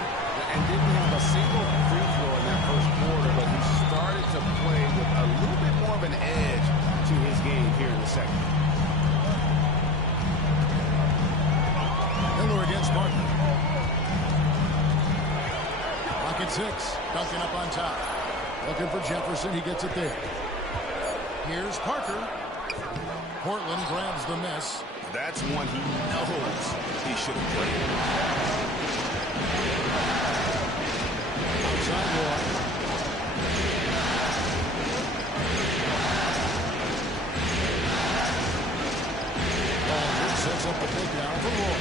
And didn't have a single free throw in that first quarter, but he started to play with a little bit more of an edge to his game here in the second. Miller against Martin. Pocket 6. Duncan up on top. Looking for Jefferson. He gets it there. Here's Parker. Portland grabs the miss. That's one he knows he should have played. Outside Roy. Aldridge sets up the takedown for Roy.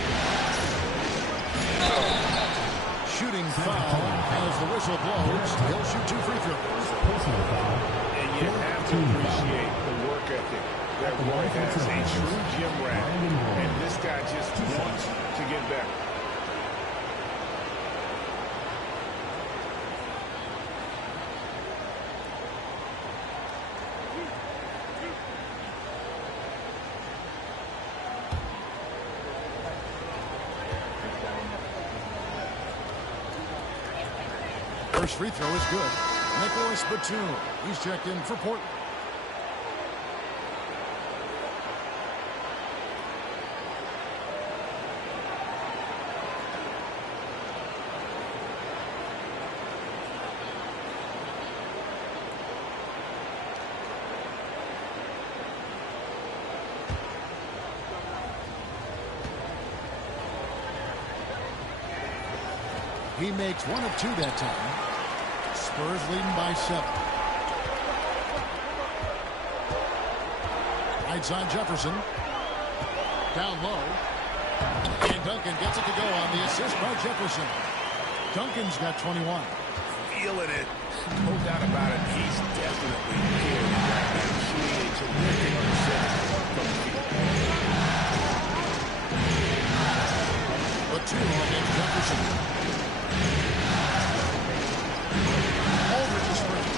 Shooting foul as the whistle blows. He'll shoot 2 free throws. And you have to appreciate the work ethic that Roy has. A true gym rat. And this guy just wants to get better. First free throw is good. Nicholas Batum. He's checked in for Portland. He makes 1 of 2 that time. Spurs leading by 7. Right side Jefferson. Down low. And Duncan gets it to go on the assist by Jefferson. Duncan's got 21. Feeling it. No doubt about it. He's definitely feeling it right now. Shooting a terrific percentage from the field. two against Jefferson. Aldridge is free.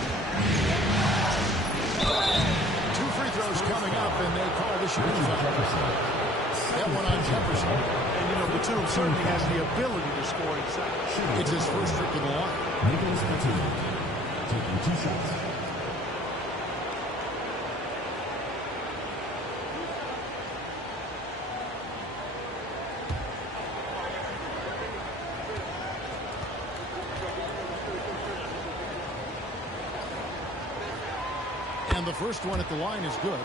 Two free throws coming up, and they call the shooting foul. That one on Jefferson. And, you know, Batum certainly has the ability to score inside. It's his first trip to the line. Nicholas Batum taking 2 shots. And the first one at the line is good.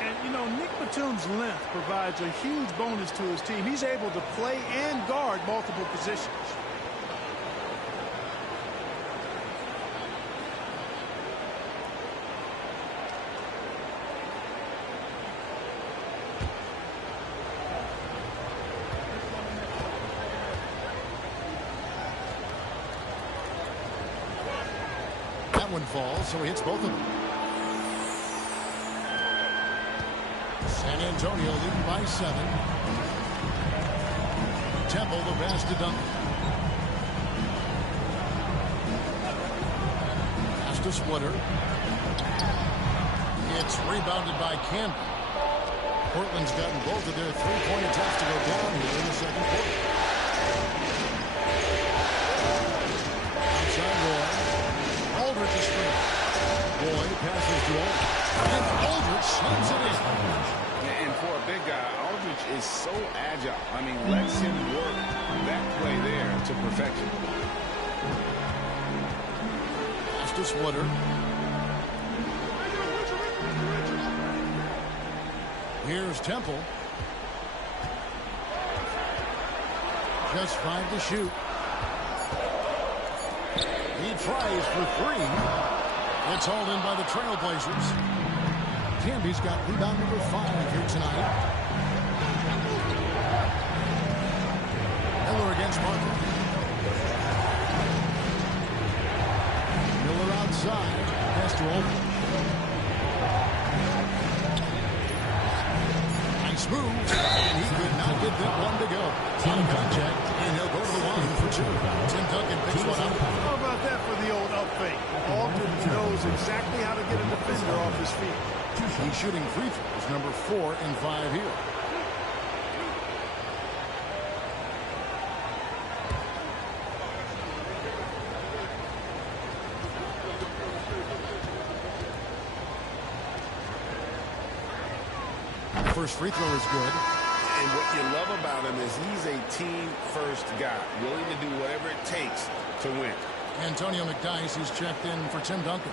And, you know, Nick Batum's length provides a huge bonus to his team. He's able to play and guard multiple positions. That one falls, so he hits both of them. San Antonio leading by 7. Temple the pass to Duncan. Pass to Splitter. It's rebounded by Campbell. Portland's gotten both of their three-point attempts to go down here in the second quarter. Outside Roy. Aldridge is free. Roy passes to Aldridge. And Aldridge slams it in. And for a big guy, Aldridge is so agile. I mean, lets him work that play there to perfection. Pass to Splitter. Here's Temple. Just 5 to shoot. He tries for 3. It's hauled in by the Trailblazers. Camby's got rebound number 5 here tonight. Miller against Parker. Miller outside. Pass to Aldridge. Nice move. And he could not get that one to go. Team contact. And he'll go to the line for 2. Tim Duncan picks one up. How about that for the old up fake? Aldridge knows exactly how to get a defender off his feet. He's shooting free throws, number 4 and 5 here. First free throw is good. And what you love about him is he's a team-first guy, willing to do whatever it takes to win. Antonio McDyess, he's checked in for Tim Duncan.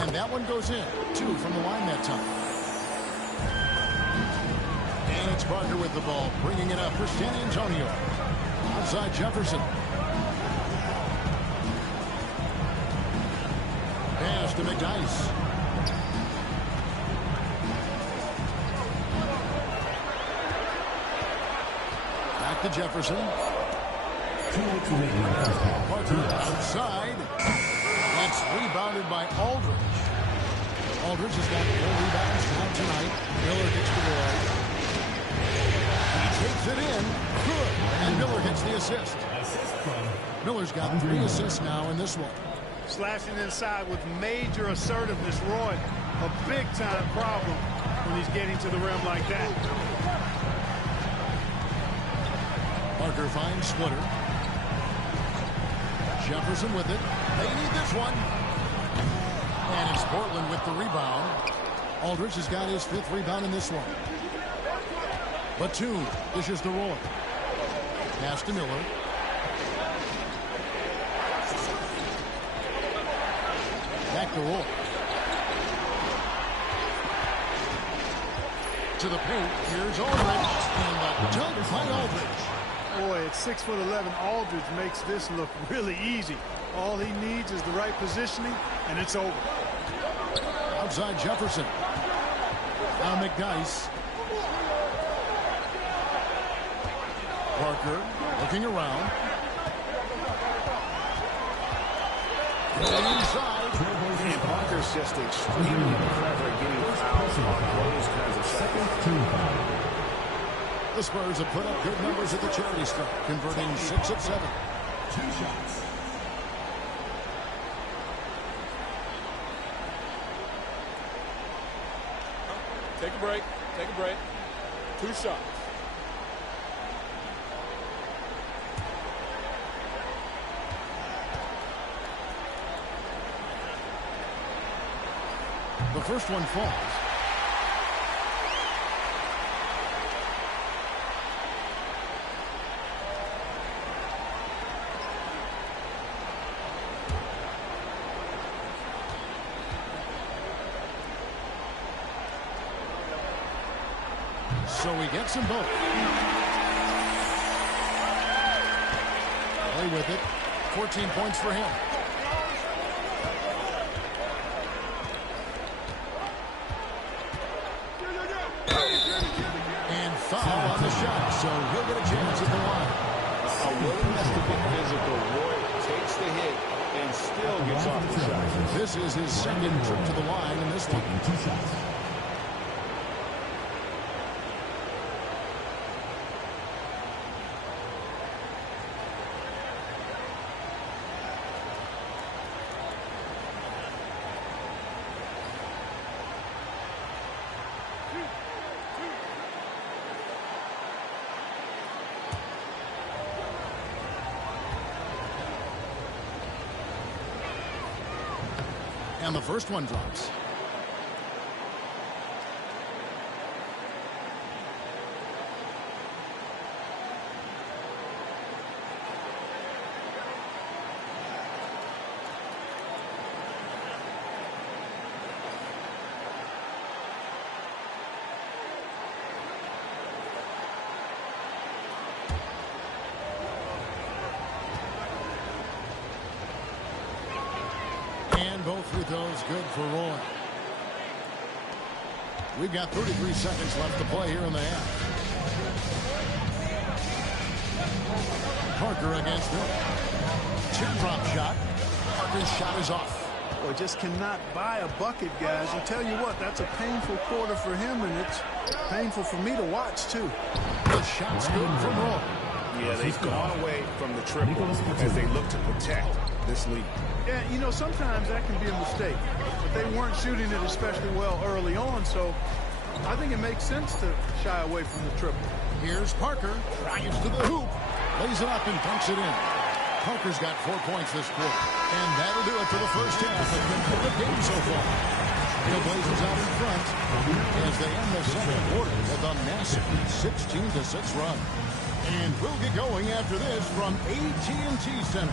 And that one goes in. 2 from the line that time. And it's Parker with the ball, bringing it up for San Antonio. Outside Jefferson. Pass to McDyess. Back to Jefferson. Parker outside. That's rebounded by Aldridge. Aldridge has got 4 rebounds now tonight. Miller gets the ball. He takes it in. Good. And Miller gets the assist. Miller's got 3 assists now in this one. Slashing inside with major assertiveness. Roy, a big-time problem when he's getting to the rim like that. Parker finds Splitter. Jefferson with it. They need this one. And it's Portland with the rebound. Aldridge has got his 5th rebound in this one. Batum dishes to Roy. Pass to Miller. Back to Roy. To the paint. Here's Aldridge. And the dunk by Aldridge. Boy, at 6'11", Aldridge makes this look really easy. All he needs is the right positioning, and it's over. Outside Jefferson. Now McDyess. Parker looking around. Inside. And Parker's just extremely clever at getting fouls on those kinds of shots. The Spurs have put up good numbers at the charity stripe, converting 6 of 7. 2 shots. Take a break. Take a break. 2 shots. The first one falls. So he gets them both. Play with it. 14 points for him. And foul on the shot, so he'll get a chance at the line. A willingness to get physical. Roy takes the hit and still gets off the shot. This is his second trip to the line in this one. 2 shots. And the first one drops. Both free throws good for Roy. We've got 33 seconds left to play here in the half. Parker against Miller. Teardrop shot. Parker's shot is off. Well, just cannot buy a bucket, guys. I tell you what, that's a painful quarter for him, and it's painful for me to watch, too. The shot's good from Roy. Yeah, they've gone away from the triple as they look to protect this lead. Yeah, you know, sometimes that can be a mistake. But they weren't shooting it especially well early on, so I think it makes sense to shy away from the triple. Here's Parker. Drives to the hoop. Lays it up and dunks it in. Parker's got 4 points this quarter. And that'll do it for the first half of the game so far. Trailblazers out in front as they end the second quarter with a massive 16-6 run. And we'll get going after this from AT&T Center.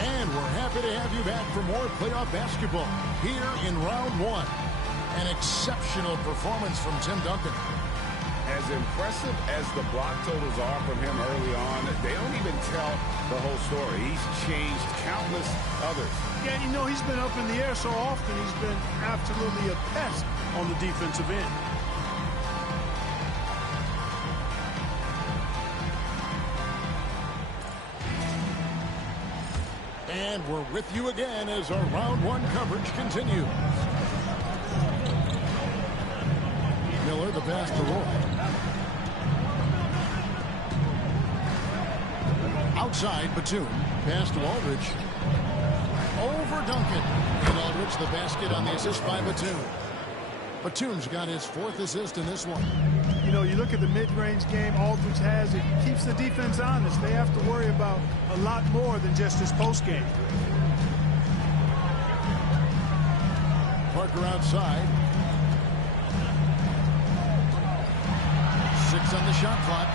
And we're happy to have you back for more playoff basketball here in round 1. An exceptional performance from Tim Duncan. As impressive as the block totals are from him early on, they don't even tell the whole story. He's changed countless others. Yeah, you know, he's been up in the air so often, he's been absolutely a pest on the defensive end. And we're with you again as our round 1 coverage continues. Miller, the pass to Roy. Outside, Batum. Pass to Aldridge. Over Duncan. And Aldridge, the basket on the assist by Batum. Batum's got his 4th assist in this one. You know, you look at the mid-range game Aldridge has, it keeps the defense honest. They have to worry about a lot more than just his post game. Parker outside. 6 on the shot clock.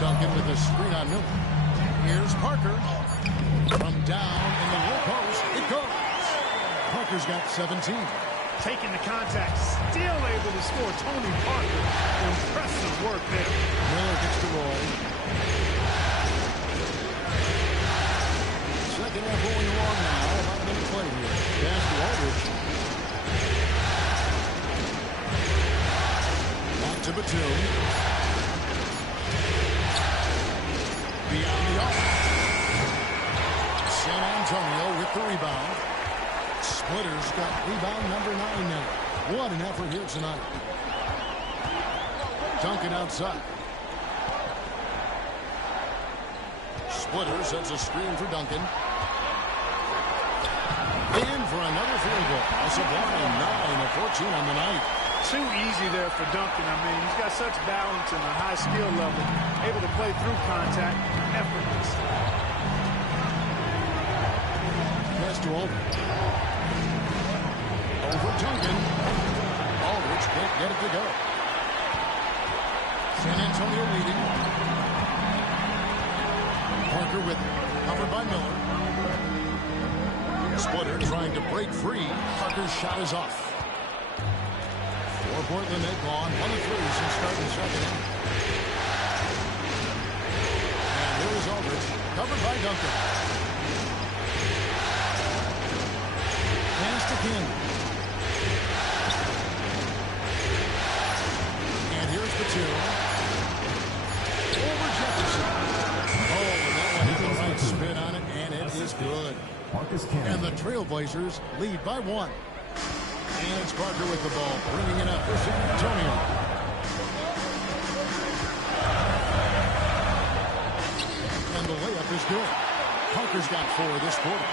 Duncan with a screen on Miller. Here's Parker. From down in the low post, it goes. Parker's got 17. Taking the contact, still able to score. Tony Parker, impressive work there. Miller gets to Roy. second half rolling along now. About a minute played here. Pass to Aldridge. Back to Batum. Beyond the arc. San Antonio with the rebound. Splitters got rebound number 9 now. What an effort here tonight. Duncan outside. Splitter sets a screen for Duncan. In for another field goal. A sublime 9 of 14 on the night. Too easy there for Duncan. I mean, he's got such balance and a high skill level. Able to play through contact. Effortless. Pass to Aldridge. Over Duncan. Aldridge can't get it to go. San Antonio leading. Parker with it. Covered by Miller. Splitter trying to break free. Parker's shot is off. For Portland, they've gone 1 of 3 since starting the second inning. And here is Aldridge. Covered by Duncan. Pass to King. And here's Batum. Over Jefferson. Oh, and that one had the right spin on it, and it is good. And the Trailblazers lead by 1. And it's Parker with the ball, bringing it up for San Antonio. And the layup is good. Parker's got 4 this quarter.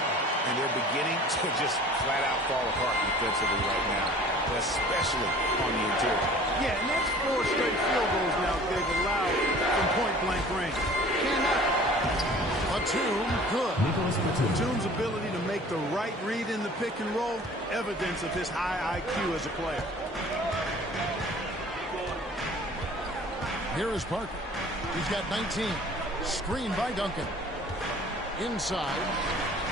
And they're beginning to just flat out fall apart defensively right now, especially on the interior. Yeah, and that's 4 straight field goals now they've allowed from point-blank range. Batum, good. Batum's ability to make the right read in the pick and roll, evidence of his high IQ as a player. Here is Parker. He's got 19. Screened by Duncan. Inside.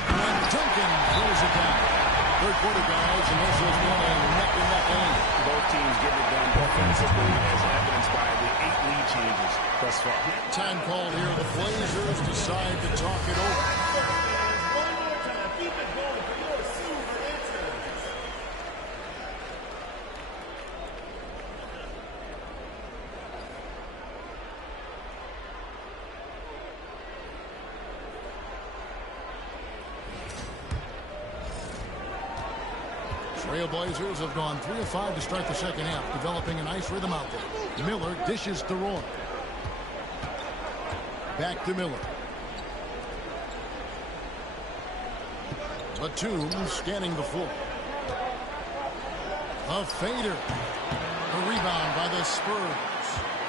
And Duncan throws it down. Third quarter, guys, and this has been a neck-and-neck game. Both teams get it done defensively, as evidenced by the 8 lead changes thus far. Time called here. The Blazers decide to talk it over. Trailblazers have gone 3 of 5 to start the second half, developing a nice rhythm out there. Miller dishes to Roy. Back to Miller. Batum scanning the floor. A fader. A rebound by the Spurs.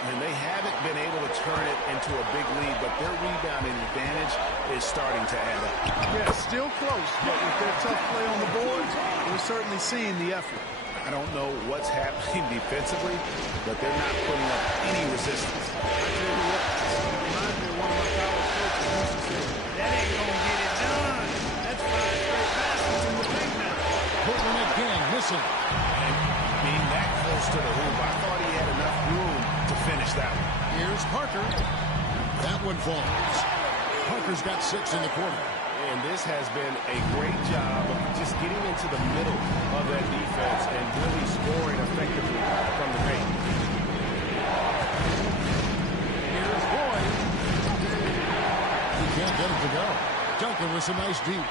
And they haven't been able to turn it into a big lead, but their rebounding advantage is starting to add up. Yeah, still close, but with their tough play on the boards, we're certainly seeing the effort. I don't know what's happening defensively, but they're not putting up any resistance. I tell you what, it reminds me of one of my college coaches who used to say, that ain't going to get it done. That's 5 straight baskets in the paint now. Portland again, missing. And being that close to the hoop, I thought he had enough room to finish that one. Here's Parker. That one falls. Parker's got 6 in the quarter. And this has been a great job of just getting into the middle of that defense and really scoring effectively from the paint. Here's Boyd. He can't get it to go. Duncan with some nice deep.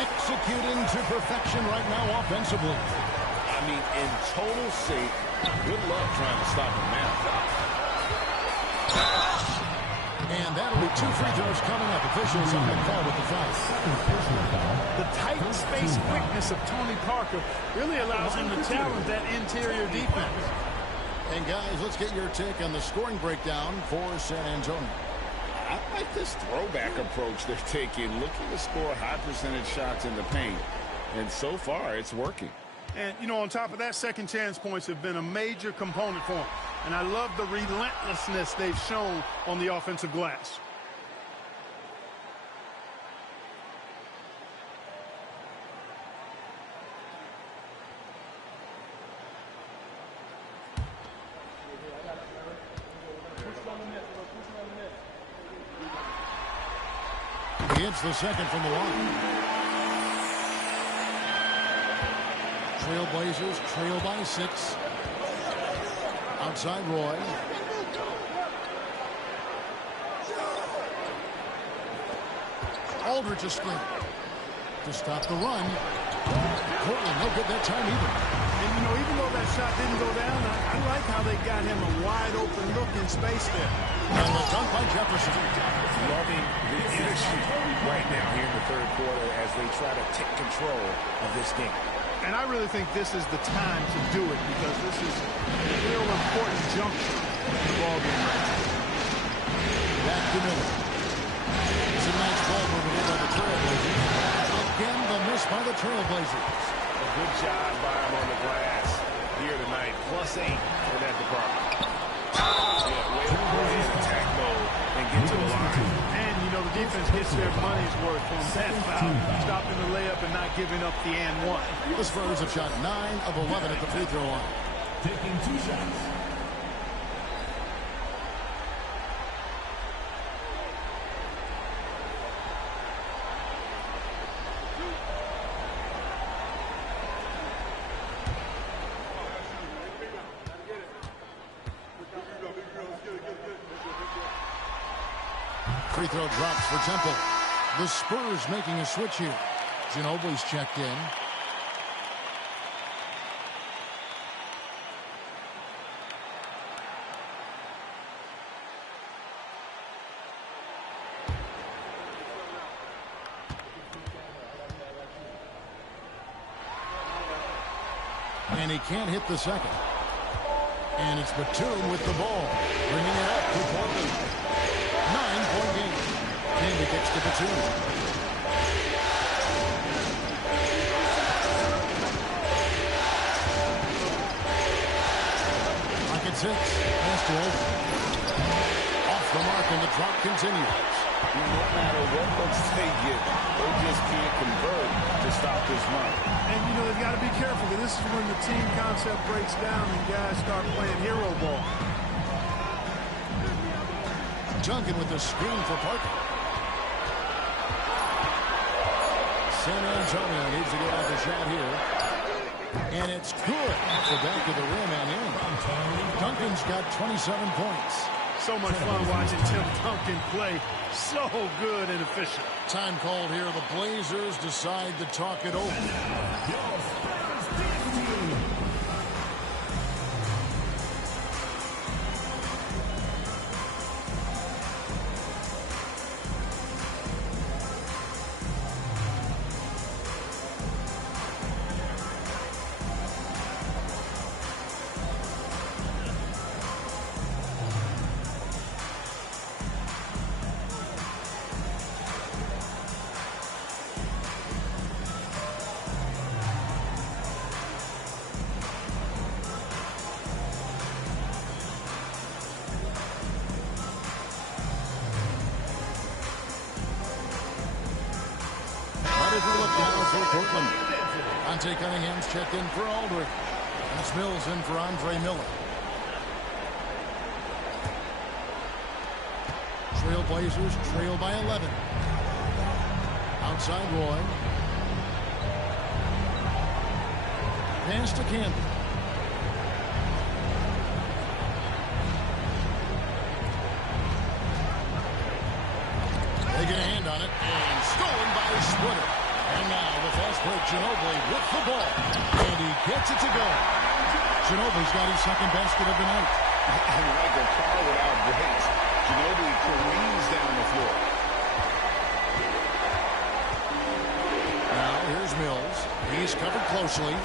Executing to perfection right now offensively. I mean, in total sync. Good luck trying to stop him now. And that'll be 2 free throws coming up. Officials on the call with the foul. The tight space quickness of Tony Parker really allows him to challenge that interior defense. And guys, let's get your take on the scoring breakdown for San Antonio. I like this throwback approach they're taking, looking to score high percentage shots in the paint. And so far, it's working. And, you know, on top of that, second chance points have been a major component for them. And I love the relentlessness they've shown on the offensive glass. hits the second from the line. Trailblazers trail by 6. Outside Roy. Aldridge a screen to stop the run. Portland no good that time either. And, you know, even though that shot didn't go down, I like how they got him a wide open look in space there. And the dunk by Jefferson. Loving the energy right now here in the third quarter as they try to take control of this game. And I really think this is the time to do it because this is a real important juncture in the ballgame right now. Back to Miller. It's a nice ball moving in by the Trailblazers. Again, the miss by the Trailblazers. A good job by him on the glass here tonight. +8 for that department. Yeah, way to play in attack mode and get to the line. And, you know, the defense gets their money's worth on that foul. Stopping the layup and not giving up the and one. The Spurs have shot 9 of 11 at the free throw line. Taking 2 shots. Free throw drops for Temple. The Spurs making a switch here. Ginobili's checked in. And he can't hit the second. And it's Batum with the ball, bringing it up to Portland. 9-point game. Candy gets to Batum. Pocket 6. Pass to Oak. Off the mark and the drop continues. No matter what looks they get, they just can't convert to stop this run. And, you know, they've got to be careful because this is when the team concept breaks down and guys start playing hero ball. Duncan with the screen for Parker. San Antonio needs to get off the shot here. And it's good off the back of the rim and in. Duncan's got 27 points. So much fun watching Tim Duncan play. So good and efficient. Time called here. The Blazers decide to talk it over. Look now for Portland. Dante Cunningham's checked in for Aldridge. That's Mills in for Andre Miller. Trailblazers trail by 11. Outside Roy. Pass to Campbell. They get a hand on it and stolen by Splitter. And now the fast break, Ginobili with the ball. And he gets it to go. Ginobili's got his second basket of the night. And like a car without brakes, Ginobili careens down the floor. Now here's Mills. He's covered closely.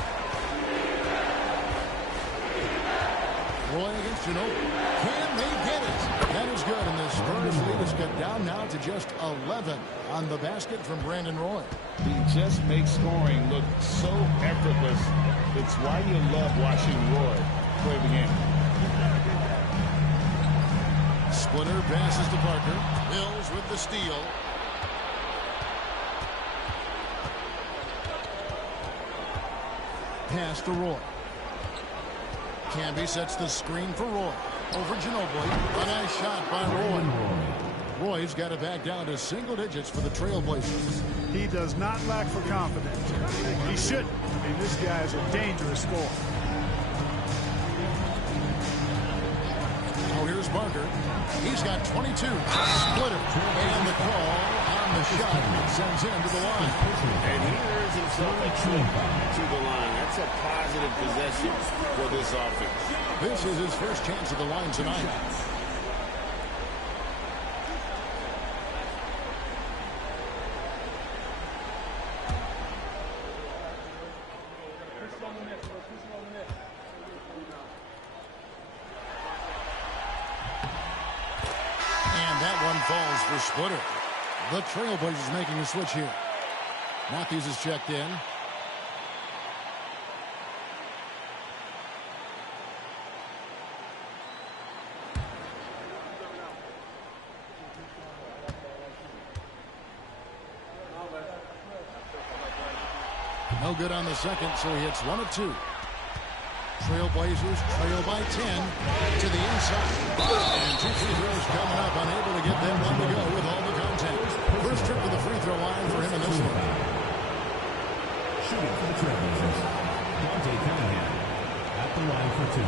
Roy against Ginobili. Can they get it? That is good. And the Spurs lead is cut down now to just 11 on the basket from Brandon Roy. He just makes scoring look so effortless. It's why you love watching Roy play the game. Splitter passes to Parker. Mills with the steal. Pass to Roy. Camby sets the screen for Roy. Over Ginobili. A nice shot by Roy. Roy's got it back down to single digits for the Trailblazers. He does not lack for confidence. He shouldn't. I mean, this guy is a dangerous scorer. Oh, here's Parker. He's got 22. Splitter. And the call on the shot sends him to the line. And he earns himself a trip to the line. That's a positive possession for this offense. This is his first chance at the line tonight. Falls for Splitter. The Trailblazers making a switch here. Matthews is checked in. No good on the second, so he hits 1 of 2. Trailblazers trail by 10 to the inside. And 2 free throws coming up, unable to get them one to go with all the contact. First trip to the free throw line for him in this one. Shooting for the Trailblazers, Dante Cunningham at the line for 2.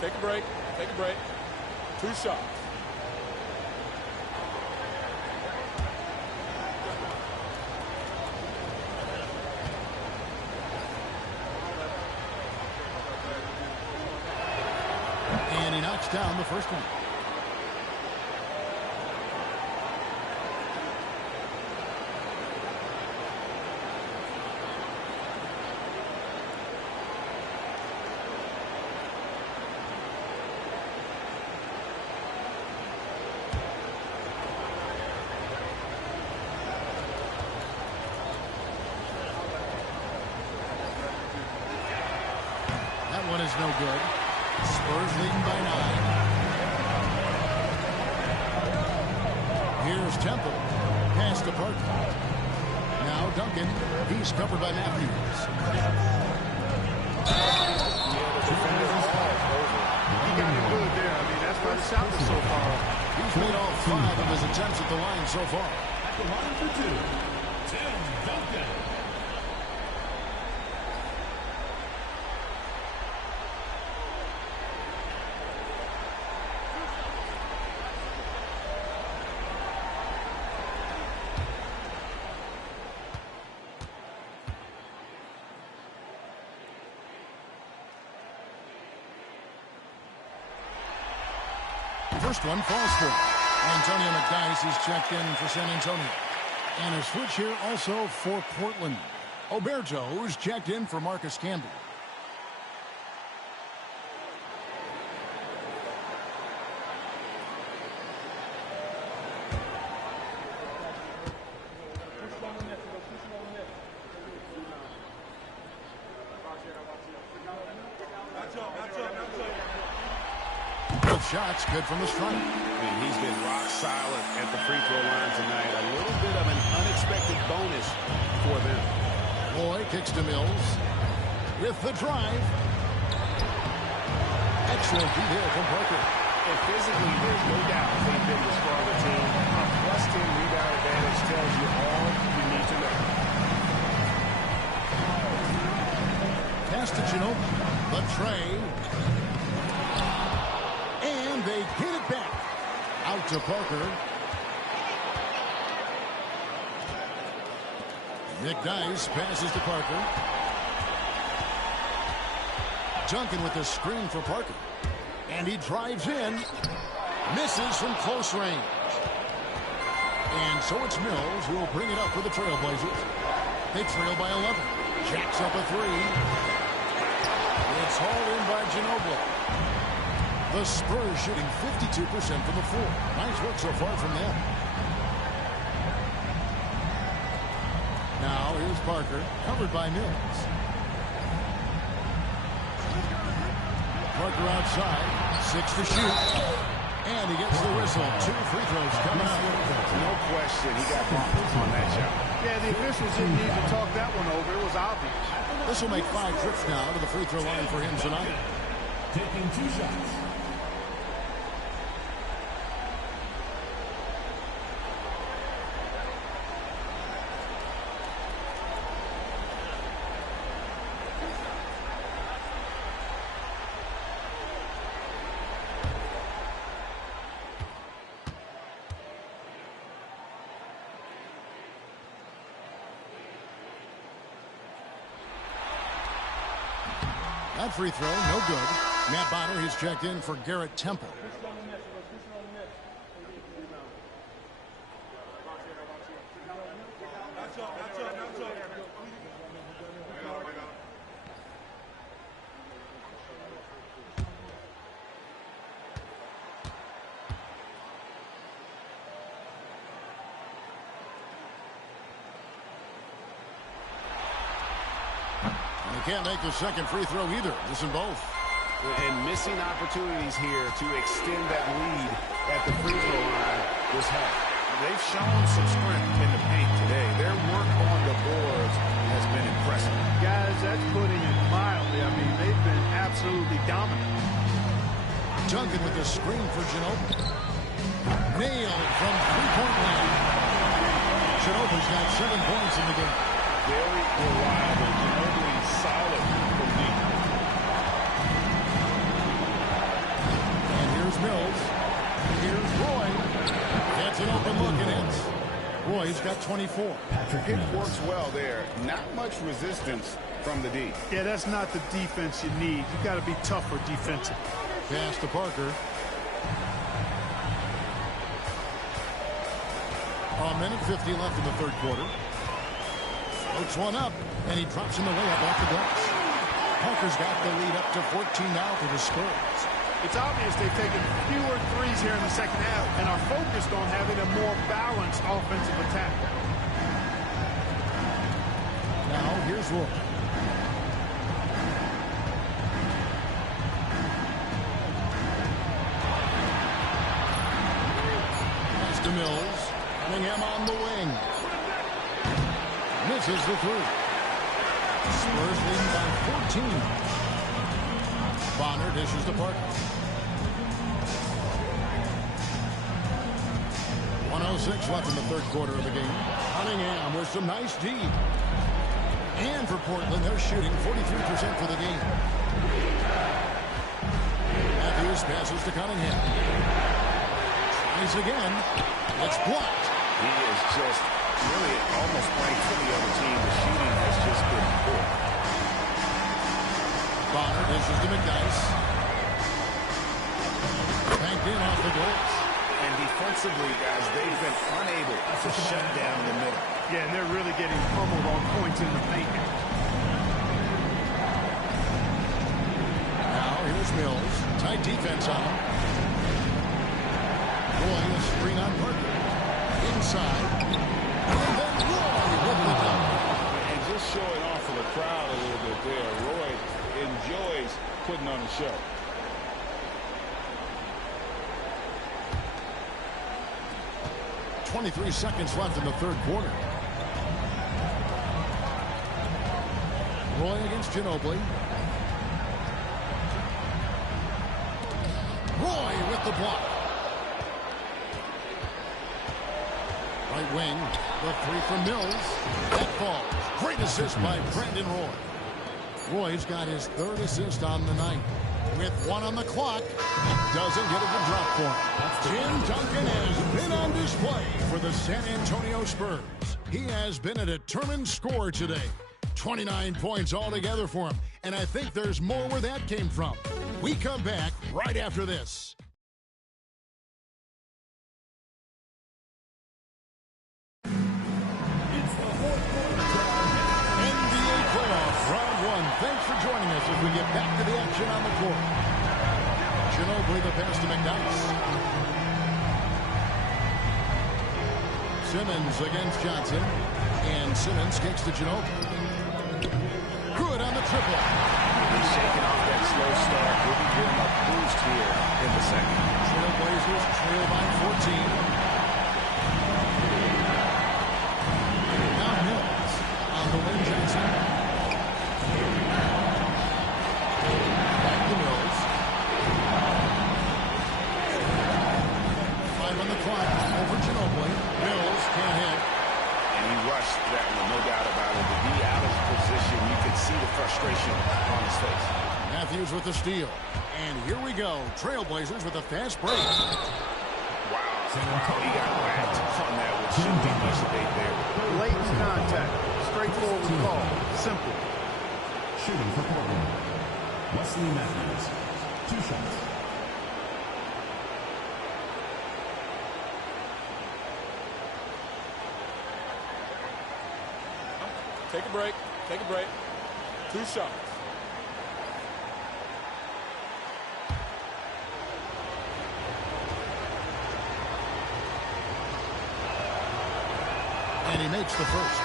Take a break. Take a break. 2 shots. And he knocks down the first one. That one is no good. Spurs leading by 9. Here's Temple. Pass to Parker. Now Duncan. He's covered by Matthews. He got it good there. I mean, that's why the shot was so far. He's made all 5 of his attempts at the line so far. At the line for 2, Tim Duncan. First one falls for him. Antonio McDyess is checked in for San Antonio. And a switch here also for Portland. Oberto is checked in for Marcus Camby. Shots good from the stripe. And he's been rock solid at the free throw line tonight. A little bit of an unexpected bonus for them. Boy kicks to Mills with the drive. Excellent feed here from Parker. And physically, there's no doubt they've been the stronger team. A +10 rebound advantage tells you all you need to know. Pass to Ginobili. The tray. And they get it back. Out to Parker. McDyess passes to Parker. Duncan with the screen for Parker. And he drives in. Misses from close range. And so it's Mills who will bring it up for the Trailblazers. They trail by 11. Jacks up a 3. It's hauled in by Ginobili. The Spurs shooting 52% from the floor. Nice work so far from them. Now here's Parker, covered by Mills. Parker outside, 6 to shoot. And he gets the whistle. 2 free throws coming up. No question, he got bumped on that shot. Yeah, the officials didn't need to talk that one over. It was obvious. This will make 5 trips now to the free throw line for him tonight. Taking 2 shots. That free throw, no good. Matt Bonner, he's checked in for Garrett Temple. Can't make the second free throw either. Missing both. And missing opportunities here to extend that lead at the free throw line was hard. They've shown some strength in the paint today. Their work on the boards has been impressive. Guys, that's putting it mildly. I mean, they've been absolutely dominant. Duncan with the screen for Ginobili. Nailed from three-point land. Ginobili's got 7 points in the game. Very reliable. Ginobili solid from deep. And here's Mills. Here's Roy. Gets an open look and hits. Roy's got 24. It works well there. Not much resistance from the D. Yeah, that's not the defense you need. You got to be tougher defensively. Pass to Parker. A minute 50 left in the third quarter. Floats one up, and he drops in the layup off the glass. Parker's got the lead up to 14 now for the Spurs. It's obvious they've taken fewer threes here in the second half and are focused on having a more balanced offensive attack. Now, here's Roy. Pass to Mills. Cunningham on the wing. Misses the three. Spurs leading by 14. Bonner dishes to Parker. 1:06 left in the third quarter of the game. Cunningham with some nice D. And for Portland, they're shooting 43% for the game. Matthews passes to Cunningham. Tries again. It's blocked. He is just really almost playing for the other team. The shooting has just been poor. Bonner dishes to McDyess. Banked in off the goals. And defensively, guys, they've been unable to shut down the middle. Yeah, and they're really getting pummeled on points in the paint. Now here's Mills. Tight defense on him. Roy a screen on Parker. Inside. And then Roy with the dunk. And just showing off for the crowd a little bit there. Roy enjoys putting on a show. .23 seconds left in the third quarter. Roy against Ginobili. Roy with the block. Right wing. The three from Mills. That falls. Great assist by Brandon Roy. Roy's got his third assist on the night. With 1 on the clock, doesn't get it to drop for him. Tim Duncan has been on display for the San Antonio Spurs. He has been a determined scorer today. 29 points altogether for him, and I think there's more where that came from. We come back right after this. It's the fourth quarter. NBA playoffs, round 1. Thanks for joining us as we get back to the action on the court. Ginobili the pass to McDyess. Simmons against Johnson. And Simmons kicks to Ginobili. Good on the triple. He's shaking off that slow start. He'll be getting a boost here in the second. Trailblazers trail by 14. Now Mills on the wing. Johnson. that one, no doubt about it. To be out of position, you could see the frustration on his face. Matthews with the steal. And here we go. Trailblazers with a fast break. Wow, he got whacked on that with shouldn't be much debate there. Blatant contact. Straightforward call. Simple. Shooting for Portland, Wesley Matthews. 2 shots. Take a break. Take a break. 2 shots. And he makes the first.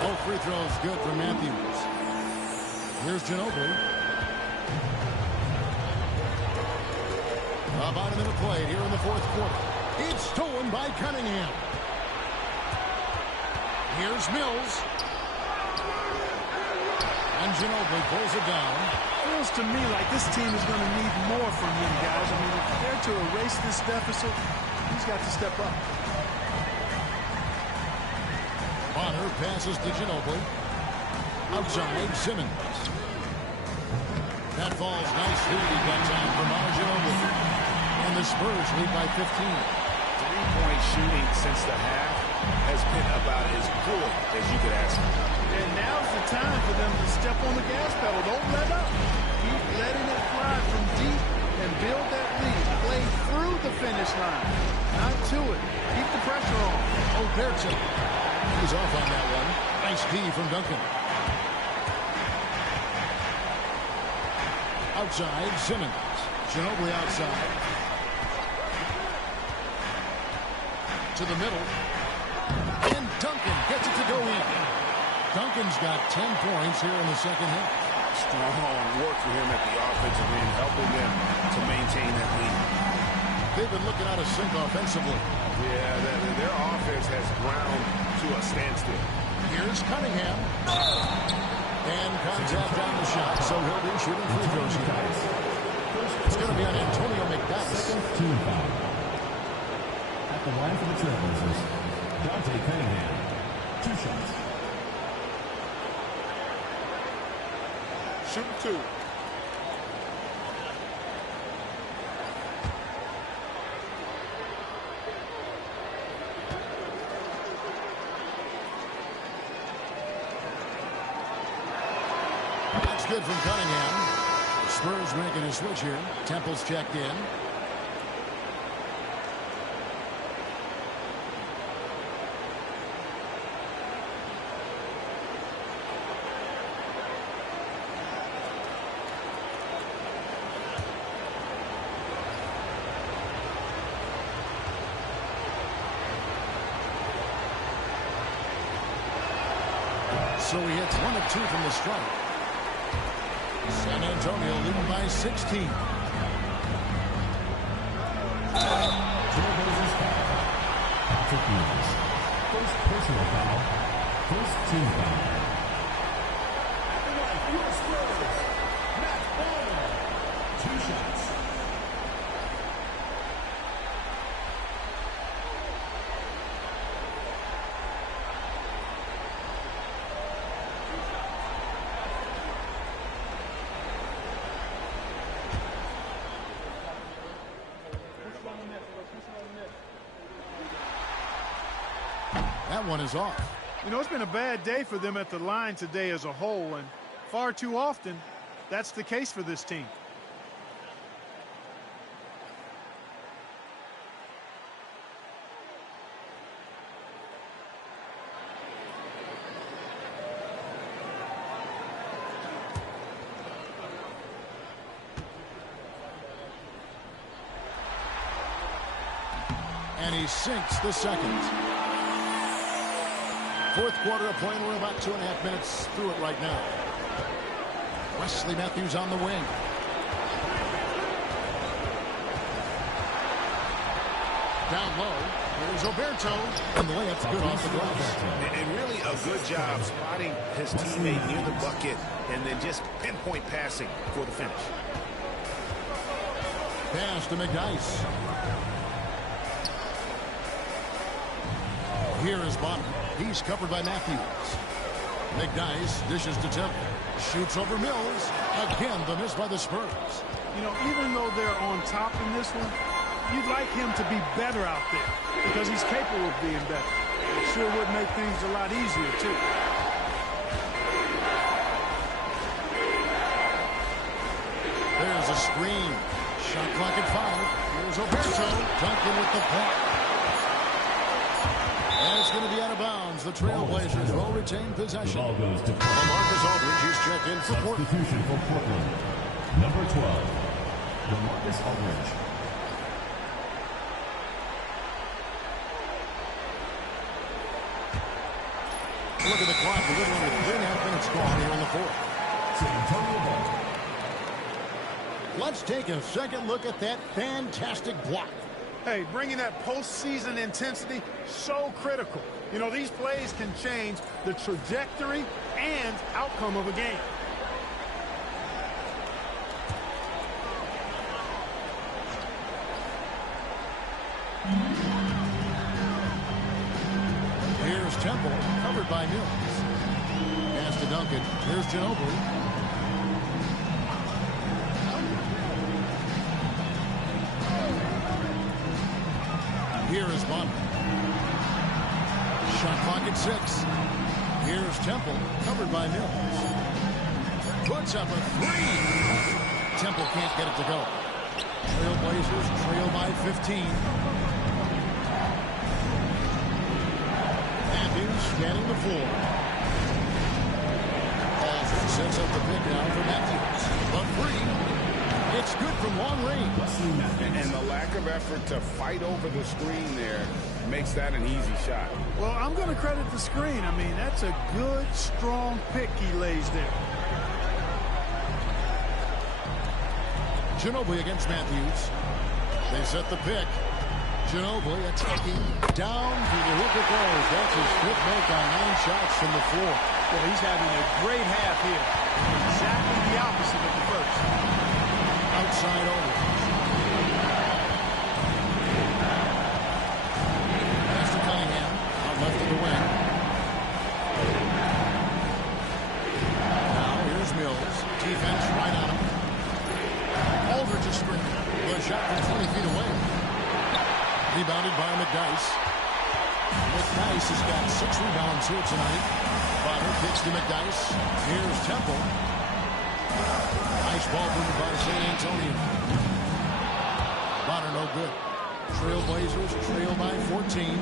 Both free throws good for Matthews. Here's Ginobili. About a minute played here in the fourth quarter. It's stolen by Cunningham. Here's Mills. And Ginobili pulls it down. Feels to me like this team is going to need more from him, guys. I mean, if they're to erase this deficit, he's got to step up. Bonner passes to Ginobili. Outside, Simmons. That falls nicely that time for Ginobili. And the Spurs lead by 15. Three-point shooting since the half has been about as good as you could ask for. And now's the time for them to step on the gas pedal. Don't let up. Keep letting it fly from deep and build that lead. Play through the finish line, not to it. Keep the pressure on. Oberto. He's off on that one. Nice D from Duncan. Outside, Simmons. Ginobili outside. To the middle. And Duncan gets it to go in. Duncan's got 10 points here in the second half. Strong work for him at the offensive end, helping them to maintain that lead. They've been looking out of sync offensively. Yeah, their offense has ground to a standstill. Here's Cunningham. And contact on the shot, so he'll be shooting free throws here. It's going to be on Antonio McDyess. Second team foul. At the line for the Trailblazers, Dante Cunningham. 2 shots. Shooting 2. That's good from Cunningham. Spurs making a switch here. Temple's checked in. So he hits 1 of 2 from the strike. San Antonio leading by 16. Trailblazers foul. Patrick Ewing. First personal foul. First team foul. At the line for your Spurs, Matt Bonner. 2 shots. That one is off. You know, it's been a bad day for them at the line today as a whole, and far too often, that's the case for this team. And he sinks the second. Fourth quarter of play. We're about 2.5 minutes through it right now. Wesley Matthews on the wing. Down low. Here's Oberto. And the layup's good off the glass. And really a good job spotting his teammate near the bucket and then just pinpoint passing for the finish. Pass to McDyess. Here is Bonner. He's covered by Matthews. McDyess dishes to Temple. Shoots over Mills. Again, the miss by the Spurs. You know, even though they're on top in this one, you'd like him to be better out there because he's capable of being better. It sure would make things a lot easier, too. There's a screen. Shot clock at 5. Here's Oberto. Duncan with the block. And it's going to be out of bounds. The Trailblazers will retain possession. Ball goes to Marcus Aldridge is checked in for Portland. substitution for Portland. Number 12, LaMarcus Aldridge. Look at the clock. A little under 3.5 minutes gone here in the fourth. San Antonio Ball. Let's take a second look at that fantastic block. Hey, bringing that postseason intensity, so critical. You know, these plays can change the trajectory and outcome of a game. Here's Temple, covered by Mills. Pass to Duncan. Here's Ginobili. Here is Bonner. Shot clock at 6. Here's Temple, covered by Mills. Puts up a 3. Temple can't get it to go. Trailblazers trail by 15. Matthews scanning the floor. Aldridge sets up the pick now for Matthews. The 3. It's good from long range. And the lack of effort to fight over the screen there makes that an easy shot. Well, I'm going to credit the screen. I mean, that's a good, strong pick he lays there. Ginobili against Matthews. They set the pick. Ginobili attacking. Down to the hoop it goes. That's his fifth make on 9 shots from the floor. Well, he's having a great half here. Exactly the opposite of the first. Outside over. Pass to Cunningham. Out left of the wing. Now here's Mills. Defense right on him. Aldridge is screening. The shot from 20 feet away. Rebounded by McDyess. McDyess has got 6 rebounds here tonight. Bonner kicks to McDyess. Here's Temple. Nice ball moved by San Antonio. Bonner no good. Trailblazers trail by 14.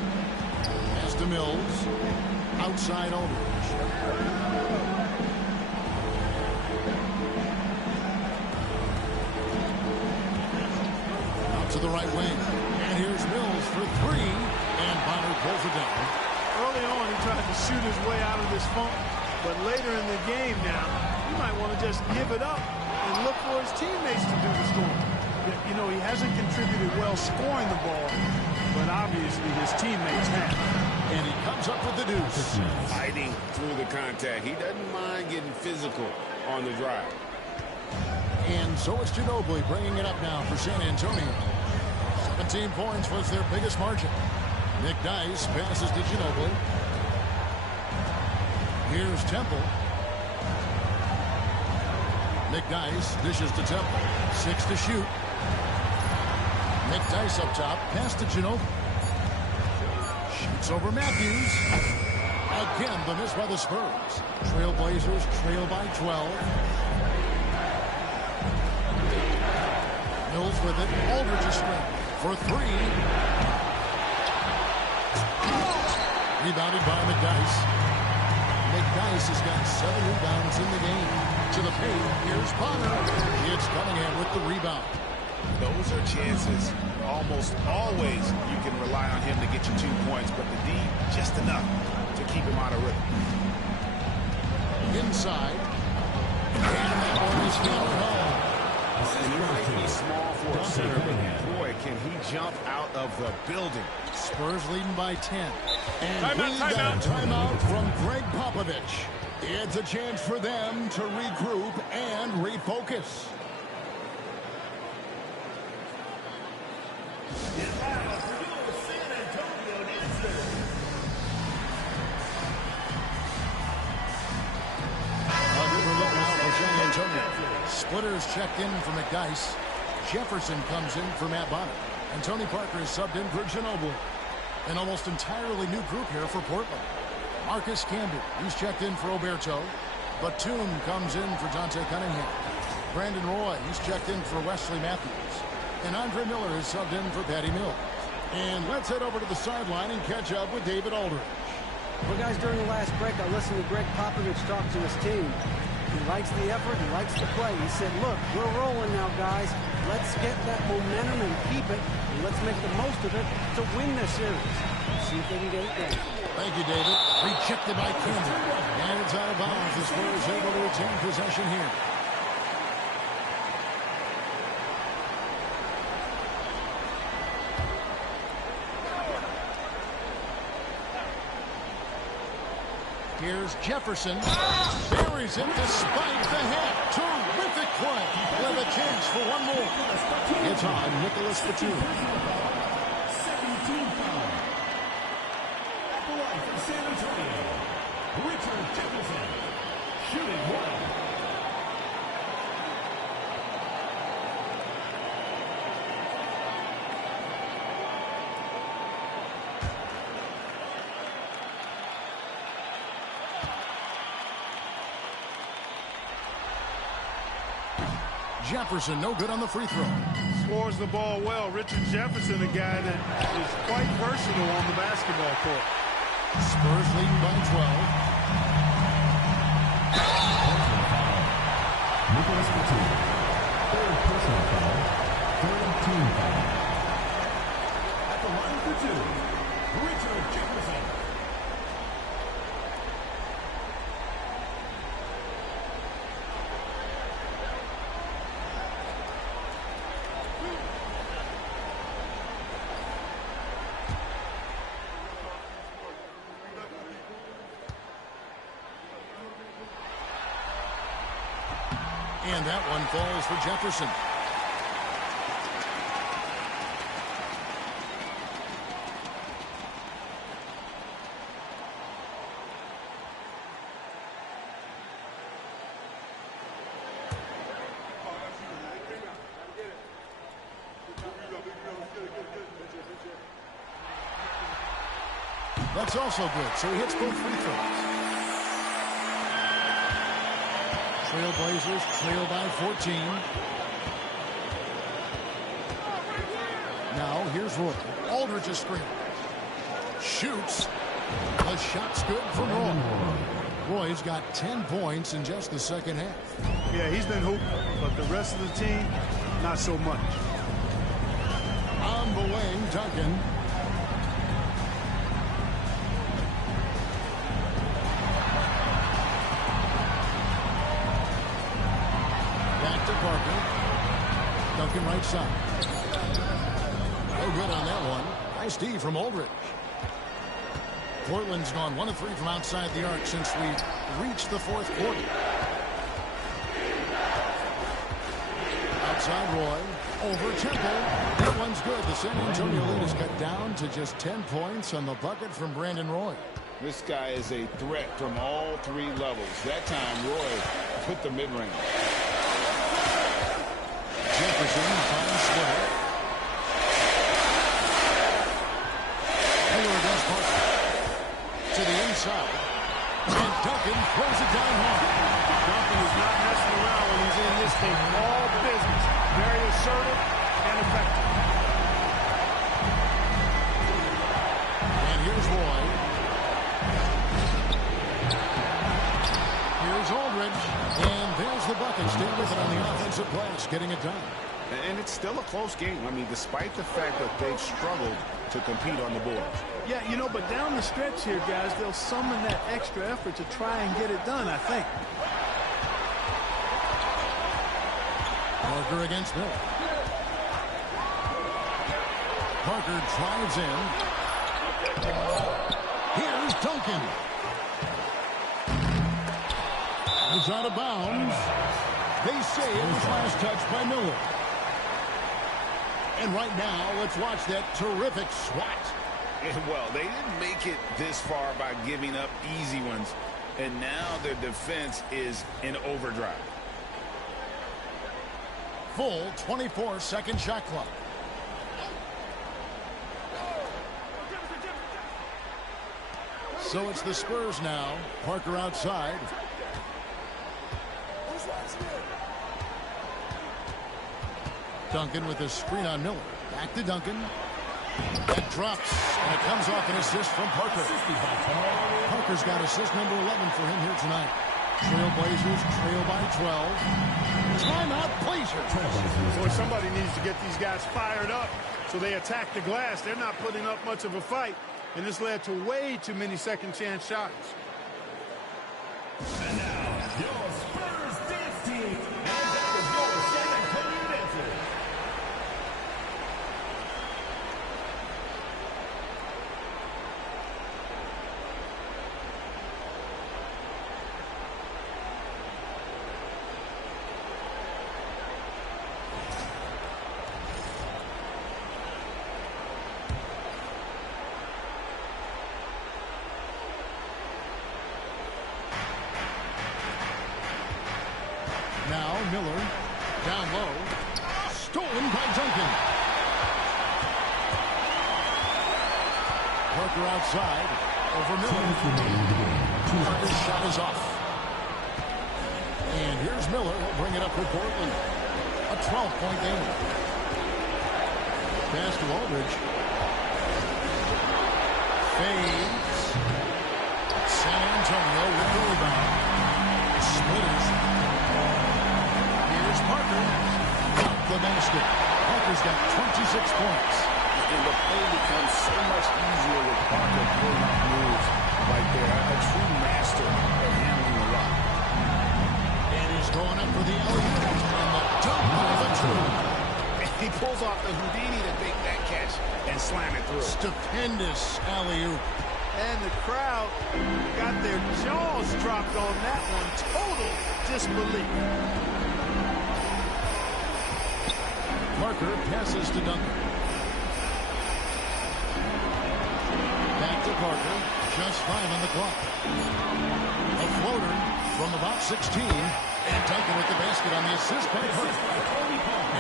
Pass to Mills. Outside Aldridge. Out to the right wing. And here's Mills for 3. And Bonner pulls it down. Early on, he tried to shoot his way out of this funk. But later in the game now, you might want to just give it up and look for his teammates to do the scoring. You know, he hasn't contributed well scoring the ball, but obviously his teammates have. And he comes up with the deuce. Fighting through the contact. He doesn't mind getting physical on the drive. And so is Ginobili bringing it up now for San Antonio. 17 points was their biggest margin. McDyess passes to Ginobili. Here's Temple. McDyess dishes to Temple. 6 to shoot. McDyess up top. Pass to Ginobili. Shoots over Matthews. Again, the miss by the Spurs. Trailblazers trail by 12. Mills with it. Aldridge is screen for 3. Rebounded by McDyess. McDyess has got 7 rebounds in the game. To the paint, here's Bonner. It's Cunningham with the rebound. Those are chances. Almost always you can rely on him to get you 2 points, but the D just enough to keep him out of rhythm. Inside. And that one is hammered home. And he might be small for a center, but boy, can he jump out of the building. Spurs leading by 10. And Timeout, we got a timeout from Greg Popovich. It's a chance for them to regroup and refocus. Splitters checked in for McDyess. Jefferson comes in for Matt Bonner. And Tony Parker is subbed in for Ginobili. An almost entirely new group here for Portland. Marcus Camby, he's checked in for Oberto. Batum comes in for Dante Cunningham. Brandon Roy, he's checked in for Wesley Matthews. And Andre Miller is subbed in for Patty Mills. And let's head over to the sideline and catch up with David Aldridge. Well, guys, during the last break, I listened to Greg Popovich talk to his team. He likes the effort. He likes the play. He said, look, we're rolling now, guys. Let's get that momentum and keep it. And let's make the most of it to win this series. See if they can get it done. Thank you, David. Rejected by Camby. And it's out of bounds. The Spurs able to retain possession here. Here's Jefferson. Buries it despite the hit. Terrific play. With a chance for one more. It's on Nicholas Batum. 17 foul. At the line from San Antonio, Richard Jefferson. Shooting one. Jefferson, no good on the free throw. Scores the ball well. Richard Jefferson, a guy that is quite versatile on the basketball court. Spurs leading by 12. Nicholas Batum. Third personal foul. Third team foul. At the line for two, Richard Jefferson. And that one falls for Jefferson. That's also good, so he hits both free throws. Trailblazers trail by 14. Now here's Roy. Aldridge is screened. Shoots. The shot's good from Roy. Roy's got 10 points in just the second half. Yeah, he's been hooping, but the rest of the team, not so much. On the wing, Duncan. Parker. Duncan right side. No good on that one. Nice D from Aldridge. Portland's gone 1 of 3 from outside the arc since we reached the fourth quarter. Outside Roy. Over Temple. That one's good. The San Antonio lead is cut down to just 10 points on the bucket from Brandon Roy. This guy is a threat from all 3 levels. That time, Roy put the mid-range. Jefferson finds Splitter. Taylor against Parker. To the inside. And Duncan throws it down hard. Duncan is not messing around when he's in this thing. All business. Very assertive and effective. And here's Roy. Here's Aldridge. And there's the bucket. Stay with it on the offensive glass, getting it done. And it's still a close game. I mean, despite the fact that they've struggled to compete on the boards. Yeah, you know, but down the stretch here, guys, they'll summon that extra effort to try and get it done, I think. Parker against Miller. Parker drives in. Here's Duncan. It's out of bounds. They say it was last touched by Miller. And right now, let's watch that terrific swat. Well, they didn't make it this far by giving up easy ones. And now their defense is in overdrive. Full 24-second shot clock. So it's the Spurs now. Parker outside. Duncan with a screen on Miller. Back to Duncan. That drops, and it comes off an assist from Parker. Parker's got assist number 11 for him here tonight. Trailblazers trail by 12. Timeout Blazers. Boy, somebody needs to get these guys fired up so they attack the glass. They're not putting up much of a fight, and this led to way too many second chance shots. And now, your Spurs dance team. And that is your San Antonio Dancers. Now Miller down low. Stolen by Duncan. Parker outside. Over Miller. Parker's shot is off. And here's Miller. He'll bring it up for Portland. A 12-point game. Pass to Aldridge. Fades. San Antonio with the rebound. Splitters. Here's Parker. Got the basket. Parker's got 26 points. And the play becomes so much easier with Parker pulling off moves like they're a true master at handling the rock. And he's going up for the alley-oop. And the dunk by the true. He pulls off the Houdini to make that catch and slam it through. Stupendous alley-oop. And the crowd got their jaws dropped on that one. Total disbelief. Parker passes to Duncan. Back to Parker. Just 5 on the clock. A floater from about 16. And Duncan with the basket on the assist by Parker.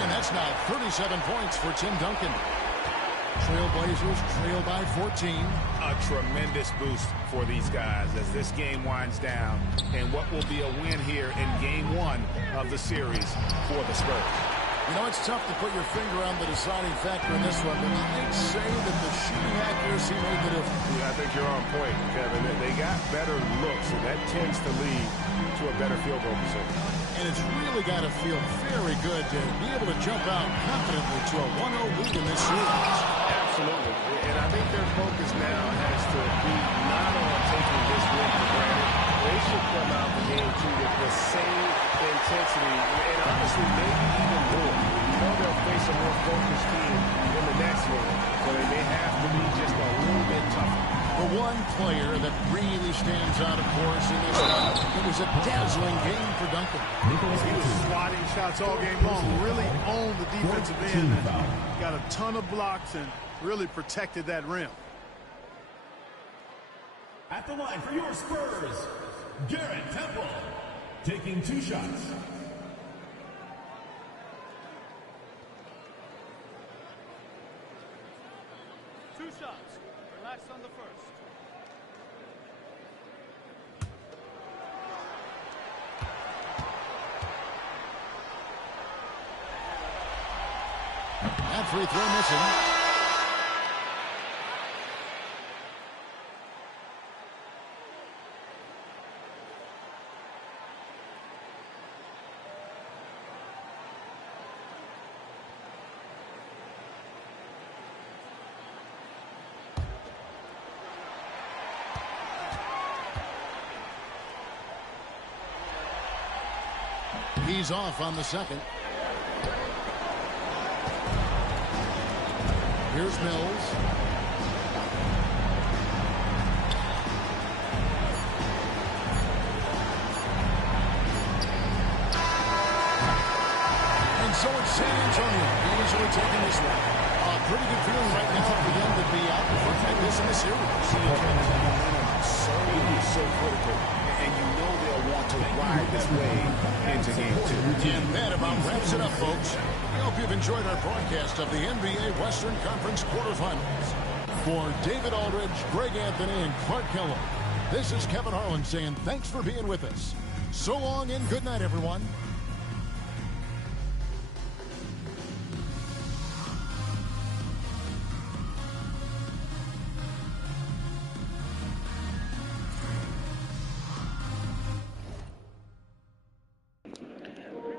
And that's now 37 points for Tim Duncan. Trailblazers trail by 14. A tremendous boost for these guys as this game winds down. And what will be a win here in Game 1 of the series for the Spurs. You know, it's tough to put your finger on the deciding factor in this one, but I'd say that the shooting accuracy made the difference. Yeah, I think you're on point, Kevin. They got better looks, and that tends to lead to a better field goal percentage. And it's really got to feel very good to be able to jump out confidently to a 1-0 lead in this series. Absolutely. And I think their focus now has to be not on taking this win for granted. They should come out the game two with the same intensity, and honestly, maybe even more. You know they'll face a more focused team in the next one, so they may have to be just a little bit tougher. The one player that really stands out, of course, in this one, it was a dazzling game for Duncan. He was swatting shots all game long, really owned the defensive end, and got a ton of blocks and really protected that rim. At the line for your Spurs, Garrett Temple, taking 2 shots. Two shots. Relax on the first. That free throw missing. He's off on the second. Here's Mills. And so it's San Antonio easily taking this one. Pretty good feeling right now for them to be out in front like this in the series. So critical, and you know they'll want to ride this wave into game 2. And that about wraps it up, folks. I hope you've enjoyed our broadcast of the NBA Western Conference quarterfinals. For David Aldridge, Greg Anthony, and Clark Kellogg, this is Kevin Harlan saying thanks for being with us. So long and good night, everyone.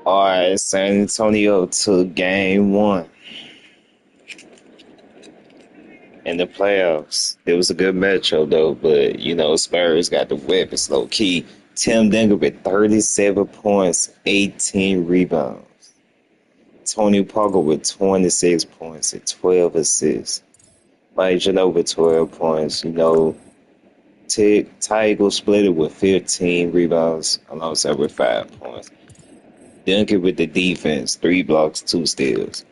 All right, San Antonio took game 1 in the playoffs. It was a good matchup, though, but, you know, Spurs got the weapons low-key. Tim Duncan with 37 points, 18 rebounds. Tony Parker with 26 points and 12 assists. Mike Ginobili 12 points. You know, Tiger split it with 15 rebounds alongside with 5 points. Duncan with the defense, 3 blocks, 2 steals.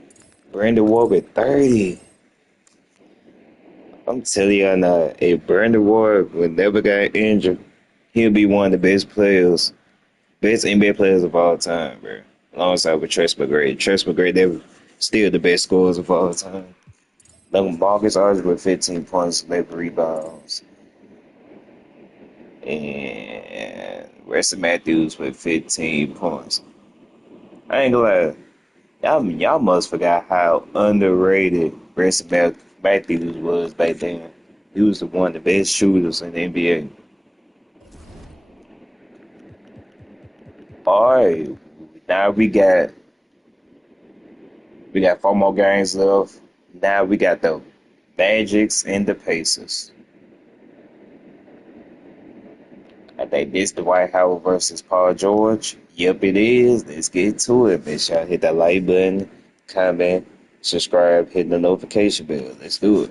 Brandon Ward with 30. I'm telling you now, if Brandon Ward would never got injured, he'll be one of the best NBA players of all time, bro. Alongside with Trace McGrady. Trace McGrady, they were still the best scorers of all time. Marcus Aldridge with 15 points, 11 rebounds. And Wesley Matthews with 15 points. I ain't gonna lie. Y'all must forgot how underrated Wesley Matthews was back then. He was one of the best shooters in the NBA. All right, now we got 4 more games left. Now we got the Magics and the Pacers. I think this is Dwight Howard versus Paul George. Yep, it is. Let's get to it. Make sure y'all hit that like button, comment, subscribe, hit the notification bell. Let's do it.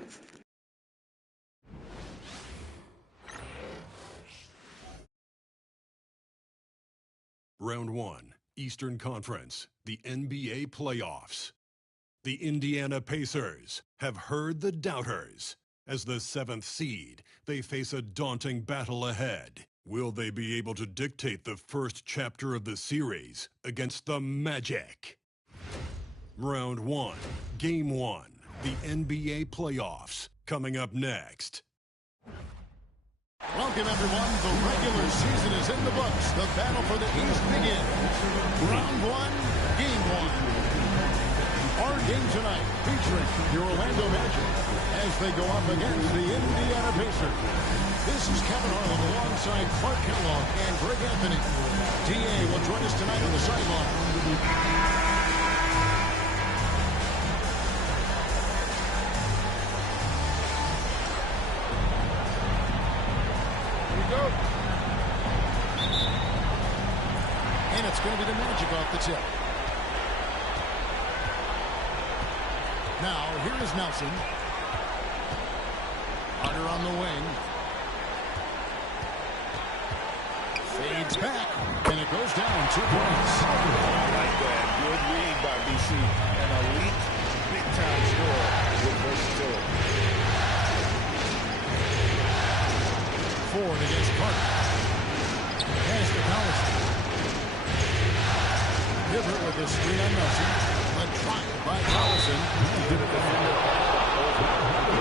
Round 1, Eastern Conference, the NBA playoffs. The Indiana Pacers have heard the doubters. As the 7th seed, they face a daunting battle ahead. Will they be able to dictate the first chapter of the series against the Magic? Round 1, Game 1, the NBA playoffs, coming up next. Welcome, everyone. The regular season is in the books. The battle for the East begins. Round 1, Game 1. Our game tonight featuring the Orlando Magic as they go up against the Indiana Pacers. This is Kevin Harlan alongside Clark Kellogg and Greg Anthony. D.A. will join us tonight on the sideline. Go. And it's going to be the Magic off the tip. Now, here is Nelson. Carter on the wing. Fades back, and it goes down 2 points. I like that. Good read by BC. An elite, big-time scorer with versatility. Ford against Carter. Pass to Collison. Hibbert with a screen on Nelson. A drive by Collison. He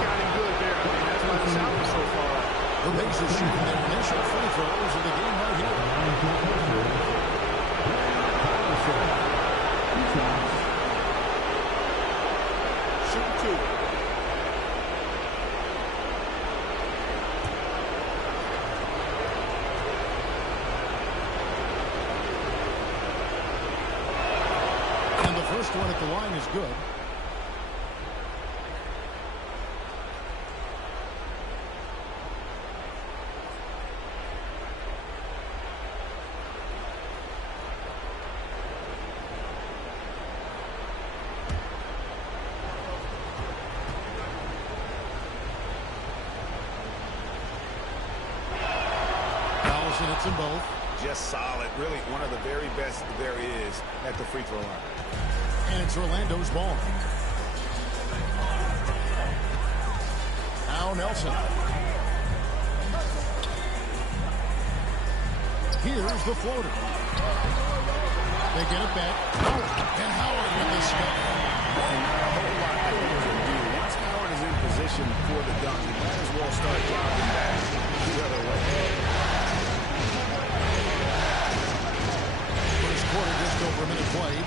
got him good there. I mean, that's why the sound was so far. The Pacers shooting their initial free throws of the game right here. Shoot 2. And the first one at the line is good. them both. Just solid. Really one of the very best there is at the free throw line. And it's Orlando's ball. Now Nelson. Here's the floater. They get it back. And Howard with the step. A whole lot that he can do. Once Howard is in position for the dunk, he might as well start dropping back the other way. First quarter, just over a minute played.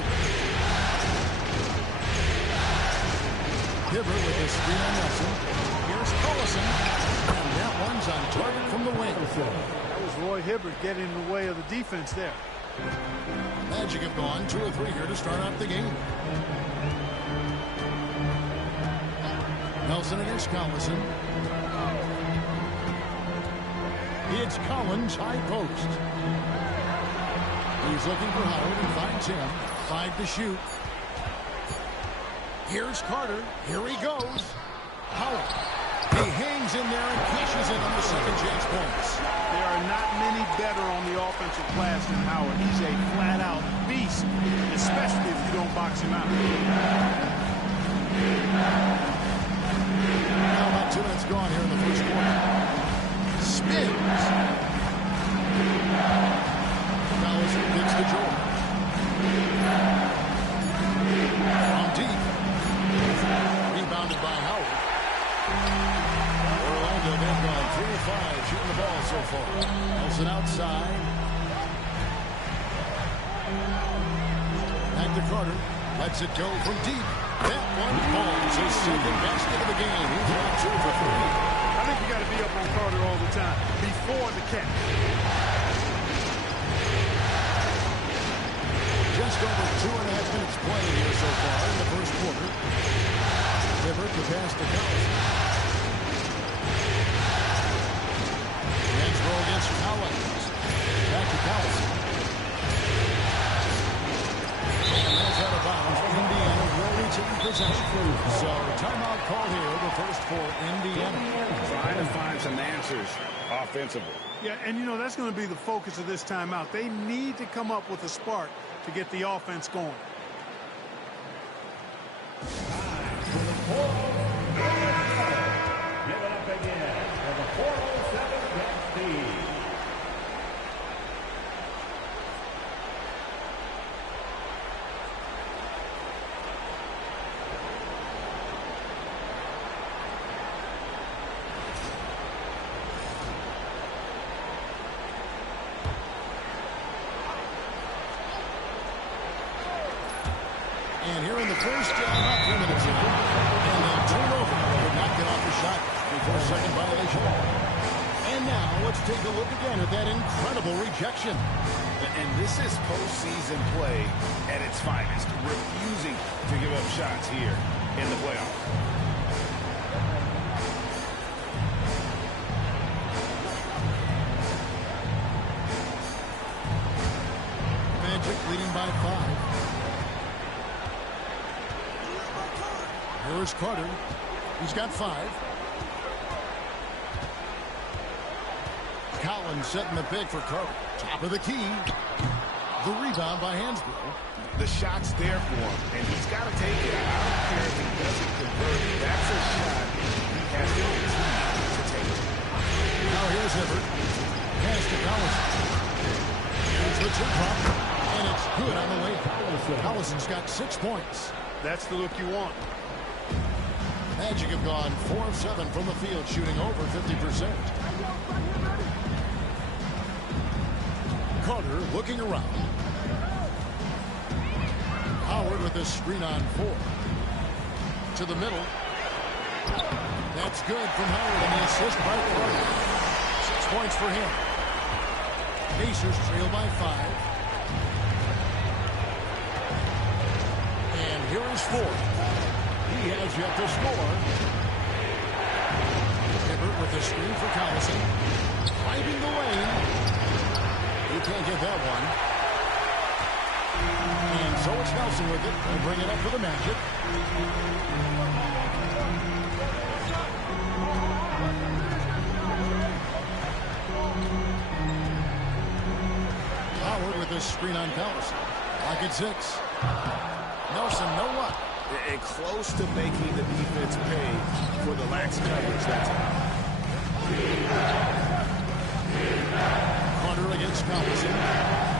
Hibbert with the screen on Nelson. Here's Collison. And that one's on target from the wing. That was Roy Hibbert getting in the way of the defense there. Magic have gone 2 or 3 here to start off the game. Nelson against Collison. It's Collins, high post. He's looking for Howard and finds him. 5 to shoot. Here's Carter. Here he goes. Howard. He hangs in there and cashes in on the second chance points. There are not many better on the offensive glass than Howard. He's a flat-out beast, especially if you don't box him out. Now about 2 minutes gone here in the first quarter. Spins. Collison gets to George. From deep. Rebounded by Howard. Orlando, they've gone 3 of 5 shooting the ball so far. Nelson outside. Back to Carter. Lets it go from deep. That one falls. His second basket of the game. He's got 2 for 3. I think you got to be up on Carter all the time before the catch. Just over 2.5 minutes played here so far in the first quarter. Hibbert to pass to Collison. Hands roll against Collins. Back to Collison. And that's out of bounds. Indiana will retain possession. So timeout call here, the first for Indiana. Trying to find some answers offensively. Yeah, and you know, that's going to be the focus of this timeout. They need to come up with a spark to get the offense going. Give it up again for the 407 Dusty. And here in the first, about 3 minutes in, and then turnover. Could not get off the shot before a second violation. And now let's take a look again at that incredible rejection. And this is postseason play at its finest, refusing to give up shots here in the playoffs. Magic leading by 5. Here's Carter. He's got 5. Collins setting the pick for Carter. Top of the key. The rebound by Hansbrough. The shot's there for him, and he's got to take it. I don't care if he doesn't convert. That's a shot he has to continue to take. Now here's Hibbert. Pass to Collins. Here's the tip drop. And it's good on the way. Collison's got 6 points. That's the look you want. Magic have gone 4 of 7 from the field, shooting over 50%. Carter looking around. Howard with a screen on 4. To the middle. That's good from Howard, and the assist by Carter. 6 points for him. Pacers trail by 5. And here is Ford. He has yet to score. Hibbert with the screen for Collison. Driving the lane. He can't get that one. And so it's Nelson with it. They'll bring it up for the Magic. with a screen on Collison. Lock at 6. Nelson, no luck. And close to making the defense pay for the lax coverage that time. Carter against Collison.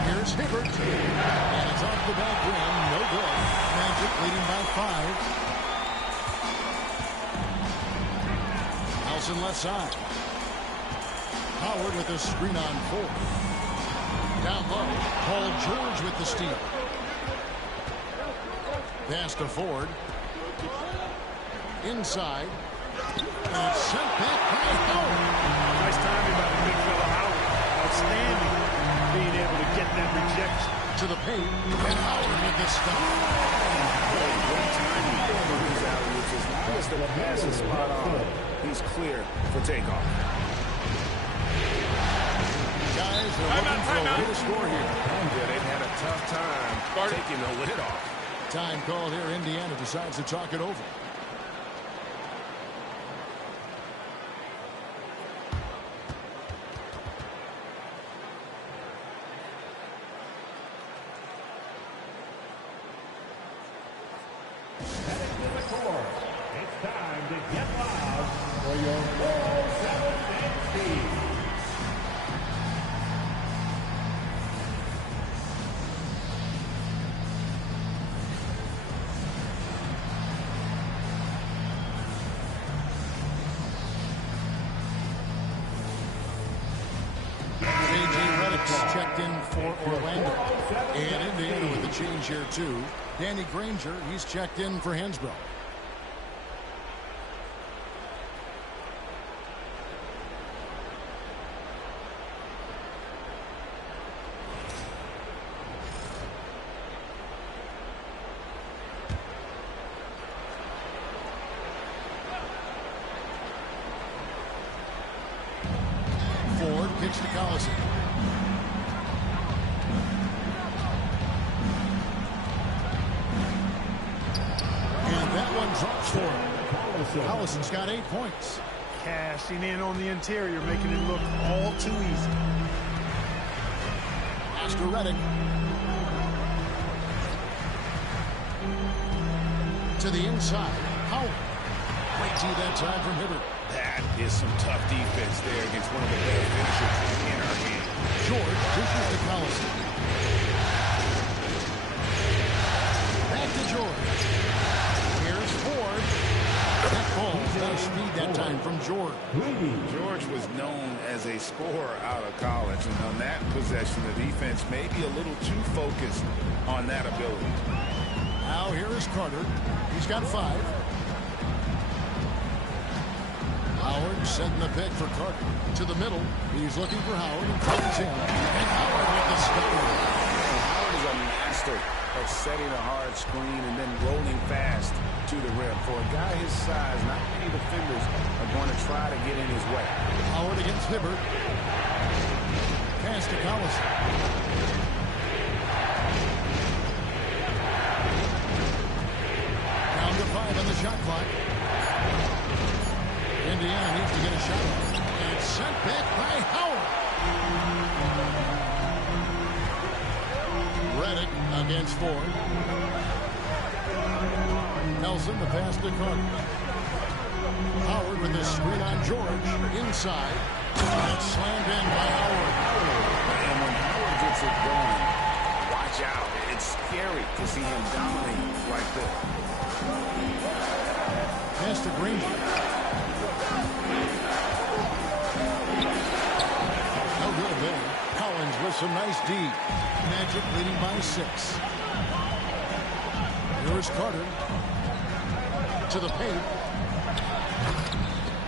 Here's Hibbert. And it's off the back rim. No good. Magic leading by 5. Nelson left side. Howard with a screen on 4. Down low. Paul George with the steal. Pass to Ford. Inside. And it's sent back by Howard. Nice timing by the big fella Howard. Outstanding being able to get that rejection. To the paint. And Howard with the stop. Great timing for these alley-oops. As long as the pass is spot on, he's clear for takeoff. Guys are looking for a way to score here. Yeah, they've had a tough time taking the lid off. Time call here. Indiana decides to talk it over. Heading to the court. It's time to get loud for your 407 team. Checked in for Orlando. And Indiana with the change here, too. Danny Granger, he's checked in for Hansbrough. Ford kicks to Collison. Drops for him. Collison's got 8 points. Cashing in on the interior, making it look all too easy. Pass to Redick. To the inside. Howard. Great tee that time from Hibbert. That is some tough defense there against one of the better finishers in our game. George dishes to Collison. Back to George. Here's Ford. That ball's got speed that time from George. George was known as a scorer out of college, and on that possession, the defense may be a little too focused on that ability. Now here is Carter. He's got 5. Howard setting the pick for Carter. To the middle. He's looking for Howard and finds him. And Howard with the stop. Howard is a master of setting a hard screen and then rolling fast to the rim. For a guy his size, not many defenders are going to try to get in his way. Howard against Hibbert. Pass to Collison. Down to 5 on the shot clock. Indiana needs to get a shot. And sent back by Howard. Redick against Ford. Nelson, the pass to Carter. Howard with the screen on George. Inside. And it's slammed in by Howard. And when Howard gets it going, watch out. It's scary to see him dominate like this. Pass to Granger. No good there. Collins with some nice D. Magic leading by 6. Here's Carter. To the paint.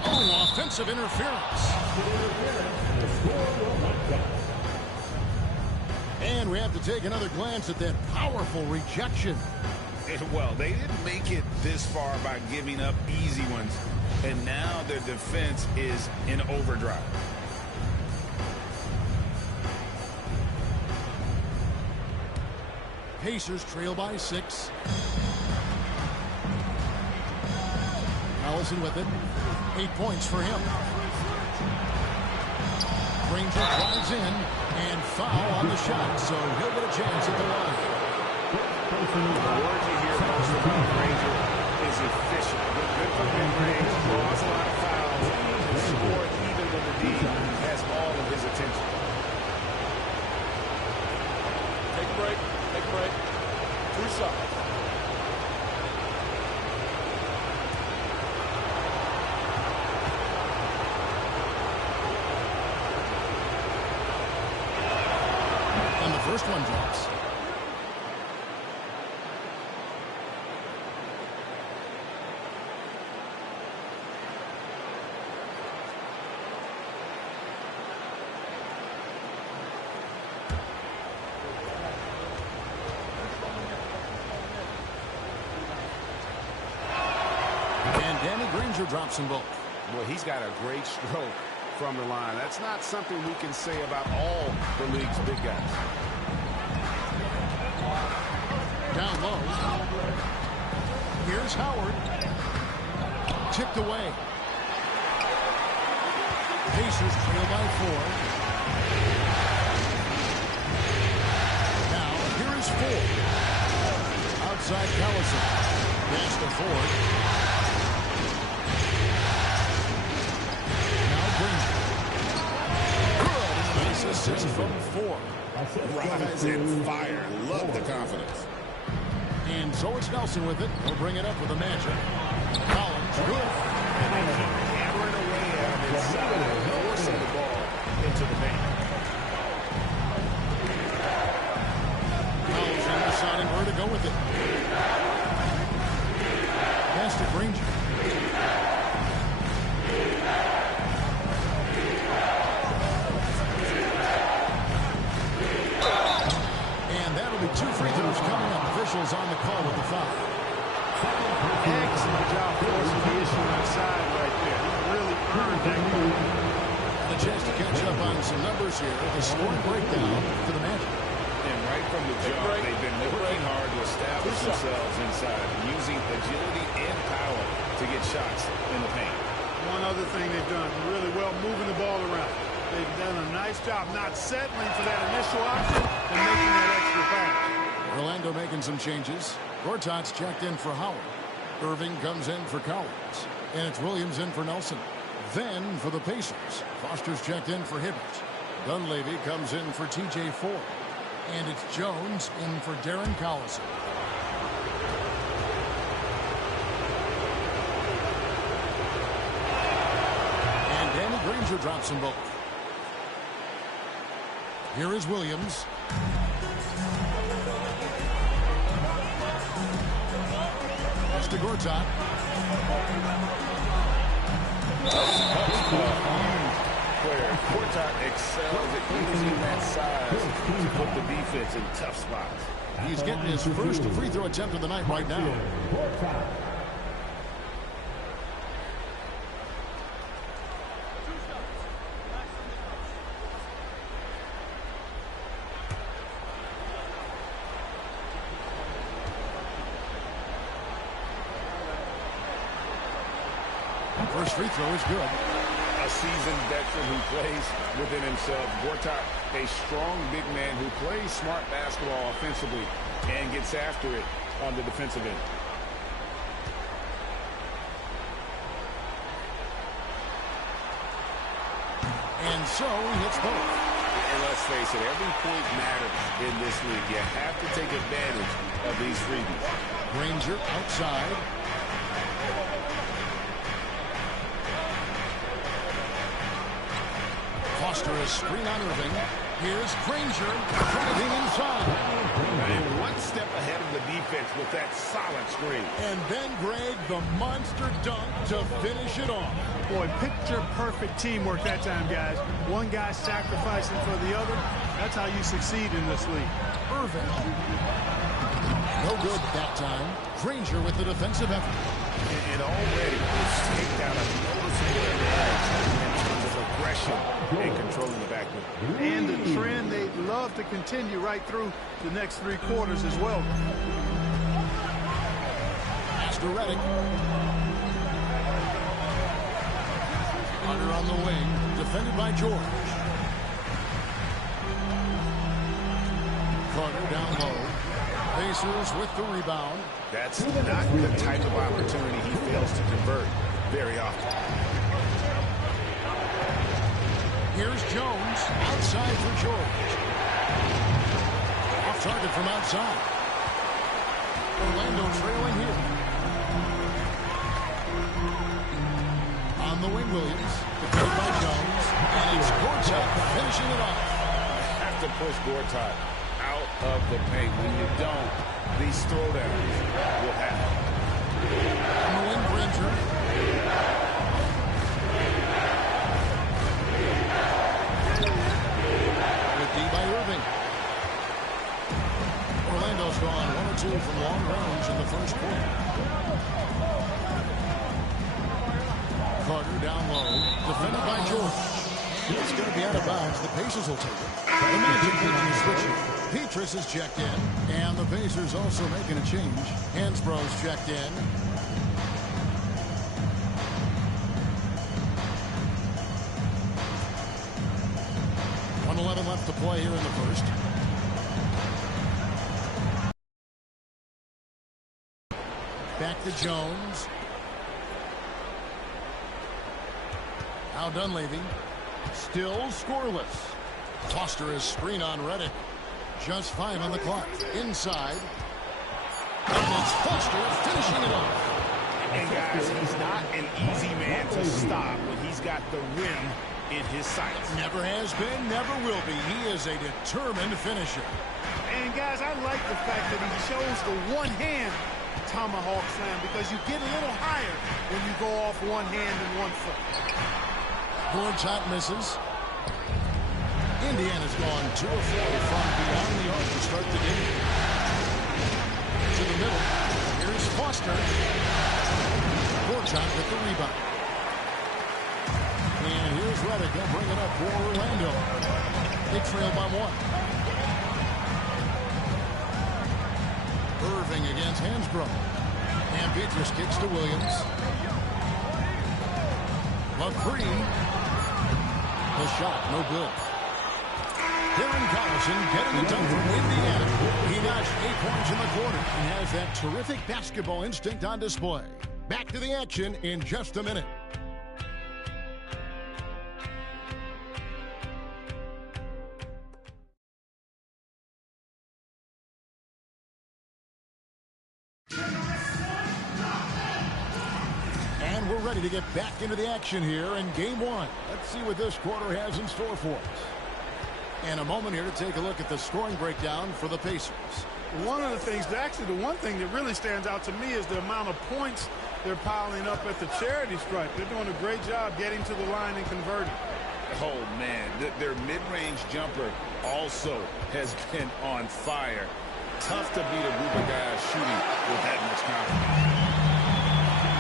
Oh, offensive interference. And we have to take another glance at that powerful rejection. Well, they didn't make it this far by giving up easy ones. And now their defense is in overdrive. Pacers trail by 6. Collison with it. 8 points for him. Granger drives in. And foul on the shot, so he'll get a chance at the line. The word you hear most about Granger is efficient. Good for mid-range, draws a lot of fouls, and score even when the D has all of his attention. Take a break. Take a break. 2 shots. And the first one drops. And Danny Granger drops them both. Well, he's got a great stroke from the line. That's not something we can say about all the league's big guys. Down low. Here's Howard. Tipped away. Pacers trail by 4. Now, here is Ford. Outside Collison. Pass to Ford. Now Granger. Good. Nice assist from Ford. Rise and fire. Love the confidence. And so it's Nelson with it. He'll bring it up with a magic. Collins, good. And they keep hammering away at him inside, forcing the ball into the paint. Collins deciding where to go with it. Pass to Granger. And that'll be 2 free throws coming up. Officials on the call with the foul. Excellent job forcing the issue inside right there. He really earned that goal. And a chance to catch up on some numbers here. The scoring breakdown for the Magic. And right from the jump, they've been working hard to establish themselves inside, using agility and power to get shots in the paint. One other thing they've done really well, moving the ball around. They've done a nice job not settling for that initial option and making that extra pass. Orlando making some changes. Gortat's checked in for Howard. Irving comes in for Collins. And it's Williams in for Nelson. Then for the Pacers, Foster's checked in for Hibbert. Dunleavy comes in for TJ Ford. And it's Jones in for Darren Collison. And Danny Granger drops them both. Here is Williams. Pass to Gortat. Where Gortat excels at using that size to put the defense in tough spots. He's getting his first free throw attempt of the night right now. First free throw is good. A seasoned veteran who plays within himself. Gortat, a strong big man who plays smart basketball offensively and gets after it on the defensive end. And so he hits both. And let's face it, every point matters in this league. You have to take advantage of these freebies. Granger outside. Foster a screen on Irving. Here's Granger driving inside. And one step ahead of the defense with that solid screen. And then Greg, the monster dunk to finish it off. Boy, picture-perfect teamwork that time, guys. One guy sacrificing for the other. That's how you succeed in this league. Irving. No good that time. Granger with the defensive effort. And already it's taken out a noticeable advantage in terms of aggression and controlling the backcourt. And the trend they'd love to continue right through the next 3 quarters as well. Pass to Redick. Hunter on the wing, defended by George. Carter down low. Pacers with the rebound. That's not the type of opportunity he fails to convert very often. Here's Jones. Outside for George. Off target from outside. Orlando trailing here. On the wing, Williams. Defended by Jones. And it's Gortat finishing it off. Have to push Gortat out of the paint. When you don't, these throwdowns will happen. On the wing, Granger. With D by Irving. Orlando's gone 1 or 2 from long range in the first quarter. Carter down low. Defended by George. It's going to be out of bounds. The Pacers will take it. The Magic making a switch here. Petrus is checked in. And the Pacers also making a change. Hansbrough's checked in. .11 left to play here in the first. Back to Jones. Now Dunleavy. Still scoreless. Foster is screen on Redick. Just 5 on the clock. Inside. And it's Foster finishing it off. And guys, he's not an easy man to stop when he's got the rim in his sights. Never has been, never will be. He is a determined finisher. And guys, I like the fact that he chose the one-hand tomahawk slam because you get a little higher when you go off one hand and 1 foot. Gortat misses. Indiana's gone 2 of 4 from beyond the arc to start the game. To the middle. Here's Foster. Gortat with the rebound. And here's Redick. They'll bring it up for Orlando. They trail by 1. Irving against Hansbrough. And Petrus kicks to Williams. McCree. The shot, no good. Darren Collison getting it done for Indiana. He notched 8 points in the quarter and has that terrific basketball instinct on display. Back to the action in just a minute. And we're ready to get back into the action here in game 1. Let's see what this quarter has in store for us. And a moment here to take a look at the scoring breakdown for the Pacers. One of the things, actually the one thing that really stands out to me is the amount of points they're piling up at the charity stripe. They're doing a great job getting to the line and converting. Oh, man, their mid-range jumper also has been on fire. Tough to beat a group of guys shooting with that much confidence.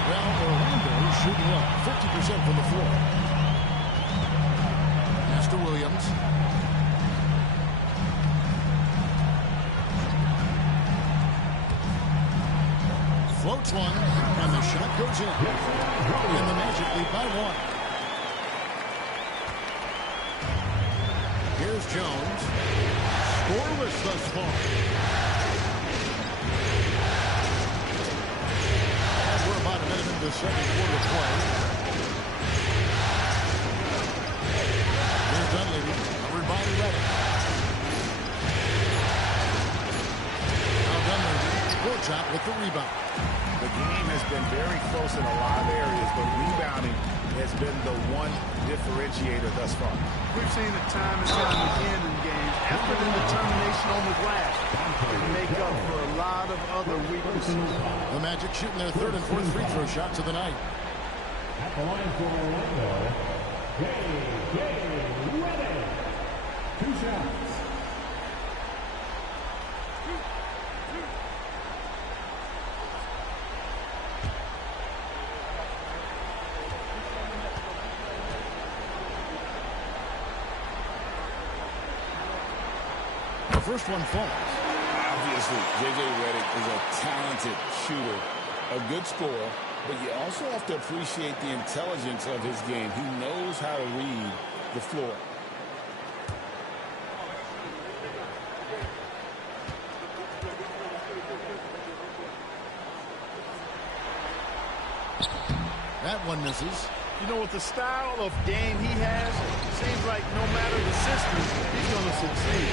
Well, Orlando shooting well, 50% from the floor. Master Williams. Floats one, and the shot goes in. And the Magic lead by 1. Here's Jones. Scoreless thus far. And we're about a minute into the second quarter of play. Here's Dunleavy, covered by Redick. Now Dunleavy, Gortat with the rebound. The game has been very close in a lot of areas, but rebounding has been the one differentiator thus far. We've seen it time and time again in games. Effort and determination on the glass can make up for a lot of other weaknesses. The Magic shooting their 3rd and 4th free throw shots of the night. At the line for Orlando, Redick. 2 shots. First one falls. Obviously, J.J. Redick is a talented shooter, a good scorer, but you also have to appreciate the intelligence of his game. He knows how to read the floor. That one misses. You know, with the style of game he has, it seems like no matter the system, he's going to succeed.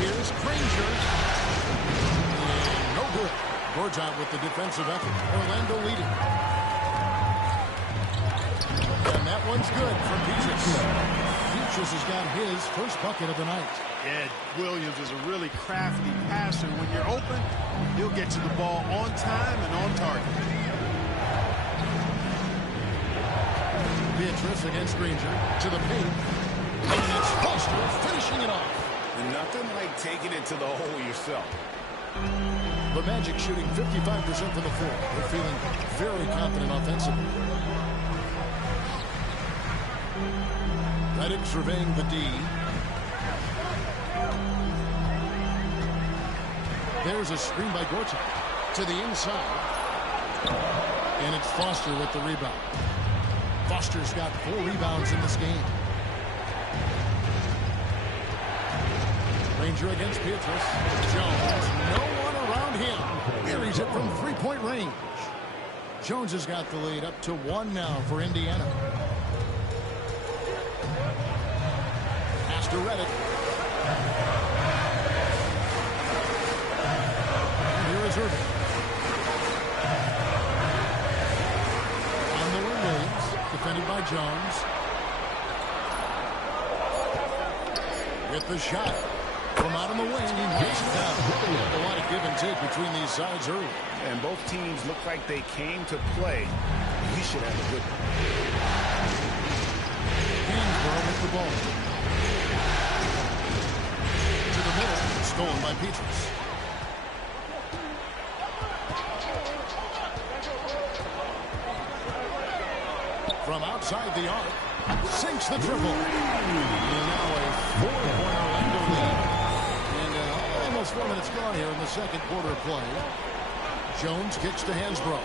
Here's Granger. And no good. Gortat with the defensive effort. Orlando leading. And that one's good for Petrus. Petrus has got his first bucket of the night. Ed Williams is a really crafty passer. When you're open, he'll get you the ball on time and on target. Beatrice against Granger to the paint. And it's Foster finishing it off. And nothing like taking it to the hole yourself. The Magic shooting 55% from the floor. They're feeling very confident offensively. Redick surveying the D. There's a screen by Gortat to the inside. And it's Foster with the rebound. Foster's got 4 rebounds in this game. Granger against Beatrice. Jones, no one around him. Buries it from 3-point range. Jones has got the lead up to 1 now for Indiana. Pass to Redick. Here is Irving. On the wing, Williams, defended by Jones. With the shot from out on the wing, he knocks it down. A lot of give and take between these sides early. And both teams look like they came to play. We should have a good one. Hansbrough with the ball. To the middle, stolen by Petrus. From outside the arc, sinks the triple. And now a 4-point Orlando lead. And almost 4 minutes gone here in the second quarter of play. Jones kicks to Hansbrough.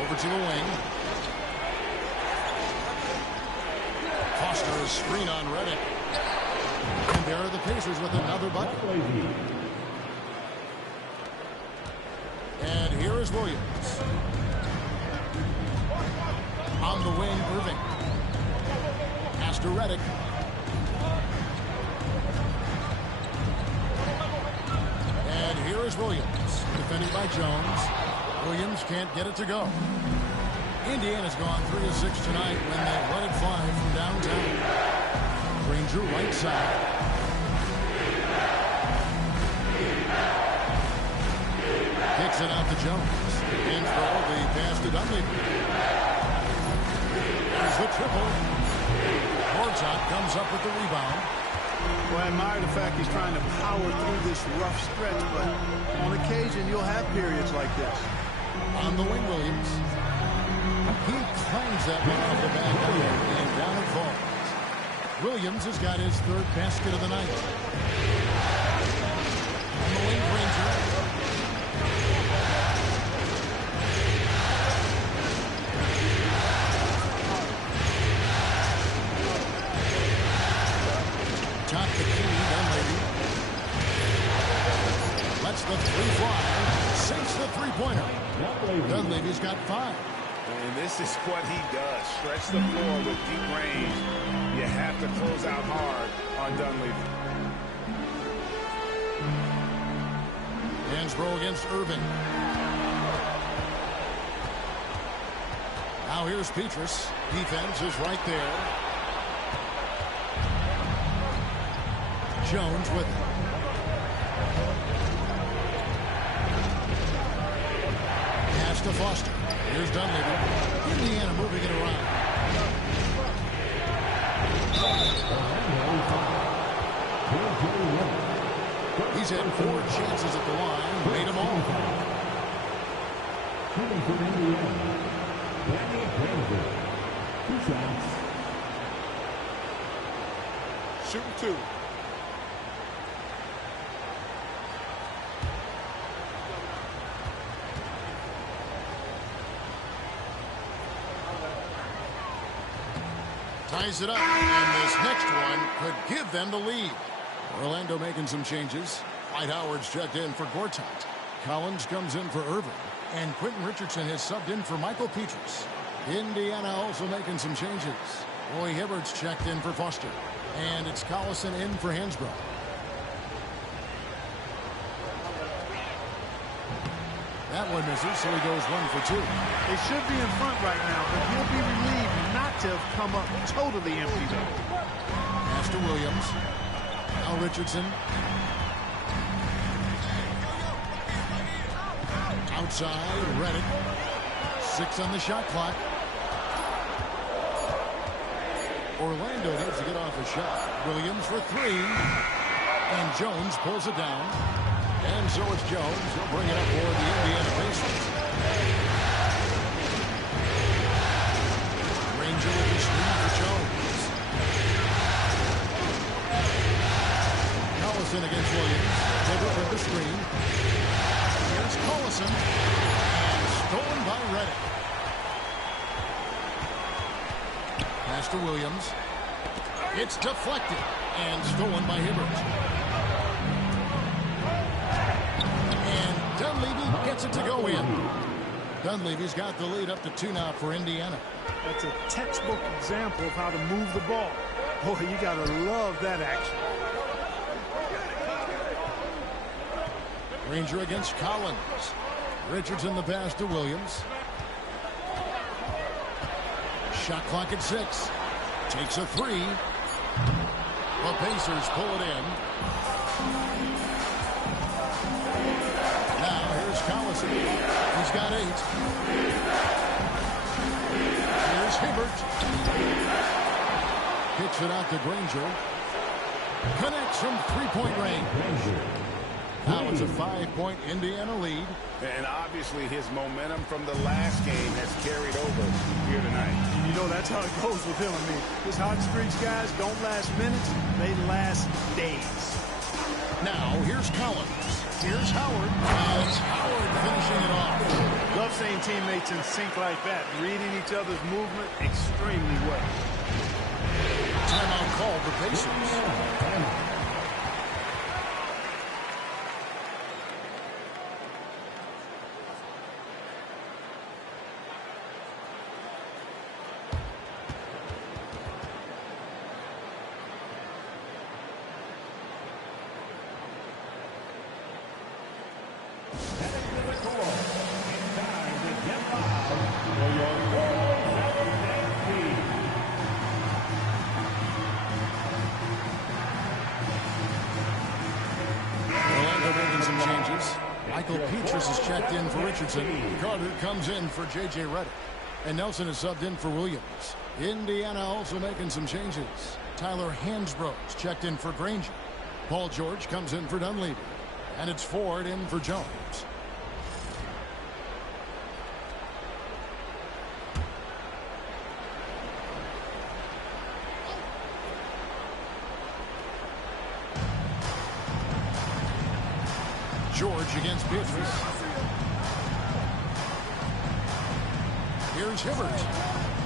Over to the wing. Foster a screen on Redick. And there are the Pacers with another bucket. And here is Williams. On the wing, Irving. Pass to Redick. And here is Williams. Defended by Jones. Williams can't get it to go. Indiana's gone 3 of 6 tonight when they let it fly from downtown. Granger right side. Kicks it out to Jones. In throw, the pass to Dunleavy. There's the triple. Gortat comes up with the rebound. Well, I admire the fact he's trying to power through this rough stretch, but on occasion you'll have periods like this. On the wing, Williams. He claims that one off the back iron, and down it falls. Williams has got his 3rd basket of the night. On the wing, Granger. Top the key, Dunleavy. Lets the 3 fly. Sinks the 3-pointer. Dunleavy's got 5. And this is what he does. Stretch the floor with deep range. You have to close out hard on Dunleavy. Hansbrough against Irving. Now here's Petrus. Defense is right there. Jones with it. Pass to Foster. Here's Dunleavy. Indiana moving it around. He's had 4 chances at the line. Made them all. Coming from Indiana, Danny Granger. 2 shots. Shooting 2. ties it up, and this next one could give them the lead. Orlando making some changes. Dwight Howard's checked in for Gortat. Collins comes in for Irvin. And Quentin Richardson has subbed in for Michael Petras. Indiana also making some changes. Roy Hibbert's checked in for Foster. And it's Collison in for Hansbrough. That one misses, so he goes 1 for 2. They should be in front right now, but he'll be relieved not to have come up totally empty there. Pass to Williams. Now Richardson. Outside, Reddick. 6 on the shot clock. Orlando needs to get off a shot. Williams for 3. And Jones pulls it down. And so it's Jones. He'll bring it up for the Indiana Pacers. Ranger with the screen for Jones. Collison against Williams. Hibbert with the screen. Here's Collison. And stolen by Reddick. Pass to Williams. It's deflected. And stolen by Hibbert. Dunleavy gets it to go in. Dunleavy's got the lead up to 2 now for Indiana. That's a textbook example of how to move the ball. Boy, you got to love that action. Ranger against Collins. Richardson the pass to Williams. Shot clock at 6. Takes a 3. The Pacers pull it in. Collison. He's got 8. Here's Hibbert. Hits it out to Granger. Connects from 3-point range. Now it's a 5-point Indiana lead. And obviously his momentum from the last game has carried over here tonight. You know, that's how it goes with him. I mean, his hot streaks, guys, don't last minutes. They last days. Now, here's Collins. Here's Howard. It's Howard finishing it off. Love seeing teammates in sync like that, reading each other's movement extremely well. Timeout called the Pacers. Michael Petras is checked in for Richardson. Carter comes in for J.J. Reddick. And Nelson is subbed in for Williams. Indiana also making some changes. Tyler Hansbrough is checked in for Granger. Paul George comes in for Dunleavy. And it's Ford in for Jones. George against Beatrice. Here's Hibbert.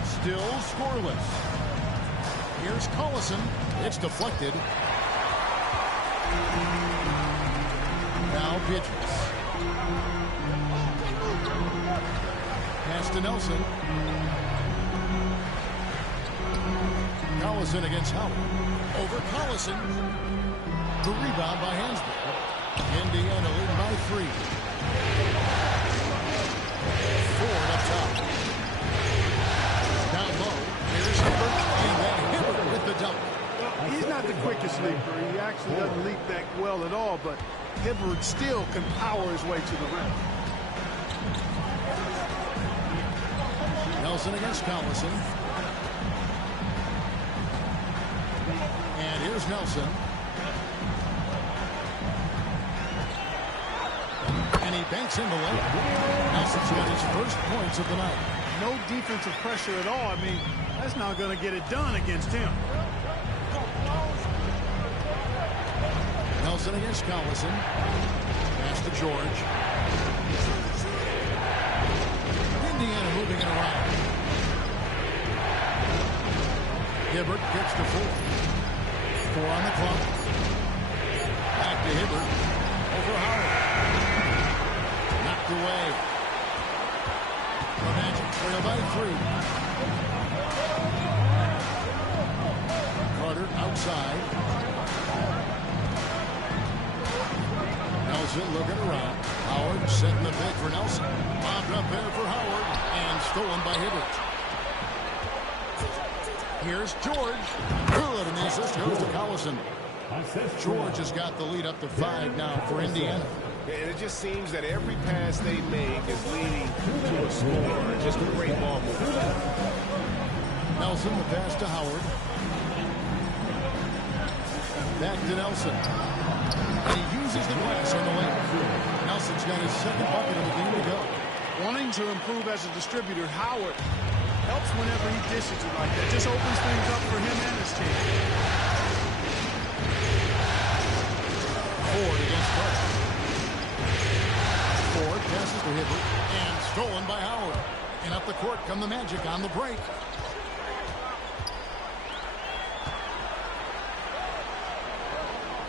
Still scoreless. Here's Collison. It's deflected. Now Beatrice. Pass to Nelson. Collison against Howard. Over Collison. The rebound by Hansbrough. Indiana leading by 3. Ford up top. Down low. Here's Hibbert. And then Hibbert with the dunk. Well, he's not the quickest leaper. He actually doesn't leap that well at all, but Hibbert still can power his way to the rim. Nelson against Collison. And here's Nelson. And he banks in the layup. Nelson's got his first points of the night. No defensive pressure at all. I mean, that's not going to get it done against him. Nelson against Collison. Pass to George. Indiana moving it around. Hibbert gets to 4. 4 on the clock. Back to Hibbert. Over Howard. Knocked away. The Magic trail by 3. Carter outside. Nelson looking around. Howard setting the pick for Nelson. Bobbed up there for Howard. And stolen by Hibbert. Here's George. Good, and the assist goes to Collison. George has got the lead up to 5 now for Indiana. And it just seems that every pass they make is leading to a score. Just a great ball movement. Nelson, the pass to Howard. Back to Nelson. And he uses the glass on the way. Nelson's got his second bucket of the game to go. Wanting to improve as a distributor, Howard helps whenever he dishes it like that. Just opens things up for him and his team. Ford against Carter. Ford passes to Hibbert and stolen by Howard. And up the court come the Magic on the break.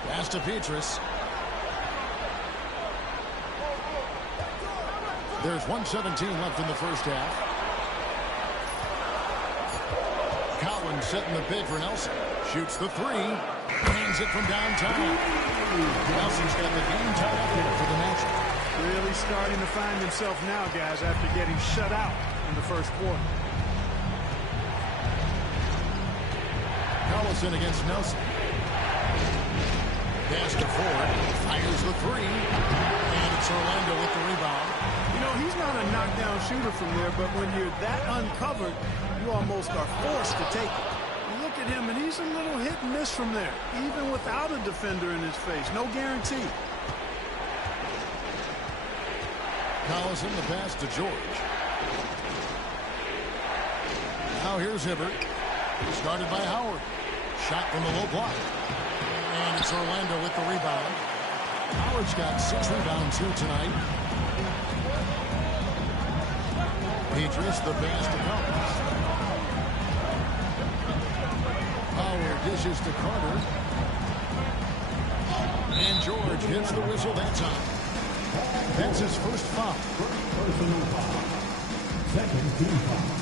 Pass to Petrus. There's 1:17 left in the first half. Collins setting the big for Nelson. Shoots the 3. Hands it from downtown. Nelson's got the game tied up here for the Magic. Really starting to find himself now, guys, after getting shut out in the first quarter. Collison against Nelson. Pass to Ford. Fires the 3. And it's Orlando with the rebound. You know, he's not a knockdown shooter from there, but when you're that uncovered, you almost are forced to take it. You look at him, and he's a little hit and miss from there, even without a defender in his face. No guarantee. Collison, the pass to George. Now here's Hibbert. Started by Howard. Shot from the low block. And it's Orlando with the rebound. Howard's got 6 rebounds here tonight. Petrus, the pass to Collins. Howard dishes to Carter. And George hits the whistle that time. That's his first foul. Personal foul. Second team foul.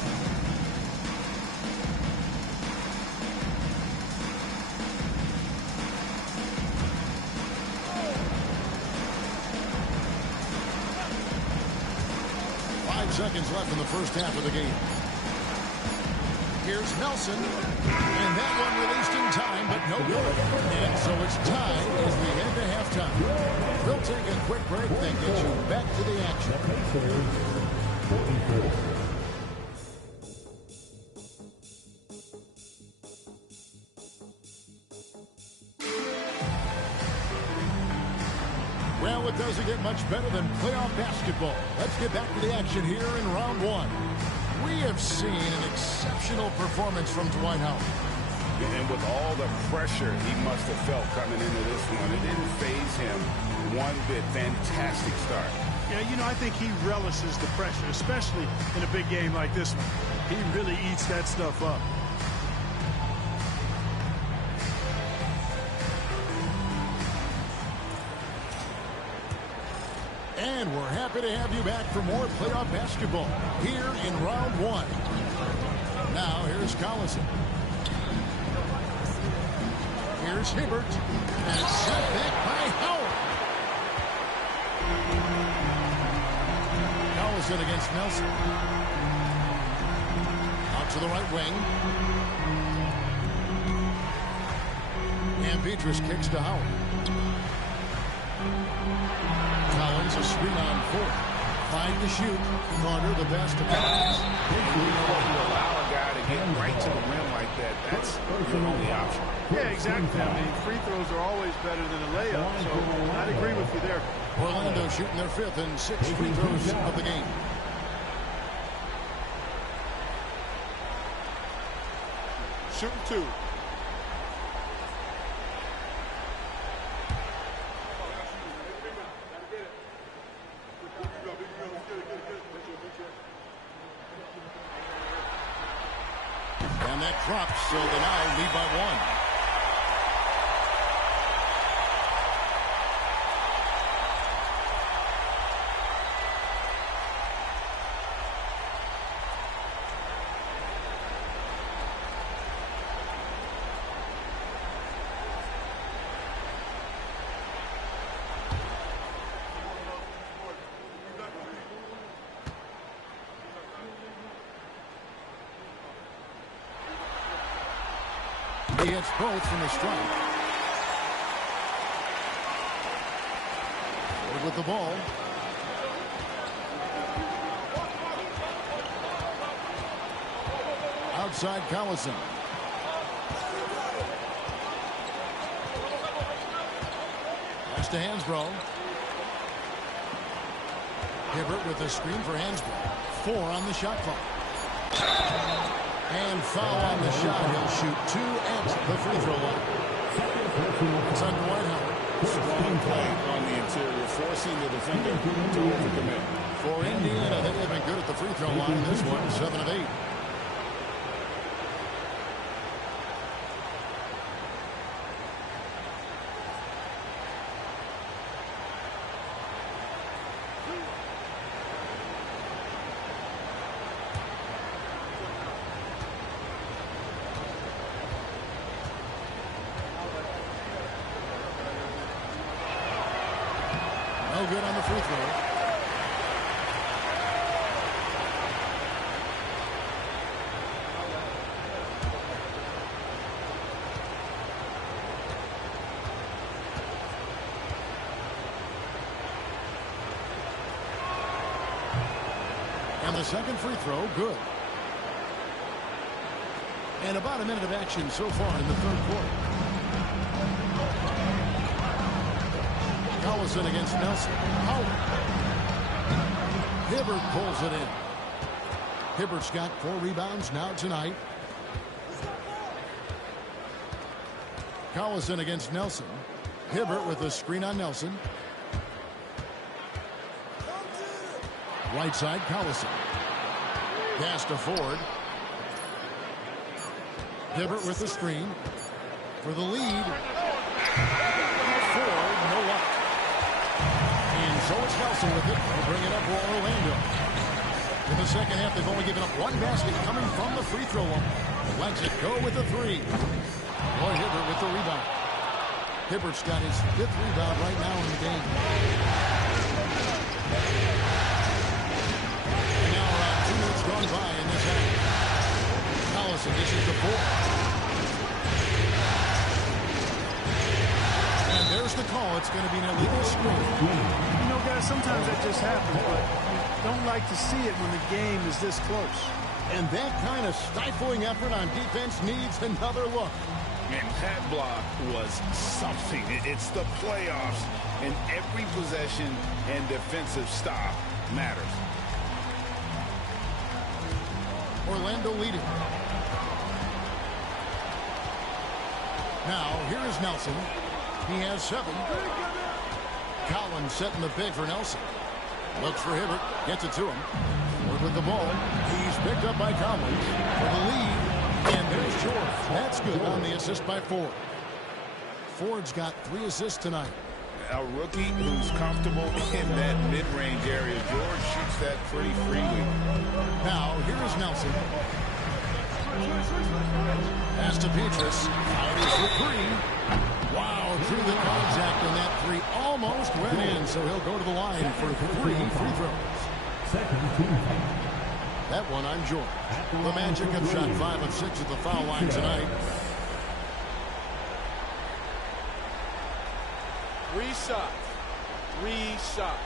Seconds left in the first half of the game. Here's Nelson, and that one released in time, but no good. And so it's tied as we head to halftime. We'll take a quick break, then get you back to the action. Well, it doesn't get much better than playoff basketball. Let's get back to the action here in round 1. We have seen an exceptional performance from Dwight Howard. And with all the pressure he must have felt coming into this one, it didn't faze him one bit. Fantastic start. Yeah, you know, I think he relishes the pressure, especially in a big game like this one. He really eats that stuff up. And we're happy to have you back for more playoff basketball here in round 1. Now, here's Collison. Here's Hibbert. And it's set back by Howard. Collison against Nelson. Out to the right wing. And Petrus kicks to Howard. Collins a screen on 4. 5 to shoot. Carter the best to pass. If you allow a guy to get right to the rim like that, that's your only option. Yeah, exactly. I mean, free throws are always better than a layup, so I'd agree with you there. Orlando shooting their 5th and 6th free throws of the game. Shooting 2. And that drops, so they now lead by 1. He hits both from the strike. Ford with the ball. Outside Collison. Pass to Hansbrough. Hibbert with a screen for Hansbrough. 4 on the shot clock. And foul on the shot. He'll shoot 2 at the free throw line. It's on Dwight Howard. Strong play on the interior, forcing the defender to overcommit. For Indiana, they have been good at the free throw line. This one, 7 of 8. No good on the free throw. And the second free throw, good. And about a minute of action so far in the third quarter. Collison against Nelson. Howard. Hibbert pulls it in. Hibbert's got 4 rebounds now tonight. Collison against Nelson. Hibbert with a screen on Nelson. Right side, Collison. Pass to Ford. Hibbert with the screen. For the lead. Ford, no luck. And so it's Nelson with it. They'll bring it up for Orlando. In the second half, they've only given up 1 basket coming from the free throw line. Lets it go with the 3. Roy Hibbert with the rebound. Hibbert's got his 5th rebound right now in the game. And now around 2 minutes gone by in this half. Collison dishes to Ford. And there's the call. It's going to be an illegal screen. You know, guys, sometimes that just happens, but you don't like to see it when the game is this close. And that kind of stifling effort on defense needs another look. And that block was something. It's the playoffs, and every possession and defensive stop matters. Orlando leading. Now, here is Nelson. He has 7. Collins setting the pick for Nelson. Looks for Hibbert. Gets it to him. Ford with the ball. He's picked up by Collins for the lead. And there's George. That's good on the assist by Ford. Ford's got 3 assists tonight. A rookie who's comfortable in that mid-range area. George shoots that pretty freely. Now, here is Nelson. Pass to Petrus. Out is the 3. Wow, through the contact, and that 3 almost went in, so he'll go to the line for 3 free throws. That one on George. The Magic have shot 5 of 6 at the foul line tonight. 3 shots. 3 shots.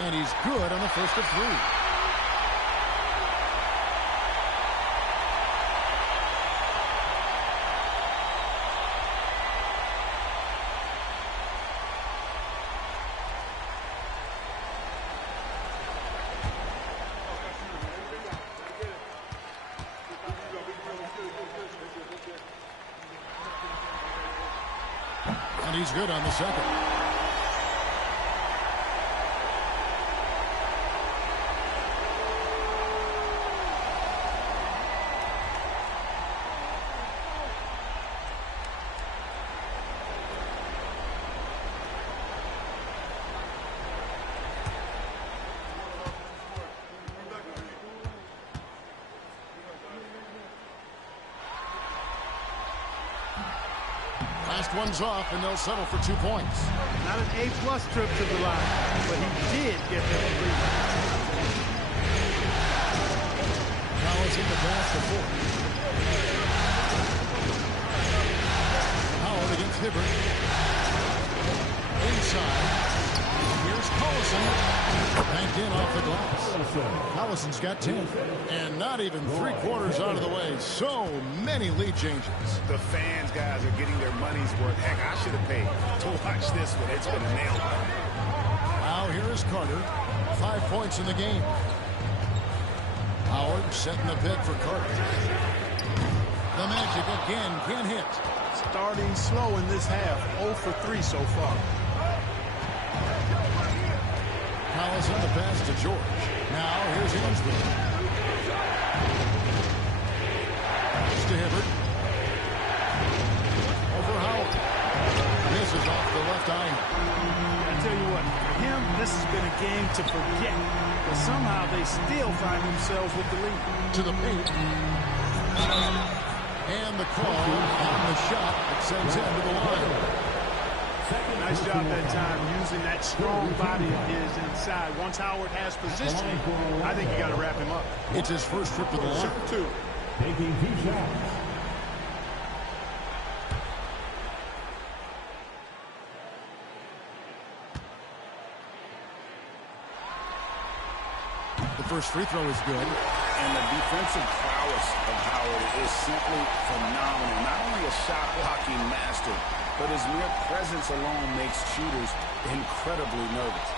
And he's good on the first of 3. And he's good on the second. Last one's off, and they'll settle for 2 points. Not an A-plus trip to the line, but he did get them a rebound. Collison the pass to Ford. Howard against Hibbert. Inside. Here's Collison. Banked in off the glass. Collison's got 10. And not even 3/4 out of the way. So many lead changes. The fans, guys, are getting their money's worth. Heck, I should have paid to watch this one. It's been a nail biter. Now here is Carter. 5 points in the game. Howard setting the pick for Carter. The Magic again can't hit. Starting slow in this half. 0 for 3 so far. Collison the pass to George. Now here's Ainsworth. To Hibbert. Over Howard. Misses off the left eye. I tell you what, for him, this has been a game to forget. But somehow they still find themselves with the lead. To the paint. And the call on the shot that sends him to the line. Nice job that time using that strong body of his inside. Once Howard has position, I think you got to wrap him up. It's his first trip to the line. Two. Taking 2 shots. The first free throw is good. And the defensive prowess of Howard is simply phenomenal. Not only a shot blocking master, but his mere presence alone makes shooters incredibly nervous.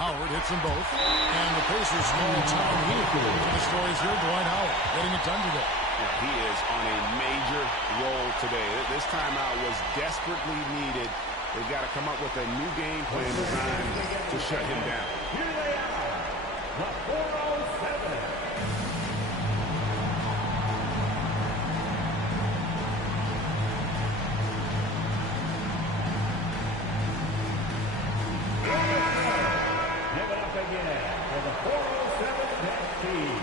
Howard hits them both. And the Pacers small time here. The stories here, Dwight Howard getting it done today. Yeah, he is on a major roll today. This timeout was desperately needed. They've got to come up with a new game plan designed to shut him down. Here they are, the 407. Give it up again for the 407 team.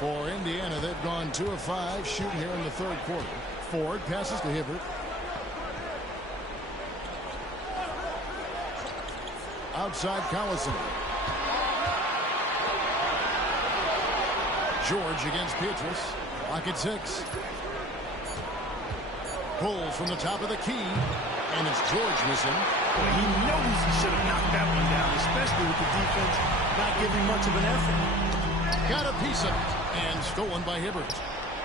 For Indiana, they've gone 2 of 5 shooting here in the third quarter. Ford passes to Hibbert. Outside Collison. George against Pietrus. Clock at 6. Pulls from the top of the key. And it's George missing. Boy, he knows he should have knocked that one down, especially with the defense not giving much of an effort. Got a piece of it. And stolen by Hibbert.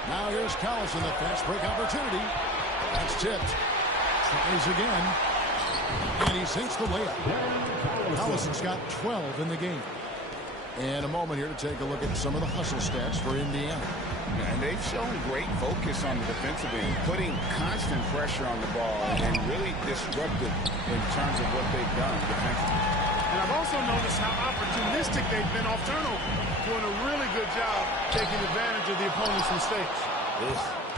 Now here's Collison, the fast break opportunity. That's tipped. Tries again. And he sinks the layup. Collison's got 12 in the game. And a moment here to take a look at some of the hustle stats for Indiana. And they've shown great focus on the defensive end, putting constant pressure on the ball and really disruptive in terms of what they've done defensively. And I've also noticed how opportunistic they've been off turnover. Doing a really good job taking advantage of the opponent's mistakes.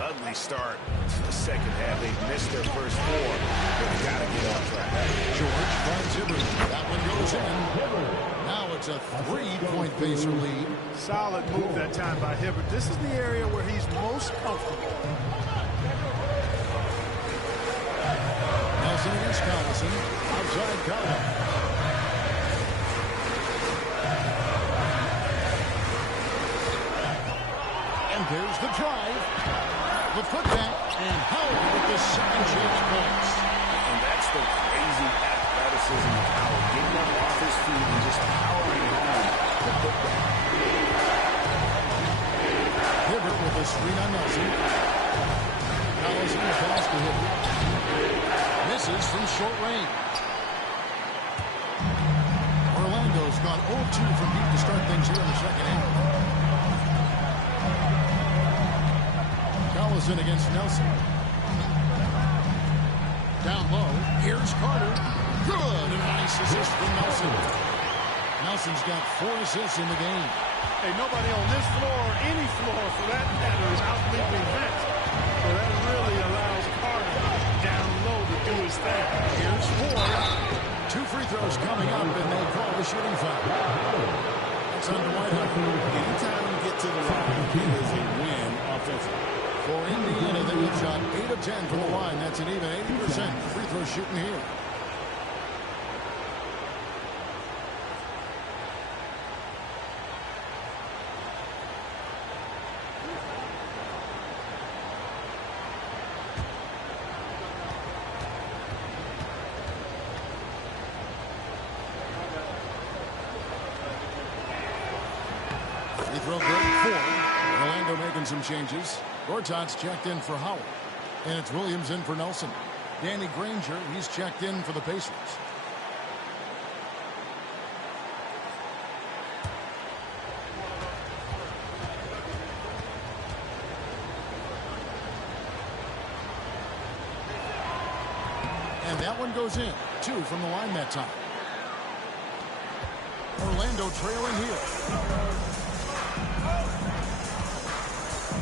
Ugly start to the second half. They've missed their first 4. They've got to get on track. George finds Hibbert. That one goes in. Now it's a 3-point Pacer lead. Solid move that time by Hibbert. This is the area where he's most comfortable. Nelson against Collison. Outside Collison. And there's the drive. The putback. And Howard with the second chance points. And that's the crazy athleticism of Howard. Getting up off his feet feet and just powering home the putback. Hibbert with a screen on Nelson. Collison pass to Hibbert. Misses from short range. Orlando's gone 0-2 from deep to start things here in the second half. Collison against Nelson. Down low. Here's Carter. Good. A nice assist from Nelson. Nelson's got 4 assists in the game. Hey, nobody on this floor, or any floor for that matter, is out-leaping Vince. So that really allows Carter down low to do his thing. Here's Ford. 2 free throws coming up, and they call the shooting foul. That's on Dwight Howard. Anytime you get to the line, it is a win offensively. For Indiana, they have shot 8 of 10 from the line. That's an even 80% free throw shooting here. Free throw good. Ford. Orlando making some changes. Gortat's checked in for Howard. And it's Williams in for Nelson. Danny Granger, he's checked in for the Pacers. And that one goes in. 2 from the line that time. Orlando trailing here.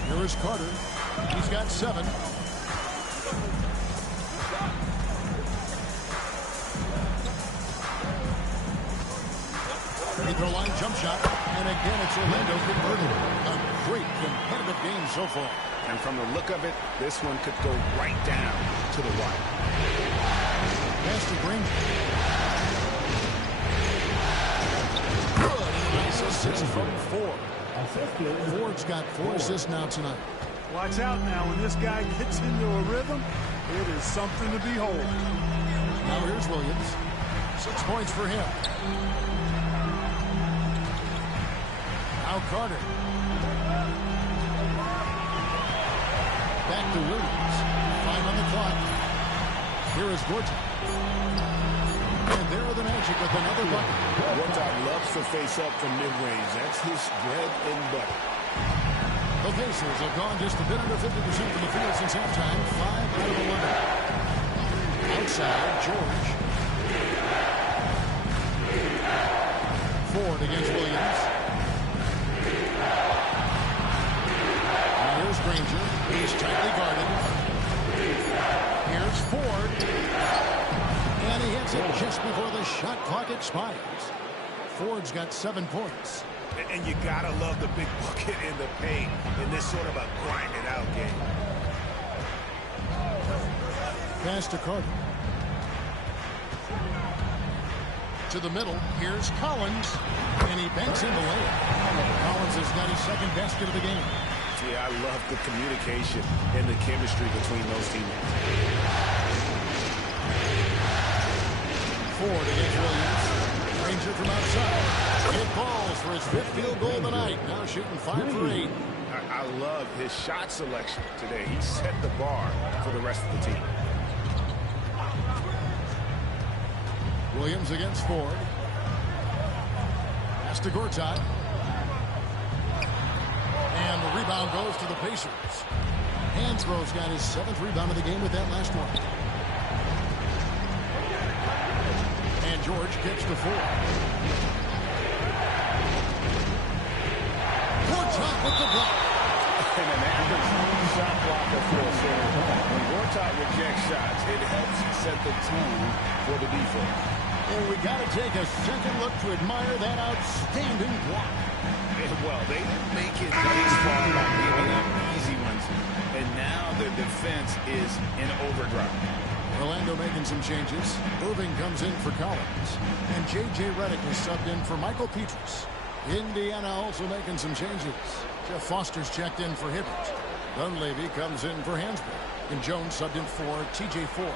Here is Carter. He's got 7. Free throw line jump shot. And again, it's Orlando converted. A great competitive game so far. And from the look of it, this one could go right down to the wire. Pass to Granger. Good. Nice assist from Ford. Ford's got 4 assists now tonight. Watch out now. When this guy gets into a rhythm, it is something to behold. Now here's Williams. 6 points for him. Now Carter. Back to Williams. 5 on the clock. Here is Gortat. And there are the Magic with another bucket. Gortat loves to face up from mid-range. That's his bread and butter. The Pacers have gone just a bit under 50% from the field since halftime. 5 out of 11. Outside, George. Ford against Williams. Now here's Granger. He's tightly guarded. Here's Ford. And he hits it just before the shot clock expires. Ford's got 7 points. And you gotta love the big bucket in the paint in this sort of a grind-it-out game. Pass to Carter. To the middle. Here's Collins. And he banks in the layup. Collins has got his 2nd basket of the game. Yeah, I love the communication and the chemistry between those teammates. Ford against Williams. Granger from outside. It falls for his 5th field goal of the night. Now shooting 5 for 8. I love his shot selection today. He set the bar for the rest of the team. Williams against Ford. Pass to Gortat. And the rebound goes to the Pacers. Hansbrough's got his 7th rebound of the game with that last one. And George kicks to Ford. Gortat with the block. And an average shot blocker for a center. When Gortat rejects shots, it helps set the tone for the defense. And we got to take a second look to admire that outstanding block. Well, they didn't make it this far by giving up easy ones. And now their defense is in overdrive. Orlando making some changes. Irving comes in for Collins. And J.J. Redick is subbed in for Michael Petras. Indiana also making some changes. Jeff Foster's checked in for Hibbert. Dunleavy comes in for Hansbrough. And Jones subbed in for T.J. Ford.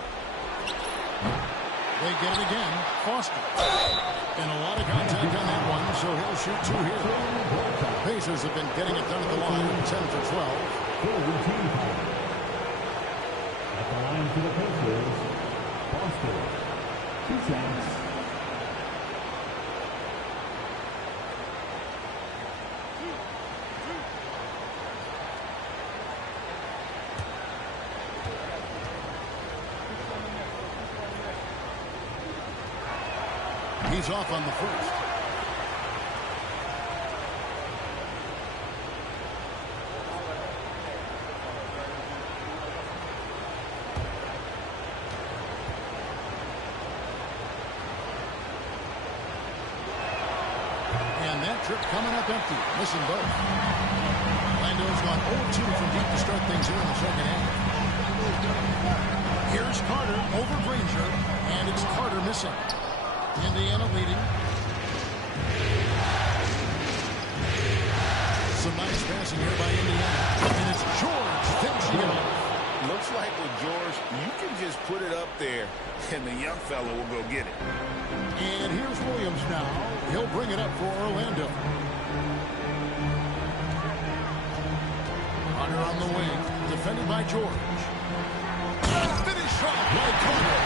They get it again. Foster. And a lot of contact on that one, so he'll shoot 2 here. Pacers have been getting it done at the line, 10 for 12. At the line for the Pacers, Foster. 2 shots. He's off on the first. And that trip coming up empty. Missing both. Orlando's gone 0-2 from deep to start things here in the second half. Here's Carter over Granger, and it's Carter missing. Indiana leading. Some nice passing here by Indiana. And it's George finishing it off. Looks like with George, you can just put it up there, and the young fella will go get it. And here's Williams now. He'll bring it up for Orlando. Carter on the wing, defended by George. Finish off by Carter.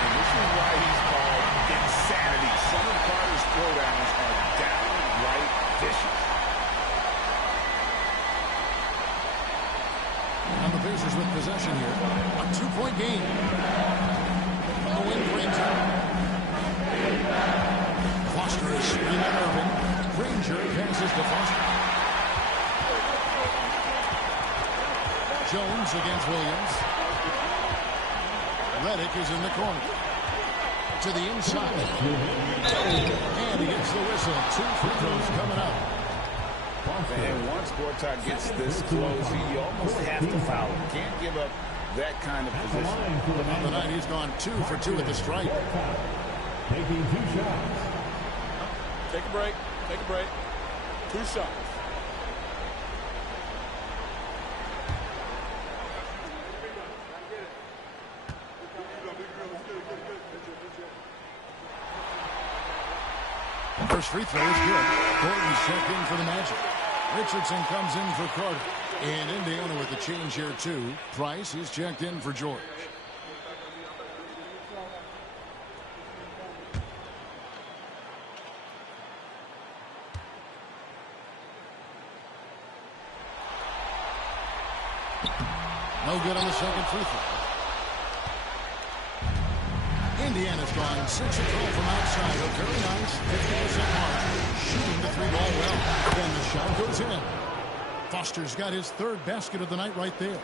And this is why he's called insanity. Some of Carter's throwdowns are downright vicious. And the Pacers with possession here. A 2-point game. On the wing, Granger. Foster is screening at Irving. Granger passes to Foster. Jones against Williams. Redick is in the corner. To the inside. And he gets the whistle. 2 free throws coming up. And once Gortat gets this close, you almost have to foul him. Can't give up that kind of position. On the night, he's gone 2 for 2 at the stripe. Taking 2 shots. Take a break. Take a break. 2 shots. First free throw is good. Gordon's checked in for the Magic. Richardson comes in for Carter. And Indiana with the change here, too. Price is checked in for George. No good on the second free throw. Indiana's gone 6 of 12 from outside. A very nice 50% mark. Shooting the 3-ball well. Then the shot goes in. Foster's got his 3rd basket of the night right there.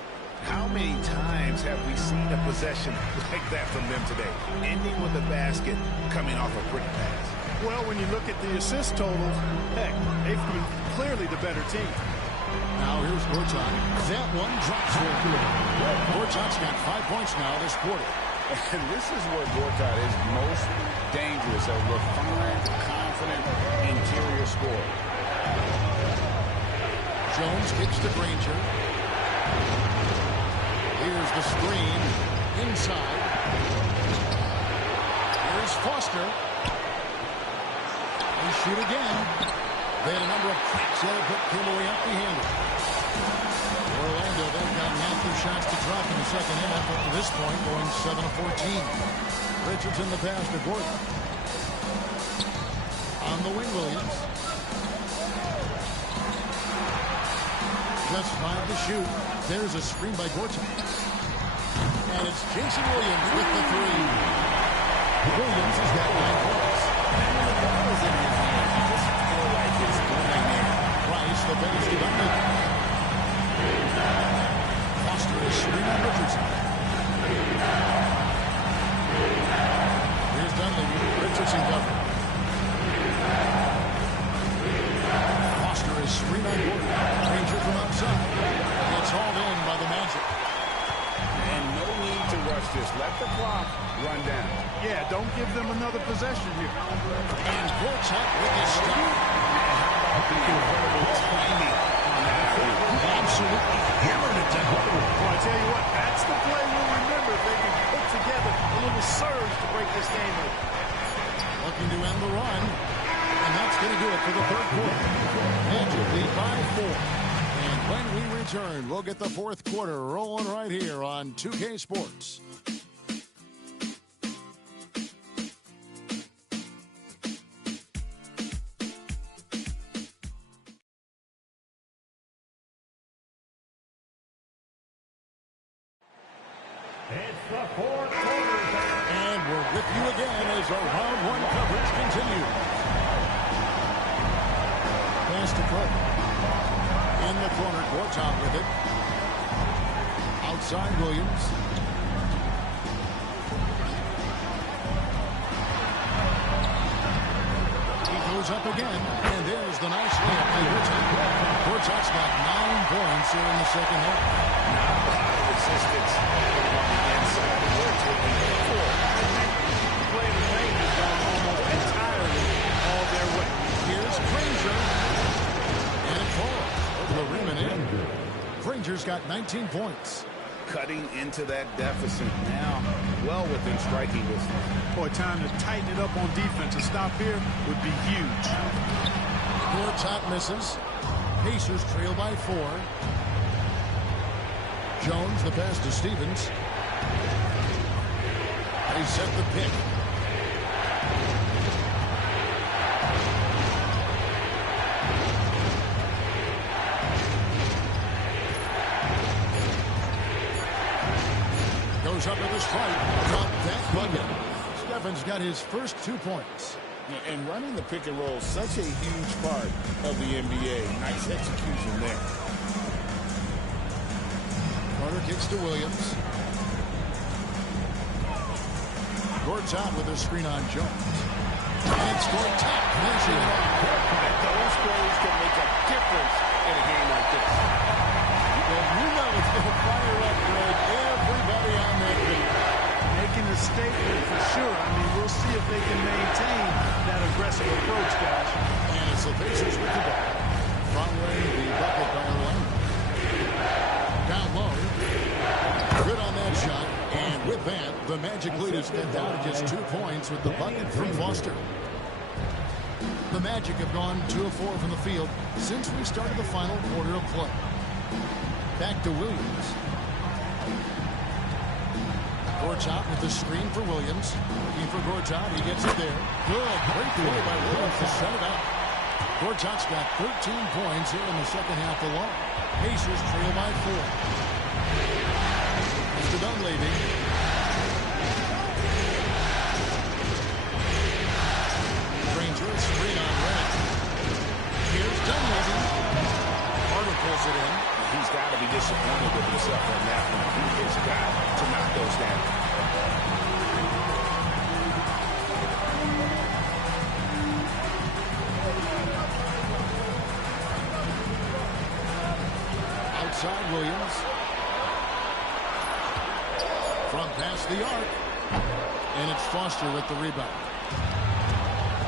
How many times have we seen a possession like that from them today? Ending with a basket, coming off a pretty pass. Well, when you look at the assist totals, heck, they've been clearly the better team. Now here's Gortat. That one drops for him. Gortat's got 5 points now this quarter. And this is where Gortat is most dangerous, a refined, confident interior scorer. Jones kicks to Granger. Here's the screen. Inside. Here's Foster. They shoot again. They had a number of cracks there, but came away empty-handed. Orlando, they've got half their shots to drop in the second half up to this point, going 7 of 14. Richardson the pass to Gordon. On the wing, Williams. Just 5 to shoot. There's a screen by Gortat. And it's Jason Williams with the 3. Williams has got 9 points. And when the ball is in his hands, you just feel like it's going in. Price, the base defender. Foster is screen on Richardson. Here's Dudley. Richardson covered. Foster is screen on Gordon. Granger from outside. It's hauled in by the Magic. And no need to rush this. Let the clock run down. Yeah, don't give them another possession here. And Gortat with the stop. And how about the incredible timing on that? absolutely hammered it down. Well, I tell you what, that's the play we'll remember if they can put together a little surge to break this game open. Looking to end the run. And that's going to do it for the third quarter. Magic lead by 4. And when we return, we'll get the fourth quarter rolling right here on 2K Sports. It's the fourth quarter. And we're with you again as our round one coverage continues. Pass to Cook. In the corner, Gortat with it. Outside Williams. He goes up again, and there's the nice layup by Gortat. Gortat's got 9 points here in the second half. Not a lot of resistance on the inside. We're taking 4. The play of the lane has gone almost entirely all their way. Here's Granger. And it falls over the rim and in. Granger's got 19 points. Cutting into that deficit now. Well within striking distance. Boy, time to tighten it up on defense. A stop here would be huge. Gortat misses. Pacers trail by 4. Jones, the pass to Stevens. They set the pick. Goes up with a strike. Drop that bucket. Stephen's got his first 2 points. And running the pick and roll is such a huge part of the NBA. Nice execution there. Carter kicks to Williams. Gortat with a screen on Jones. And it's Gortat finishing it off. Those plays can make a difference in a game like this. Well, you know it's going to fire up, Greg, everybody on that field. Making a statement for sure. I mean, we'll see if they can maintain that aggressive approach, guys. And it's the Pacers with the ball. Following the bucket by Orlando. Down low. Good on that shot. And with that, the Magic lead is cut down to just 2 points with the bucket from Foster. The Magic have gone 2 of 4 from the field since we started the final quarter of play. Back to Williams. Gortat with the screen for Williams. Looking for Gortat. He gets it there. Good. Great play by Williams to set it up. Gortat's got 13 points here in the second half alone. Pacers trail by 4. Mr. Dunleavy. Granger, screen on Red. Here's Dunleavy. Carter pulls it in. He's got to be disappointed with himself on that one. He has got to knock those down. Outside Williams. From past the arc. And it's Foster with the rebound.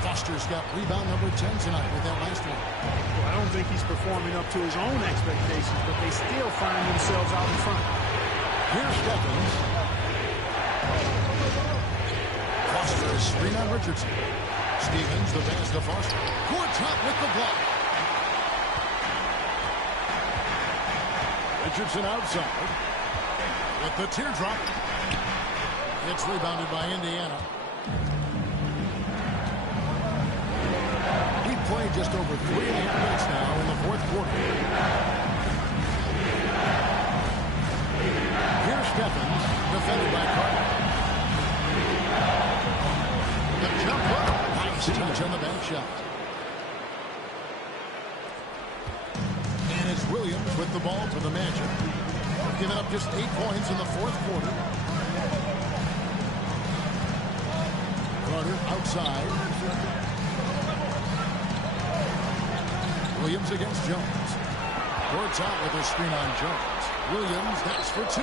Foster's got rebound number 10 tonight with that last one. Well, I don't think he's performing up to his own expectations, but they still find themselves out in front. Here's Stephens. Foster, screen on Richardson. Stevens, the pass to Foster. Gortat with the block. Richardson outside. With the teardrop. It's rebounded by Indiana. We've played just over 3.5 minutes now in the fourth quarter. Here's Stephens, defended by Carter. The jump hook. Nice touch on the bank shot. And it's Williams with the ball for the Magic. Giving up just 8 points in the fourth quarter. Carter outside. Williams against Jones. Gortat with a screen on Jones. Williams, that's for 2.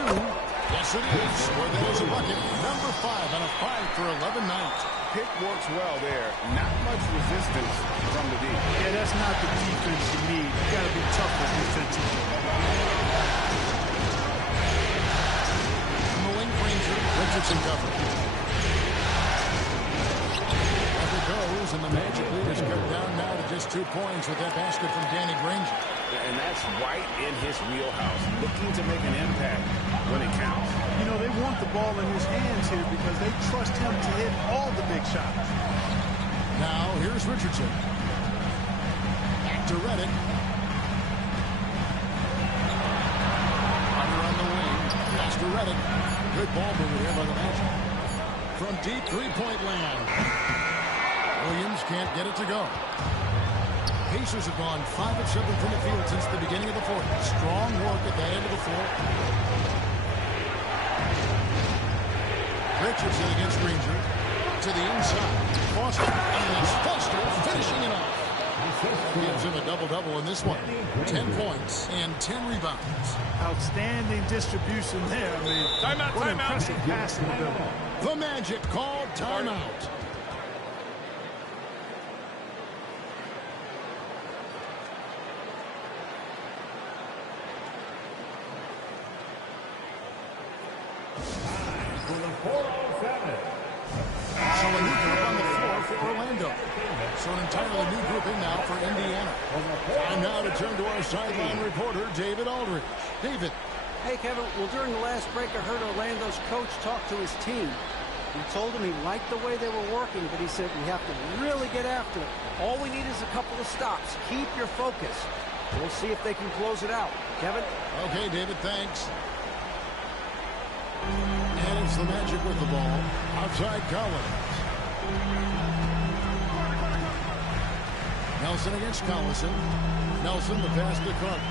Yes, it is. Well, there's a bucket. Number 5 on a 5 for 11 night. Pick works well there. Not much resistance from the D. Yeah, that's not the defense you need. You got to be tougher defensively. From the wing, Granger. Richardson covered. Up it goes, and the Magic lead is cut down now to just 2 points with that basket from Danny Granger. And that's right in his wheelhouse. Looking to make an impact when it counts. You know, they want the ball in his hands here because they trust him to hit all the big shots. Now, here's Richardson. Back to Reddick. Under on the wing. Pass to Reddick. Good ball movement here by the Magic. From deep three-point land. Williams can't get it to go. Pacers have gone 5 of 7 from the field since the beginning of the fourth. Strong work at that end of the floor. Richardson against Granger. To the inside. Foster. And it's Foster finishing it off. Gives him a double-double in this one. 10 points and 10 rebounds. Outstanding distribution there. I mean, what impressive passing ability. The Magic called timeout. So a new group on the floor for Orlando. So an entirely new group in now for Indiana. And now to turn to our sideline reporter, David Aldridge. David. Hey, Kevin. Well, during the last break, I heard Orlando's coach talk to his team. He told him he liked the way they were working, but he said we have to really get after it. All we need is a couple of stops. Keep your focus. We'll see if they can close it out. Kevin? Okay, David, thanks. And it's the Magic with the ball. Outside Collins. Nelson against Collison. Nelson the pass to Carter.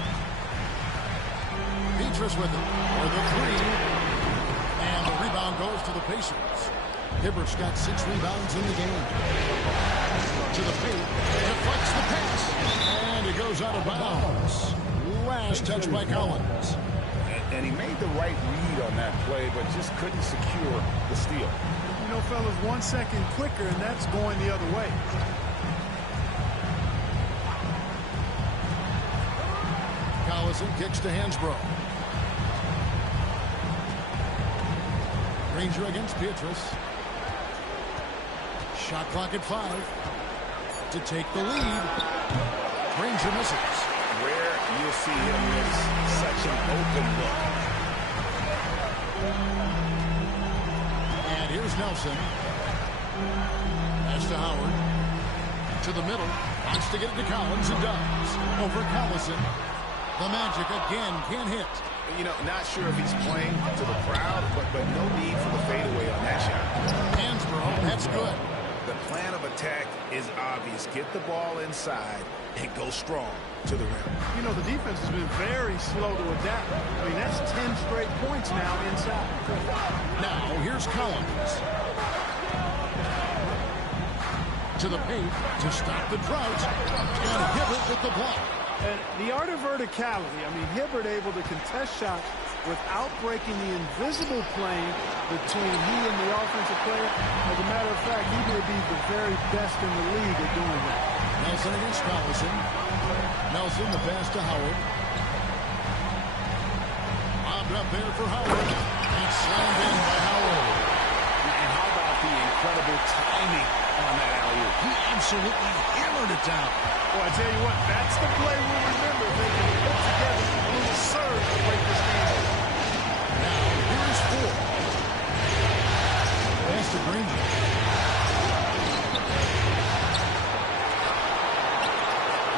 Petrus with it. For the three. And the rebound goes to the Pacers. Hibbert's got 6 rebounds in the game. To the paint. Deflects the pass. And it goes out of bounds. Last touch by Collins. And he made the right read on that play, but just couldn't secure the steal. You know, fellas, 1 second quicker, and that's going the other way. Collison kicks to Hansbrough. Granger against Petrus. Shot clock at 5. To take the lead. Granger misses. Where you'll see him miss such an open look. And here's Nelson. Pass to Howard. To the middle. Wants to get it to Collins and does. Over Collison. The Magic again can't hit. You know, not sure if he's playing to the crowd, but no need for the fadeaway on that shot. Hansbrough, that's good. The plan of attack is obvious. Get the ball inside and go strong to the rim. You know, the defense has been very slow to adapt. I mean, that's 10 straight points now inside. Now, here's Collins. To the paint to stop the drought. And Hibbert with the block. And the art of verticality, I mean, Hibbert able to contest shots without breaking the invisible plane between he and the offensive player. As a matter of fact, he may be the very best in the league at doing that. Nelson against Collison. Nelson, the pass to Howard. Bobbed up there for Howard. And slammed in by Howard. And how about the incredible timing on that alley-oop? He absolutely hammered it down. Well, I tell you what, that's the play we'll remember. They can put together a little surge to break this game. Now, here's 4. Pass to Granger.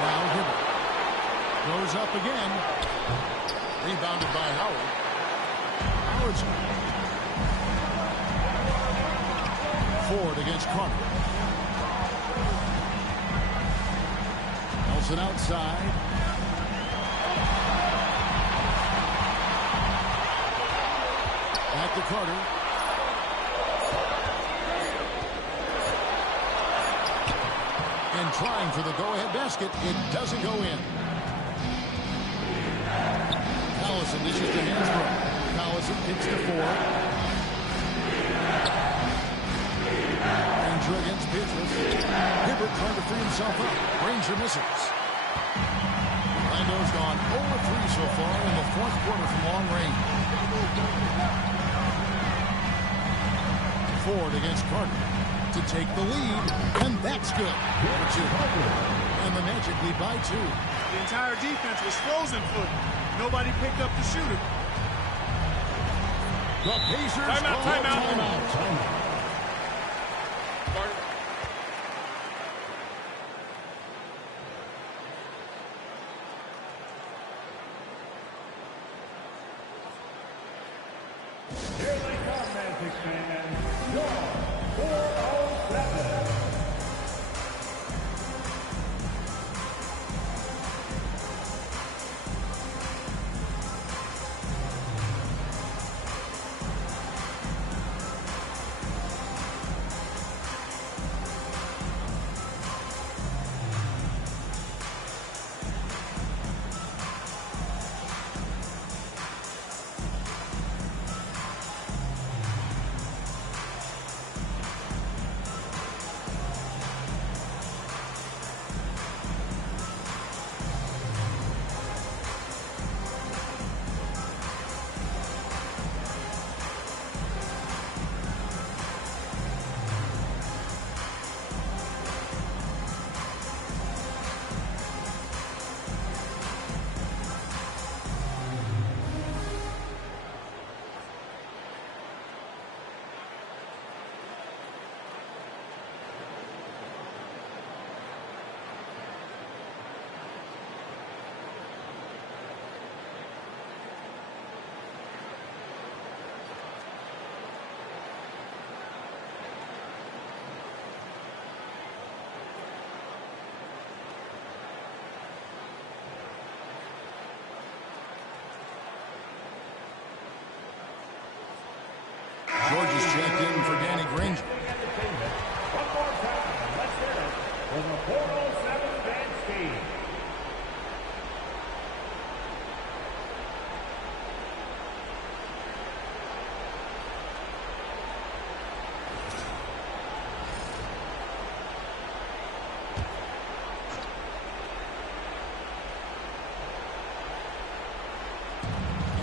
Now Hibbert. Goes up again. Rebounded by Howard. Howard's Ford against Carter. Nelson outside. Back to Carter. And trying for the go-ahead basket. It doesn't go in. Collison dishes to Hansbrough. Collison kicks to 4. Granger against Beatrice. Hibbert trying to free himself up. Granger misses. Orlando's gone 0-3 so far in the fourth quarter from long range. Ford against Carter to take the lead, and that's good. 4-2. And the Magic lead by 2. The entire defense was frozen footed. Nobody picked up the shooter. The Pacers Timeout. timeout. Here they come, Magic fans. Your 407. George is checked in for Danny Granger. One more time. Let's hear it for the 407 dance team.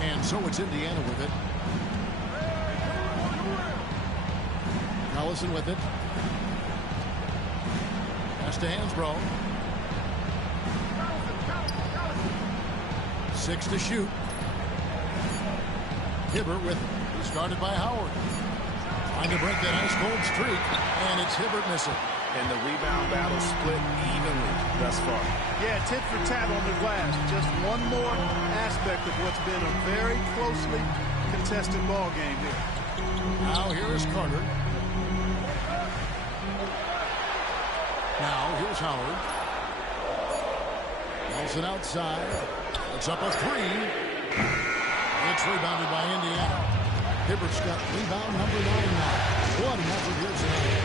And so it's Indiana with it. Collison with it. Pass to Hansbrough. 6 to shoot. Hibbert with it. Started by Howard. Trying to break that ice-cold streak. And it's Hibbert missing. And the rebound battle split evenly thus far. Yeah, tit for tat on the glass. Just one more aspect of what's been a very closely contested ball game here. Now here is Carter. Now here's Howard. Nelson outside. It's up a 3. It's rebounded by Indiana. Hibbert's got rebound number 9 now. One effort here tonight.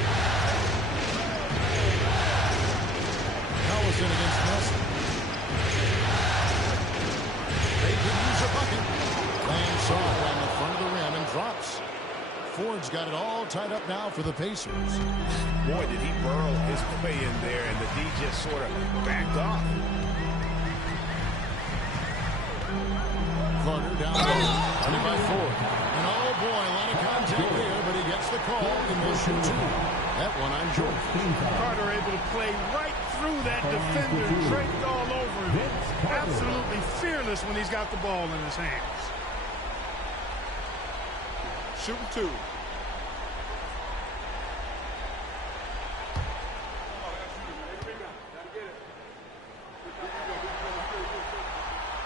Collison against Nelson. They could use a bucket. And saw it on the front of the rim and drops. Ford's got it all tied up now for the Pacers. Boy, did he burrow his way in there, and the D just sort of backed off. Carter down low, running by Ford. And oh boy, a lot of contact there, but he gets the call in motion 2. That one on George. Carter able to play right through that defender, draped all over him. Absolutely fearless when he's got the ball in his hands. Shooting 2.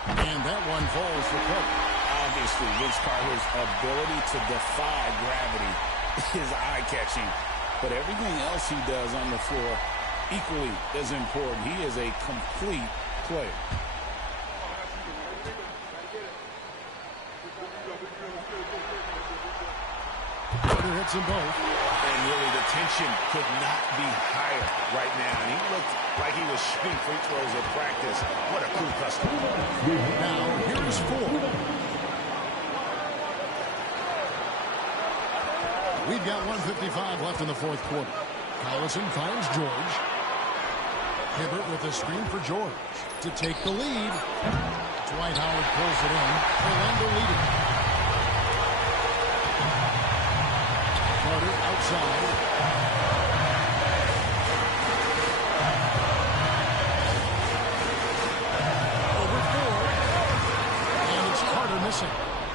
And that one falls for Carter. Obviously, Vince Carter's ability to defy gravity is eye-catching. But everything else he does on the floor equally as important. He is a complete player. Carter hits them both. And really, the tension could not be higher right now. And he looked like he was shooting free throws at practice. What a cool customer. Now, here's Ford. We've got 1:55 left in the fourth quarter. Collison finds George. Hibbert with a screen for George to take the lead. Dwight Howard pulls it in. Orlando leading. Carter outside. Over 4. And it's Carter missing.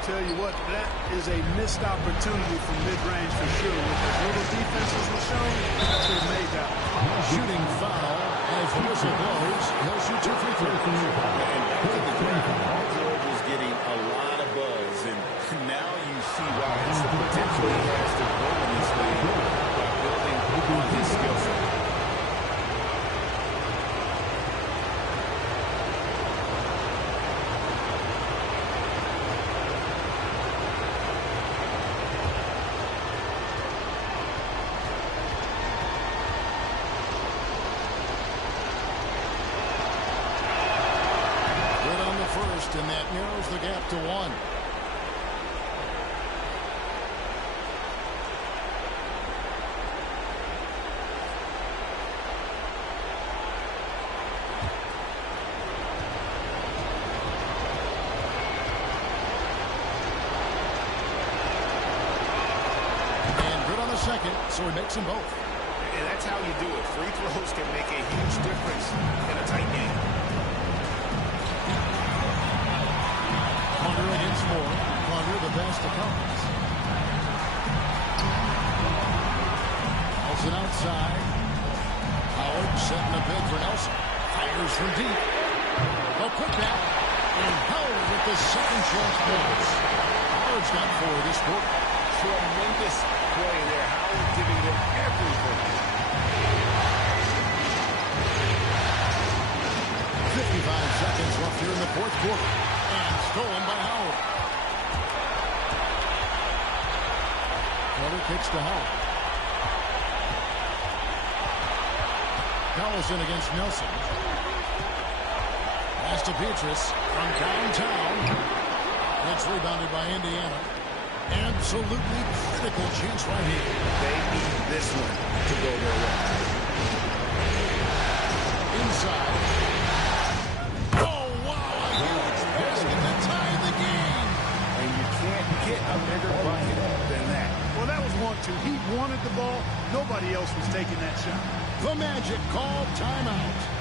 Tell you what, that is a missed opportunity from mid-range for sure. With as little defenses were shown, that could have made that. Shooting foul as the whistle blows. He'll shoot 2 free throws. George was getting a lot of buzz, and now you see why it's the potential he has to grow in this league by building on his skill set. And that narrows the gap to 1. And good on the second, so he makes them both. And that's how you do it. Free throws can make a huge difference in a tight game. Carter against Moore. Carter the best of Collins. Nelson outside. Howard setting a bid for Nelson. Fires from deep. A quick back. And Howard with the second chance points. Howard's got 4 this quarter. Tremendous play there. Howard giving them everything. 55 seconds left here in the fourth quarter. And stolen by Howard. Carter kicks to Howard. Collison against Nelson. Pass to Beatrice from downtown. It's rebounded by Indiana. Absolutely critical chance right here. They need this one to go their way. Inside. Oh, wow, a huge basket to tie the game. And you can't get a bigger bucket than that. Well, that was 1-2. He wanted the ball. Nobody else was taking that shot. The Magic called timeout.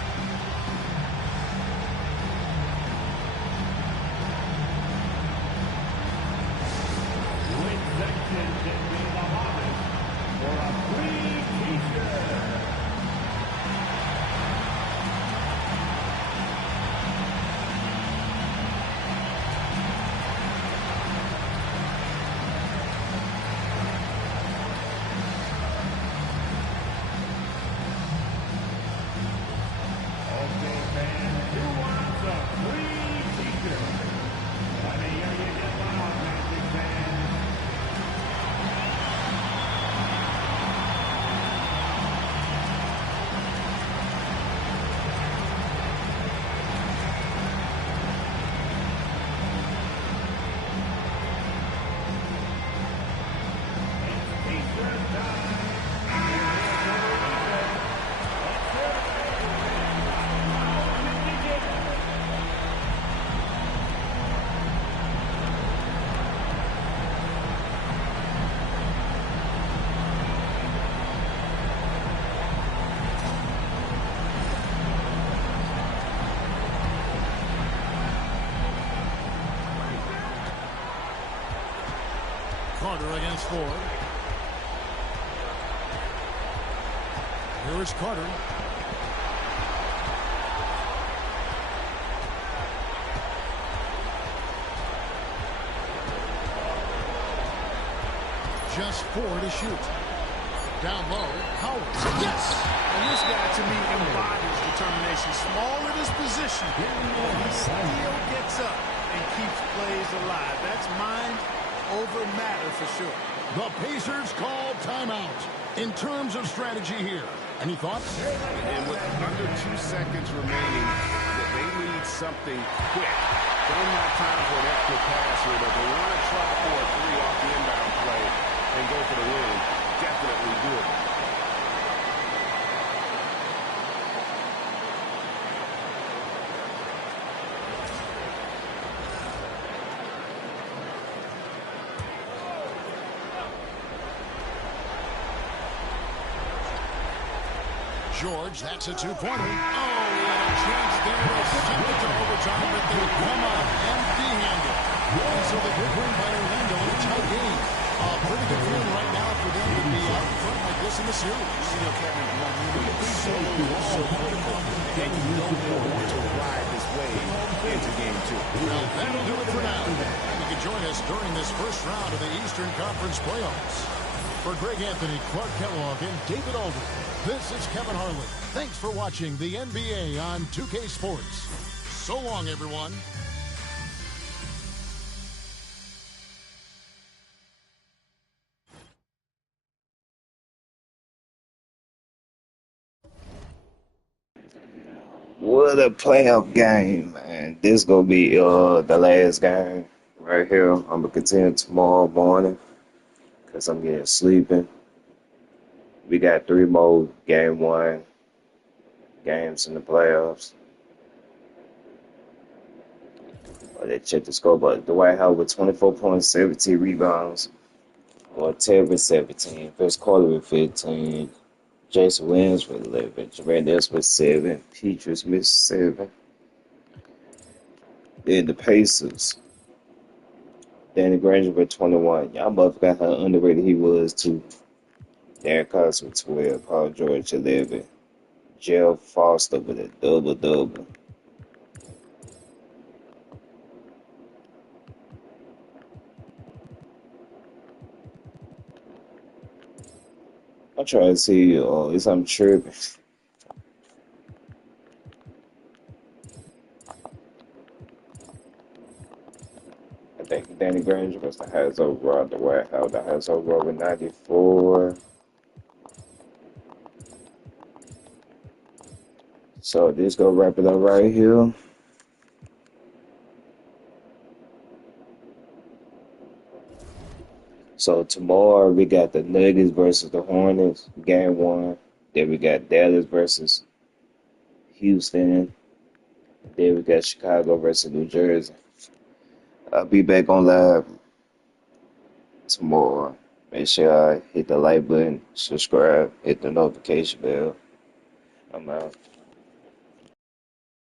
Carter against Ford. Here is Carter. Just 4 to shoot. Down low, Howard. Yes! And this guy, to me, embodies determination. Small in his position, he still gets up and keeps plays alive. That's mind over matter for sure. The Pacers call timeout. In terms of strategy here, any thoughts? And with under 2 seconds remaining, they need something quick. They don't have time for an extra pass here, but they want to try for a 3 off the inbound play. and go for the win. Definitely doable. George, that's a two-pointer. Oh, he had a chance there to send it to overtime, but they come up empty-handed. And so they could win by Orlando in a tight game. Pretty good feeling right now for them to be out front like this in the series. You know, Kevin, momentum is so critical, and you don't want to ride this wave into game two. Well, that'll do it for now. And you can join us during this first round of the Eastern Conference playoffs. For Greg Anthony, Clark Kellogg, and David Aldridge, this is Kevin Harlan. Thanks for watching the NBA on 2K Sports. So long, everyone. What a playoff game, man. This gonna be the last game right here. I'm gonna continue tomorrow morning because I'm getting sleeping. We got 3 more game 1 games in the playoffs. Let's check the score. But Dwight Howard with 24 points, 17 rebounds, or 10 with 17. First quarter with 15. Jason Williams with 11. Jermaine Ellis with 7. Petrus missed 7. Then the Pacers. Danny Granger with 21. Y'all both got how underrated he was, too. Darren Cox with 12. Paul George 11. Jeff Foster with a double-double. I'm trying to see if I'm tripping. I think Danny Granger was the highest overall. The White House, the highest overall with 94. So this gonna wrap it up right here. So tomorrow we got the Nuggets versus the Hornets, game 1. Then we got Dallas versus Houston. Then we got Chicago versus New Jersey. I'll be back on live tomorrow. Make sure I hit the like button, subscribe, hit the notification bell. I'm out.